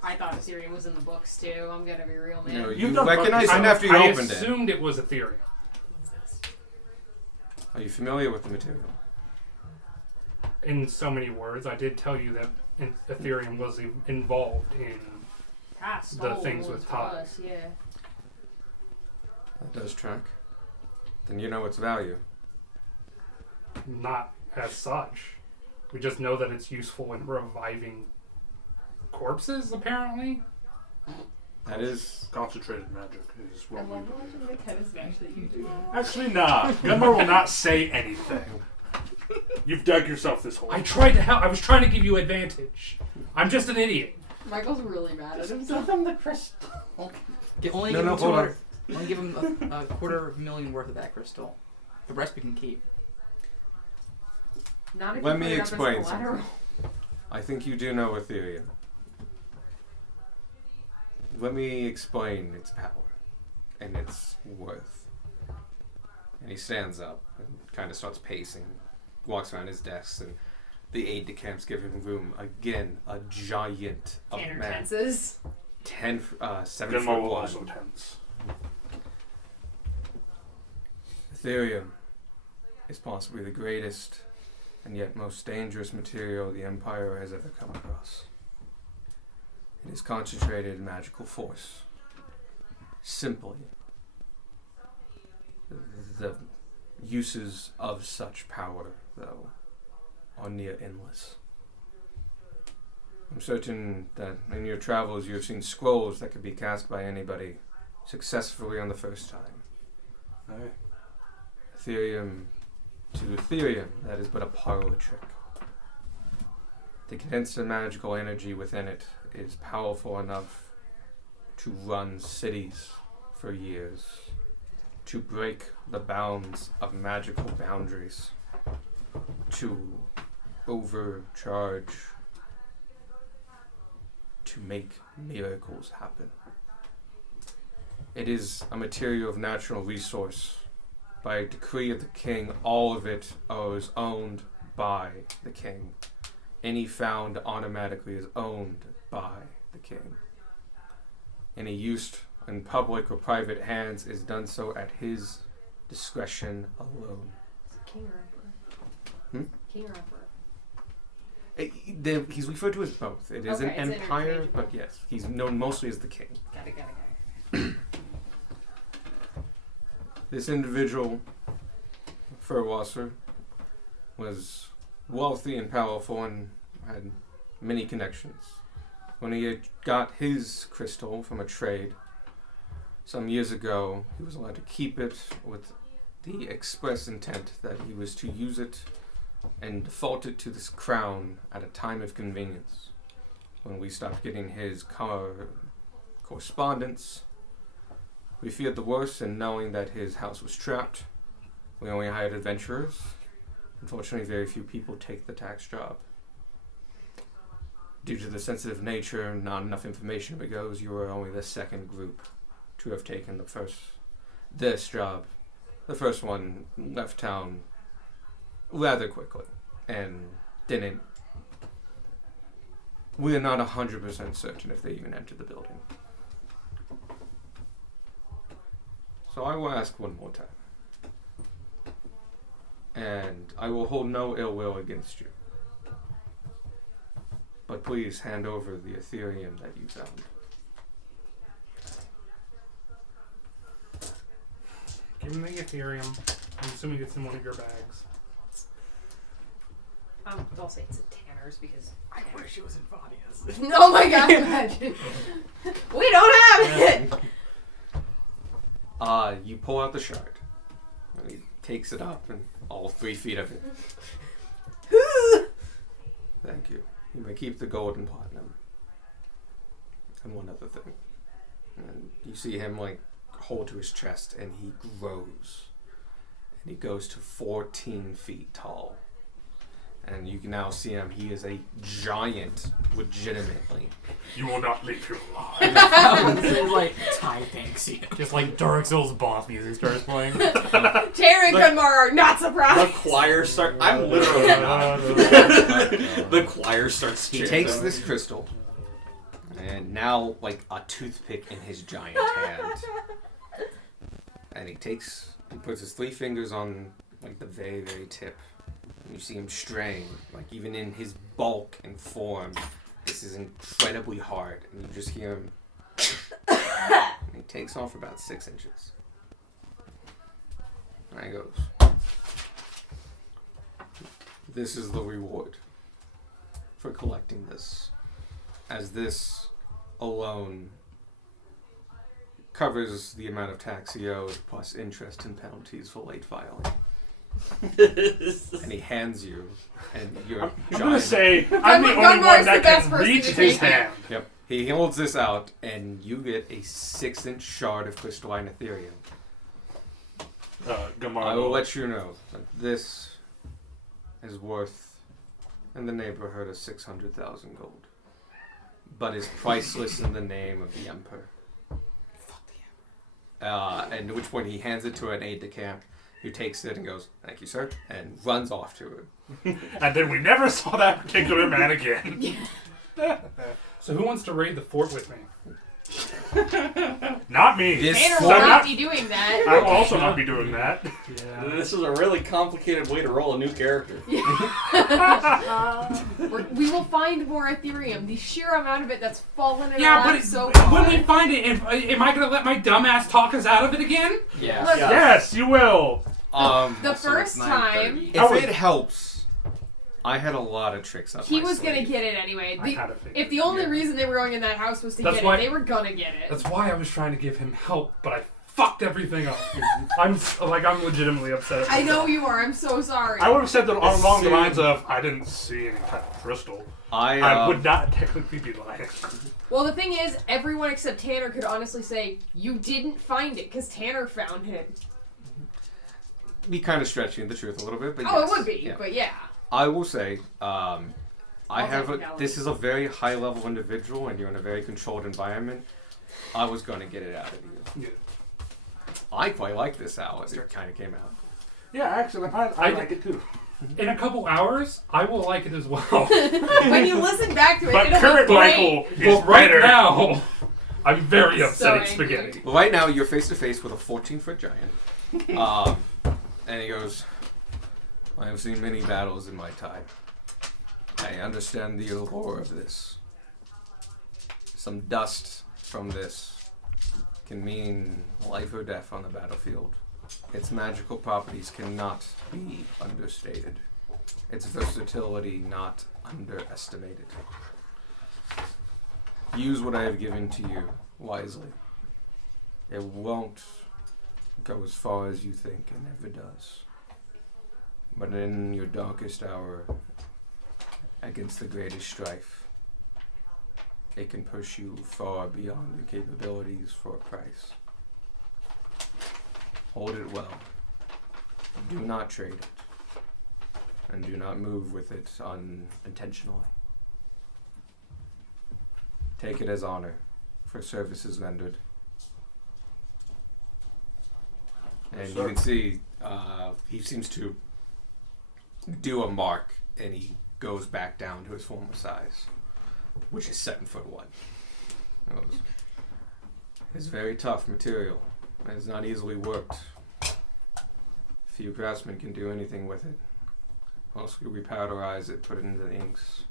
I thought Ethereum was in the books too. I'm gonna be real, man. No, You've you done recognized fucking- him after you I opened it. assumed it was Ethereum. Are you familiar with the material? In so many words, I did tell you that Ethereum was involved in. Past The soul things was with Todd. us, yeah. That does track. Then you know its value. Not as such. We just know that it's useful in reviving corpses, apparently. That is. Concentrated magic is what we believe. watching the tennis match that you do. Actually, nah. Gunmar will not say anything. You've dug yourself this hole. I tried to help. I was trying to give you advantage. I'm just an idiot. Michael's really mad at himself. Give him the crystal. Only No, give no, him hold on. 200. Only give him a $250,000 worth of that crystal. The rest we can keep. Not if Let you me put it up as explain collateral. something. I think you do know Ethereum. Let me explain its power and its worth. And he stands up and kind of starts pacing, walks around his desk, and the aide-de-camps give him room. Again, a giant of Tanner man. tenses. 7 Gunmar foot will one. also tense. Ethereum is possibly the greatest and yet most dangerous material the Empire has ever come across. It is concentrated magical force. Simply, the uses of such power, though, are near endless. I'm certain that in your travels you have seen scrolls that could be cast by anybody successfully on the first time. Aye. Ethereum to Ethereum, that is but a parlor trick. The condensed magical energy within it is powerful enough to run cities for years, to break the bounds of magical boundaries, to overcharge, to make miracles happen. It is a material of natural resource. By decree of the king, all of it is owned by the king. Any found automatically is owned by the king. Any use in public or private hands is done so at his discretion alone. Is it king or emperor? Hmm? King or emperor? He's referred to as both. It is Okay, an it's empire, interchangeable. but yes, he's known mostly as the king. Got it. This individual, Furwasser, was wealthy and powerful and had many connections. When he had got his crystal from a trade some years ago, he was allowed to keep it with the express intent that he was to use it and default it to this crown at a time of convenience. When we stopped getting his correspondence, we feared the worst, and knowing that his house was trapped, we only hired adventurers. Unfortunately, very few people take the tax job. Due to the sensitive nature and not enough information it goes, you were only the second group to have taken this job. The first one left town rather quickly and didn't. We are not 100% certain if they even entered the building. So I will ask one more time. And I will hold no ill will against you. But please hand over the Ethereum that you found. Give him the Ethereum. I'm assuming it's in one of your bags. I'll say it's at Tanner's because I wish it was in Vadia's. oh my god, imagine. We don't have it! You pull out the shard. And he takes it up and all 3 feet of it. Thank you. You may keep the gold and platinum. And one other thing. And you see him hold to his chest and he grows. And he goes to 14 feet tall. And you can now see him. He is a giant, legitimately. You will not leave here alive. Like, Ty thanks you. Just like Dark Souls boss music starts playing. Terry and Gunmar are not The surprised. choir starts. I'm literally not. The choir starts He chanting. takes this crystal. And now, a toothpick in his giant hand. And he puts his 3 fingers on, the very, very tip. And you see him straying, even in his bulk and form, this is incredibly hard. And you just hear him, and he takes off about 6 inches. And he goes, this is the reward for collecting this, as this alone covers the amount of tax he owed, plus interest and penalties for late filing. And he hands you, and you're I'm gonna say I'm the only Gunmar's one the that best can person reach to his take it. hand. Yep. He holds this out, and you get a 6-inch shard of crystalline Ethereum. Gamar. I will let you know that this is worth in the neighborhood of 600,000 gold, but is priceless in the name of the Emperor. Fuck the Emperor. And at which point he hands it to an aide-de-camp, who takes it and goes, "Thank you, sir," and runs off to it. And then we never saw that particular man again. So who wants to raid the fort with me? Not me. This Tanner So will I'm not not- be doing that. I will also not be doing that. Yeah. This is a really complicated way to roll a new character. We will find more Ethereum. The sheer amount of it that's fallen in Yeah, our but lives so when far. we find it, am I gonna let my dumbass talk us out of it again? Yeah. Look, Yes, you will. the So first it's time 9:30. If it helps, I had a lot of tricks up he my was sleeve. gonna get it anyway. I had a feeling. If the only Yeah. reason they were going in that house was to That's get why- it, they were gonna get it. That's why I was trying to give him help, but I fucked everything up. I'm legitimately upset. At I know myself. you are. I'm so sorry. I would have said that along the See- lines of, I didn't see any type of crystal. I I would not technically be lying. Well, the thing is, everyone except Tanner could honestly say you didn't find it because Tanner found it. be kind of stretching the truth a little bit, but Oh, yes. it would be, Yeah. but yeah. I will say, I have a, technicality. this is a very high level individual, and you're in a very controlled environment. I was going to get it out of you. Yeah. I quite like this how it kind of came out. Yeah, actually, I like it too. In a couple hours, I will like it as well. When you listen back to it, But it'll current be great. Michael is But right better. now, I'm very So upset at angry. spaghetti. Well, right now, you're face to face with a 14-foot giant. And he goes, I have seen many battles in my time. I understand the allure of this. Some dust from this can mean life or death on the battlefield. Its magical properties cannot be understated. Its versatility not underestimated. Use what I have given to you wisely. It won't go as far as you think, it never does. But in your darkest hour, against the greatest strife, it can push you far beyond your capabilities for a price. Hold it well. Do not trade it. And do not move with it unintentionally. Take it as honor for services rendered. And you can see he seems to do a mark, and he goes back down to his former size, which is 7'1". It's very tough material. It's not easily worked. Few craftsmen can do anything with it. Mostly we powderize it, put it into the inks.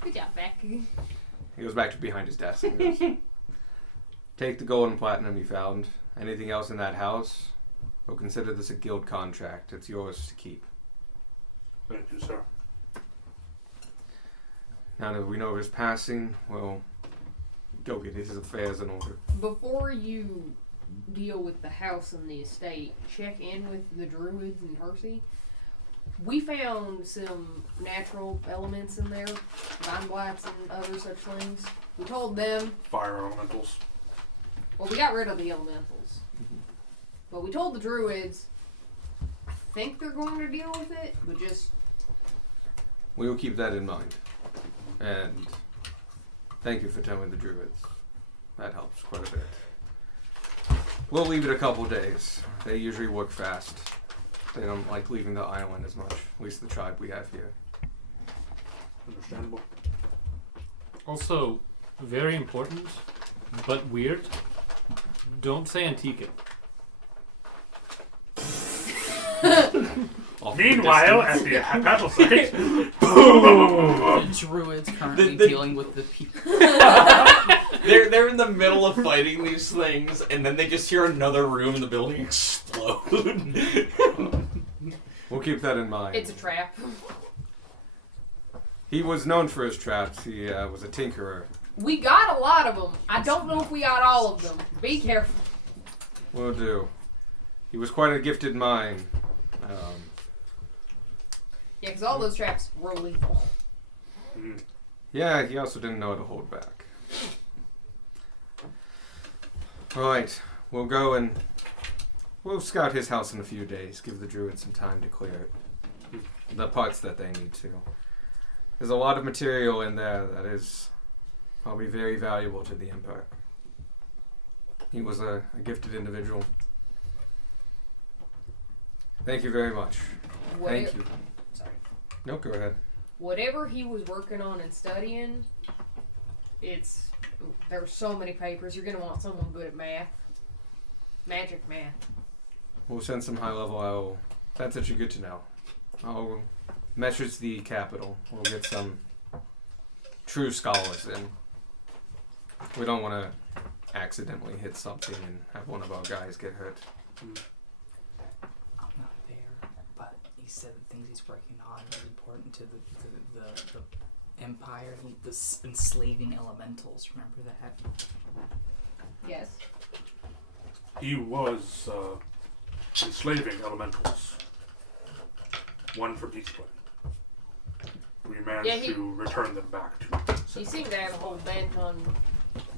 Good job, Becky. He goes back to behind his desk and goes, take the gold and platinum you found. Anything else in that house, we'll consider this a guild contract. It's yours to keep. Thank you, sir. Now that we know of his passing, we'll go get his affairs in order. Before you deal with the house and the estate, check in with the druids and Hersey. We found some natural elements in there, vine blights and other such things. We told them, Fire elementals. well, we got rid of the elementals. But we told the druids, I think they're going to deal with it, but just, We will keep that in mind. And thank you for telling the druids. That helps quite a bit. We'll leave it a couple days. They usually work fast. They don't like leaving the island as much. At least the tribe we have here. Understandable. Also, very important, but weird. Don't say Antica. Meanwhile, at the battle site, The druids currently The- dealing with the people. They're in the middle of fighting these things, and then they just hear another room in the building explode. We'll keep that in mind. it's a trap. He was known for his traps. He was a tinkerer. We got a lot of them. I don't know if we got all of them. Be careful. Will do. He was quite a gifted mind. Yeah, because all those traps were lethal. Yeah, he also didn't know how to hold back. Alright, we'll go and we'll scout his house in a few days. Give the druids some time to clear it. The parts that they need to. There's a lot of material in there that is probably very valuable to the Empire. He was a gifted individual. Thank you very much. Thank you. Sorry. No, go ahead. Whatever he was working on and studying, it's There's so many papers. You're gonna want someone good at math. Magic math. We'll send some high level. That's actually good to know. I'll message the capital. We'll get some true scholars in. We don't want to accidentally hit something and have one of our guys get hurt. I'm not there, but he said the things he's working on are important to the Empire, the enslaving elementals. Remember that? Yes. He was enslaving elementals. One for peace plan. We managed to return them back to. He seemed to have a whole bent on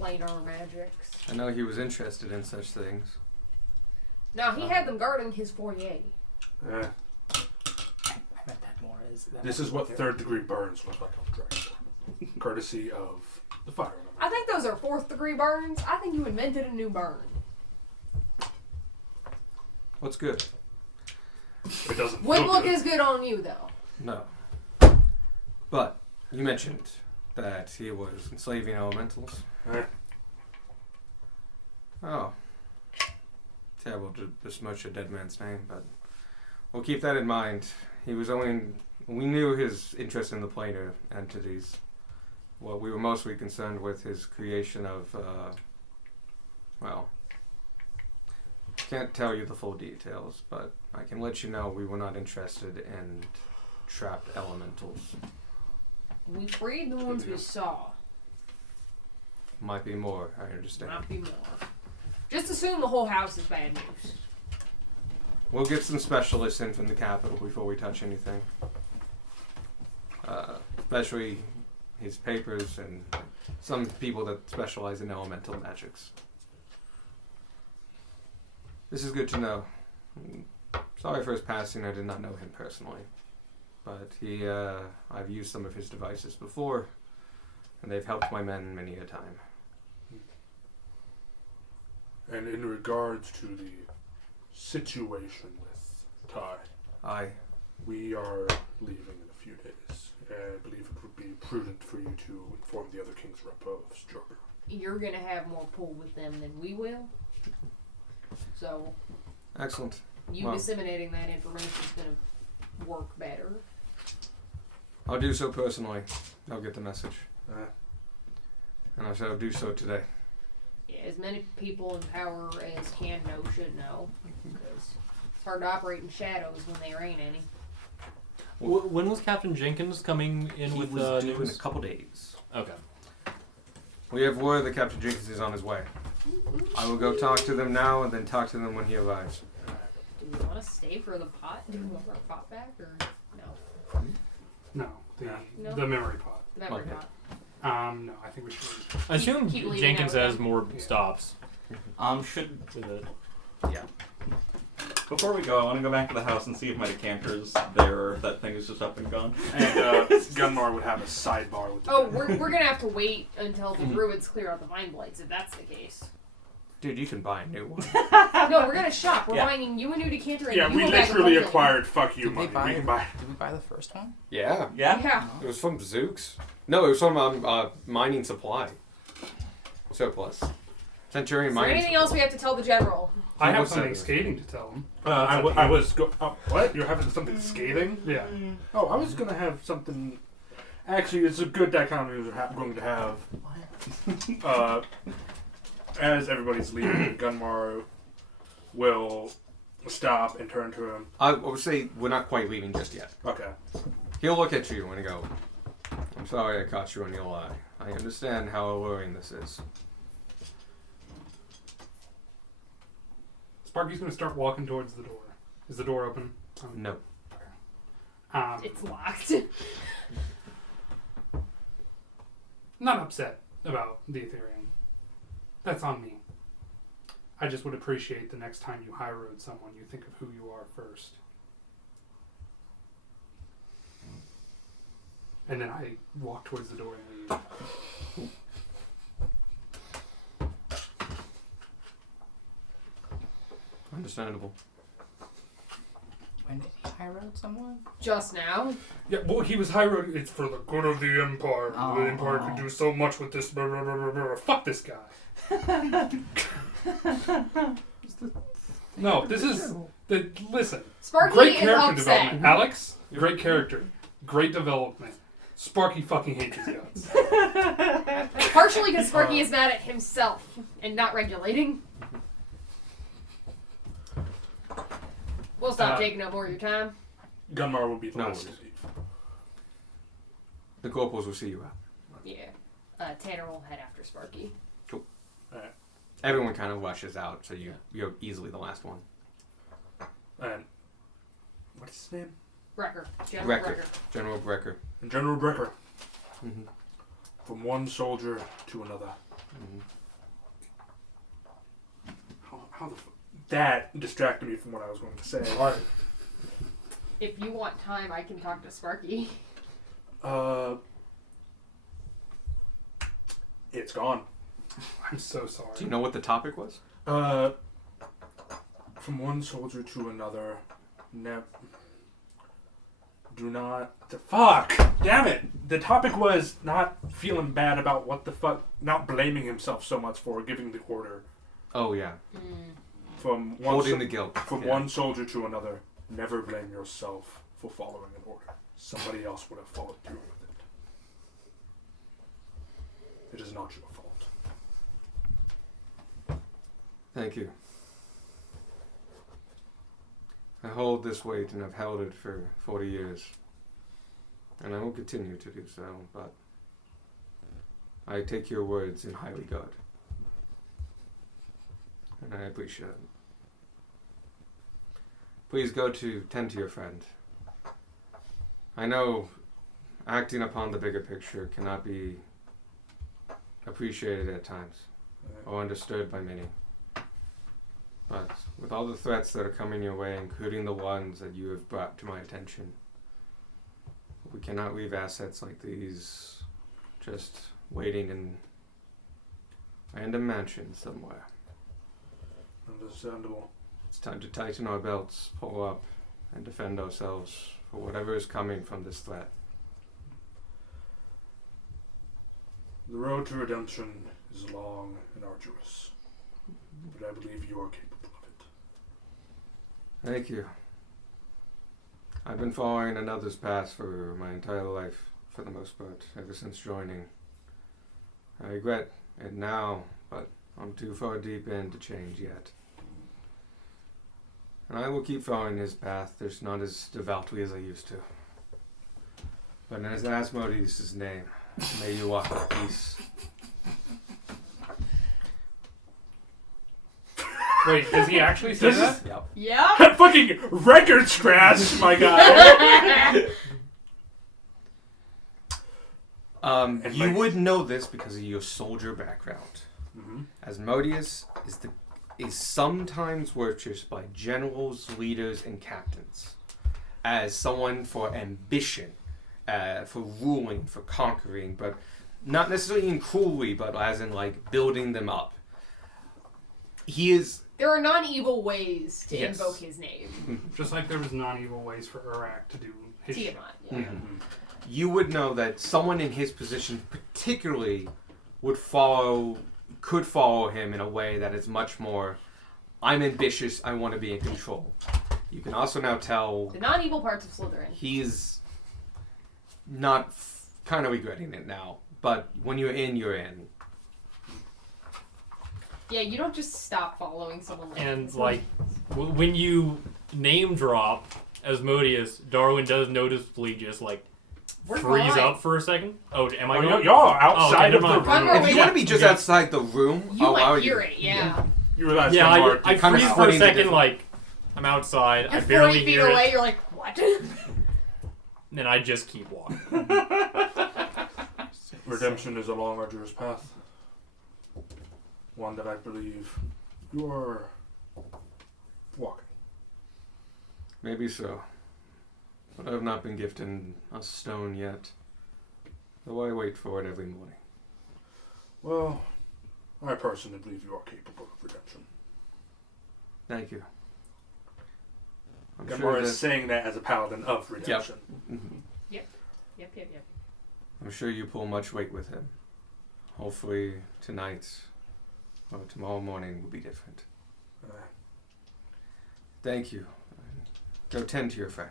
planar magics. I know he was interested in such things. No, he had them guarding his foyer. Eh, I meant that more as that. this is what third-degree burns look like on Dragonborn, courtesy of the fire element. I think those are 4th degree burns. I think you invented a new burn. What's good? It doesn't Wouldn't feel look good. as good on you though. No. But you mentioned that he was enslaving elementals. Eh, Oh. Terrible to besmirch a dead man's name, but we'll keep that in mind. He was only. We knew his interest in the planar entities. What we were mostly concerned with his creation of, well, can't tell you the full details, but I can let you know we were not interested in trapped elementals. We freed the ones we saw. Might be more, I understand. Not be more. Just assume the whole house is bad news. We'll get some specialists in from the capital before we touch anything. Especially his papers and some people that specialize in elemental magics. This is good to know. Sorry for his passing, I did not know him personally. But I've used some of his devices before, and they've helped my men many a time. and in regards to the situation with Ty, we are leaving in a few days. I believe it would be prudent for you to inform the other King's Rep of Stroger. You're gonna have more pull with them than we will. So Excellent. you Well. disseminating that information is gonna work better. I'll do so personally. I'll get the message. Uh, And I shall do so today. Yeah, as many people in power as can know should know. Because it's hard to operate in shadows when there ain't any. When was Captain Jenkins coming in He with was due in a news? couple days. Okay. We have word that Captain Jenkins is on his way. I will go talk to them now and then talk to them when he arrives. Do we want to stay for the pot? Do we want our pot back or no? No, No. the memory pod. The memory Okay. pot. No, I think we should. I assume Keep leaving Jenkins that with has more stops Should with it. before we go, I want to go back to the house and see if my decanter's there or if that thing is just up and gone. and Gunmar would have a sidebar with the Oh, we're gonna have to wait until the druids clear out the vine blights if that's the case. Dude, you can buy a new one. No, we're gonna shop. We're Yeah. buying you a new decanter and Yeah, you we go back and literally play. acquired fuck you Did money. we buy? We can buy. Did we buy the first one? Yeah. Yeah? Yeah. It was from Zooks. No, it was from Mining Supply. Surplus. Centurion Is there Mining anything else we have to tell the general? I have What's something that? scathing to tell him. I was what? You're having something scathing? Yeah. Oh, I was gonna have something. Actually, it's a good dichotomy we're going to have. As everybody's leaving, Gunmar will stop and turn to him. I would say we're not quite leaving just yet. Okay. He'll look at you and go, I'm sorry I caught you in your lie. I understand how alluring this is. Sparky's gonna start walking towards the door. Is the door open? No. It's locked. Not upset about the Ethereum. That's on me. I just would appreciate the next time you high road someone, you think of who you are first. And then I walk towards the door and leave. Understandable. When did he high road someone? Just now. Yeah, well, he was high road. It's for the good of the Empire. Oh. The Empire could do so much with this. Blah, blah, blah, blah, blah. Fuck this guy. No, this is listen. Sparky Great is character upset. development. Alex, great character. Great development. Sparky fucking hates his guts. Partially because Sparky is mad at himself and not regulating. We'll stop taking up more of your time. Gunmar will be the No last to worries. leave. The corporals will see you out. Yeah. Tanner will head after Sparky. Everyone kind of rushes out, so you're easily the last one. And what's his name? Brecker. General Brecker. Brecker. General Brecker. And General Brecker. Mm-hmm. From one soldier to another. Mm-hmm. How the that distracted me from what I was going to say. If you want time, I can talk to Sparky. It's gone. I'm so sorry. Do you know what the topic was? From one soldier to another. Do not. Fuck! Damn it! The topic was not feeling bad about what the fuck. Not blaming himself so much for giving the order. Oh, yeah. From one Holding the guilt. From Yeah. one soldier to another. Never blame yourself for following an order. Somebody else would have followed through with it. It is not your fault. Thank you. I hold this weight and have held it for 40 years. And I will continue to do so, but I take your words in high regard. And I appreciate it. Please go to tend to your friend. I know acting upon the bigger picture cannot be appreciated at times, or understood by many. But with all the threats that are coming your way, including the ones that you have brought to my attention, we cannot leave assets like these just waiting in a random mansion somewhere. Understandable. It's time to tighten our belts, pull up, and defend ourselves for whatever is coming from this threat. The road to redemption is long and arduous, but I believe you are capable of it. Thank you. I've been following another's path for my entire life, for the most part, ever since joining. I regret it now, but I'm too far deep in to change yet. And I will keep following his path, just not as devoutly as I used to. But in Asmodeus' name, may you walk in peace. Wait, does he actually say that? Yep. Yeah. Fucking record scratch, my guy! And You like- would know this because of your soldier background. Mm-hmm. Asmodeus is sometimes worshipped by generals, leaders, and captains as someone for ambition, for ruling, for conquering, but not necessarily in cruelty, but as in like building them up. He is. There are non-evil ways to Yes. invoke his name. Just like there was non-evil ways for Urak to do his shit. Tiamat. Yeah. Mhm. You would know that someone in his position, particularly, could follow him in a way that is much more. I'm ambitious. I want to be in control. You can also now tell The non-evil parts of Slytherin. he's not kind of regretting it now. But when you're in, you're in. Yeah, you don't just stop following someone like And this. like when you name drop Asmodeus, Darwin does noticeably just like We're freeze fine. up for a second. Oh, am I Oh, going? y'all are outside okay, of the never room. mind. Run, If you want to be just Yeah. outside the room, You I'll allow might hear you. it, yeah. You realize Yeah, Gunmar I kind of freeze for a splitting the second. difference. Like I'm outside. You're I barely 40 feet hear away, it. you're like, what? Then I just keep walking. Redemption is a long, arduous path. One that I believe you are walking. Maybe so. But I have not been gifted a stone yet. Though I wait for it every morning. Well, I personally believe you are capable of redemption. Thank you. I'm Gunmar sure, is saying that as a paladin of redemption. Yep. I'm sure you pull much weight with him. Hopefully tonight or tomorrow morning will be different. Thank you. Go tend to your friend.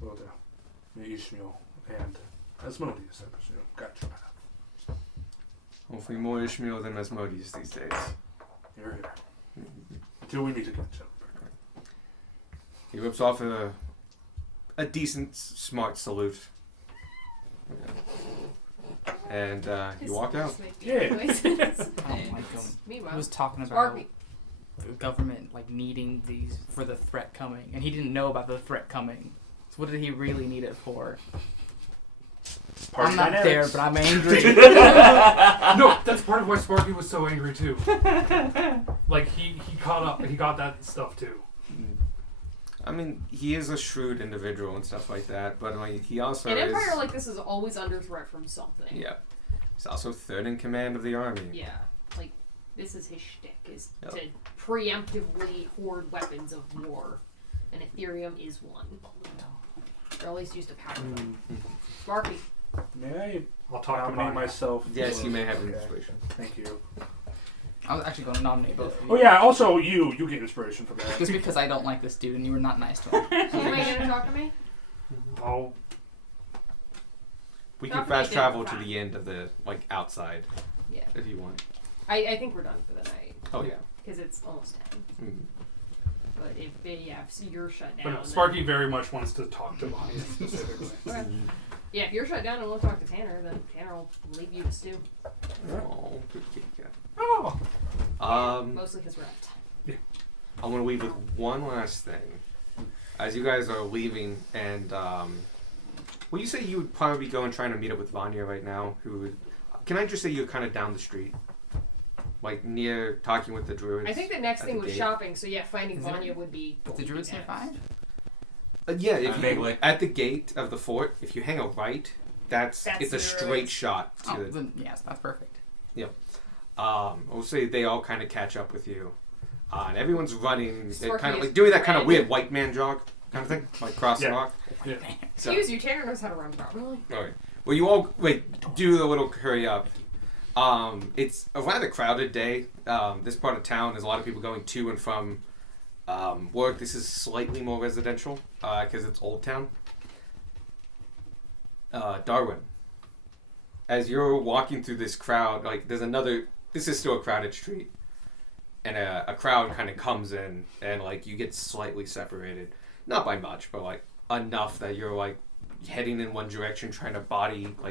Will do. Ishmael and Asmodeus, I presume. Gotcha. Hopefully more Ishmael than Asmodeus these days. You're here. Until we meet again, gentlemen. He whips off a decent, smart salute. And you walk out. Yeah. I don't like him. He Meanwhile, was talking about Sparky. the government like needing these for the threat coming, and he didn't know about the threat coming. So what did he really need it for? Party I'm not dynamics. there, but I'm angry. No, that's part of why Sparky was so angry too. Like he caught up. He got that stuff too. I mean, he is a shrewd individual and stuff like that, but like he also An is. empire like this is always under threat from something. Yeah. He's also third in command of the army. Yeah, like this is his shtick, is Yep. to preemptively hoard weapons of war, and Ethereum is one. Or at least used to power them. Sparky. May I'll I talk to nominate Maya. myself? Yes, for- you may have an okay. inspiration. Thank you. I was actually going to nominate both of you. Oh yeah, also you get inspiration from that. Just because I don't like this dude and you were not nice to him. Who am I gonna talk to me? I'll We Not can for me, fast then, travel to fine. the end of the outside Yeah. if you want. I think we're done for the night. Oh yeah. Because it's almost 10. Mm. But if you're shut down. But then- Sparky very much wants to talk to Maya specifically. Okay. Yeah, if you're shut down and we'll talk to Tanner, then Tanner will leave you to stew. Oh, good kitty cat. Oh. Mostly his reft. I'm gonna leave with one last thing. As you guys are leaving, and will you say you would probably be going trying to meet up with Vanya right now? Can I just say you're kind of down the street, like near talking with the druids? I think the next at thing the was gate? shopping, so yeah, finding Is there- Vanya would be. Is the druids nearby? Yeah, if you Vaguely. at the gate of the fort, if you hang a right, it's That's a the straight druids. shot to Oh, the. then yes, that's perfect. I'll say they all kind of catch up with you, and everyone's running. They're Sparky kind of is like doing that kind of red. weird white man jog kind of thing, like cross Yeah. walk. Yeah. So- Excuse you, Tanner knows how to run properly. Okay. Well, you all do the little hurry up. It's a rather crowded day. This part of town, there's a lot of people going to and from work. This is slightly more residential because it's Old Town. Darwin, as you're walking through this crowd, there's another. This is still a crowded street, and a crowd kind of comes in, and you get slightly separated, not by much, but enough that you're heading in one direction, trying to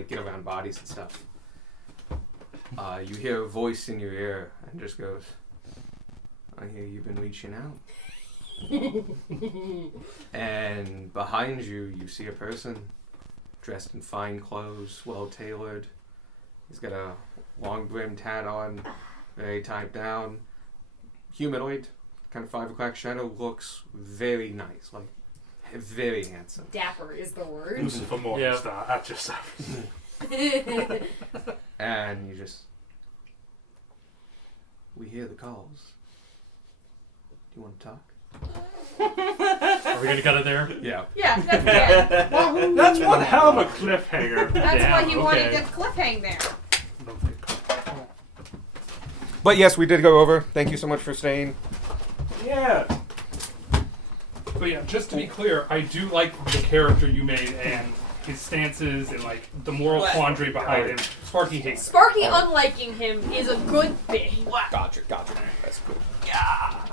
get around bodies and stuff. You hear a voice in your ear and just goes, "I hear you've been reaching out." And behind you, you see a person dressed in fine clothes, well tailored. He's got a long brimmed hat on, very tied down. Humanoid, kind of 5 o'clock shadow, looks very nice, very handsome. Dapper is the word. Lucifer Morningstar at your service. And you just, we hear the calls. Do you want to talk? Are we gonna cut it there? Yeah. Yeah, that's good. That's one hell of a cliffhanger. That's why he wanted okay. to cliffhang there. But yes, we did go over. Thank you so much for staying. Yeah. But yeah, just to be clear, I do like the character you made and his stances and the moral What? quandary behind him. Sparky hates. Sparky unliking him is a good thing. Gotcha. That's good. Yeah.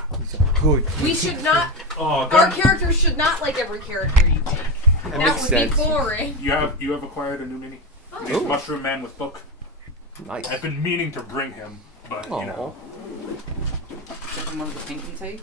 Good. We should not. Oh, Our Gun, characters should not like every character you make. That makes would sense. be boring. you have acquired a new mini. He's Ooh. Mushroom Man with book. Nice. I've been meaning to bring him, but you know. Is that one of the pink intakes?